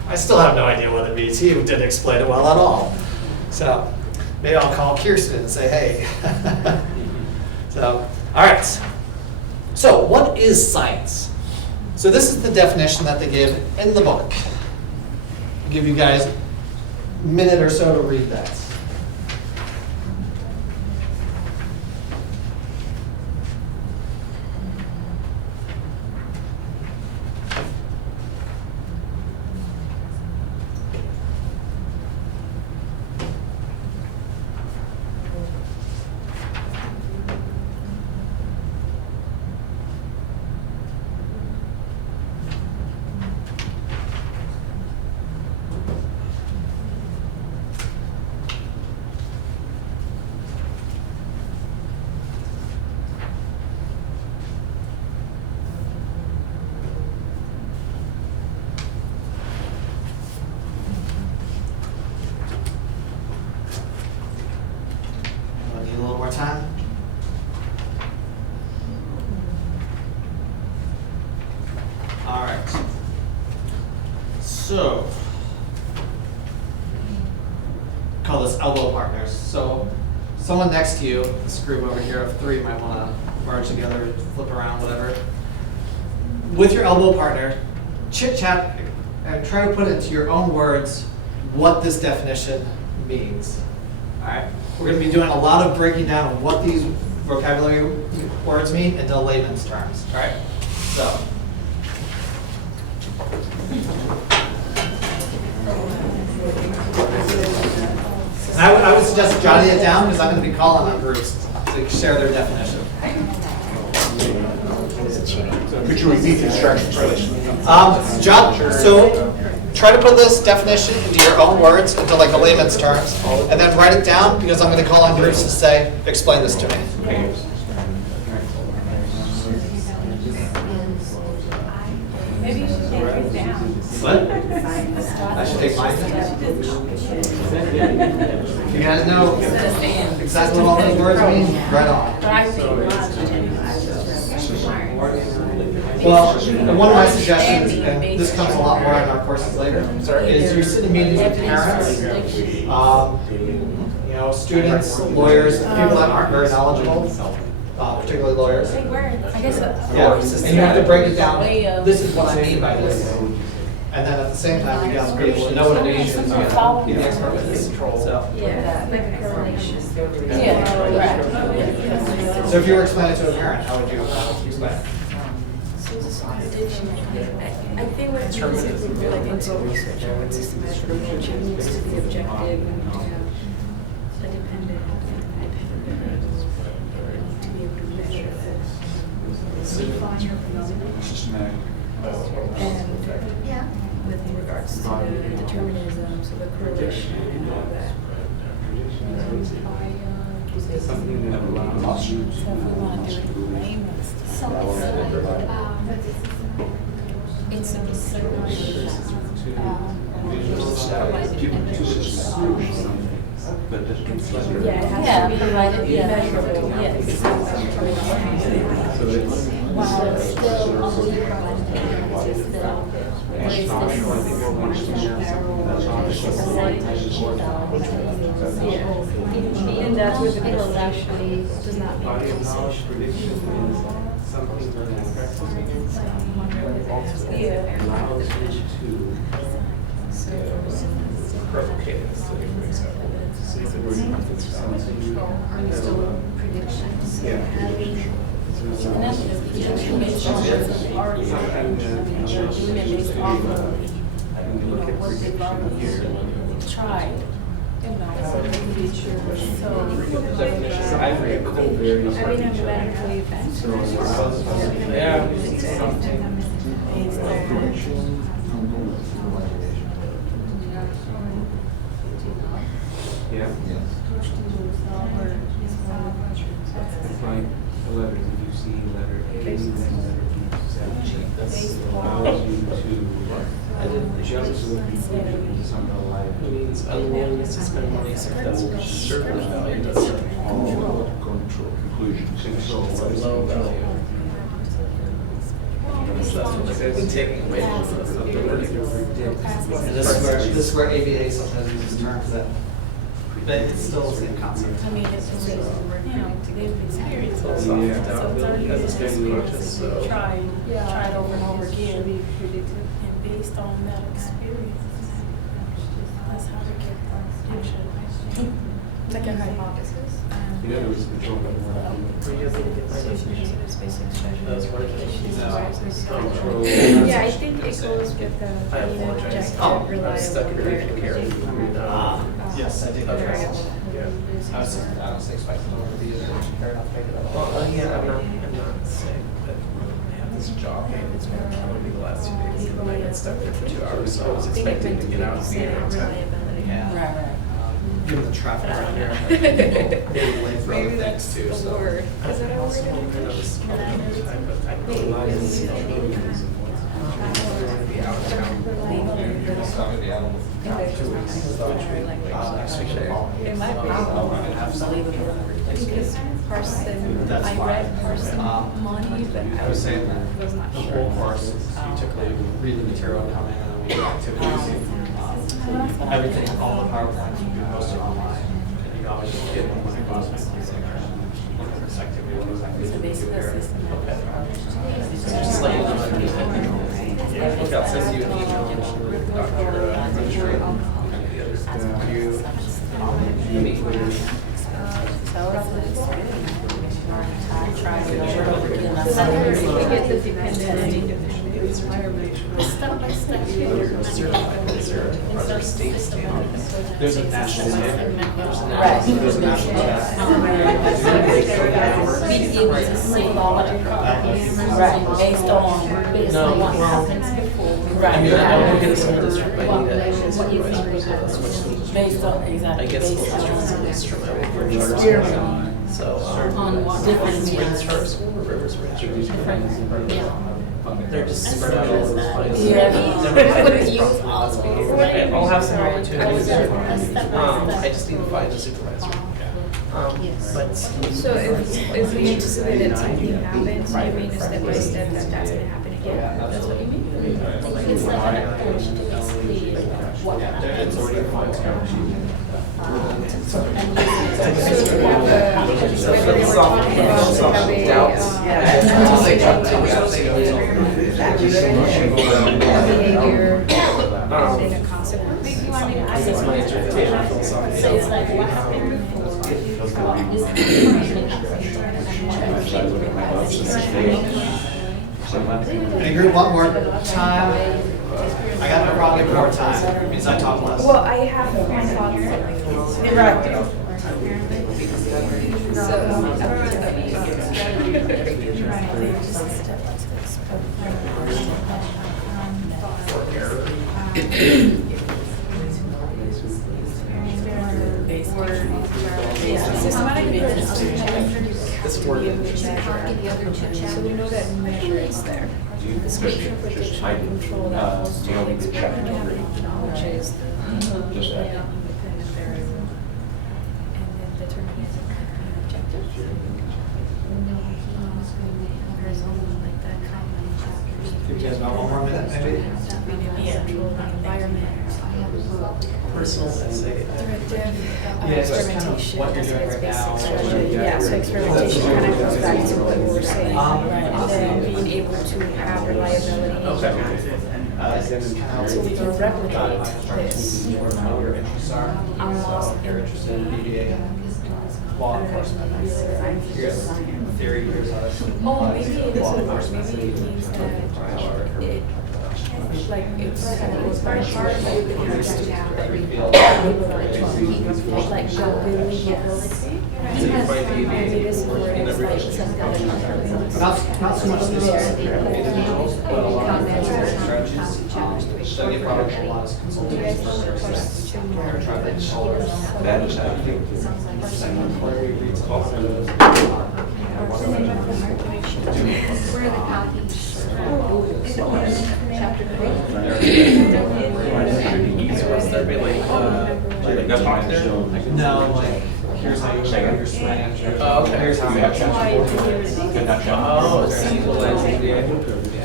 I still have no idea what it means. He didn't explain it well at all. So maybe I'll call Kirsten and say, hey. So, all right. So what is science? So this is the definition that they give in the book. I'll give you guys a minute or so to read that. Need a little more time? All right. So, call this elbow partners. So, someone next to you, this group over here of three might want to merge together, flip around, whatever. With your elbow partner, chit chat and try to put into your own words what this definition means. All right. We're going to be doing a lot of breaking down of what these vocabulary words mean into layman's terms. All right. So. I would suggest jotting it down because I'm going to be calling on groups to share their definition. Could you repeat the instructions, please? So try to put this definition into your own words, into like a layman's terms, and then write it down because I'm going to call on groups to say, explain this to me. Maybe you should take yours down. What? I should take mine down. You guys know exactly what all those words mean? Right on. Well, and one of my suggestions, and this comes a lot more in our courses later, is you sit in meetings with parents, students, lawyers, people that aren't very knowledgeable, particularly lawyers. I guess. Yeah, and you have to break it down. This is what I mean by this. And then at the same time, you got people to know what it means and be the expert with this. So. Yeah, like a correlation. Yeah, So if you were explaining it to a parent, how would you explain it? I think what it means is we like into research and what systematic approach it needs to be objective and to have a dependent to be able to measure Systematic. and with regards to the determinism, so the correlation and all that. Something that allows you So if we want to do it in layman's it's a research. Yeah, it has Yeah, to be provided, yeah. measurable. Yes. While it's still only provided And that's where the correlation does not mean body of knowledge causation. prediction is something that allows you to. Okay, let's look at an example. So if it were something Predictions. Yeah. And that's just projection based on what's already happened. And they're doing it based off of, what they've already tried. So I read cold varies. I mean, I'm medically advanced. Yeah. Yeah. It's like the letters, if you see letter A, then letter B, that allows you to jump to a conclusion, something like. It means unwillingness to spend money so that will certain value to certain All control conclusions. It's a low value. taking away past the experiences or past And this is where ABA sometimes uses terms that, but it's still the same concept. I mean, it's just, they've experienced it. So, yeah. So it's already As a been student coaches, experienced, so- try it over and over again. And based on that experience, that's how to get action. Like a hypothesis. You know, there was control by the Were you able to get my those words? Yeah, I think it goes with the I apologize. objective, I was reliable, stuck in the care. Yes, I did. Okay. I was expecting over to be fair enough, pick it up. Well, yeah, I'm not sick, but I have this job and it's been killing me the last 2 days. And I got stuck there for 2 hours, so I was expecting to get out and be around time. Yeah. Given the traffic around here, maybe late for other things too, so. Is that how we're gonna I know this is probably the first time, but I realize I'm going to be out of town. It might be. Because Parson, That's I why. read Parson Monty, but I was saying that was not the sure. whole course, you typically read the material, come in, and then we do activities. Everything, all the PowerPoints will be posted online, and you can always just get them when it goes, like, look at this activity, what exactly So you do basically, here. a system. Just let you know, look out, send you an email, Dr. Crutcher, and the other you, meet with So that's where we get the dependent and independent. Step by step. certified, is there, are there state standards? There's a national standard. Right. There's a national Be able to see right, based on what happens before. I mean, I don't Right. get a school district, but I need a supervisor, so that's what school district. Based on, I exactly, get school based districts in on. this from my work for charter school. So, On what different Springs Charter School or Rivers Ridge? They're just spread out all over the place. Yeah. I'll have some opportunities. I just need to find a supervisor. But. So if we anticipate that something happens, you mean a step by step that that's gonna happen again? That's what you mean? It's like an approach to explain what happens. It's already defined. So we have a, whether we're talking about having behavior and a consequence. That's my interpretation of philosophy. So it's like what happened before, what is Any group want more time? I got no problem with more time, it means I talk less. Well, I have my thoughts. Systematic This word. So we know that measure is there. The spatial prediction and control that goes to the experiment cavity, which is the independent variable. And then determinism and objective. There's only like that common chapters. Give you guys about 1 more minute, maybe? Being able to control the environment. Personal essay. Yeah, it's just kind of Experimentation, what you're that's doing its right basic now. strategy. Yeah, so experimentation kind of goes back to what we were saying. And then being able to have reliability. It's kind of So we can replicate this. what your interests are. You're interested in media, law enforcement. Here's the theory, here's how that's. Oh, maybe it isn't worse, maybe it means that it, like, it's kind of goes by part, but it has to have like go believability. Maybe this is where it's like some kind of. Not so much this is individuals, but a lot of strategies. So get brought up a lot of consulting services. Or try to solve. That is how you Larry reads all of those. Where are the copies? Chapter 3. So is there be like talk there? No, like, here's how you share your strength. Oh, okay. Here's how you Oh, it's equalizing, yeah.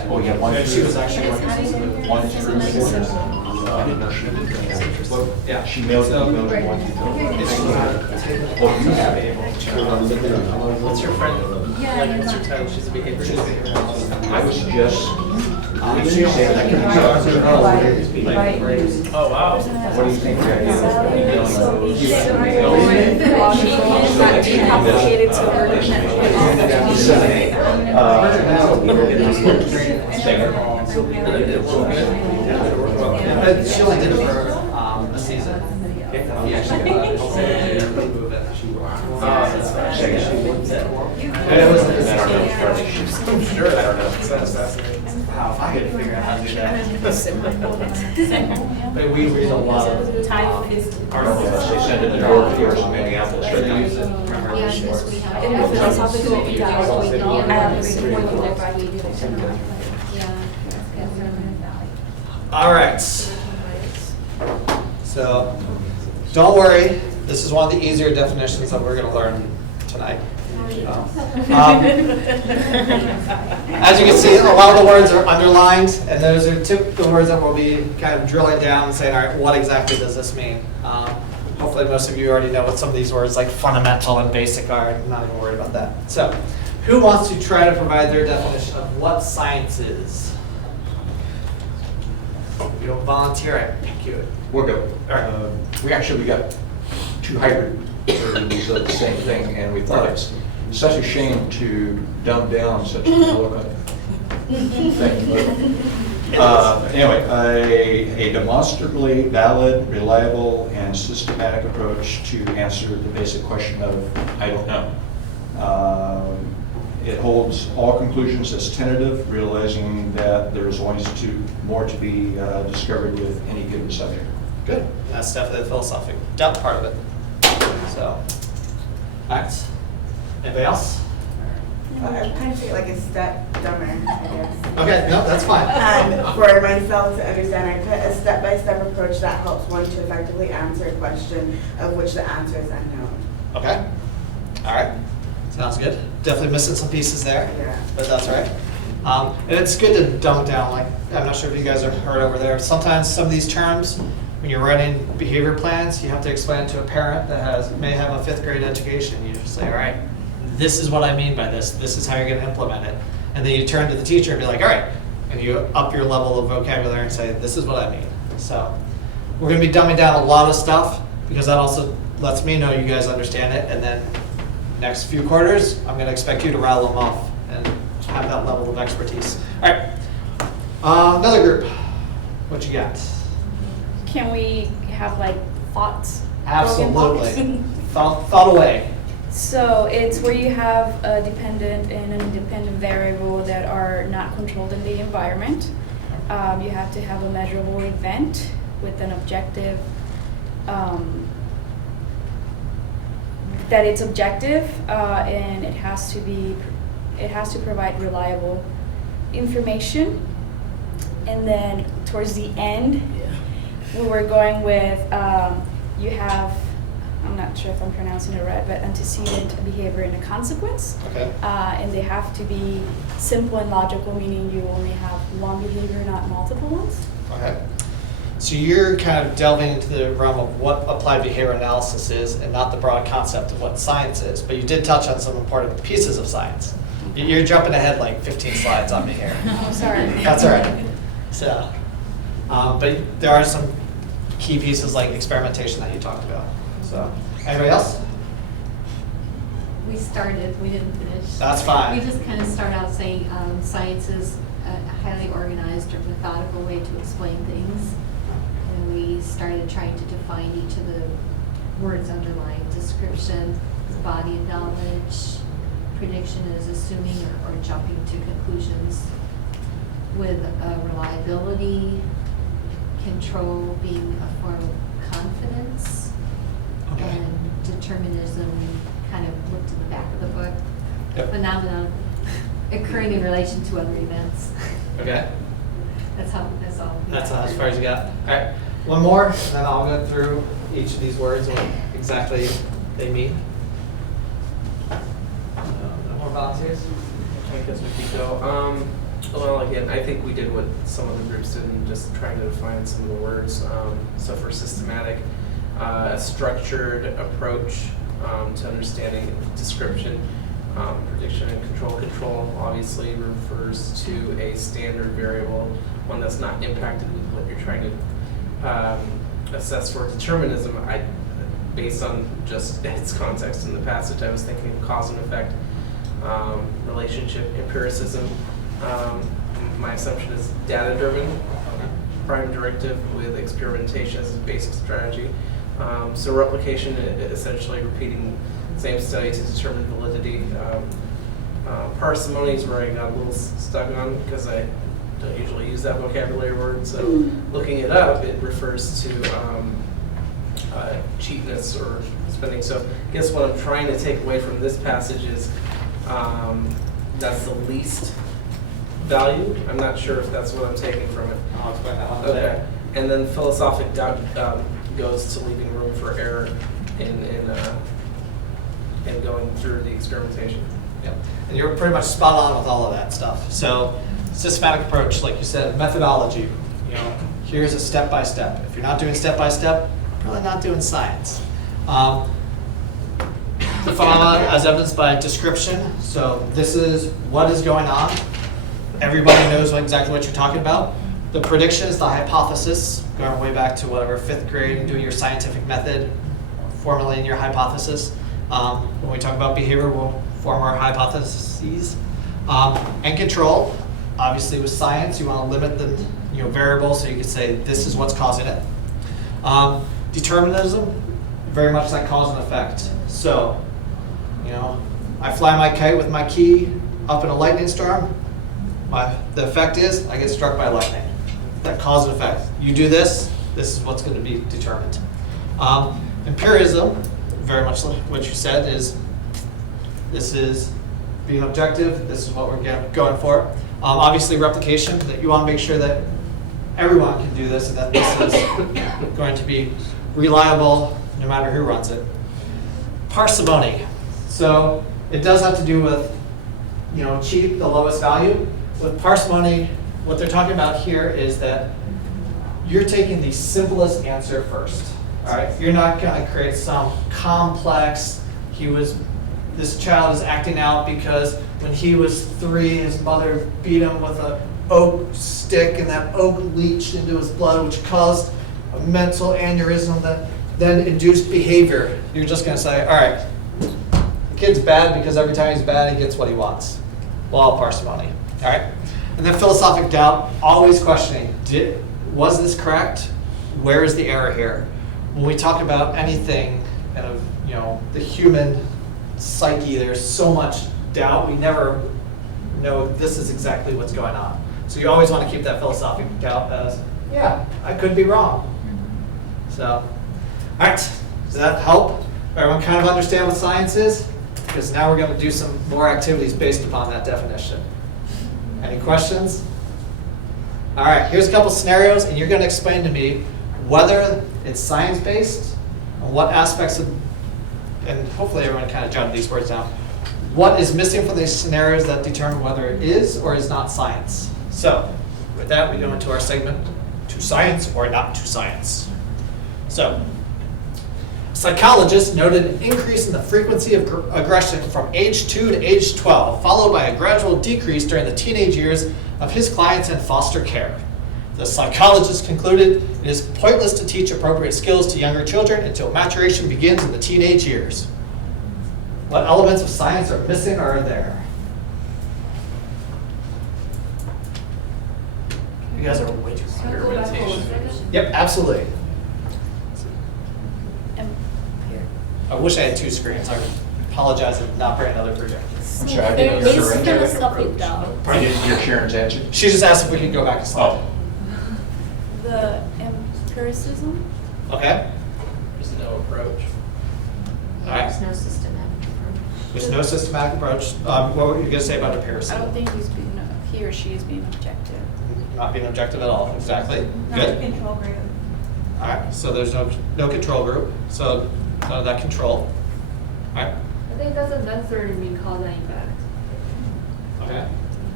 Oh, yeah, one And she was actually working. One through four. I didn't know she did that. Well, Yeah. she mailed it, one to Oh, you have it. What's your friend, like, what's your title? She's a behavior. I was just. Oh, wow. What do you think? Complicated to She only did it for a season. He actually got move it. And it was. I'm sure. I don't know. Sounds fascinating. How if I could figure out how to do that. But we read a lot of articles. They send it to Georgia or some Minneapolis. Sure, they use it. Yeah, yes, we have. In the philosophical Yeah. All right. So, don't worry. This is one of the easier definitions that we're going to learn tonight. As you can see, a lot of the words are underlined, and those are the words that we'll be kind of drilling down and saying, all right, what exactly does this mean? Hopefully most of you already know what some of these words like fundamental and basic are. I'm not even worried about that. So, who wants to try to provide their definition of what science is? If you don't volunteer, I pick you. We'll go. All right. We got two hybrid versions of the same thing, and we thought it's such a shame to dumb down such an eloquent thing. Anyway, a demonstrably valid, reliable, and systematic approach to answer the basic question of I don't know. It holds all conclusions as tentative, realizing that there is always more to be discovered with any given subject. Good. That's definitely the philosophic depth part of it. So, all right. Anybody else? I kind of feel like a step dumber, I guess. Okay, no, that's fine. For myself to understand, I put a step-by-step approach that helps one to effectively answer a question of which the answer is unknown. Okay. All right. Sounds good. Definitely missing some pieces there, Yeah. but that's all right. And it's good to dumb it down. Like, I'm not sure if you guys have heard over there. Sometimes some of these terms, when you're writing behavior plans, you have to explain to a parent that may have a 5th grade education. You just say, all right, this is what I mean by this. This is how you're going to implement it. And then you turn to the teacher and be like, all right, and you up your level of vocabulary and say, this is what I mean. So we're going to be dumbing down a lot of stuff because that also lets me know you guys understand it. And then next few quarters, I'm going to expect you to rattle them off and have that level of expertise. All right. Another group. What you got? Can we have like thoughts? Absolutely. Thought away. So it's where you have a dependent and an independent variable that are not controlled in the environment. You have to have a measurable event with an objective, that it's objective, and it has to provide reliable information. And then towards the end, we were going with, you have, I'm not sure if I'm pronouncing it right, but antecedent behavior and a consequence. Okay. And they have to be simple and logical, meaning you only have one behavior, not multiple ones. Okay. So you're kind of delving into the realm of what applied behavior analysis is and not the broad concept of what science is. But you did touch on some important pieces of science. You're jumping ahead like 15 slides on me here. Oh, sorry. That's all right. So, but there are some key pieces like experimentation that you talked about. So, anybody else? We started, we didn't finish. That's fine. We just kind of start out saying science is a highly organized or methodical way to explain things. And we started trying to define each of the words underlying. Description is body of knowledge. Prediction is assuming or jumping to conclusions. With reliability, control being a form of confidence. Okay. And determinism, kind of look to the back of the book. Yep. Phenomenon occurring in relation to other events. Okay. That's all. That's as far as you got. All right. One more, and then I'll go through each of these words and what exactly they mean. No more volunteers? I guess we could go. Well, again, I think we did what some of the groups did in just trying to define some of the words. So for systematic, a structured approach to understanding description, prediction and control. Control obviously refers to a standard variable, one that's not impacted with what you're trying to assess for. Determinism, based on just its context in the passage, I was thinking of cause and effect, relationship, empiricism. My assumption is data-driven, prime directive with experimentation as a basic strategy. So replication, essentially repeating the same study to determine validity. Parsimony is where I got a little stuck on because I don't usually use that vocabulary word. So looking it up, it refers to cheapness or spending. So I guess what I'm trying to take away from this passage is that's the least value. I'm not sure if that's what I'm taking from it. I'll explain that one Okay. today. And then philosophic doubt goes to leaving room for error in going through the experimentation. Yep. And you're pretty much spot on with all of that stuff. So systematic approach, like you said, methodology. You know, here's a step-by-step. If you're not doing step-by-step, probably not doing science. The phenomena as evidenced by description. So this is what is going on. Everybody knows exactly what you're talking about. The prediction is the hypothesis, going way back to whatever, 5th grade and doing your scientific method, formulating your hypothesis. When we talk about behavior, we'll form our hypotheses. And control, obviously with science, you want to limit the variable, so you could say this is what's causing it. Determinism, very much like cause and effect. So, I fly my kite with my key up in a lightning storm. The effect is I get struck by lightning. That cause and effect. You do this, this is what's going to be determined. Empiricism, very much like what you said, is this is being objective. This is what we're going for. Obviously, replication, that you want to make sure that everyone can do this and that this is going to be reliable no matter who runs it. Parsimony. So it does have to do with, cheap, the lowest value. With parsimony, what they're talking about here is that you're taking the simplest answer first. All right, you're not going to create some complex. This child is acting out because when he was 3, his mother beat him with an oak stick, and that oak leached into his blood, which caused a mental aneurysm that then induced behavior. You're just going to say, all right, the kid's bad because every time he's bad, he gets what he wants. Law of parsimony. All right, and then philosophic doubt, always questioning: was this correct? Where is the error here? When we talk about anything, kind of, the human psyche, there's so much doubt. We never know this is exactly what's going on. So you always want to keep that philosophic doubt as, yeah, I could be wrong. So, all right, does that help? Everyone kind of understand what science is? Because now we're going to do some more activities based upon that definition. Any questions? All right, here's a couple scenarios, and you're going to explain to me whether it's science-based and what aspects of, and hopefully everyone kind of jotted these words down, what is missing from these scenarios that determine whether it is or is not science. So with that, we go into our segment, to science or not to science. So psychologists noted an increase in the frequency of aggression from age 2 to age 12, followed by a gradual decrease during the teenage years of his clients in foster care. The psychologist concluded it is pointless to teach appropriate skills to younger children until maturation begins in the teenage years. What elements of science are missing or are there? You guys are way too Experimentation. Yep, absolutely. Here. I wish I had 2 screens. I apologize for not bringing another projector. I'm sorry, I didn't There's hear your philosophic doubt. I didn't hear Sharon's answer. She just asked if we could go back a slide. The empiricism? Okay. There's no approach. All right. There's no systematic approach. There's no systematic approach. What were you going to say about I empiricism? don't think he or she is being objective. Not being objective at all. Exactly. Not a Good. control group. All right. So there's no control group. So none of that control. All right. I think it doesn't necessarily mean cause and effect. Okay.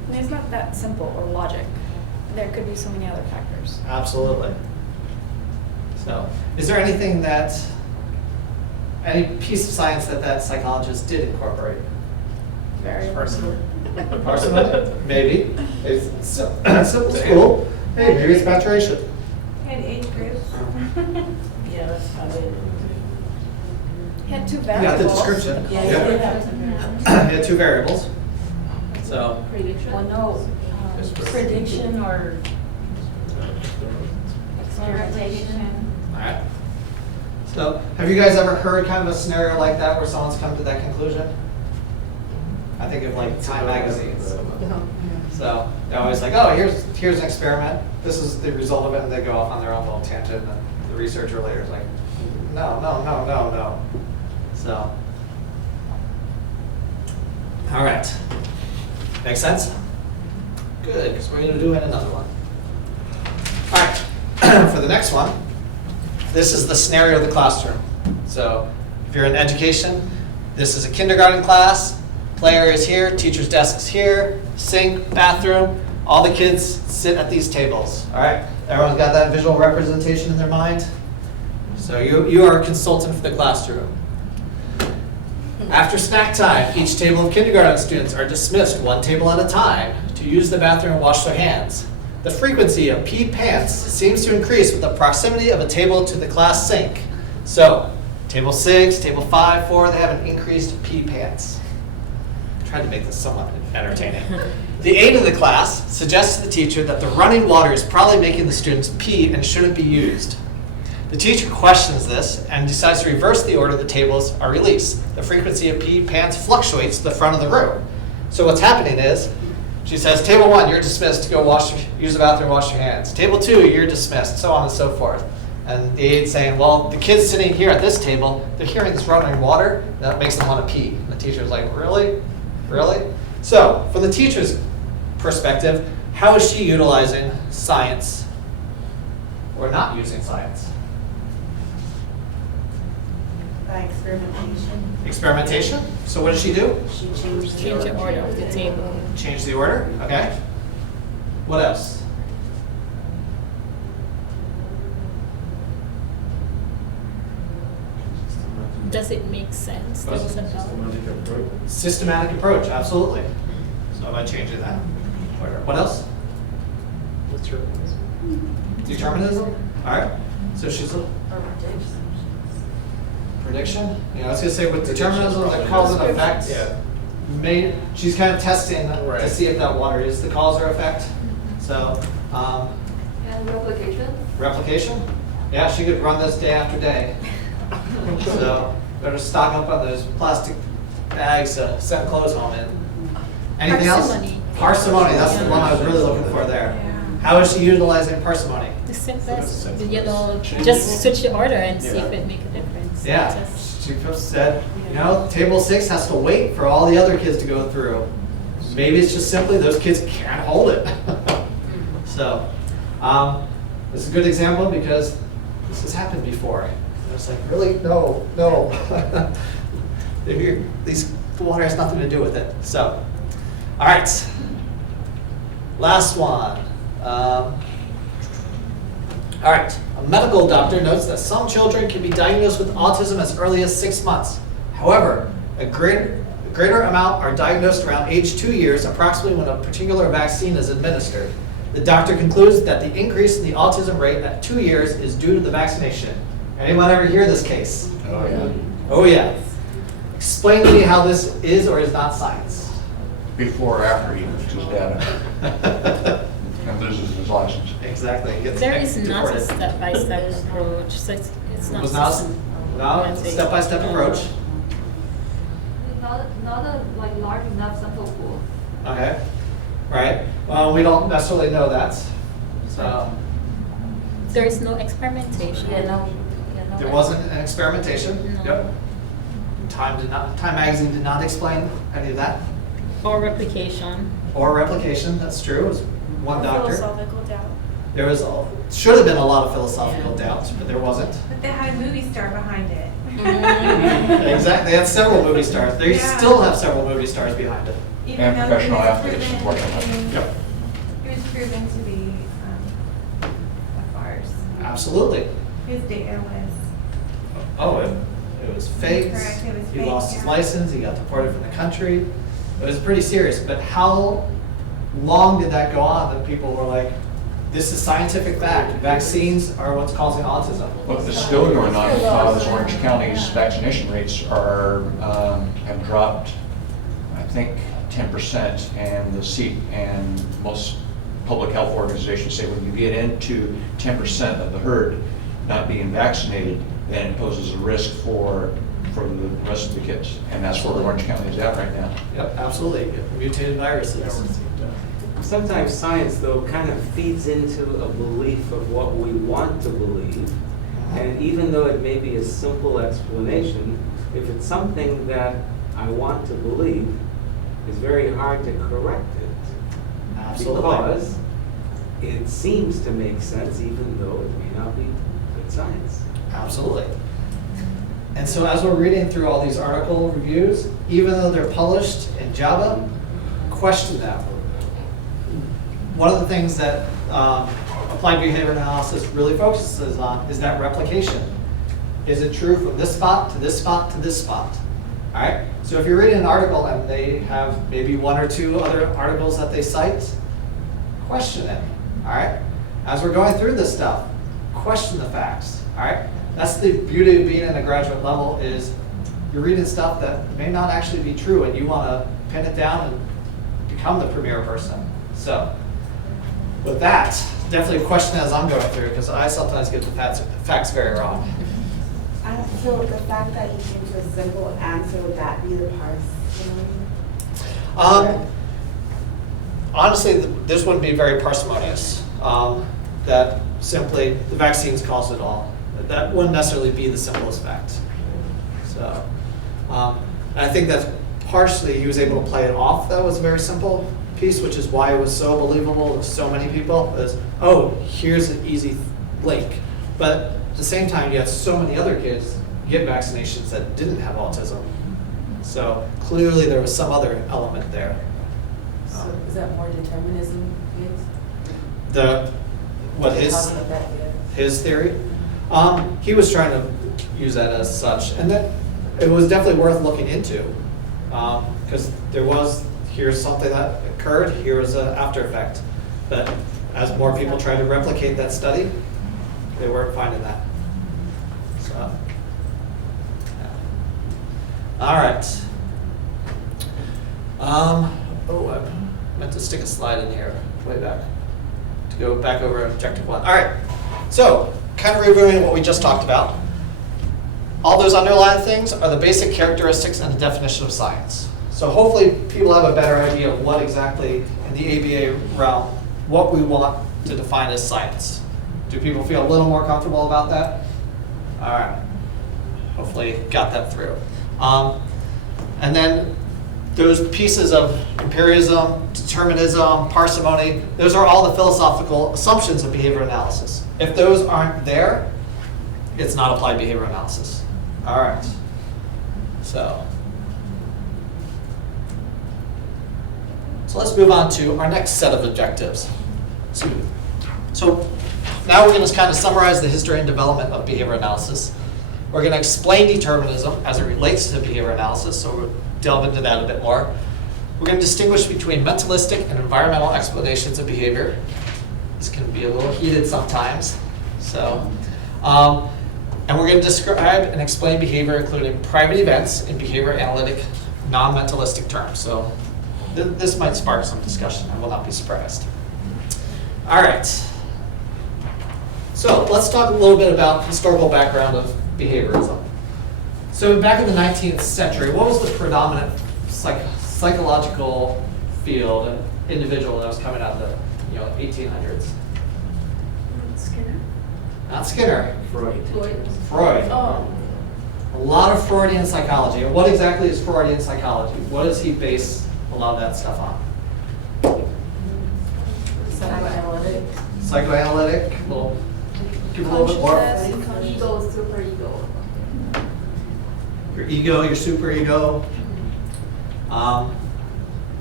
And it's not that simple or logic. There could be so many other factors. Absolutely. So, is there anything that, any piece of science that psychologist did incorporate? Very Parsimony? Parsimony? Maybe. It's simple school. Hey, maybe it's maturation. And age groups. Yeah, that's probably. He had two You variables. got the description. Yeah, Yeah. you did have some. You had two variables. So, Well, no, prediction or experimentation. alright. So, have you guys ever heard kind of a scenario like that where someone's come to that conclusion? I think of like Time magazines. So, they're always like, oh, here's an experiment. This is the result of it, and they go off on their own little tangent, and the researcher later is like, no. So, all right. Makes sense? Good, because we're going to do another one. All right, for the next one, this is the scenario of the classroom. So, if you're in education, this is a kindergarten class. Play area is here, teacher's desk is here, sink, bathroom. All the kids sit at these tables. All right, everyone's got that visual representation in their mind? So you are a consultant for the classroom. After snack time, each table of kindergarten students are dismissed one table at a time to use the bathroom and wash their hands. The frequency of peed pants seems to increase with the proximity of a table to the class sink. So, table 6, table 5, 4, they have an increased pee pants. Tried to make this somewhat entertaining. The aide of the class suggests to the teacher that the running water is probably making the students pee and shouldn't be used. The teacher questions this and decides to reverse the order the tables are released. The frequency of pee pants fluctuates to the front of the room. So what's happening is, she says, table 1, you're dismissed to go use the bathroom, wash your hands. Table 2, you're dismissed, so on and so forth. And the aide's saying, well, the kids sitting here at this table, they're hearing this running water, that makes them want to pee. And the teacher's like, really? Really? So, from the teacher's perspective, how is she utilizing science or not using science? By experimentation. Experimentation? So what does she do? She changed Change the order of the table. Change the order, okay. What else? Does it make sense? There was a doubt. Systematic approach, absolutely. So by changing that order. What else? Determinism? All right. So she's prediction. You know, I was gonna say with determinism, the cause and effect. Yeah. She's kind of testing to see if that water is the cause or effect. So. And replication? Replication? Yeah, she could run this day after day. So better stock up on those plastic bags to send clothes home in. Anything Parsimony. else? Parsimony, that's the one I was really looking for there. How is she utilizing parsimony? The simplest, just switch the order and see if it make a difference. Yeah, Just- she said, you know, table 6 has to wait for all the other kids to go through. Maybe it's just simply those kids can't hold it. So, this is a good example because this has happened before. And it's like, really? No. The water has nothing to do with it. So, all right. Last one. All right. A medical doctor notes that some children can be diagnosed with autism as early as 6 months. However, a greater amount are diagnosed around age 2 years, approximately when a particular vaccine is administered. The doctor concludes that the increase in the autism rate at 2 years is due to the vaccination. Anyone ever hear this case? Oh, yeah. Oh, yeah. Explain to me how this is or is not science. Before or after he loses his data and loses his license. Exactly. It gets There is not a deported. step-by-step approach, so it's It not. was not a step-by-step approach. Not a like large enough sample pool. Okay. Right. Well, we don't necessarily know that. So There is no experimentation. there wasn't an experimentation. No. Yep. Time magazine did not explain any of that. Or replication. Or replication, that's true. It was one doctor. Philosophical doubt. There was, should have been a lot of philosophical doubts, but there wasn't. But they had a movie star behind it. Exactly, they had several movie stars. They Yeah. still have several movie stars behind it. Even And though he professional was athletes proven working on to it. be- Yep. He was proven to be a farce. Absolutely. His data was, Oh, it was faked. Correct, it was He faked, lost his yeah. license, he got deported from the country. It was pretty serious, but how long did that go on that people were like, this is scientific fact, vaccines are what's causing autism? Well, it's still going on because Orange County's vaccination rates are, have dropped, I think, 10%, and and most public health organizations say when you get into 10% of the herd not being vaccinated, then it poses a risk for the rest of the kids, and that's where Orange County is at right now. Yep, absolutely, mutated viruses. Sometimes science, though, kind of feeds into a belief of what we want to believe. And even though it may be a simple explanation, if it's something that I want to believe, it's very hard to correct it. Absolutely. Because it seems to make sense, even though it may not be good science. Absolutely. And so as we're reading through all these article reviews, even though they're published in Java, question them. One of the things that applied behavior analysis really focuses on is that replication. Is it true from this spot to this spot to this spot? All right. So if you're reading an article and they have maybe one or two other articles that they cite, question it. All right. As we're going through this stuff, question the facts. All right. That's the beauty of being in a graduate level is you're reading stuff that may not actually be true, and you want to pin it down and become the premier person. So with that, definitely question as I'm going through, because I sometimes get the facts very wrong. So the fact that you came to a simple answer, would that be the parsimony? Honestly, this wouldn't be very parsimonious. That simply the vaccines cause it all. That wouldn't necessarily be the simplest fact. So, and I think that's partially he was able to play it off. That was a very simple piece, which is why it was so believable to so many people. Is oh, here's an easy link, but at the same time, you had so many other kids get vaccinations that didn't have autism. So clearly, there was some other element there. So is that more determinism? His theory. He was trying to use that as such, and that it was definitely worth looking into, because there was here's something that occurred, here was an after effect. But as more people tried to replicate that study, they weren't finding that. So, yeah. All right. I meant to stick a slide in here way back to go back over objective one. All right. So, kind of reviewing what we just talked about. All those underlying things are the basic characteristics and the definition of science. So hopefully people have a better idea of what exactly in the ABA realm, what we want to define as science. Do people feel a little more comfortable about that? All right. Hopefully got that through. And then those pieces of empiricism, determinism, parsimony, those are all the philosophical assumptions of behavior analysis. If those aren't there, it's not applied behavior analysis. All right. So let's move on to our next set of objectives. So now we're going to kind of summarize the history and development of behavior analysis. We're going to explain determinism as it relates to behavior analysis, so we'll delve into that a bit more. We're going to distinguish between mentalistic and environmental explanations of behavior. This can be a little heated sometimes. So, and we're going to describe and explain behavior, including private events in behavior analytic, non-mentalistic terms. So this might spark some discussion. I will not be surprised. All right. So let's talk a little bit about historical background of behaviorism. So back in the 19th century, what was the predominant psychological field and individual that was coming out of the 1800s? Skinner. Not Skinner. Freud. Freud. Oh. A lot of Freudian psychology. And what exactly is Freudian psychology? What does he base a lot of that stuff on? Psychoanalytic. Psychoanalytic. Give a little bit more. Ego, superego. Your ego, your superego.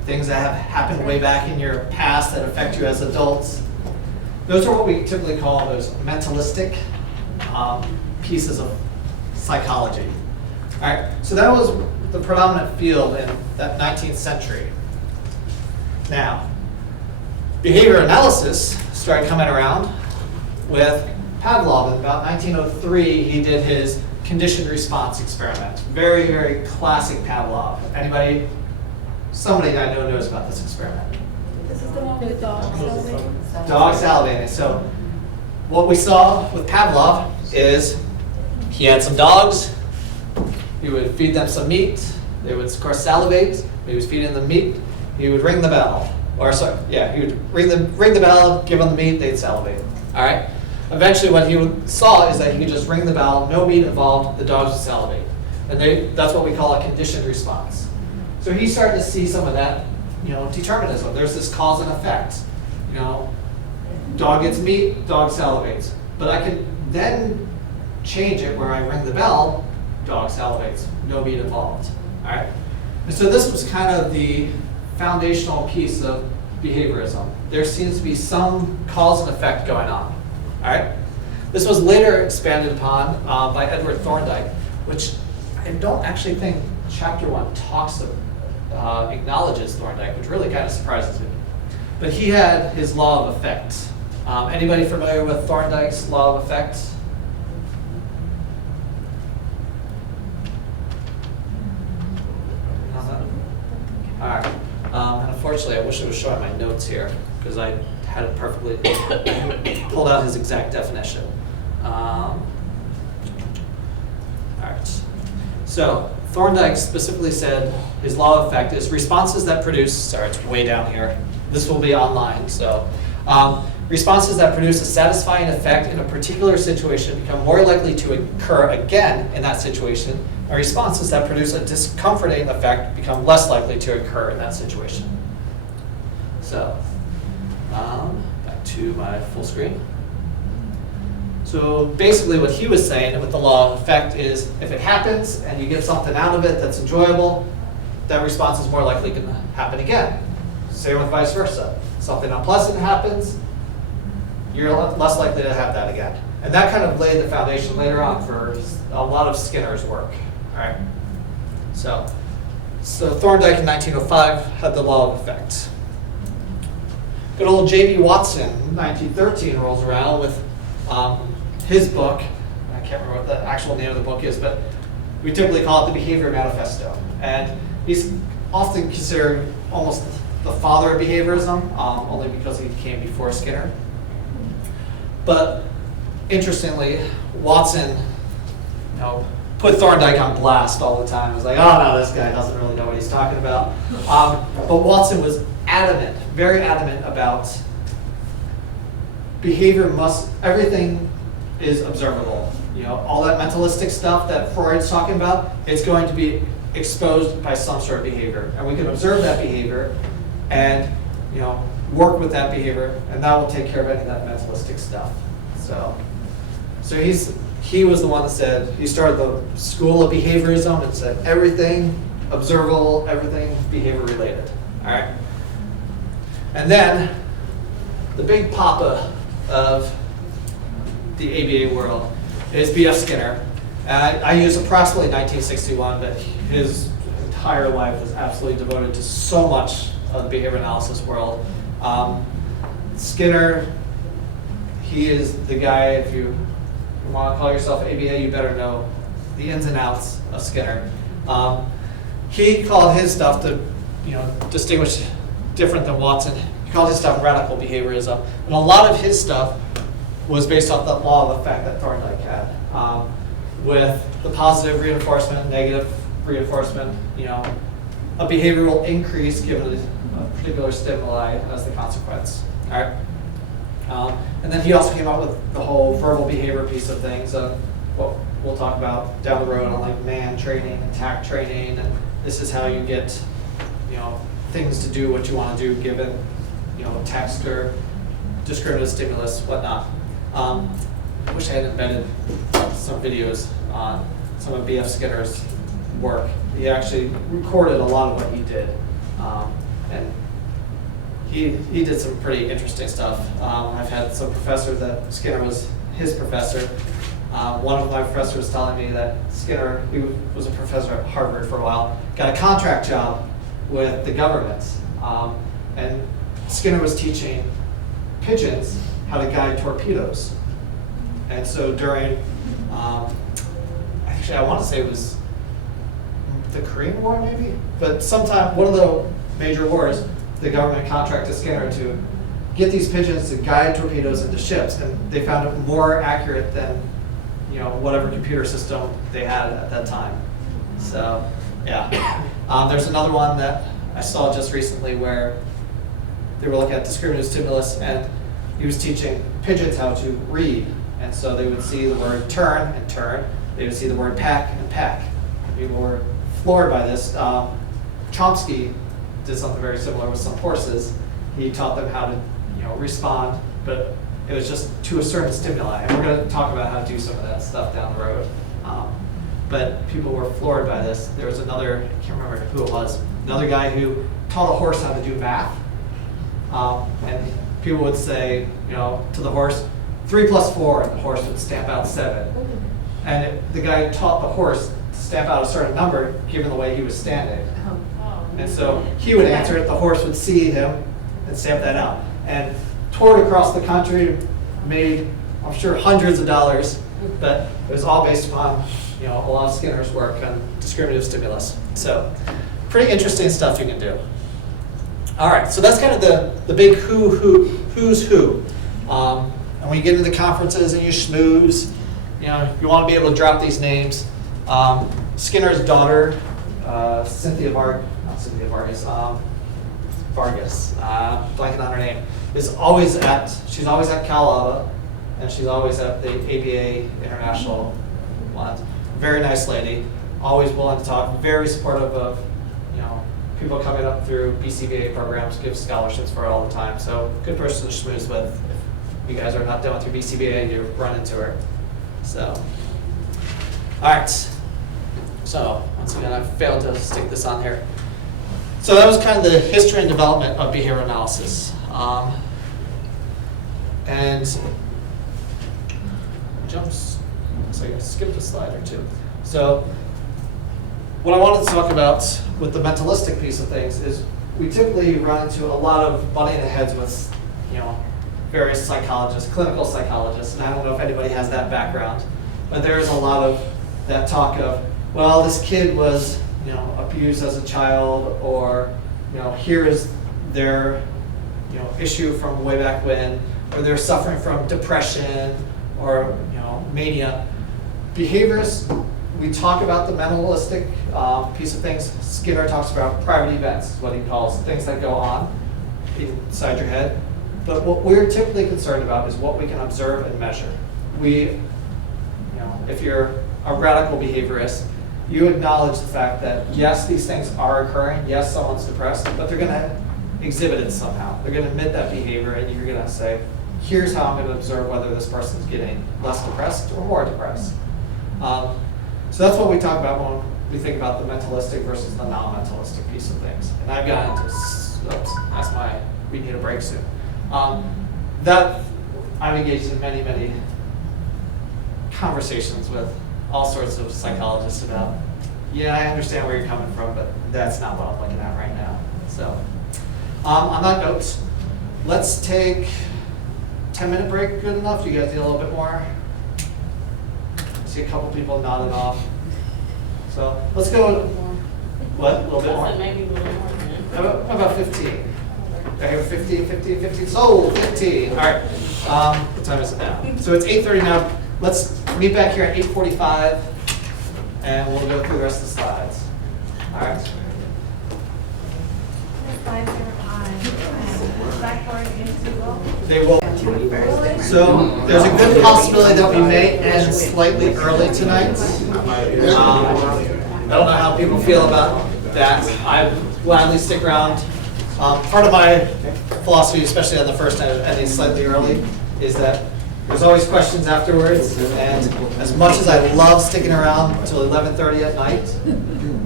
things that have happened way back in your past that affect you as adults. Those are what we typically call those mentalistic pieces of psychology. All right, so that was the predominant field in that 19th century. Now, behavior analysis started coming around with Pavlov. In about 1903, he did his conditioned response experiment. Very, very classic Pavlov. Anybody, somebody I know knows about this experiment. This is the one with dogs salivating? Dog salivating. So what we saw with Pavlov is he had some dogs, he would feed them some meat, they would of course salivate, he was feeding them meat, he would ring the bell. Or sorry, yeah, he would ring the bell, give them the meat, they'd salivate. All right? Eventually what he saw is that he could just ring the bell, no meat involved, the dogs would salivate. And that's what we call a conditioned response. So he started to see some of that, determinism. There's this cause and effect. Dog gets meat, dog salivates. But I can then change it where I ring the bell, dog salivates, no meat involved. All right? And so this was kind of the foundational piece of behaviorism. There seems to be some cause and effect going on. All right? This was later expanded upon by Edward Thorndike, which I don't actually think Chapter 1 acknowledges Thorndike, which really kind of surprises me. But he had his law of effect. Anybody familiar with Thorndike's law of effect? All right. And unfortunately, I wish I was showing my notes here because I had it perfectly pulled out his exact definition. All right. So Thorndike specifically said his law of effect is responses that produce, sorry, it's way down here. This will be online. So responses that produce a satisfying effect in a particular situation become more likely to occur again in that situation, and responses that produce a discomforting effect become less likely to occur in that situation. So back to my full screen. So basically what he was saying with the law of effect is if it happens and you get something out of it that's enjoyable, that response is more likely going to happen again. Same with vice versa. Something unpleasant happens, you're less likely to have that again. And that kind of laid the foundation later on for a lot of Skinner's work. All right? So Thorndike in 1905 had the law of effect. Good old J.B. Watson in 1913 rolls around with his book. I can't remember what the actual name of the book is, but we typically call it the Behavior Manifesto. And he's often considered almost the father of behaviorism, only because he came before Skinner. But interestingly, Watson, put Thorndike on blast all the time. He was like, oh no, this guy doesn't really know what he's talking about. But Watson was adamant, very adamant about behavior everything is observable. All that mentalistic stuff that Freud's talking about, it's going to be exposed by some sort of behavior. And we can observe that behavior and, work with that behavior, and that will take care of any of that mentalistic stuff. So he was the one that said, he started the school of behaviorism and said everything observable, everything behavior related. All right? And then the big papa of the ABA world is B.F. Skinner. And I use approximately 1961, but his entire life was absolutely devoted to so much of the behavior analysis world. Skinner, he is the guy, if you want to call yourself ABA, you better know the ins and outs of Skinner. He called his stuff to, distinguish different than Watson. He called his stuff radical behaviorism. And a lot of his stuff was based off the law of effect that Thorndike had, with the positive reinforcement, negative reinforcement. A behavior will increase given a particular stimuli as the consequence. All right. And then he also came up with the whole verbal behavior piece of things, what we'll talk about down the road on like man training and tact training, and this is how you get, things to do what you want to do given, text or discriminative stimulus, whatnot. I wish I had embedded some videos on some of B.F. Skinner's work. He actually recorded a lot of what he did. And he did some pretty interesting stuff. I've had some professor that Skinner was his professor. One of my professors was telling me that Skinner, he was a professor at Harvard for a while, got a contract job with the government. And Skinner was teaching pigeons how to guide torpedoes. And so during, actually I want to say it was the Korean War maybe, but sometime, one of the major wars, the government contracted Skinner to get these pigeons to guide torpedoes into ships, and they found it more accurate than, you know, whatever computer system they had at that time. So, yeah. There's another one that I saw just recently where they were looking at discriminative stimulus, and he was teaching pigeons how to read. And so they would see the word turn and turn. They would see the word pack and pack. People were floored by this. Chomsky did something very similar with some horses. He taught them how to, you know, respond, but it was just to a certain stimuli. And we're going to talk about how to do some of that stuff down the road. But people were floored by this. There was another, I can't remember who it was, another guy who taught a horse how to do math. And people would say, you know, to the horse, 3 + 4, and the horse would stamp out 7. And the guy taught the horse to stamp out a certain number given the way he was standing. And so he would answer it, the horse would see him and stamp that out. And toured across the country, made, I'm sure, hundreds of dollars, but it was all based upon, you know, a lot of Skinner's work on discriminative stimulus. So pretty interesting stuff you can do. All right, so that's kind of the big who's who. And when you get into the conferences and you schmooze, you know, you want to be able to drop these names. Skinner's daughter, Cynthia Vargas, blanking on her name, she's always at Cal Alba, and she's always at the ABA International ones. Very nice lady, always willing to talk, very supportive of, you know, people coming up through BCBA programs, gives scholarships for it all the time. So good person to schmooze with. If you guys are not done with your BCBA, you run into her. So, all right. So once again, I failed to stick this on here. So that was kind of the history and development of behavioral analysis. And so I skipped a slide or two. So what I wanted to talk about with the mentalistic piece of things is we typically run into a lot of butting heads with, you know, various psychologists, clinical psychologists, and I don't know if anybody has that background, but there is a lot of that talk of, well, this kid was, you know, abused as a child, or, you know, here is their, you know, issue from way back when, or they're suffering from depression or, you know, mania. Behaviorists, we talk about the mentalistic piece of things. Skinner talks about private events, what he calls things that go on inside your head. But what we're typically concerned about is what we can observe and measure. You know, if you're a radical behaviorist, you acknowledge the fact that yes, these things are occurring, yes, someone's depressed, but they're going to exhibit it somehow. They're going to admit that behavior, and you're going to say, here's how I'm going to observe whether this person's getting less depressed or more depressed. So that's what we talk about when we think about the mentalistic versus the non-mentalistic piece of things. And I've gotten into, we need a break soon. That I've engaged in many, many conversations with all sorts of psychologists about, yeah, I understand where you're coming from, but that's not what I'm looking at right now. So on that note, let's take 10-minute break. Good enough? You guys need a little bit more? I see a couple people nodding off. So let's go. What? A little bit more? Maybe a little more. How about 15? I have 15. Sold 15. All right. What time is it now? So it's 8:30 now. Let's meet back here at 8:45, and we'll go through the rest of the slides. All right. The slides are on Blackboard and Google. They will. So there's a good possibility that we may end slightly early tonight. I don't know how people feel about that. I gladly stick around. Part of my philosophy, especially on the first night of ending slightly early, is that there's always questions afterwards. And as much as I love sticking around until 11:30 at night,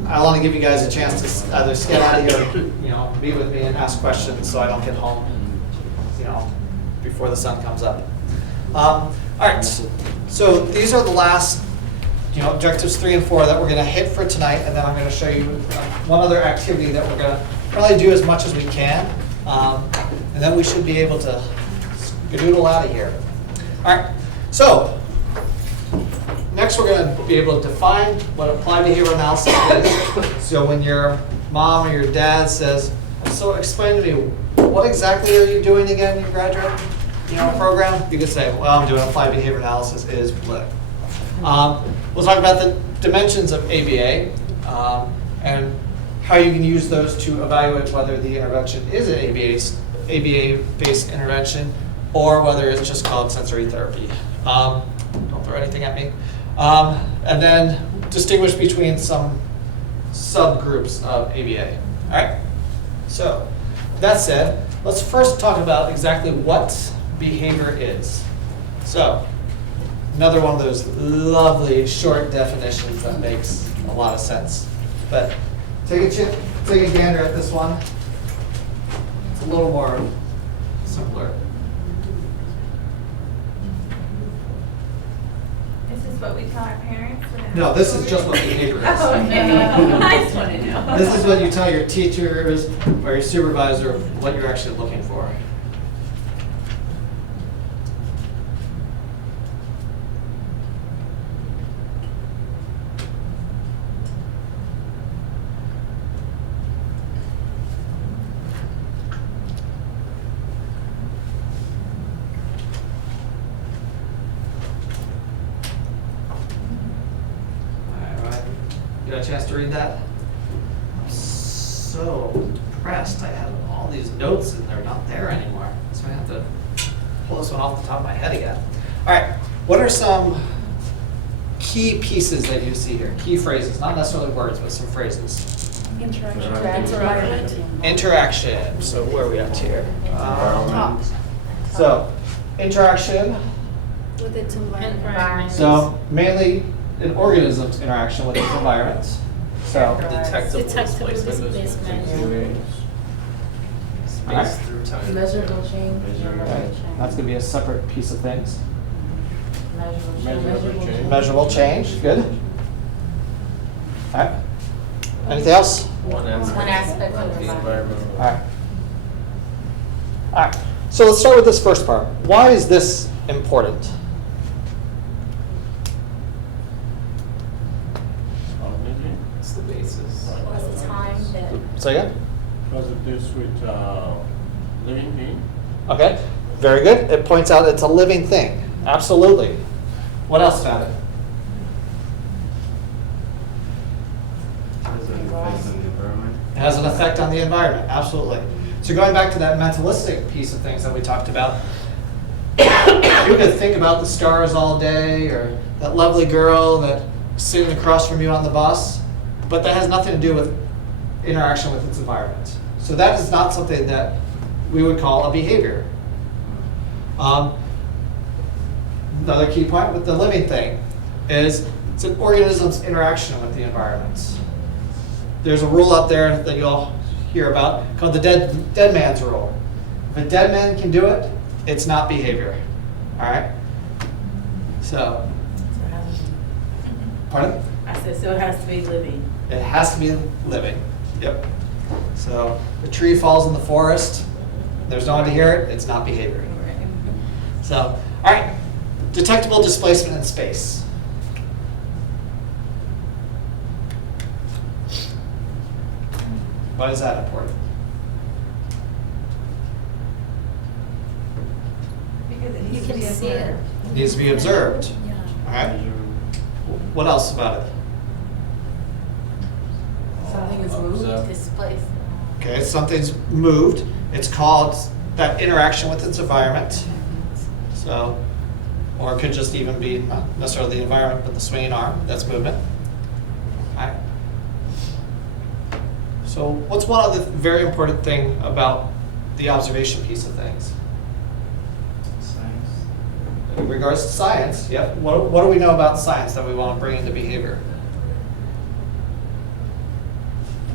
I want to give you guys a chance to either get out of here, you know, be with me and ask questions so I don't get home, you know, before the sun comes up. All right, so these are the last, you know, objectives 3 and 4 that we're going to hit for tonight, and then I'm going to show you one other activity that we're going to probably do as much as we can, and then we should be able to skedoodle out of here. All right, so next we're going to be able to define what applied behavioral analysis is. So when your mom or your dad says, so explain to me, what exactly are you doing again in your graduate, you know, program? You could say, well, I'm doing applied behavior analysis is blah. We'll talk about the dimensions of ABA and how you can use those to evaluate whether the intervention is an ABA-based intervention or whether it's just called sensory therapy. Don't throw anything at me. And then distinguish between some subgroups of ABA. All right? So, that said, let's first talk about exactly what behavior is. So, another one of those lovely short definitions that makes a lot of sense. But take a gander at this one. It's a little more simpler. This is what we tell our parents? No, this is just what behavior is. Oh, okay. I just want to know. This is what you tell your teachers or your supervisor what you're actually looking for. Got a chance to read that? I'm so impressed. I had all these notes and they're not there anymore. So I have to pull this one off the top of my head again. All right, what are some key pieces that you see here? Key phrases, not necessarily words, but some phrases. Interaction. Interaction. So where are we at here? So interaction. With its environment. So mainly an organism's interaction with its environment. So Detectable Detectable displacement. displacement. All right. Space through time. Measurable change. Okay, that's going to be a separate piece of things. Measurable change. Measurable change, good. All right. Anything else? One aspect of the environment. All right. All right. So let's start with this first part. Why is this important? It's the basis. What's the time that? Say again? Because it deals with living thing. Okay. Very good. It points out it's a living thing. Absolutely. What else about it? It has an effect on the environment. Absolutely. So going back to that mentalistic piece of things that we talked about, you could think about the stars all day or that lovely girl that's sitting across from you on the bus, but that has nothing to do with interaction with its environment. So that is not something that we would call a behavior. Another key point with the living thing is it's an organism's interaction with the environment. There's a rule out there that you'll hear about called the dead man's rule. If a dead man can do it, it's not behavior. All right? So, pardon? I said, so it has to be living. It has to be living. Yep. So, the tree falls in the forest, there's no one to hear it, it's not behavior. So, all right. Detectable displacement in space. Why is that important? Because it You needs to can be see it. observed. It needs to be observed. Yeah. All right. What else about it? Something is moved. Displaced. Okay, something's moved. It's called that interaction with its environment. So, or it could just even be not necessarily the environment, but the swinging arm. That's movement. All right. So, what's one other very important thing about the observation piece of things? In regards to science, yep. What do we know about science that we want to bring into behavior?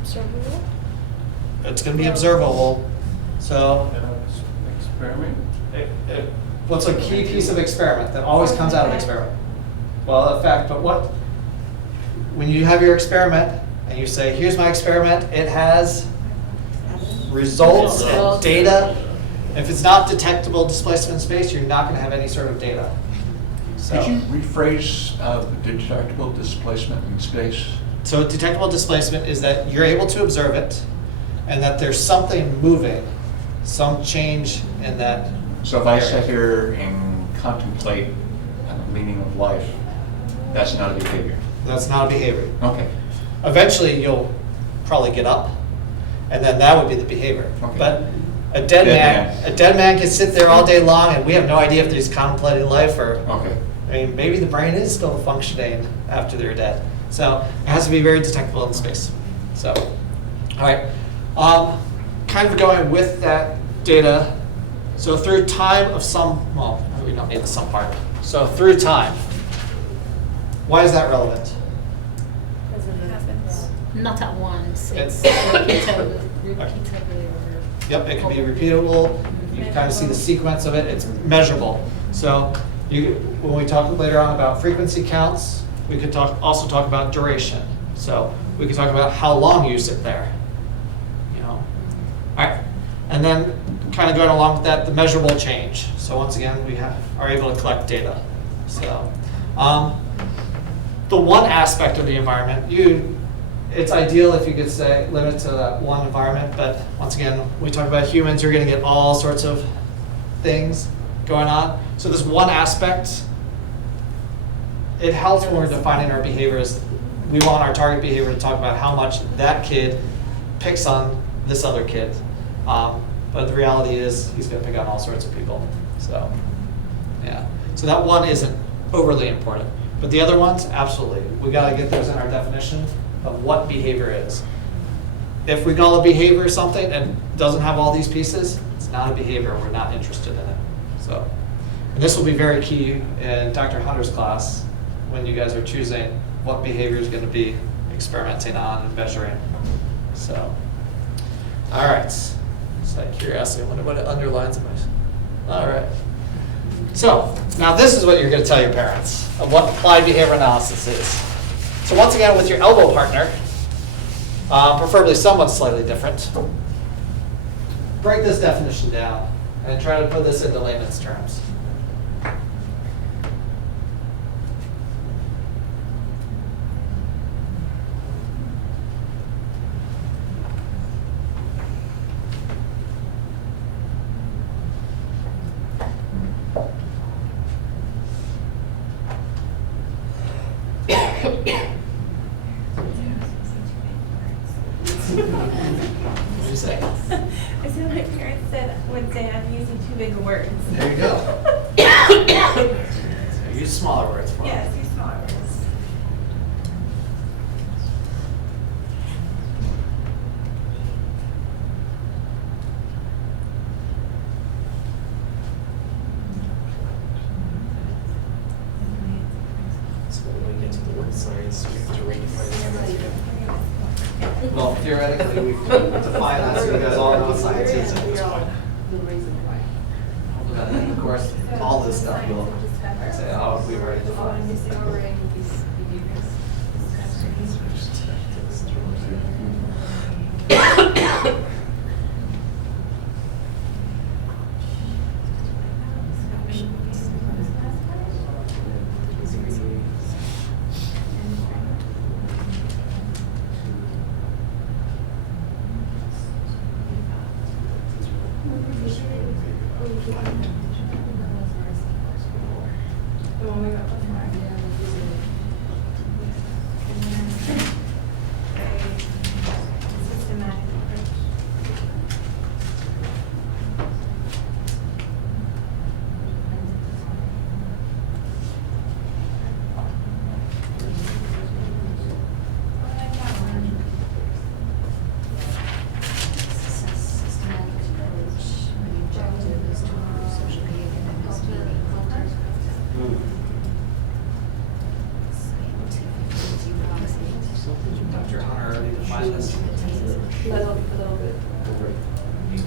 Observable? It's gonna be observable, so Experiment? what's a key piece of experiment that always comes out of experiment? Well, in fact, but what, when you have your experiment and you say, here's my experiment, it has results and data. If it's not detectable displacement in space, you're not gonna have any sort of data. So, Could you rephrase detectable displacement in space? so detectable displacement is that you're able to observe it and that there's something moving, some change in that. So if I sit here and contemplate the meaning of life, that's not a behavior? That's not a behavior. Okay. Eventually, you'll probably get up, and then that would be the behavior. Okay. But a dead man can sit there all day long, and we have no idea if he's contemplating life or. Okay. I mean, maybe the brain is still functioning after they're dead. So it has to be very detectable in space. So, all right. Kind of going with that data. So through time of some, well, we don't need the some part. So through time. Why is that relevant? Not at once, it's It's- repeatedly over. Yep, it can be repeatable. You can kind of see the sequence of it. It's measurable. So when we talk later on about frequency counts, we could also talk about duration. So we could talk about how long you sit there. You know, all right, and then kind of going along with that, the measurable change. So once again, we are able to collect data. So the one aspect of the environment, it's ideal if you could say limit to that one environment, but once again, when we talk about humans, you're going to get all sorts of things going on. So this one aspect, it helps when we're defining our behaviors. We want our target behavior to talk about how much that kid picks on this other kid. But the reality is he's going to pick on all sorts of people. So, yeah. So that one isn't overly important. But the other ones, absolutely. We got to get those in our definition of what behavior is. If we call a behavior something and doesn't have all these pieces, it's not a behavior. We're not interested in it. So, and this will be very key in Dr. Hunter's class when you guys are choosing what behavior is going to be experimenting on and measuring. So, all right. Just out of curiosity, I wonder what it underlines in my. All right. So now this is what you're going to tell your parents of what applied behavior analysis is. So once again, with your elbow partner, preferably someone slightly different, break this definition down and try to put this into layman's terms. What do you say? I said my parents would say I'm using too big of words. There you go. So use smaller words for Yes, them. use smaller words. So when we get to the word science, we have to redefine it. Well, theoretically, we can define that so you guys all know what science is at this point. And then, of course, all this stuff will say, oh, we've already defined this. The one we got before. A systematic approach. Systematic approach, the objective is to improve social behavior and health.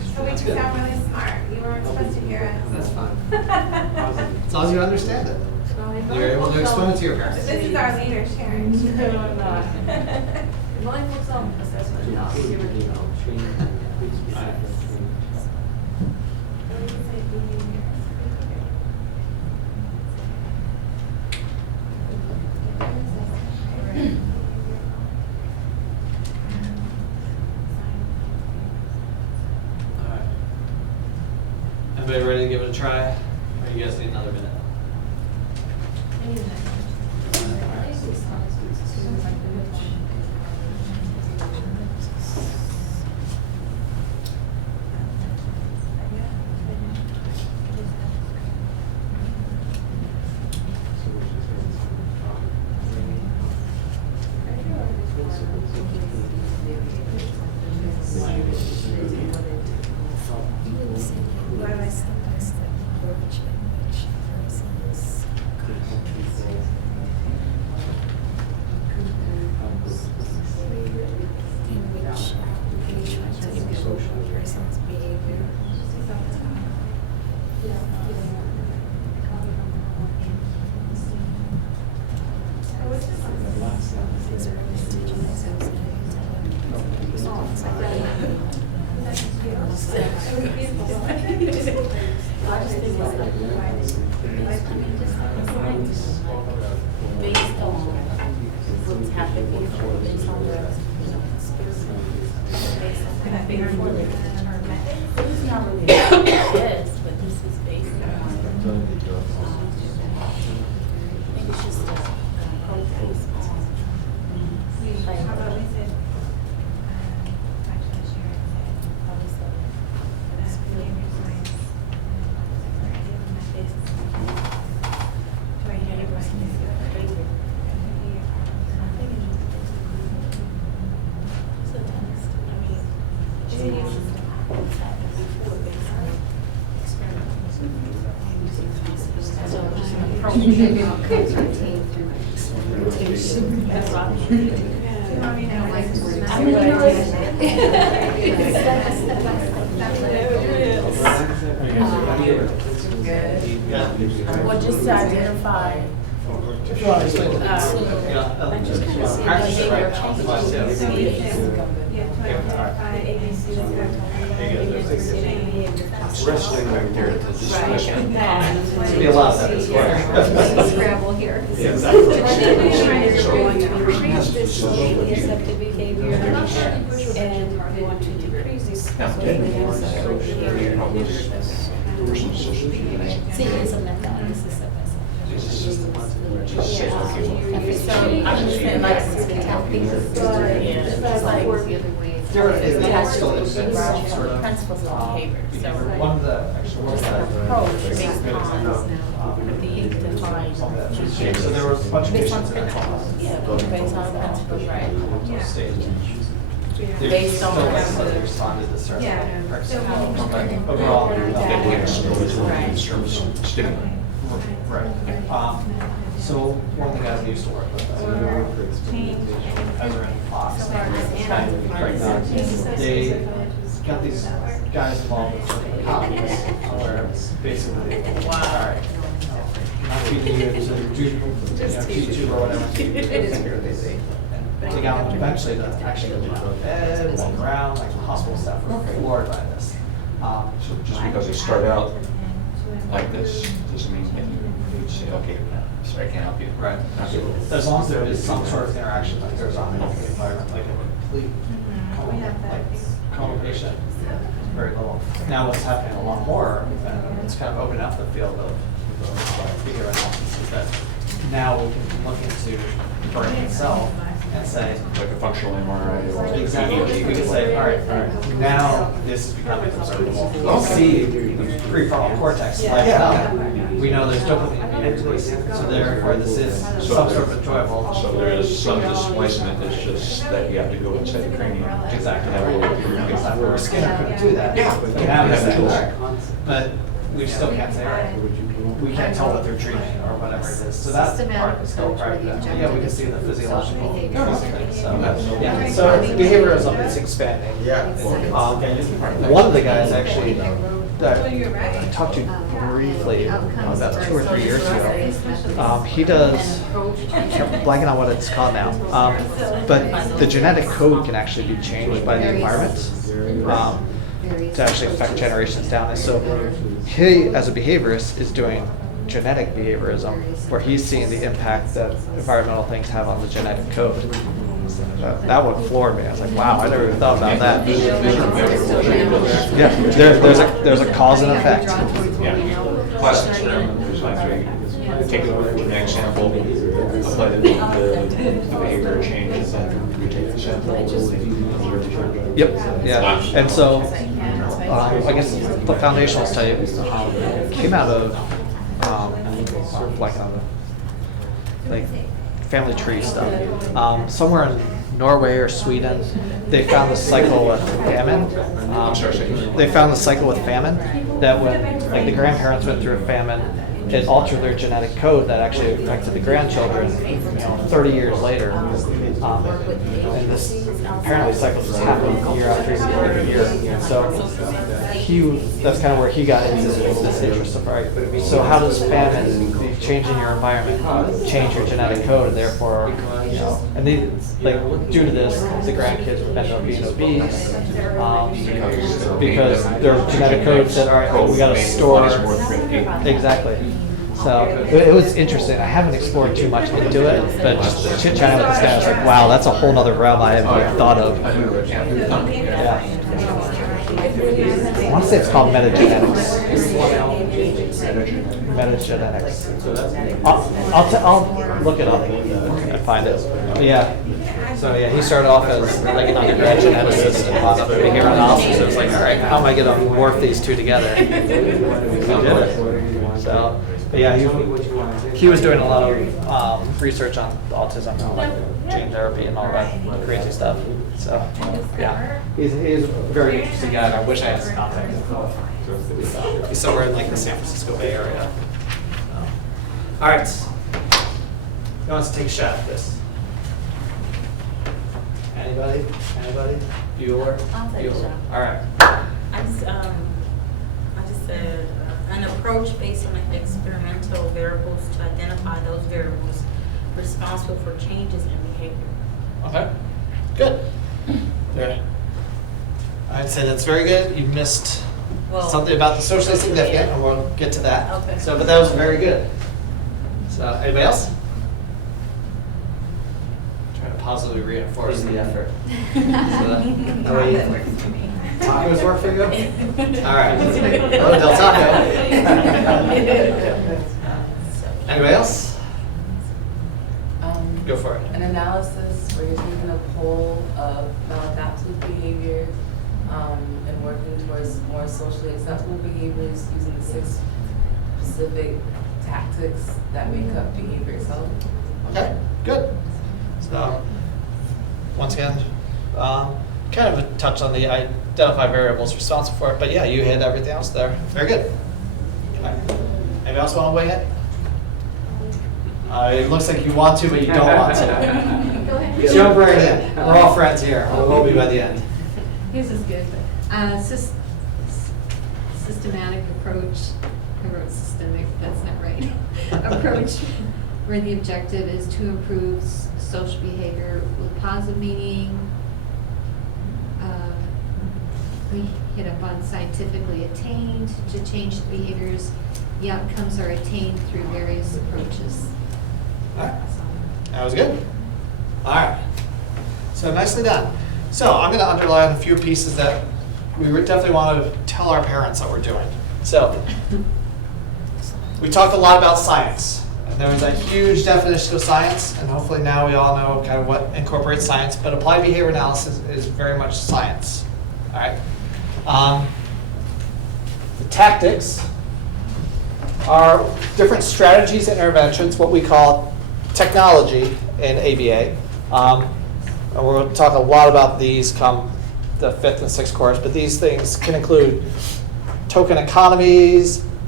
So we That's just good. sound really smart. You weren't supposed to hear us. That's fine. As long as you understand it. You're able to explain it to your But parents. this is our leader sharing. Alright. Everybody ready to give it a try? Or you guys need another minute? Based on what's happening, based on the, spiritual, based on kind of before they determine. This is not really this, but this is based on, I think it's just a approach based on. How about we say, actually share it, behavior science. Well, just to identify. If you want to explain it, practice it right now. Otherwise, Wrestling back there, it's just wrestling. There's be a lot of that this quarter. Scramble here. Yeah, exactly. Increase this accepted behavior and we want to decrease this accepted behavior. Sí, es un mercado, es esa So I understand like just like principles of behavior. So One of the actual ones that approach based on the defined. so there were a bunch of Based on patients in principles, yeah, based on principles, right? stage. Based on They responded to certain Yeah. parts. Overall. Stimuli. Right. So one of the guys we used to work with, Ezra and Fox, they got these guys involved with copies where basically, all right, not feeding you to do, YouTube or whatever. It is very busy. And they got them eventually to actually go to bed, walk around, like the hospital staff were floored by this. So just because they start out like this, doesn't mean that you say, okay, sorry, I can't help you. Right. As long as there is some sort of interaction, like there's a healthy environment, like a complete co-location, very little. Now what's happening a lot more, and it's kind of opening up the field of behavior analysis, is that now we can look into the brain itself and say, Like a functional MRI or. exactly, we can say, all right, now this is becoming observable. We Okay. see the prefrontal cortex light up. We know there's dopamine being released, so therefore this is some sort of enjoyable. So there is some displacement, it's just that you have to go inside the cranium. Exactly. To have a little. Exactly. Where Skinner couldn't do that. Yeah. But now he's Yeah. saying, all right. But we still can't say, all right, we can't tell what they're treating or whatever it is. So that part is still part of that. But yeah, we can see the physiological things. So, yeah, so behaviorism is expanding. One of the guys actually that I talked to briefly about 2 or 3 years ago, he does, I'm blanking on what it's called now, but the genetic code can actually be changed by the environment to actually affect generations down. And so he, as a behaviorist, is doing genetic behaviorism, where he's seeing the impact that environmental things have on the genetic code. That one floored me. I was like, wow, I never even thought about that. Yeah, there's a cause and effect. Yeah. Class experiment, there's like take a genetic sample, apply the behavior change, and then we take the sample, observe the Yep, yeah. And so, I guess the foundational study came out of, like family tree stuff. Somewhere in Norway or Sweden, they found the cycle with famine. They found the cycle with famine, that when like the grandparents went through a famine, it altered their genetic code that actually affected the grandchildren, 30 years later. And this apparently cycle just happened year after year. And so that's kind of where he got into this interest of, right, so how does famine, changing your environment, change your genetic code, and therefore, and they, like, due to this, the grandkids end up being obese, because their genetic code said, all right, we got to store. Exactly. So it was interesting. I haven't explored too much into it, but just chit-chatting with this guy, I was like, wow, that's a whole other realm I haven't even thought of. Yeah. I want to say it's called metagenetics. Metagenetics. I'll look it up and find it. But yeah. So yeah, he started off as like an undergrad geneticist and wound up doing behavioral analysis. It was like, all right, how am I going to morph these two together? He did it. So. But yeah, he was doing a lot of research on autism and like gene therapy and all that crazy stuff. So yeah, he's a very interesting guy, and I wish I had his contact info. He's somewhere in like the San Francisco Bay Area. All right, who wants to take a shot at this? Anybody? Bueller? I'll take a shot. All right. I just said an approach based on experimental variables to identify those variables responsible for changes in behavior. Okay, good. Yeah. I'd say that's very good. You missed something about the socially significant, and we'll get to that. Okay. So, but that was very good. So, anybody else? Trying to positively reinforce the effort. That way tacos work for you? All right. Oh, Del Taco. Anybody else? Go for it. An analysis where you're taking a poll of maladaptive behavior and working towards more socially acceptable behaviors using the 6 specific tactics that make up behavior itself. Okay, good. So, once again, kind of a touch on the identify variables responsible for it, but yeah, you hit everything else there. Very good. Okay. Anybody else want to weigh in? It looks like you want to, but you don't want to. Go ahead. Jump right in. We're all friends here. We'll be by the end. This is good. Systematic approach. I wrote systemic. That's not right. Approach where the objective is to improve social behavior with positive meaning. We hit up on scientifically attained to change the behaviors. The outcomes are attained through various approaches. All right. That was good. All right. So nicely done. So I'm going to underline a few pieces that we definitely want to tell our parents that we're doing. So we talked a lot about science. And there was a huge definition of science. And hopefully now we all know kind of what incorporates science. But applied behavior analysis is very much science. All right. The tactics are different strategies and interventions, what we call technology in ABA. And we'll talk a lot about these come the 5th and 6th course, but these things can include token economies,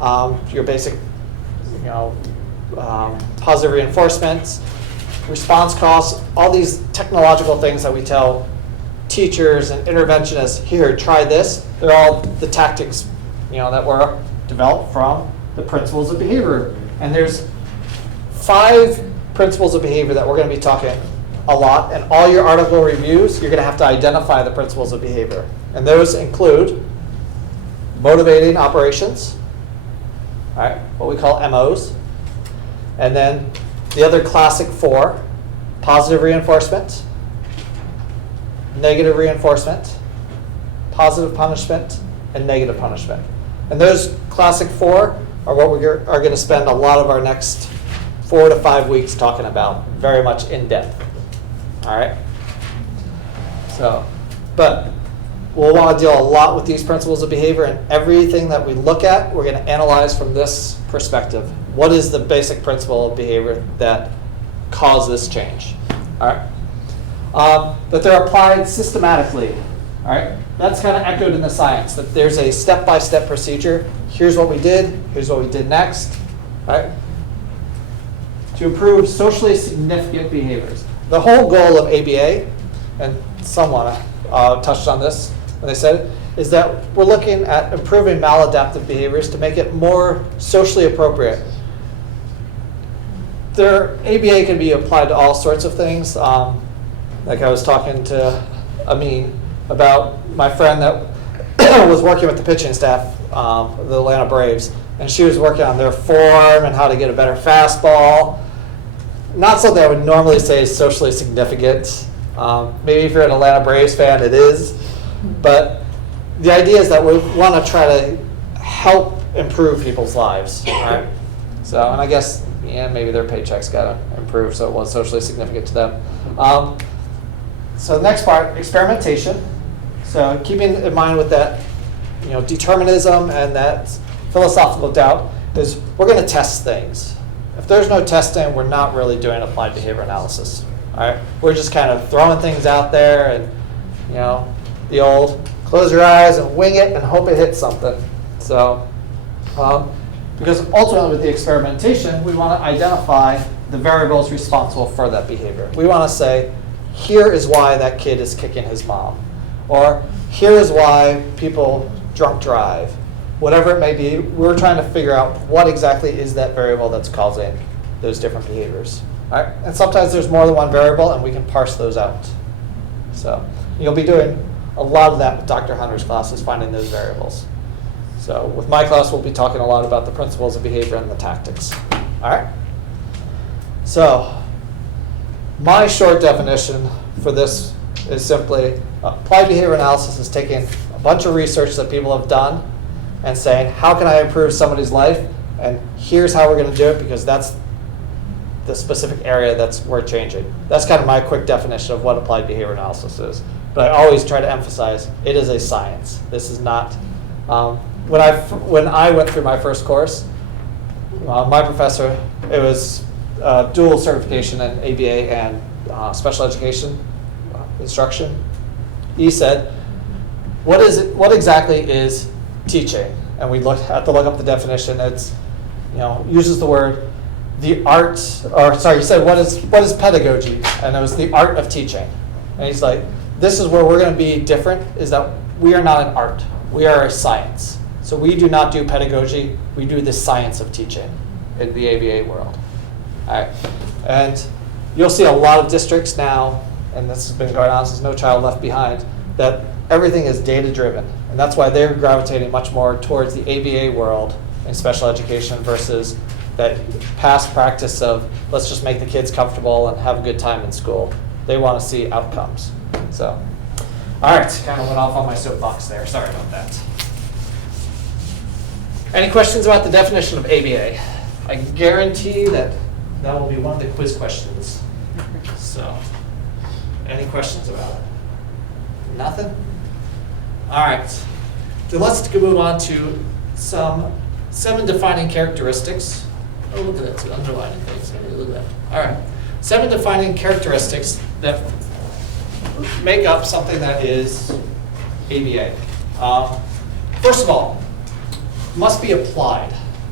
your basic, positive reinforcements, response costs, all these technological things that we tell teachers and interventionists, here, try this. They're all the tactics, that were developed from the principles of behavior. And there's 5 principles of behavior that we're going to be talking a lot. And all your article reviews, you're going to have to identify the principles of behavior. And those include motivating operations, all right, what we call MOs. And then the other classic 4, positive reinforcement, negative reinforcement, positive punishment, and negative punishment. And those classic 4 are what we are going to spend a lot of our next 4 to 5 weeks talking about, very much in depth. All right? So, but we'll want to deal a lot with these principles of behavior, and everything that we look at, we're going to analyze from this perspective. What is the basic principle of behavior that caused this change? All right? That they're applied systematically. All right? That's kind of echoed in the science, that there's a step-by-step procedure. Here's what we did. Here's what we did next. All right? To improve socially significant behaviors. The whole goal of ABA, and someone touched on this when they said it, is that we're looking at improving maladaptive behaviors to make it more socially appropriate. ABA can be applied to all sorts of things. Like I was talking to Amin about my friend that was working with the pitching staff of the Atlanta Braves, and she was working on their form and how to get a better fastball. Not something I would normally say is socially significant. Maybe if you're an Atlanta Braves fan, it is. But the idea is that we want to try to help improve people's lives. Right? So, and I guess, maybe their paychecks got to improve, so it was socially significant to them. So the next part, experimentation. So keeping in mind with that, determinism and that philosophical doubt is we're going to test things. If there's no testing, we're not really doing applied behavior analysis. All right, we're just kind of throwing things out there, and the old close your eyes and wing it and hope it hits something. So, because ultimately with the experimentation, we want to identify the variables responsible for that behavior. We want to say, here is why that kid is kicking his mom, or here is why people drunk drive. Whatever it may be, we're trying to figure out what exactly is that variable that's causing those different behaviors. All right? And sometimes there's more than one variable, and we can parse those out. So you'll be doing a lot of that with Dr. Hunter's classes, finding those variables. So with my class, we'll be talking a lot about the principles of behavior and the tactics. All right? So my short definition for this is simply applied behavior analysis is taking a bunch of research that people have done and saying, how can I improve somebody's life? And here's how we're going to do it, because that's the specific area we're changing. That's kind of my quick definition of what applied behavior analysis is. But I always try to emphasize it is a science. This is not. When I went through my first course, my professor, it was dual certification in ABA and special education instruction. He said, what exactly is teaching? And we look up the definition. It's, uses the word the art, or sorry, he said, what is pedagogy? And it was the art of teaching. And he's like, this is where we're going to be different, is that we are not an art. We are a science. So we do not do pedagogy. We do the science of teaching in the ABA world. All right. And you'll see a lot of districts now, and this has been going on since No Child Left Behind, that everything is data-driven. And that's why they're gravitating much more towards the ABA world in special education versus that past practice of let's just make the kids comfortable and have a good time in school. They want to see outcomes. So, all right, kind of went off on my soapbox there. Sorry about that. Any questions about the definition of ABA? I guarantee that will be one of the quiz questions. So, any questions about it? Nothing? All right. So let's move on to some 7 defining characteristics. Oh, look at that, it's underlining things. Look at that. All right. 7 defining characteristics that make up something that is ABA. First of all, must be applied.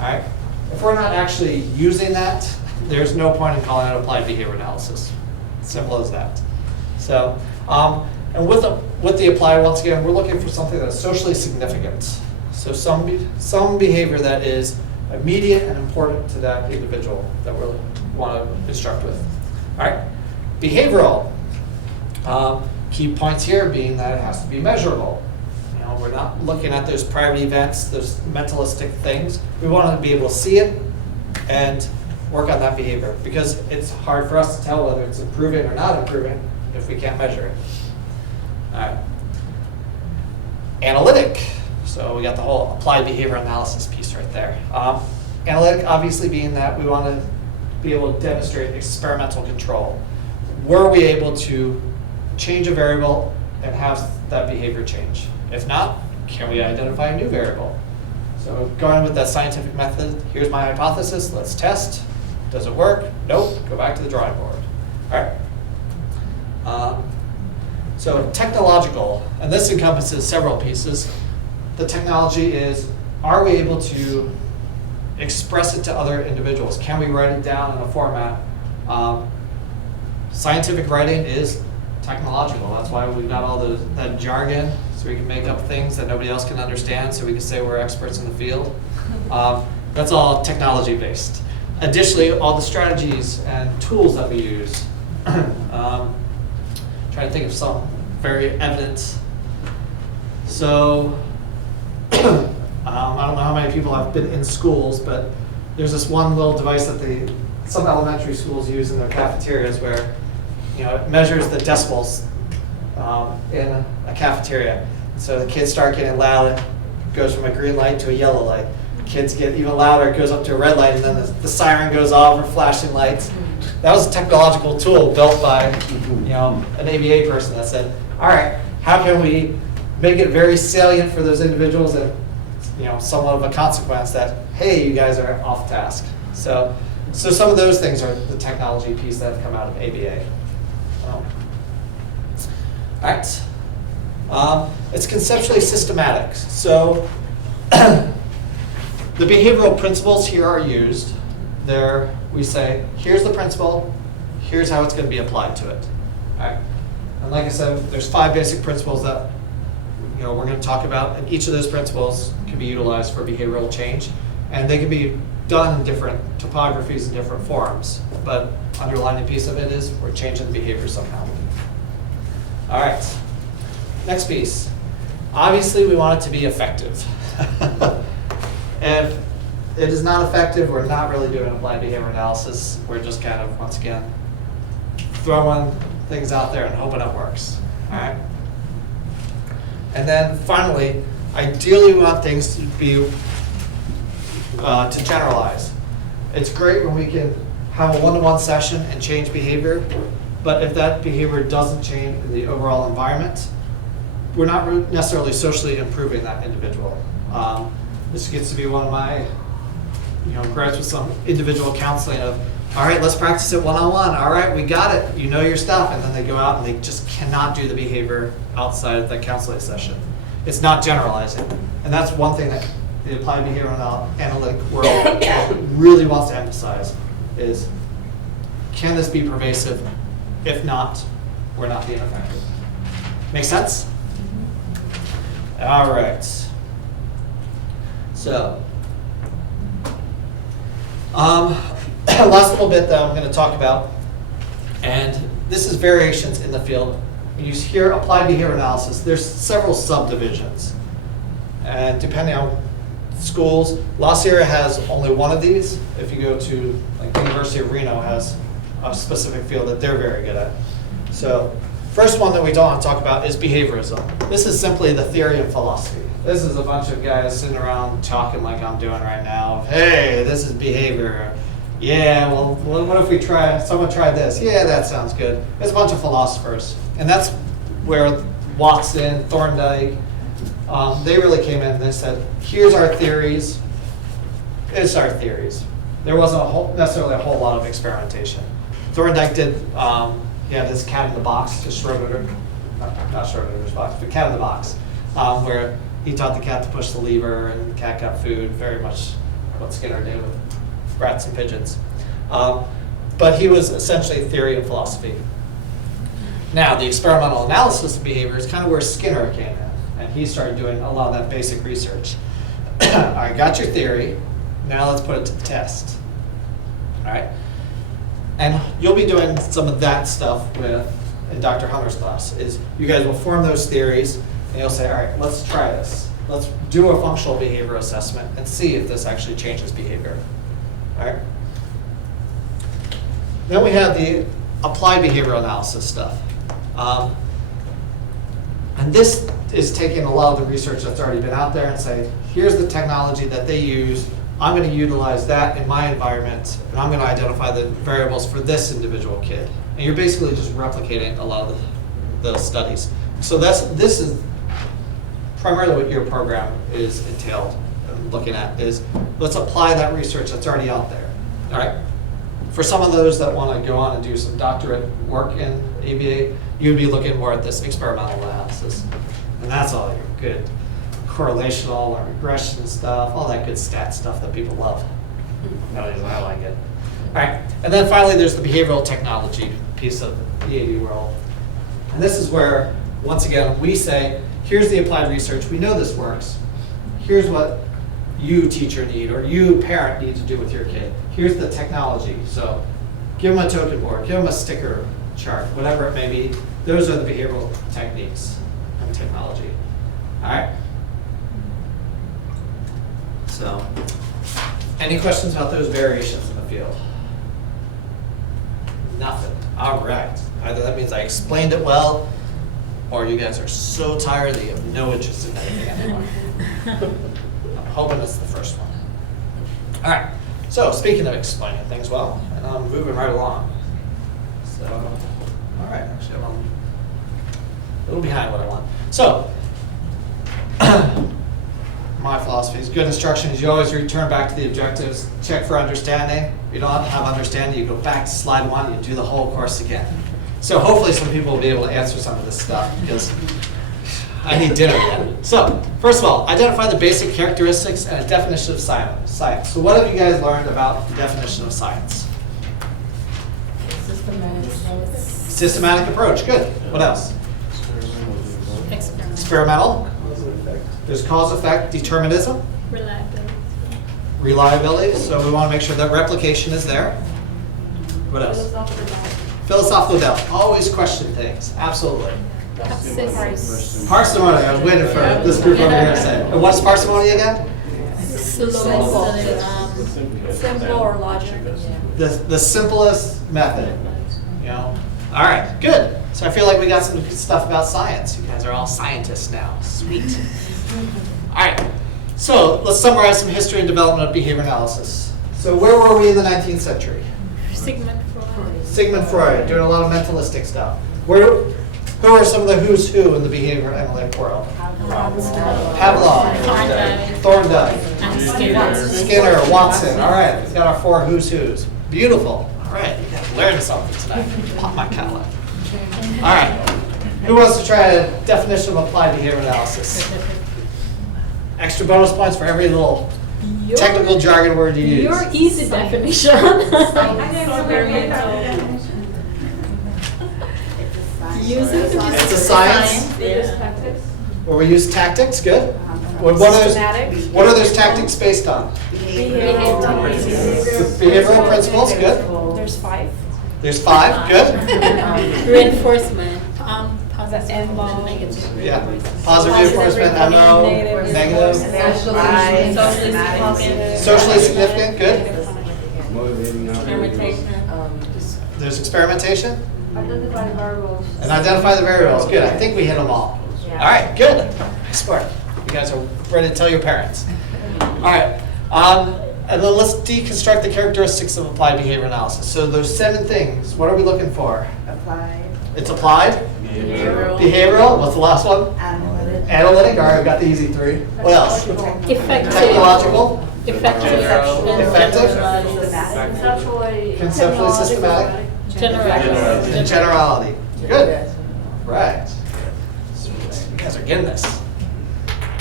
All right? If we're not actually using that, there's no point in calling it applied behavior analysis. Simple as that. So, and with the applied, once again, we're looking for something that's socially significant. So some behavior that is immediate and important to that individual that we want to instruct with. All right, behavioral. Key points here being that it has to be measurable. You know, we're not looking at those private events, those mentalistic things. We want to be able to see it and work on that behavior, because it's hard for us to tell whether it's improving or not improving if we can't measure it. All right. Analytic. So we got the whole applied behavior analysis piece right there. Analytic, obviously, being that we want to be able to demonstrate experimental control. Were we able to change a variable and have that behavior change? If not, can we identify a new variable? So going with that scientific method, here's my hypothesis, let's test. Does it work? Nope, go back to the drawing board. All right. So technological, and this encompasses several pieces. The technology is, are we able to express it to other individuals? Can we write it down in a format? Scientific writing is technological. That's why we've got all that jargon, so we can make up things that nobody else can understand, so we can say we're experts in the field. That's all technology based. Additionally, all the strategies and tools that we use. Trying to think of some very evident. So, I don't know how many people have been in schools, but there's this one little device that some elementary schools use in their cafeterias where, you know, it measures the decibels in a cafeteria. So the kids start getting loud, it goes from a green light to a yellow light. Kids get even louder, it goes up to a red light, and then the siren goes off or flashing lights. That was a technological tool built by, you know, an ABA person that said, all right, how can we make it very salient for those individuals and, you know, somewhat of a consequence that, hey, you guys are off task. So some of those things are the technology piece that have come out of ABA. All right. It's conceptually systematic. So the behavioral principles here are used. There we say, here's the principle, here's how it's going to be applied to it. All right. And like I said, there's 5 basic principles that, you know, we're going to talk about, and each of those principles can be utilized for behavioral change, and they can be done in different topographies and different forms. But underlying piece of it is we're changing the behavior somehow. All right. Next piece. Obviously, we want it to be effective. If it is not effective, we're not really doing applied behavior analysis. We're just kind of, once again, throwing things out there and hoping it works. All right. And then finally, ideally, we want things to be to generalize. It's great when we can have a one-to-one session and change behavior, but if that behavior doesn't change in the overall environment, we're not necessarily socially improving that individual. This gets to be one of my, you know, gripes with some individual counseling of, all right, let's practice it one-on-one. All right, we got it. You know your stuff. And then they go out and they just cannot do the behavior outside of the counseling session. It's not generalizing. And that's one thing that the applied behavioral analytic world really wants to emphasize is, can this be pervasive? If not, we're not being effective. Make sense? All right. So, last little bit that I'm going to talk about, and this is variations in the field. When you hear applied behavior analysis, there's several subdivisions. And depending on schools, La Sierra has only one of these. If you go to, like, the University of Reno has a specific field that they're very good at. So, first one that we don't want to talk about is behaviorism. This is simply the theory of philosophy. This is a bunch of guys sitting around talking like I'm doing right now. Hey, this is behavior. Yeah, well, what if someone tried this? Yeah, that sounds good. It's a bunch of philosophers. And that's where Watson, Thorndike, they really came in and they said, here's our theories. It's our theories. There wasn't necessarily a whole lot of experimentation. Thorndike did, he had his cat in the box, just Schrodinger's box, but cat in the box, where he taught the cat to push the lever and the cat got food, very much what Skinner did with rats and pigeons. But he was essentially theory and philosophy. Now, the experimental analysis of behavior is kind of where Skinner came in, and he started doing a lot of that basic research. All right, got your theory, now let's put it to the test. All right? And you'll be doing some of that stuff in Dr. Hunter's class, is you guys will form those theories, and you'll say, all right, let's try this. Let's do a functional behavior assessment and see if this actually changes behavior. All right? Then we have the applied behavioral analysis stuff. And this is taking a lot of the research that's already been out there and saying, here's the technology that they use. I'm going to utilize that in my environment, and I'm going to identify the variables for this individual kid. And you're basically just replicating a lot of the studies. So this is primarily what your program is entailed looking at, is let's apply that research that's already out there. All right? For some of those that want to go on and do some doctorate work in ABA, you'd be looking more at this experimental analysis. And that's all your good correlational or regression stuff, all that good stat stuff that people love. I like it. All right, and then finally there's the behavioral technology piece of the ABA world. And this is where, once again, we say, here's the applied research, we know this works. Here's what you teacher need, or you parent need to do with your kid. Here's the technology. So give them a token board, give them a sticker chart, whatever it may be. Those are the behavioral techniques and technology. All right? So, any questions about those variations in the field? Nothing. All right. Either that means I explained it well, or you guys are so tired that you have no interest in anything anymore. I'm hoping it's the first one. All right. So, speaking of explaining things well, and I'm moving right along. So, all right. Actually, I'm a little behind what I want. So, my philosophy is good instruction is you always return back to the objectives, check for understanding. If you don't have understanding, you go back to slide 1, you do the whole course again. So hopefully some people will be able to answer some of this stuff, because I need dinner yet. So, first of all, identify the basic characteristics and a definition of science. So what have you guys learned about the definition of science? Systematic approach, good. What else? Experimental. There's cause, effect, determinism. Reliability. So we want to make sure that replication is there. What else? Philosophical doubt. Always question things. Absolutely. Parsimony. I was waiting for this group over here to say. And what's parsimony again? Simple or logical. The simplest method. You know. All right. Good. So I feel like we got some good stuff about science. You guys are all scientists now. Sweet. All right. So let's summarize some history and development of behavior analysis. So where were we in the 19th century? Sigmund Freud, doing a lot of mentalistic stuff. Who are some of the who's who in the behavior analytic world? Pavlov, Thorndike, Skinner, Watson. All right, we've got our 4 who's who's. Beautiful. All right, you guys learned something tonight. Pop my collar. All right, who wants to try a definition of applied behavior analysis? Extra bonus points for every little technical jargon word you use. Your easy definition. It's a science. Where we use tactics, good. What are those tactics based on? Behavioral principles, good. There's 5. There's 5, good. Reinforcement. Yeah. Positive reinforcement, MO, negative. Socially significant, good. There's experimentation. Identify the variables. And identify the variables, good. I think we hit them all. All right, good. Nice work. You guys are ready to tell your parents. All right. And then let's deconstruct the characteristics of applied behavior analysis. So those 7 things, what are we looking for? Applied. It's applied. Behavioral. What's the last one? Analytic. Analytic. All right, we got the easy 3. What else? Effective. Technological. Effective. Conceptually systematic. And generality. Good. Right. You guys are getting this.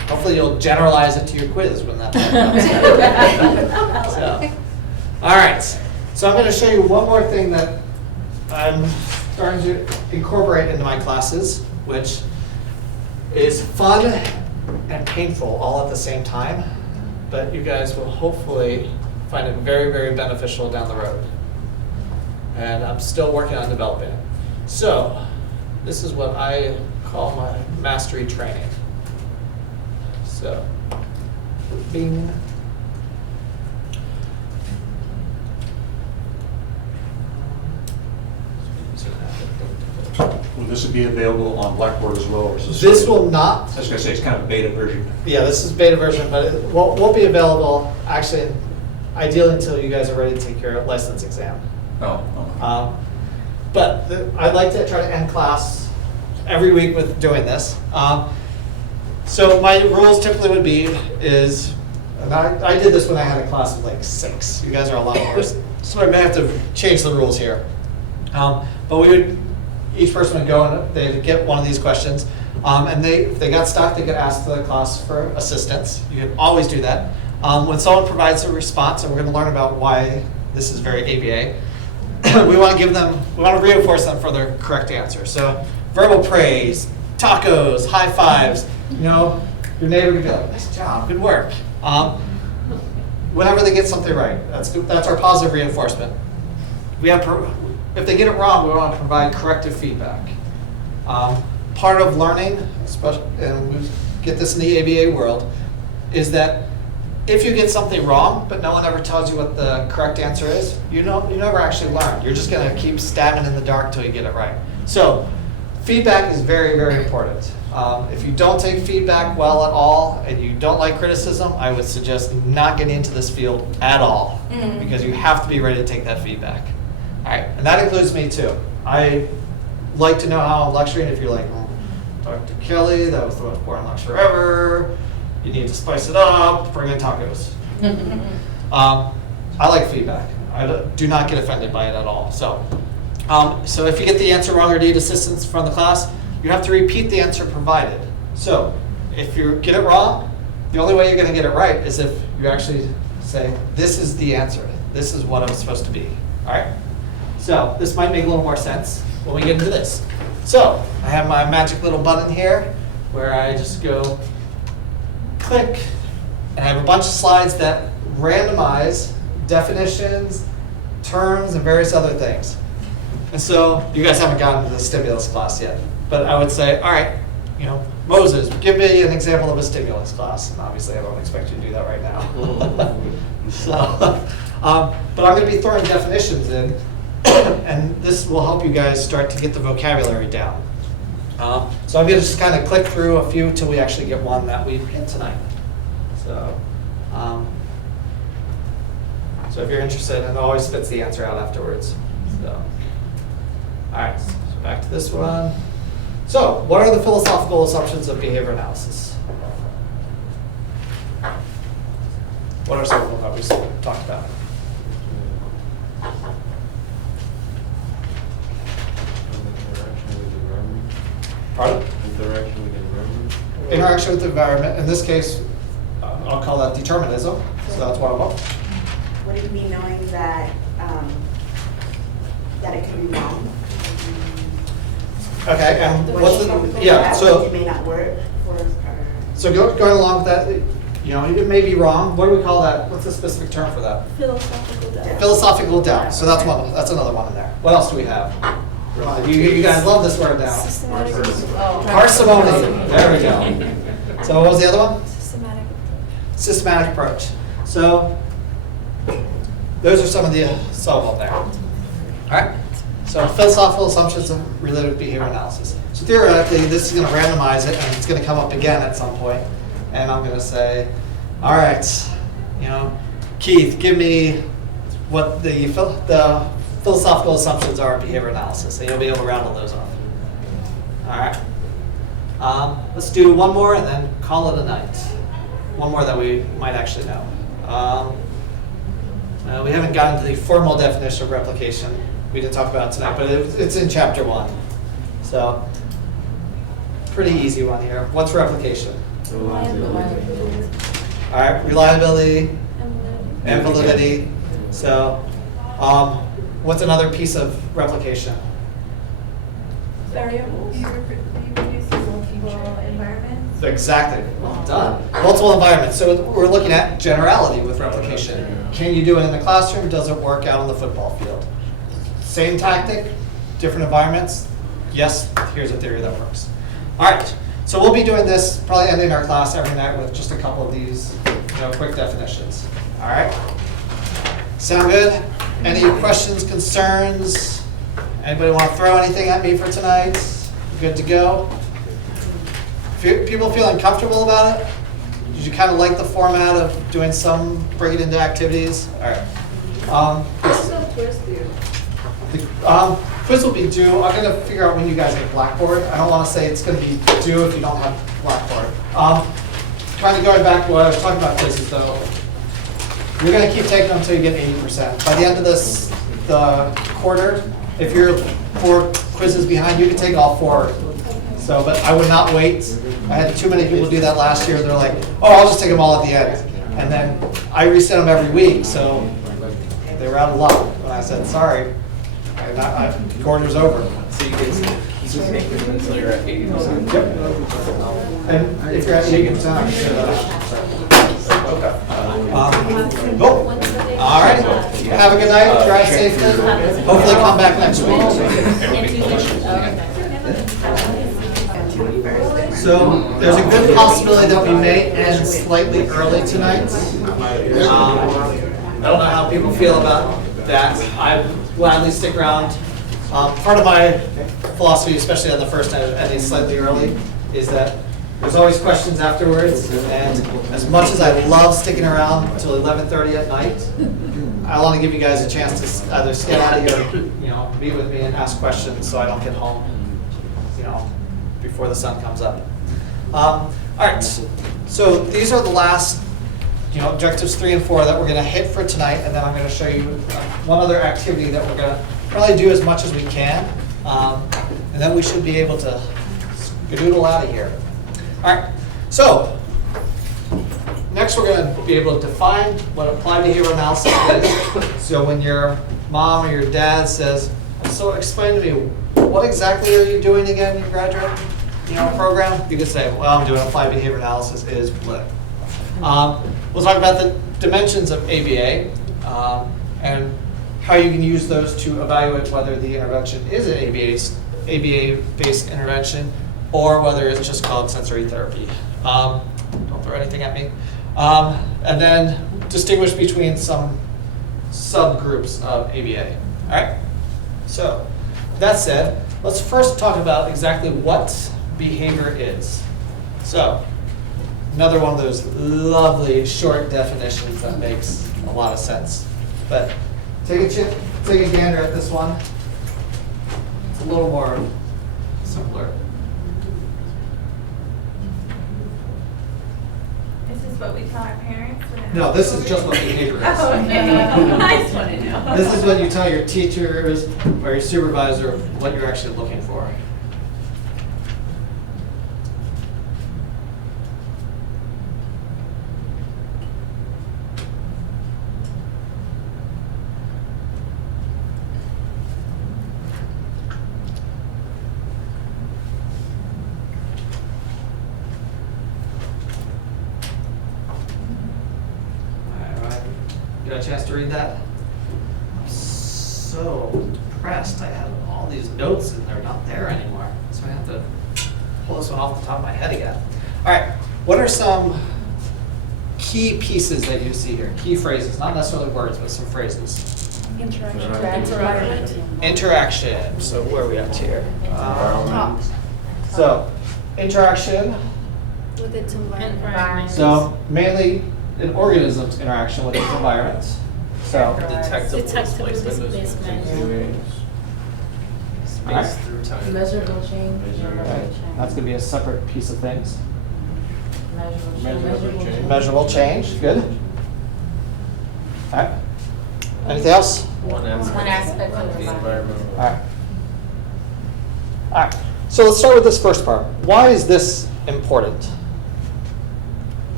Hopefully you'll generalize it to your quiz when that time comes. So, all right, so I'm going to show you one more thing that I'm starting to incorporate into my classes, which is fun and painful all at the same time, but you guys will hopefully find it very, very beneficial down the road. And I'm still working on developing it. So, this is what I call my mastery training. So, bing. Will this be available on Blackboard as well? Or is This will not. I was going to say, it's kind of a beta version. Yeah, this is beta version, but it won't be available actually, ideally until you guys are ready to take your license exam. Oh. But I'd like to try to end class every week with doing this. So my rules typically would be is, and I did this when I had a class of like 6. You guys are a lot worse, so I may have to change the rules here. But each person would go and they'd get one of these questions, and if they got stuck, they could ask the class for assistance. You can always do that. When someone provides a response, and we're going to learn about why this is very ABA, we want to reinforce them for their correct answer. So verbal praise, tacos, high fives, your neighbor could be like, nice job, good work. Whenever they get something right, that's our positive reinforcement. If they get it wrong, we want to provide corrective feedback. Part of learning, especially, and we get this in the ABA world, is that if you get something wrong, but no one ever tells you what the correct answer is, you never actually learn. You're just going to keep stabbing in the dark until you get it right. So feedback is very, very important. If you don't take feedback well at all, and you don't like criticism, I would suggest not getting into this field at all, because you have to be ready to take that feedback. All right, and that includes me too. I like to know how I'm lecturing. If you're like, Dr. Kelly, that was the most boring lecture ever. You need to spice it up, bring in tacos. I like feedback. I do not get offended by it at all. So if you get the answer wrong or need assistance from the class, you have to repeat the answer provided. So if you get it wrong, the only way you're going to get it right is if you actually say, this is the answer. This is what I'm supposed to be. All right? So this might make a little more sense when we get into this. So I have my magic little button here where I just go click, and I have a bunch of slides that randomize definitions, terms, and various other things. And so you guys haven't gotten to the stimulus class yet, but I would say, all right, Moses, give me an example of a stimulus class. And obviously I don't expect you to do that right now. But I'm going to be throwing definitions in, and this will help you guys start to get the vocabulary down. So I'm going to just kind of click through a few until we actually get one that we hit tonight. So if you're interested, and it always spits the answer out afterwards. So, all right, so back to this one. So what are the philosophical assumptions of behavior analysis? What are some of them that we talked about? Pardon? Interaction with the environment. Interaction with the environment. In this case, I'll call that determinism. So that's one of them. What do you mean knowing that that it can be wrong? Okay, and what's the, It may not work for so going along with that, it may be wrong. What do we call that? What's the specific term for that? Philosophical doubt. Philosophical doubt. So that's one. That's another one in there. What else do we have? You guys love this word now. Systematic. Parsimony. There we go. So what was the other one? Systematic. Systematic approach. So those are some of them there. All right. So philosophical assumptions related to behavior analysis. So theoretically, this is going to randomize it, and it's going to come up again at some point. And I'm going to say, all right, Keith, give me what the philosophical assumptions are of behavior analysis, and you'll be able to rattle those off. All right. Let's do one more and then call it a night. One more that we might actually know. We haven't gotten to the formal definition of replication. We didn't talk about it tonight, but it's in chapter 1. So, pretty easy one here. What's replication? All right, reliability and validity. So, what's another piece of replication? Variables. Reproducible environments. Exactly. Well done. Multiple environments. So we're looking at generality with replication. Can you do it in the classroom? Does it work out on the football field? Same tactic, different environments. Yes, here's a theory that works. All right. So we'll be doing this, probably ending our class every night with just a couple of these, quick definitions. All right. Sound good? Any questions, concerns? Anybody want to throw anything at me for tonight? Good to go? People feeling comfortable about it? Did you kind of like the format of doing some, bring it into activities? All right. Quiz will be due. I'm going to figure out when you guys get Blackboard. I don't want to say it's going to be due if you don't have Blackboard. Kind of going back to what I was talking about quizzes though. You're going to keep taking them until you get 80%. By the end of the quarter, if you're 4 quizzes behind, you can take all 4. So, but I would not wait. I had too many people do that last year. They're like, oh, I'll just take them all at the end. And then I reset them every week, so they were out of luck. When I said, sorry, quarter's over. So you guys keep making it until you're at 80%? Yep. And if you're at 80%, I can share that. Okay. Cool. All right. Have a good night. Drive safely. Hopefully come back next week. So there's a good possibility that we may end slightly early tonight. I don't know how people feel about that. I gladly stick around. Part of my philosophy, especially on the first night of ending slightly early, is that there's always questions afterwards, and as much as I love sticking around until 11:30 at night, I want to give you guys a chance to either stay out of here, be with me and ask questions so I don't get home, before the sun comes up. All right, so these are the last, objectives 3 and 4 that we're going to hit for tonight, and then I'm going to show you one other activity that we're going to probably do as much as we can, and then we should be able to skedoodle out of here. All right, so next we're going to be able to define what applied behavioral analysis is. So when your mom or your dad says, so explain to me, what exactly are you doing again in your graduate program? You could say, well, I'm doing applied behavior analysis is blah. We'll talk about the dimensions of ABA and how you can use those to evaluate whether the intervention is an ABA-based intervention or whether it's just called sensory therapy. Don't throw anything at me. And then distinguish between some subgroups of ABA. All right? So, that said, let's first talk about exactly what behavior is. So, another one of those lovely short definitions that makes a lot of sense. But take a gander at this one. It's a little more simpler. This is what we tell our parents? No, this is just what behavior is. Oh, okay. I just want to know. This is what you tell your teachers or your supervisor what you're actually looking for. Got a chance to read that? I'm so impressed. I had all these notes and they're not there anymore. So I have to pull this one off the top of my head again. All right, what are some key pieces that you see here? Key phrases, not necessarily words, but some phrases. Interaction. So where are we up to here? So interaction. With its environment. So mainly an organism's interaction with its environment. So Detectable Detectable displacement. Space Alright. through time. Measurable change. okay, that's going to be a separate piece of things. Measurable change. Measurable change, good. All right. Anything else? One aspect of the the environment. All right. All right. So let's start with this first part. Why is this important?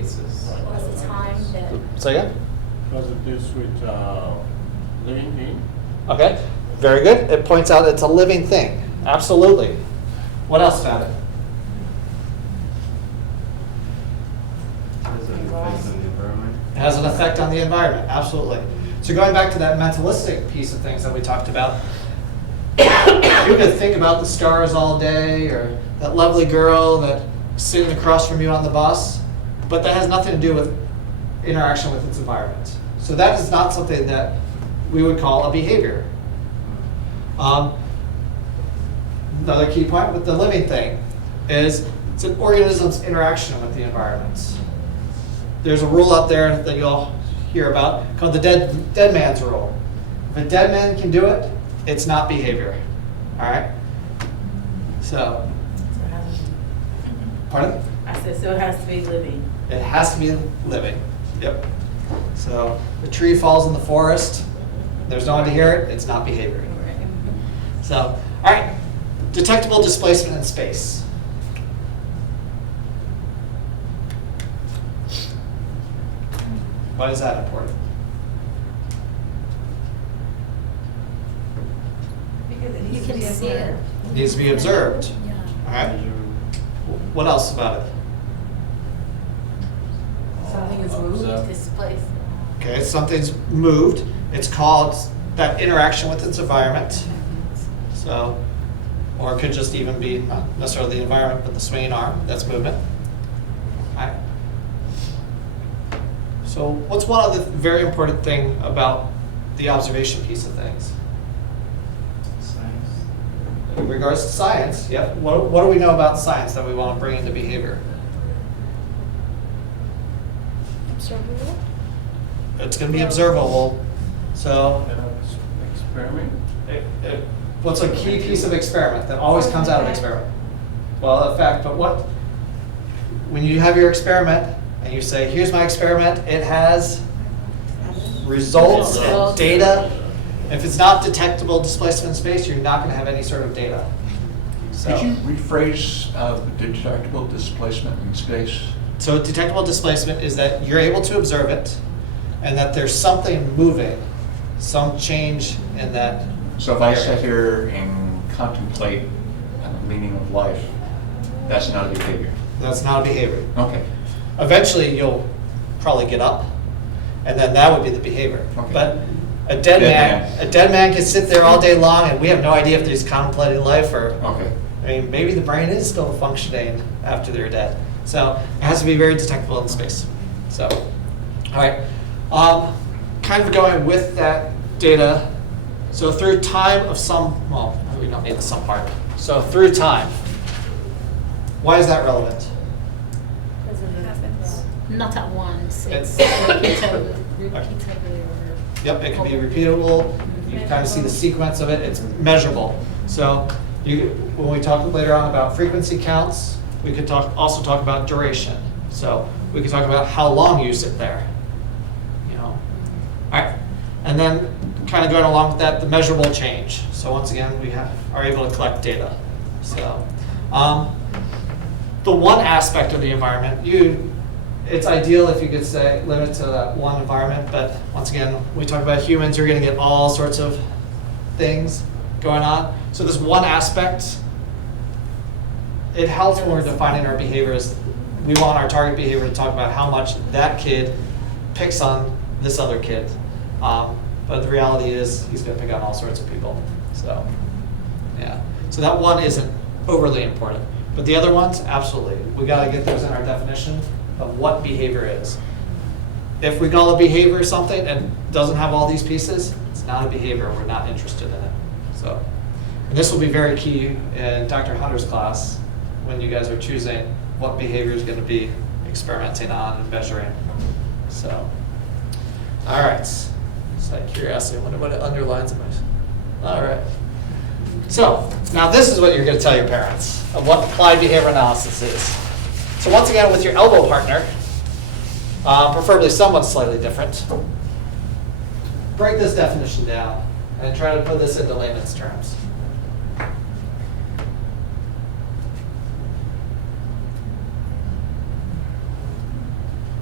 cases. What's the time that? So yeah. Because it deals with living thing. Okay, very good. It points out it's a living thing. Absolutely. What else about it? Has an effect on the environment. It has an effect on the environment, absolutely. So going back to that mentalistic piece of things that we talked about, you could think about the stars all day, or that lovely girl that's sitting across from you on the bus, but that has nothing to do with interaction with its environment. So that is not something that we would call a behavior. Another key point with the living thing is it's an organism's interaction with the environment. There's a rule out there that you'll hear about called the dead man's rule. If a dead man can do it, it's not behavior. All right? So, pardon? I said, so it has to be living. It has to be living. Yep. So, the tree falls in the forest, there's no one to hear it, it's not behavior. So, all right. Detectable displacement in space. Why is that important? Because it You needs to can be see it. observed. It needs to be observed. Yeah. All right. What else about it? Something is moved. Displaced. Okay, something's moved. It's called that interaction with its environment. So, or it could just even be not necessarily the environment, but the swinging arm. That's movement. All right. So, what's one other very important thing about the observation piece of things? Science. In regards to science, yep. What do we know about science that we want to bring into behavior? Observable? It's going to be observable. So, Experiment. what's a key piece of experiment that always comes out of experiment? Well, a fact, but what? When you have your experiment and you say, here's my experiment, it has results and data. If it's not detectable displacement in space, you're not going to have any sort of data. So, Could you rephrase detectable displacement in space? so detectable displacement is that you're able to observe it and that there's something moving, some change in that. So if I sit here and contemplate the meaning of life, that's not a behavior. That's not a behavior. Okay. Eventually, you'll probably get up, and then that would be the behavior. Okay. But a dead man can sit there all day long, and we have no idea if he's contemplating life or. Okay. I mean, maybe the brain is still functioning after they're dead. So it has to be very detectable in space. So, all right. Kind of going with that data. So through time of some, well, we don't need the some part. So through time. Why is that relevant? Not at once, it's It's- repeatedly or. Yep, it can be repeatable. You can kind of see the sequence of it. It's measurable. So when we talk later on about frequency counts, we could also talk about duration. So we could talk about how long you sit there. You know, all right, and then kind of going along with that, the measurable change. So once again, we are able to collect data. So the one aspect of the environment, it's ideal if you could say limit to that one environment, but once again, when we talk about humans, you're going to get all sorts of things going on. So this one aspect, it helps when we're defining our behaviors. We want our target behavior to talk about how much that kid picks on this other kid. But the reality is he's going to pick on all sorts of people. So, yeah. So that one isn't overly important. But the other ones, absolutely. We got to get those in our definition of what behavior is. If we call a behavior something and doesn't have all these pieces, it's not a behavior. We're not interested in it. So, and this will be very key in Dr. Hunter's class when you guys are choosing what behavior is going to be experimenting on and measuring. So, all right. Just out of curiosity, I wonder what it underlines in my. All right. So, now this is what you're going to tell your parents of what applied behavior analysis is. So once again, with your elbow partner, preferably someone slightly different, break this definition down and try to put this into layman's terms.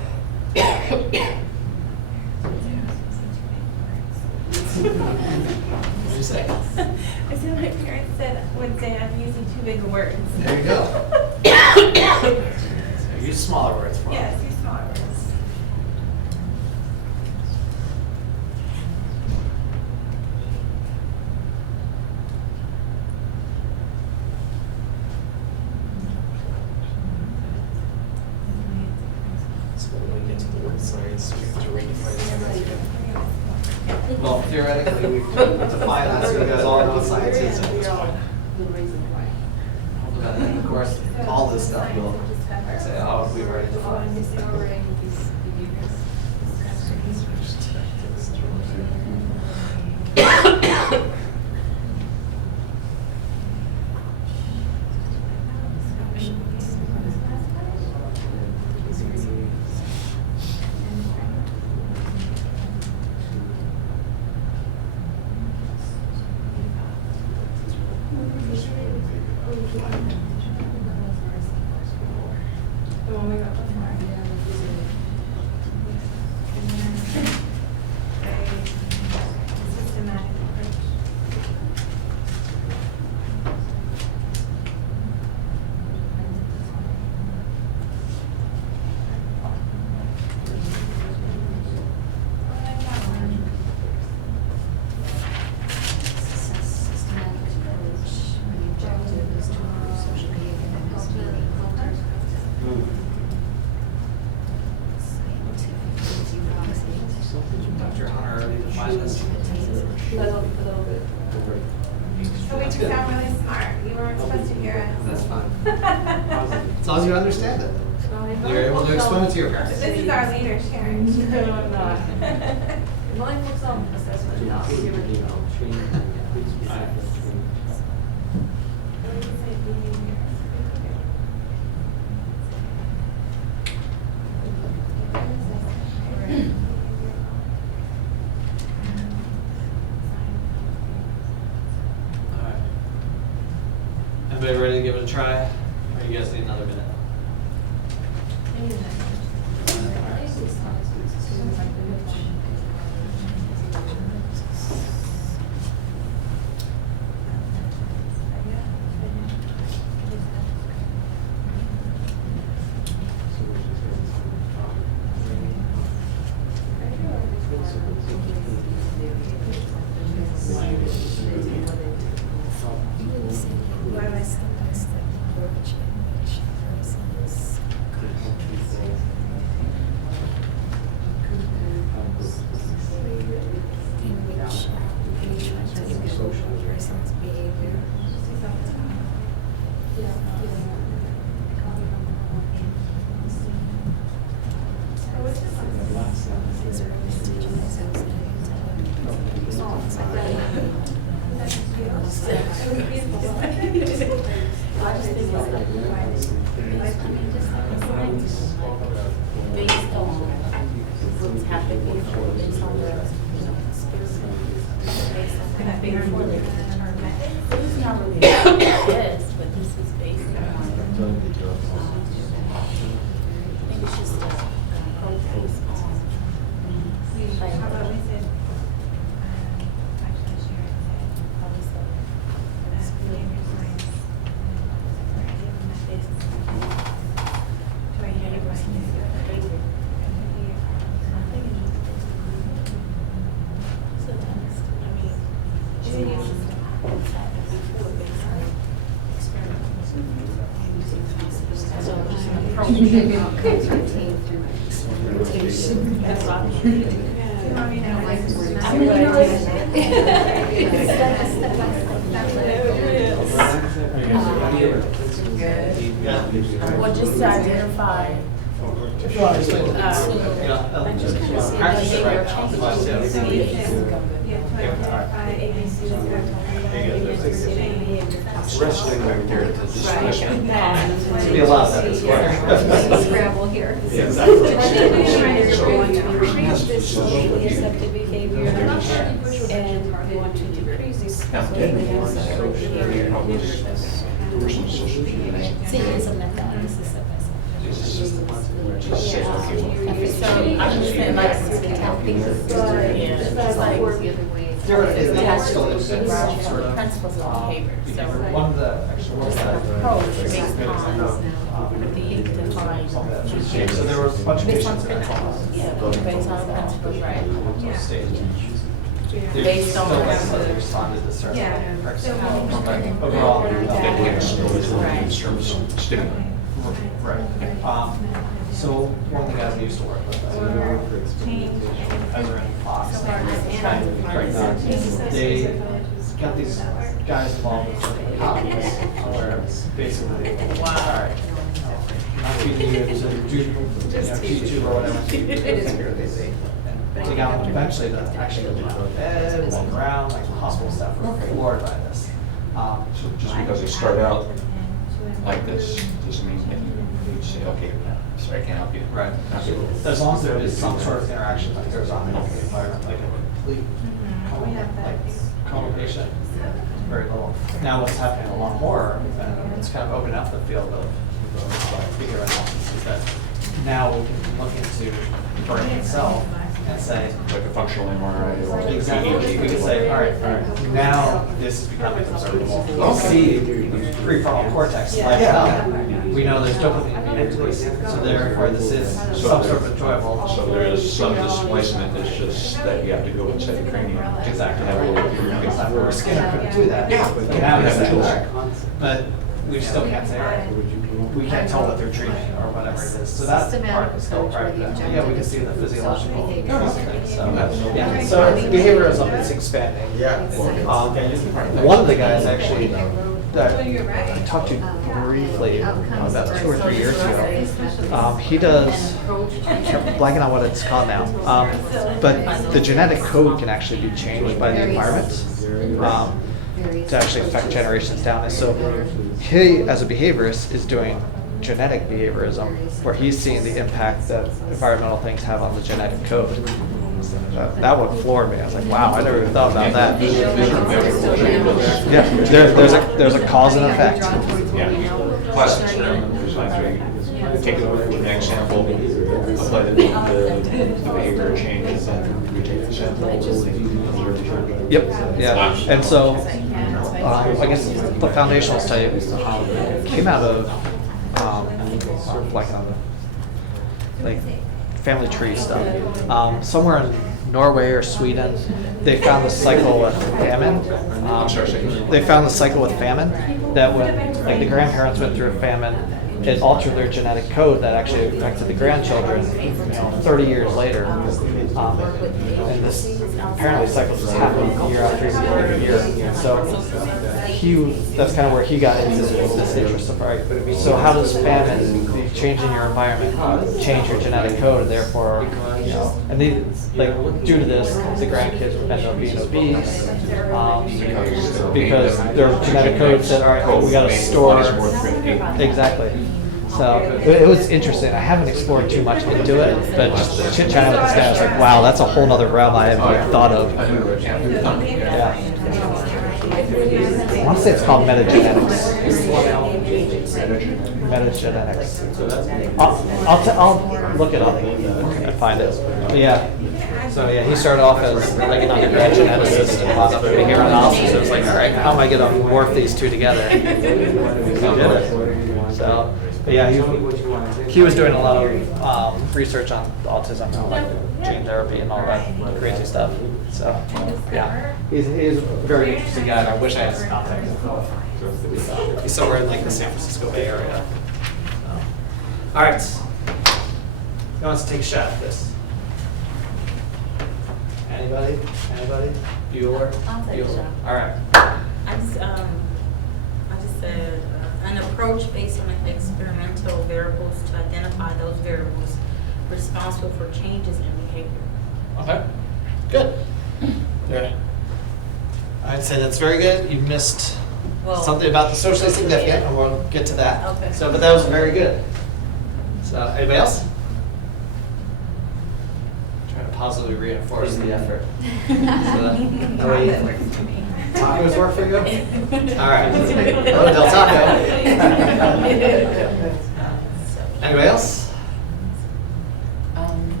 words. There you go. Use smaller words for it. Yes, use smaller words. So when we get to the word science, we have to redefine science. Well, theoretically, we've defined that so you guys all know what science is at this point. But then, of course, all this stuff will say, oh, we've already defined this. The one we got before. A systematic approach. Systematic approach, the objective is to improve social behavior and healthy culture. Dr. Hunter already defined this. Little bit. So we just sound really smart. You weren't supposed to hear us. That's fine. As long as you understand it. You're able to explain it to your But parents. this is our leader sharing. No, I'm not. Mine was assessment, not the original. Alright. Everybody ready to give it a try? Or you guys need another minute? Based on what's happened before, based on the, based on that before they This is not really yes, but this is based on, I think it's just a approach based on. How about we said, actually share it, behavior science. Do I hear it right? Well, just to identify. If you want to explain it, practice it right now. Otherwise, Wrestling right there. It's be a lot of that this quarter. Scrabble here. Yeah, exactly. Increase this socially accepted behavior and we want to decrease this socially accepted behavior. Sí, eso me acaba de So I understand like, Just like work the other way. theoretically, It they has still to is be some sort of principles of behavior, so one of the actual ones that approach is a based good on example of, the defined. so there were a bunch of Based on patients in that class. Yeah, based on principles, right? Those stages. They Based on still whatever. they responded to certain Yeah. perks. So But we- overall, They can't still Right. stimulate. right. So one of the guys I used to work with, as are in class, they got these guys involved with copies where basically, all right, I'm feeding you to do, G2 or whatever. It is really busy. And they got them eventually to actually go to bed, walk around, like the hospital staff were floored by this. So just because they start out like this, doesn't mean that you say, okay, sorry, I can't help you. Right. As long as there is some sort of interaction, like there's a healthy environment, like a complete co-location, very little. Now what's happening a lot more, and it's kind of opening up the field of behavioral analysis, is that now we can look into the brain itself and say, Like a functional MRI or exactly, we can say, all right, now this is becoming observable. We Okay. see the prefrontal cortex light up. We know there's dopamine being released, so therefore this is some sort of enjoyable. So there is some displacement, it's just that you have to go inside the cranium. Exactly. To have a little bit Exactly. Where Skinner couldn't do that. Yeah. But now we say, all right. But we still can't say, all right, we can't tell what they're treating or whatever it is. So that part is still private. Yeah, we can see the physiological things. So, yeah, so behaviorism is expanding. One of the guys actually that I talked to briefly about 2 or 3 years ago, he does, I'm blanking on what it's called now, but the genetic code can actually be changed by the environment to actually affect generations down. And so he, as a behaviorist, is doing genetic behaviorism, where he's seeing the impact that environmental things have on the genetic code. That one floored me. I was like, wow, I never even thought about that. Yeah, there's a cause and effect. Yeah, classic experiment, there's like, take an example, apply the behavior change, and then we take the sample, observe. Yep, yeah, and so, I guess the foundational study came out of, like on the, like, family tree stuff. Somewhere in Norway or Sweden, they found the cycle with famine. They found the cycle with famine, that when, like, the grandparents went through a famine, it altered their genetic code that actually affected the grandchildren, 30 years later. And this apparently cycles just happen year after year. And so that's kind of where he got into this interest of, right, so how does famine, changing your environment, change your genetic code, and therefore, and they, like, due to this, the grandkids end up being obese, because their genetic code said, all right, we gotta store. Exactly. So it was interesting. I haven't explored too much into it, but just chit chatting with this guy, I was like, wow, that's a whole nother realm I haven't even thought of. Yeah. I want to say it's called metagenetics. Metagenetics. I'll look it up and find it. But yeah. So yeah, he started off as like an undergrad geneticist and wound up in behavioral analysis. It was like, all right, how am I going to morph these two together? He did it. So, but yeah, he was doing a lot of research on autism, like gene therapy and all that crazy stuff. So yeah, he's a very interesting guy, and I wish I had his contact info. He's somewhere in like the San Francisco Bay Area. All right, who wants to take a shot at this? Anybody? Bueller? I'll take a shot. All right. I just said an approach based on experimental variables to identify those variables responsible for changes in behavior. Okay. Good. Yeah. I'd say that's very good. You missed something about the socially significant, and we'll get to that. Okay. So, but that was very good. So, anybody else? Trying to positively reinforce the effort. Tacos work for you? All right. Oh, Del Taco. Anybody else?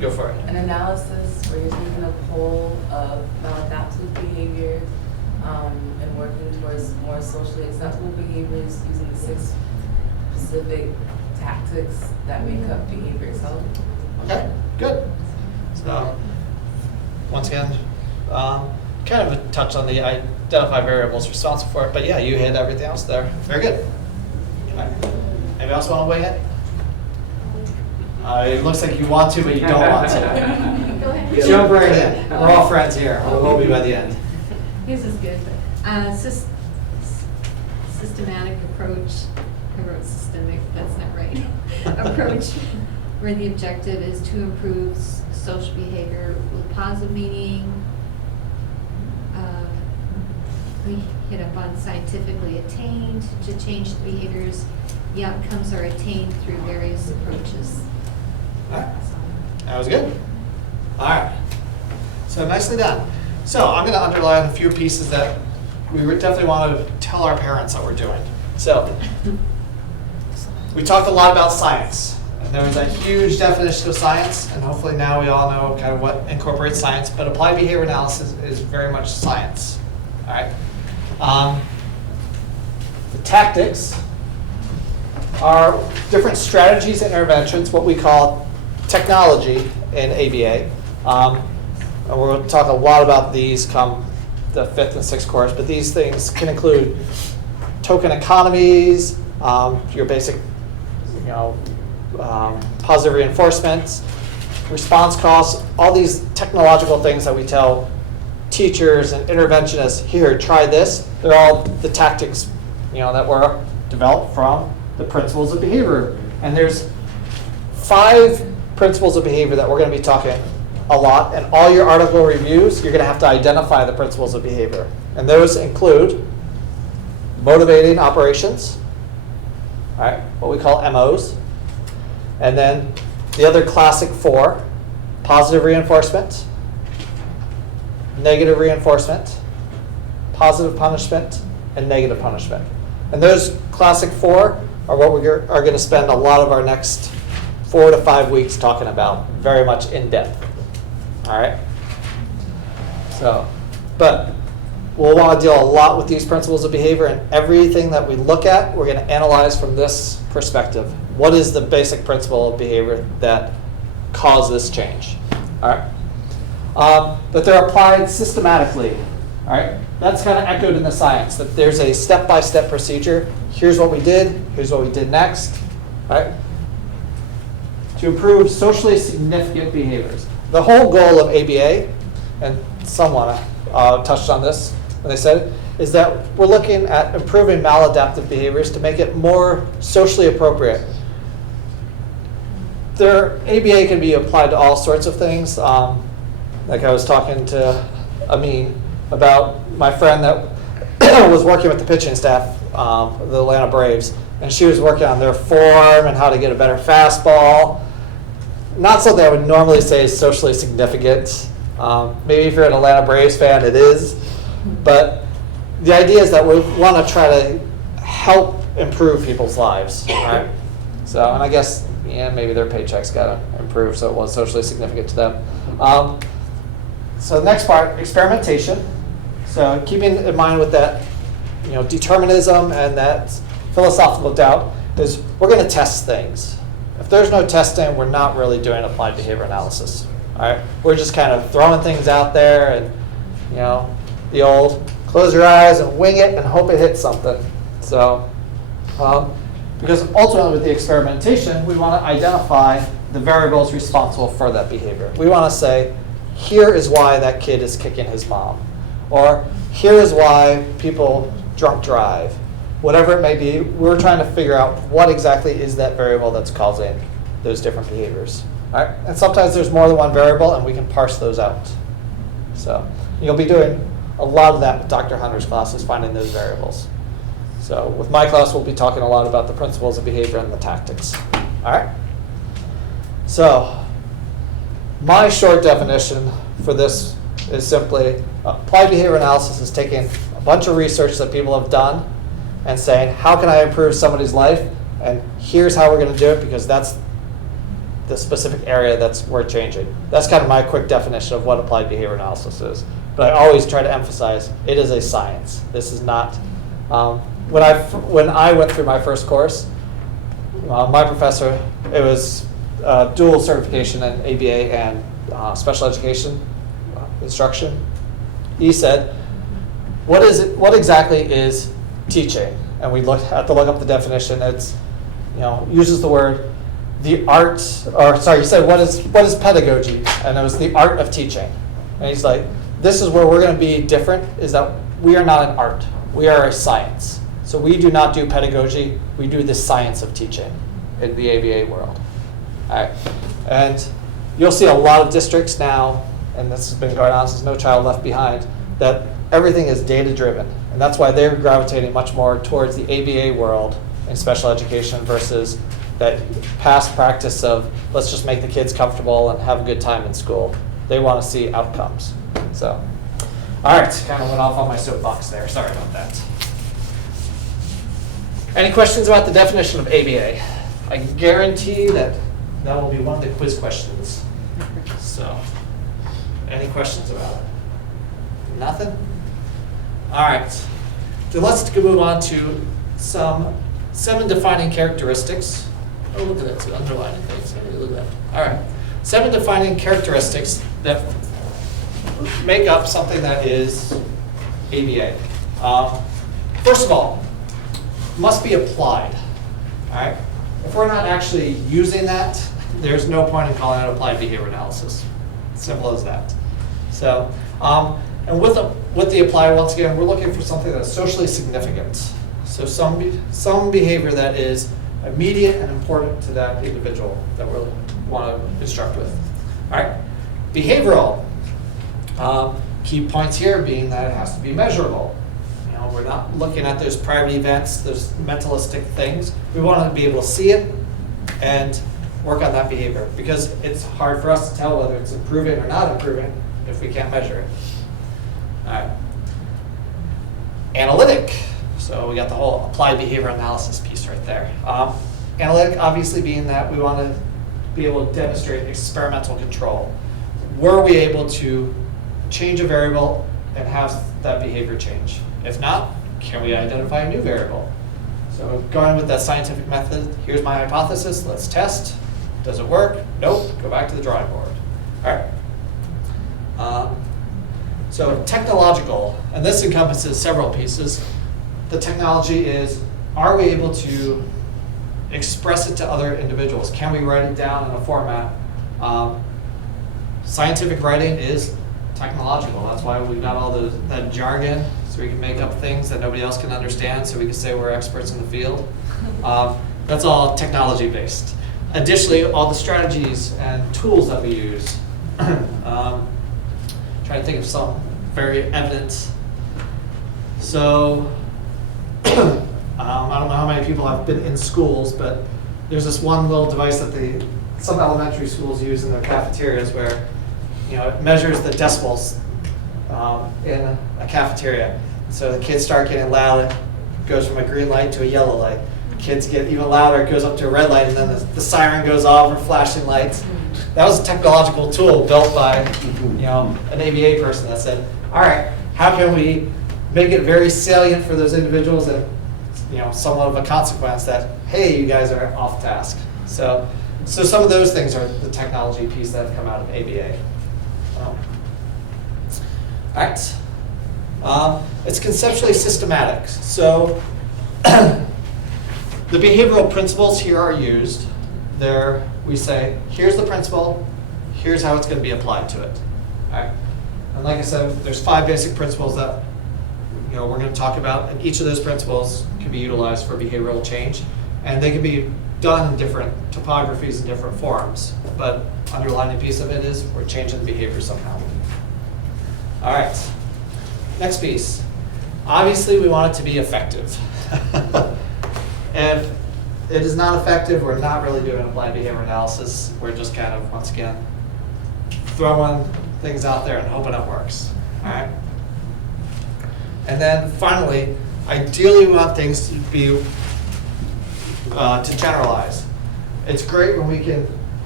Go for it. An analysis where you're taking a poll of maladaptive behaviors and working towards more socially acceptable behaviors using the 6 specific tactics that make up behavior itself. Okay, good. So, once again, kind of a touch on the identify variables responsible for it, but yeah, you hit everything else there. Very good. All right. Anybody else want to weigh in? It looks like you want to, but you don't want to. Go ahead. Jump right in. We're all friends here, or we'll be by the end. This is good, but systematic approach, I wrote systemic, that's not right. Approach where the objective is to improve social behavior with positive meaning. We hit up on scientifically attained to change the behaviors. The outcomes are attained through various approaches. All right. That was good. All right. So nicely done. So I'm going to underline a few pieces that we would definitely want to tell our parents that we're doing. So we talked a lot about science. And there was a huge definition of science. And hopefully now we all know kind of what incorporates science. But applied behavior analysis is very much science. All right. The tactics are different strategies and interventions, what we call technology in ABA. And we'll talk a lot about these come the 5th and 6th course, but these things can include token economies, your basic, positive reinforcements, response costs, all these technological things that we tell teachers and interventionists, here, try this. They're all the tactics, that were developed from the principles of behavior. And there's 5 principles of behavior that we're going to be talking a lot. And all your article reviews, you're going to have to identify the principles of behavior. And those include motivating operations, all right, what we call MOs. And then the other classic 4, positive reinforcement, negative reinforcement, positive punishment, and negative punishment. And those classic 4 are what we are going to spend a lot of our next 4 to 5 weeks talking about, very much in depth. All right? So, but we'll want to deal a lot with these principles of behavior, and everything that we look at, we're going to analyze from this perspective. What is the basic principle of behavior that caused this change? All right? But they're applied systematically. All right? That's kind of echoed in the science, that there's a step-by-step procedure. Here's what we did. Here's what we did next. All right? To improve socially significant behaviors. The whole goal of ABA, and someone touched on this when they said it, is that we're looking at improving maladaptive behaviors to make it more socially appropriate. ABA can be applied to all sorts of things. Like I was talking to Amin about my friend that was working with the pitching staff of the Atlanta Braves, and she was working on their form and how to get a better fastball. Not something I would normally say is socially significant. Maybe if you're an Atlanta Braves fan, it is. But the idea is that we want to try to help improve people's lives. Right? So, and I guess maybe their paychecks got to improve, so it was socially significant to them. So the next part, experimentation. So keeping in mind with that, determinism and that philosophical doubt is we're going to test things. If there's no testing, we're not really doing applied behavior analysis. All right, we're just kind of throwing things out there, and the old close your eyes and wing it and hope it hits something. So, because ultimately with the experimentation, we want to identify the variables responsible for that behavior. We want to say, here is why that kid is kicking his mom, or here is why people drunk drive. Whatever it may be, we're trying to figure out what exactly is that variable that's causing those different behaviors. All right? And sometimes there's more than one variable, and we can parse those out. So you'll be doing a lot of that with Dr. Hunter's classes, finding those variables. So with my class, we'll be talking a lot about the principles of behavior and the tactics. All right? So my short definition for this is simply applied behavior analysis is taking a bunch of research that people have done and saying, how can I improve somebody's life? And here's how we're going to do it, because that's the specific area that's worth changing. That's kind of my quick definition of what applied behavior analysis is. But I always try to emphasize it is a science. This is not. When I went through my first course, my professor, it was dual certification in ABA and special education instruction. He said, what exactly is teaching? And we had to look up the definition. It's, uses the word the art, or sorry, he said, what is pedagogy? And it was the art of teaching. And he's like, this is where we're going to be different, is that we are not an art. We are a science. So we do not do pedagogy. We do the science of teaching in the ABA world. All right. And you'll see a lot of districts now, and this has been going on since No Child Left Behind, that everything is data-driven. And that's why they're gravitating much more towards the ABA world in special education versus that past practice of let's just make the kids comfortable and have a good time in school. They want to see outcomes. So, all right, kind of went off on my soapbox there. Sorry about that. Any questions about the definition of ABA? I can guarantee that will be one of the quiz questions. So, any questions about it? Nothing? All right. So let's move on to some 7 defining characteristics. Oh, look at that, it's underlining things. Look at that. All right. 7 defining characteristics that make up something that is ABA. First of all, must be applied. All right. If we're not actually using that, there's no point in calling it applied behavior analysis. Simple as that. So, and with the applied, once again, we're looking for something that's socially significant. So some behavior that is immediate and important to that individual that we want to instruct with. All right. Behavioral. Key points here being that it has to be measurable. We're not looking at those private events, those mentalistic things. We want to be able to see it and work on that behavior because it's hard for us to tell whether it's improving or not improving if we can't measure it. All right. Analytic. So we got the whole applied behavior analysis piece right there. Analytic obviously being that we want to be able to demonstrate experimental control. Were we able to change a variable and have that behavior change? If not, can we identify a new variable? So going with that scientific method, here's my hypothesis, let's test. Does it work? Nope, go back to the drawing board. All right. So technological, and this encompasses several pieces. The technology is, are we able to express it to other individuals? Can we write it down in a format? Scientific writing is technological. That's why we've got all that jargon, so we can make up things that nobody else can understand, so we can say we're experts in the field. That's all technology based. Additionally, all the strategies and tools that we use. Trying to think of some very evident. So, I don't know how many people have been in schools, but there's this one little device that some elementary schools use in their cafeterias where it measures the decibels in a cafeteria. So the kids start getting loud, it goes from a green light to a yellow light. Kids get even louder, it goes up to a red light, and then the siren goes off or flashing lights. That was a technological tool built by an ABA person that said, all right, how can we make it very salient for those individuals and somewhat of a consequence that, hey, you guys are off task. So some of those things are the technology piece that have come out of ABA. All right. It's conceptually systematic. So the behavioral principles here are used. There we say, here's the principle, here's how it's going to be applied to it. All right. And like I said, there's 5 basic principles that we're going to talk about, and each of those principles can be utilized for behavioral change, and they can be done in different topographies and different forms, but underlying piece of it is we're changing the behavior somehow. All right, next piece. Obviously, we want it to be effective. If it is not effective, we're not really doing applied behavior analysis. We're just kind of, once again, throwing things out there and hoping it works. All right. And then finally, ideally, we want things to be to generalize. It's great when we can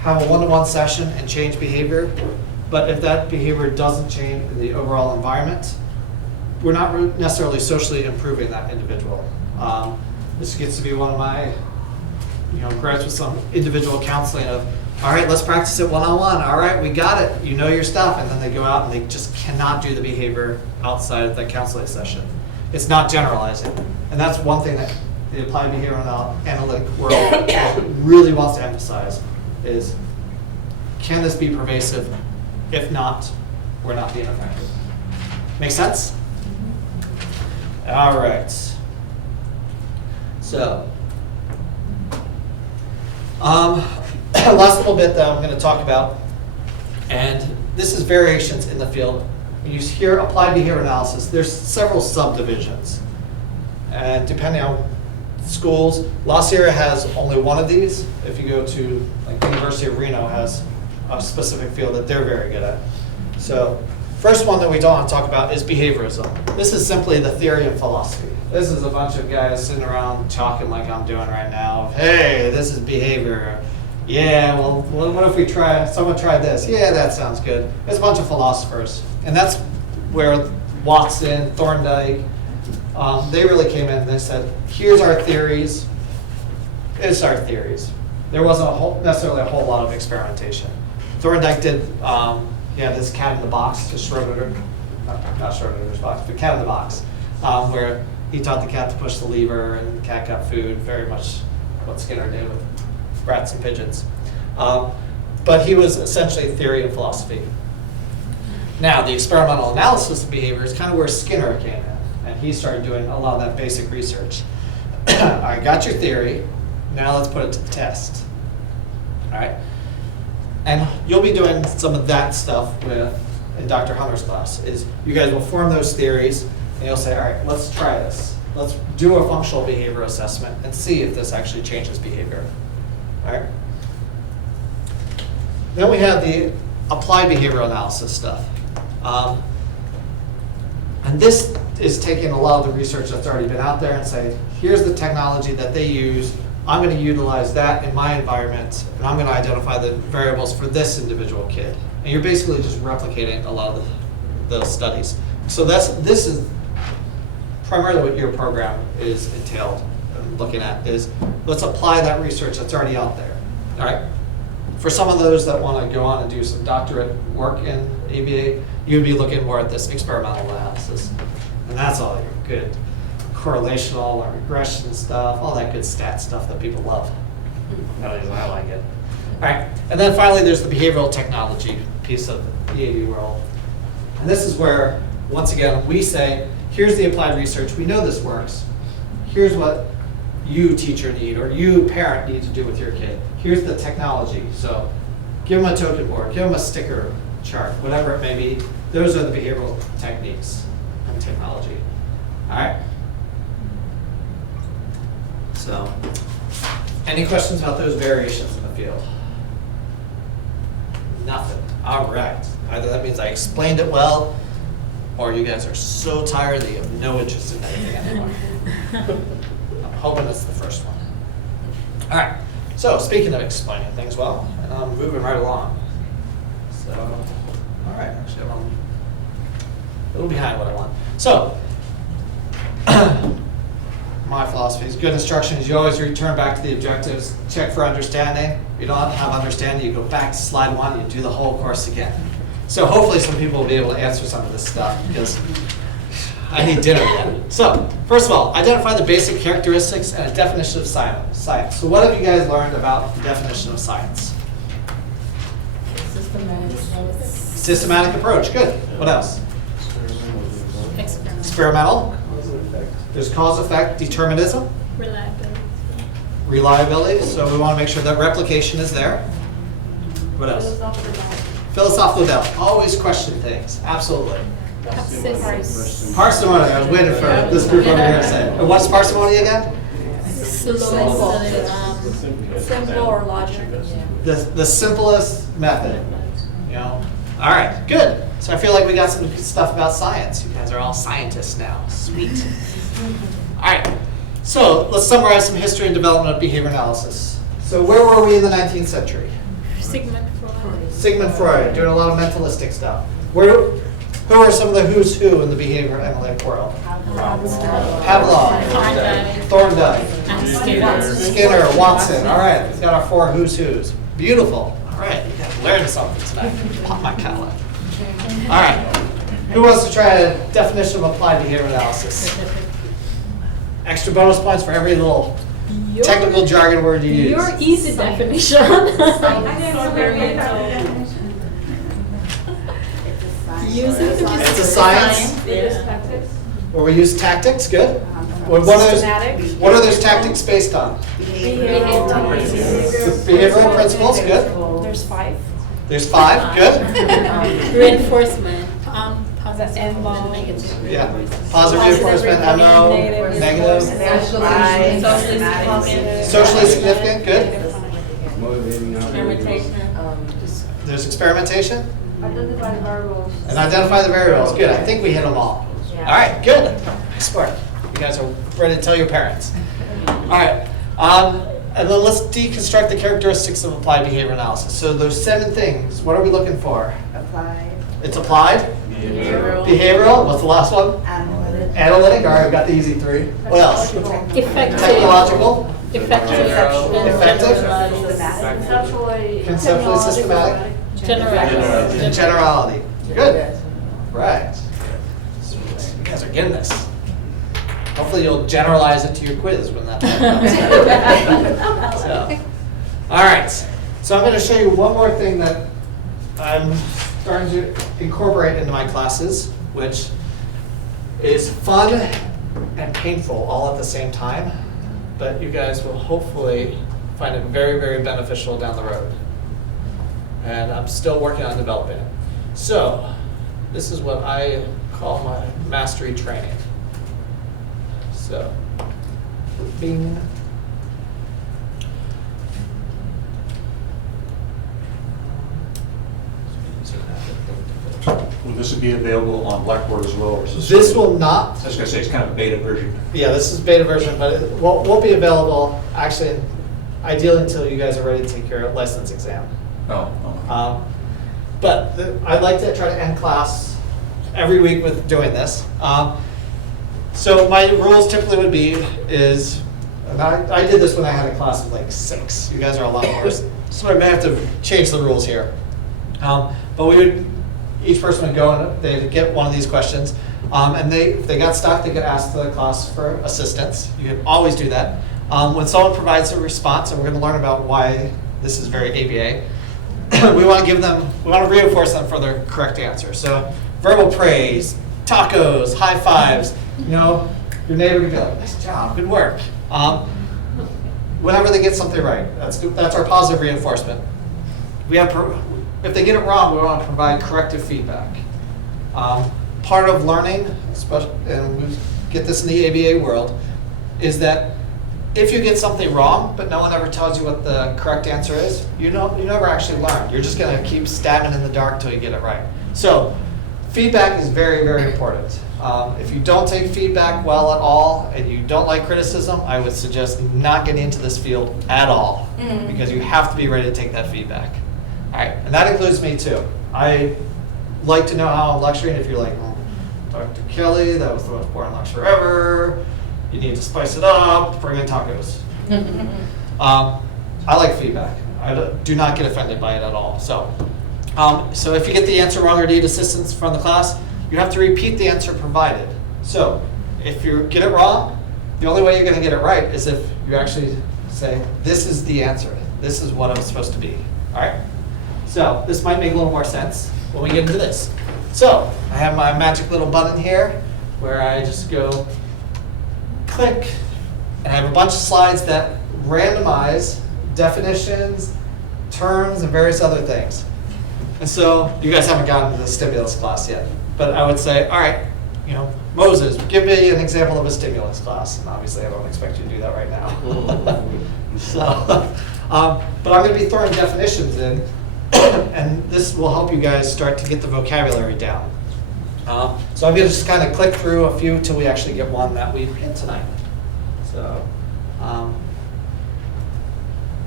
have a one-to-one session and change behavior, but if that behavior doesn't change in the overall environment, we're not necessarily socially improving that individual. This gets to be one of my, gripes with some individual counseling of, all right, let's practice it one-on-one. All right, we got it. You know your stuff. And then they go out and they just cannot do the behavior outside of the counseling session. It's not generalizing. And that's one thing that the applied behavioral analytic world really wants to emphasize is, can this be pervasive? If not, we're not being effective. Make sense? All right. So, last little bit that I'm going to talk about, and this is variations in the field. When you hear applied behavior analysis, there's several subdivisions. And depending on schools, La Sierra has only one of these. If you go to, like, the University of Reno has a specific field that they're very good at. So, first one that we don't want to talk about is behaviorism. This is simply the theory and philosophy. This is a bunch of guys sitting around talking like I'm doing right now. Hey, this is behavior. Yeah, well, what if someone tried this? Yeah, that sounds good. There's a bunch of philosophers. And that's where Watson, Thorndike, they really came in and they said, here's our theories. It's our theories. There wasn't necessarily a whole lot of experimentation. Thorndike did, he had this cat in the box, just Schrödinger, not Schrödinger's box, but cat in the box, where he taught the cat to push the lever and the cat got food, very much what Skinner did with rats and pigeons. But he was essentially theory and philosophy. Now, the experimental analysis of behavior is kind of where Skinner came in, and he started doing a lot of that basic research. I got your theory, now let's put it to the test. All right? And you'll be doing some of that stuff in Dr. Hunter's class, is you guys will form those theories, and you'll say, all right, let's try this. Let's do a functional behavior assessment and see if this actually changes behavior. All right? Then we have the applied behavioral analysis stuff. And this is taking a lot of the research that's already been out there and saying, here's the technology that they use. I'm going to utilize that in my environment, and I'm going to identify the variables for this individual kid. And you're basically just replicating a lot of the studies. So this is primarily what your program is entailed looking at, is let's apply that research that's already out there. All right? For some of those that want to go on and do some doctorate work in ABA, you'd be looking more at this experimental analysis. And that's all your good correlational or regression stuff, all that good stat stuff that people love. At least I like it. All right, and then finally there's the behavioral technology piece of the ABA world. And this is where, once again, we say, here's the applied research, we know this works. Here's what you teacher need, or you parent need to do with your kid. Here's the technology. So give them a token board, give them a sticker chart, whatever it may be. Those are the behavioral techniques and technology. All right? So, any questions about those variations in the field? Nothing. All right. Either that means I explained it well, or you guys are so tired that you have no interest in anything anymore. I'm hoping it's the first one. All right. So, speaking of explaining things well, and I'm moving right along. So, all right. Actually, I'm a little behind what I want. So, my philosophy is good instruction is you always return back to the objectives, check for understanding. If you don't have understanding, you go back to slide one, you do the whole course again. So hopefully some people will be able to answer some of this stuff because I need dinner yet. So, first of all, identify the basic characteristics and a definition of science. So what have you guys learned about the definition of science? Systematic approach, good. What else? Experimental. There's cause, effect, determinism. Reliability. So we want to make sure that replication is there. What else? Philosophical doubt. Always question things. Absolutely. Parsimony. I was waiting for this group over here to say it. And what's parsimony again? Simple or logical. The simplest method. You know. All right. Good. So I feel like we got some good stuff about science. You guys are all scientists now. Sweet. All right. So let's summarize some history and development of behavior analysis. So where were we in the 19th century? Sigmund Freud. Sigmund Freud, doing a lot of mentalistic stuff. Who are some of the who's who in the behavior analytic world? Pavlov, Thorndike, Skinner, Watson. All right, we've got our 4 who's who's. Beautiful. All right, you guys learned something tonight. Pop my collar. All right, who wants to try a definition of applied behavior analysis? Extra bonus points for every little technical jargon word you use. Your easy definition. It's a science. Where we use tactics, good. What are those tactics based on? Behavioral principles, good. There's 5. There's 5, good. Reinforcement. Positive. Yeah. Positive reinforcement, MO, negative. Socially significant, good. There's experimentation. Identify variables. And identify the variables, good. I think we hit them all. All right, good. Nice work. You guys are ready to tell your parents. All right. And then let's deconstruct the characteristics of applied behavior analysis. So those 7 things, what are we looking for? Applied. It's applied? Behavioral. What's the last one? Analytic. Analytic. All right, we've got the easy 3. What else? Effective. Technological. Effective. Conceptually systematic. Generality. And generality. Good. Right. You guys are getting this. Hopefully you'll generalize it to your quiz when that time comes. So, all right. So I'm going to show you one more thing that I'm starting to incorporate into my classes, which is fun and painful all at the same time. But you guys will hopefully find it very, very beneficial down the road. And I'm still working on developing it. So this is what I call my mastery training. So, bing. Will this be available on Blackboard as well? Or is This will not. I was going to say, it's kind of a beta version. Yeah, this is beta version, but it won't be available actually, ideally until you guys are ready to take your license exam. Oh. But I'd like to try to end class every week with doing this. So my rules typically would be is, and I did this when I had a class of like 6. You guys are a lot worse, so I may have to change the rules here. But each person would go and they'd get one of these questions, and if they got stuck, they could ask the class for assistance. You can always do that. When someone provides a response, and we're going to learn about why this is very ABA, we want to reinforce them for their correct answer. So verbal praise, tacos, high fives, your neighbor can be like, nice job, good work. Whenever they get something right, that's our positive reinforcement. If they get it wrong, we want to provide corrective feedback. Part of learning, especially, and we get this in the ABA world, is that if you get something wrong, but no one ever tells you what the correct answer is, you never actually learn. You're just going to keep stabbing in the dark till you get it right. So feedback is very, very important. If you don't take feedback well at all, and you don't like criticism, I would suggest not getting into this field at all, because you have to be ready to take that feedback. All right, and that includes me too. I like to know how I'm lecturing. If you're like, Dr. Kelly, that was the most boring lecture ever. You need to spice it up, bring in tacos. I like feedback. I do not get offended by it at all. So if you get the answer wrong or need assistance from the class, you have to repeat the answer provided. So if you get it wrong, the only way you're going to get it right is if you actually say, this is the answer. This is what I'm supposed to be. All right? So this might make a little more sense when we get into this. So I have my magic little button here where I just go click, and I have a bunch of slides that randomize definitions, terms, and various other things. And so you guys haven't gotten to the stimulus class yet, but I would say, all right, Moses, give me an example of a stimulus class. And obviously I don't expect you to do that right now. But I'm going to be throwing definitions in, and this will help you guys start to get the vocabulary down. So I'm going to just kind of click through a few till we actually get one that we've hit tonight. So,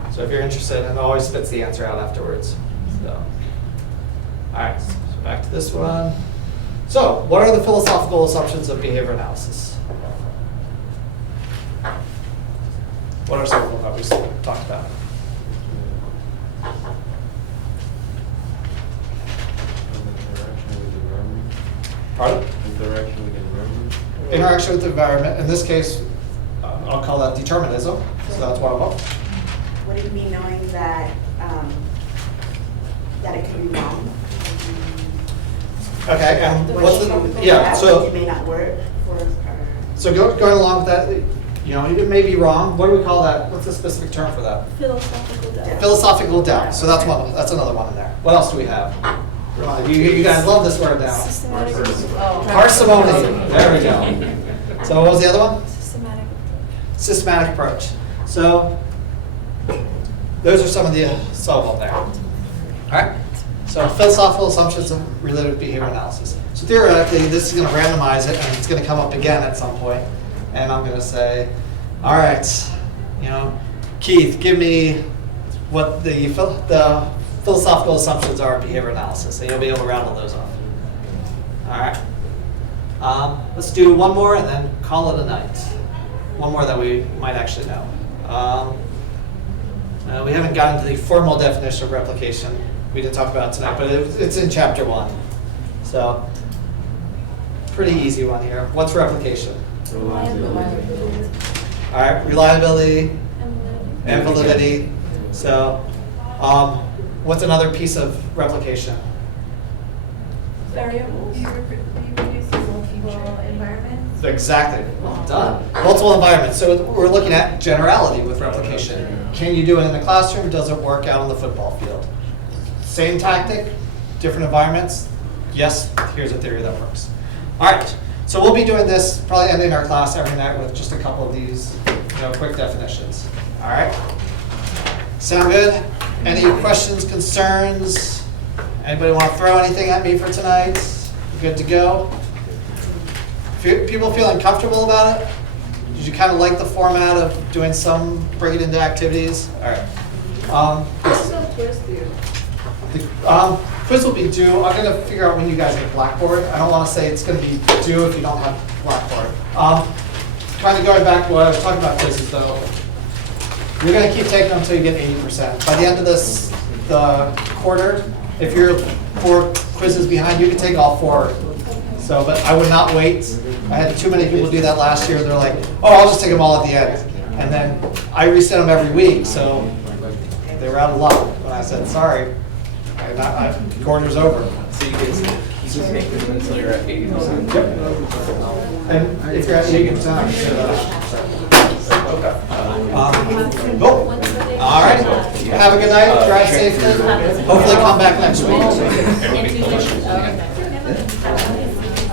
So if you're interested, and it always spits the answer out afterwards. So, all right, so back to this one. So, what are the philosophical assumptions of behavior analysis? What are some of them that we talked about? Pardon? Interaction with the environment. Interaction with the environment. In this case, I'll call that determinism. So that's one of them. What do you mean knowing that, that it could be wrong? Okay, and What what's you the, comfortable yeah, with, so, it may not work for, so going along with that, you know, it may be wrong. What do we call that? What's the specific term for that? Philosophical doubt. Philosophical doubt. So that's one. That's another one in there. What else do we have? You guys love this word now. Systematic. Parsimony. There we go. So what was the other one? Systematic. Systematic approach. So those are some of the some of them there. All right. So philosophical assumptions related to behavior analysis. So theoretically, this is going to randomize it, and it's going to come up again at some point. And I'm going to say, all right, you know, Keith, give me what the philosophical assumptions are of behavior analysis, and you'll be able to rattle those off. All right. Let's do one more and then call it a night. One more that we might actually know. We haven't gotten to the formal definition of replication. We didn't talk about it tonight, but it's in chapter 1. So, pretty easy one here. What's replication? All right, reliability and validity. So, what's another piece of replication? Variables. You reproduce multiple environments. Exactly. Well done. Multiple environments. So we're looking at generality with replication. Can you do it in the classroom? Does it work out on the football field? Same tactic, different environments? Yes, here's a theory that works. All right. So we'll be doing this, probably ending our class every night with just a couple of these, quick definitions. All right. Sound good? Any questions, concerns? Anybody want to throw anything at me for tonight? Good to go? People feeling comfortable about it? Did you kind of like the format of doing some, bring it into activities? All right. Quiz will be due. I'm going to figure out when you guys get Blackboard. I don't want to say it's going to be due if you don't have Blackboard. Kind of going back to what I was talking about quizzes, though. You're going to keep taking them until you get 80%. By the end of the quarter, if you're 4 quizzes behind, you can take all 4. So, but I would not wait. I had too many people do that last year. They're like, oh, I'll just take them all at the end. And then I reset them every week, so they were out of luck when I said, sorry, quarter's over. So you guys keep making it until you're at 80%? Yep. And if you're at 80%, okay. Cool. All right. Have a good night. Drive safely. Hopefully come back next week.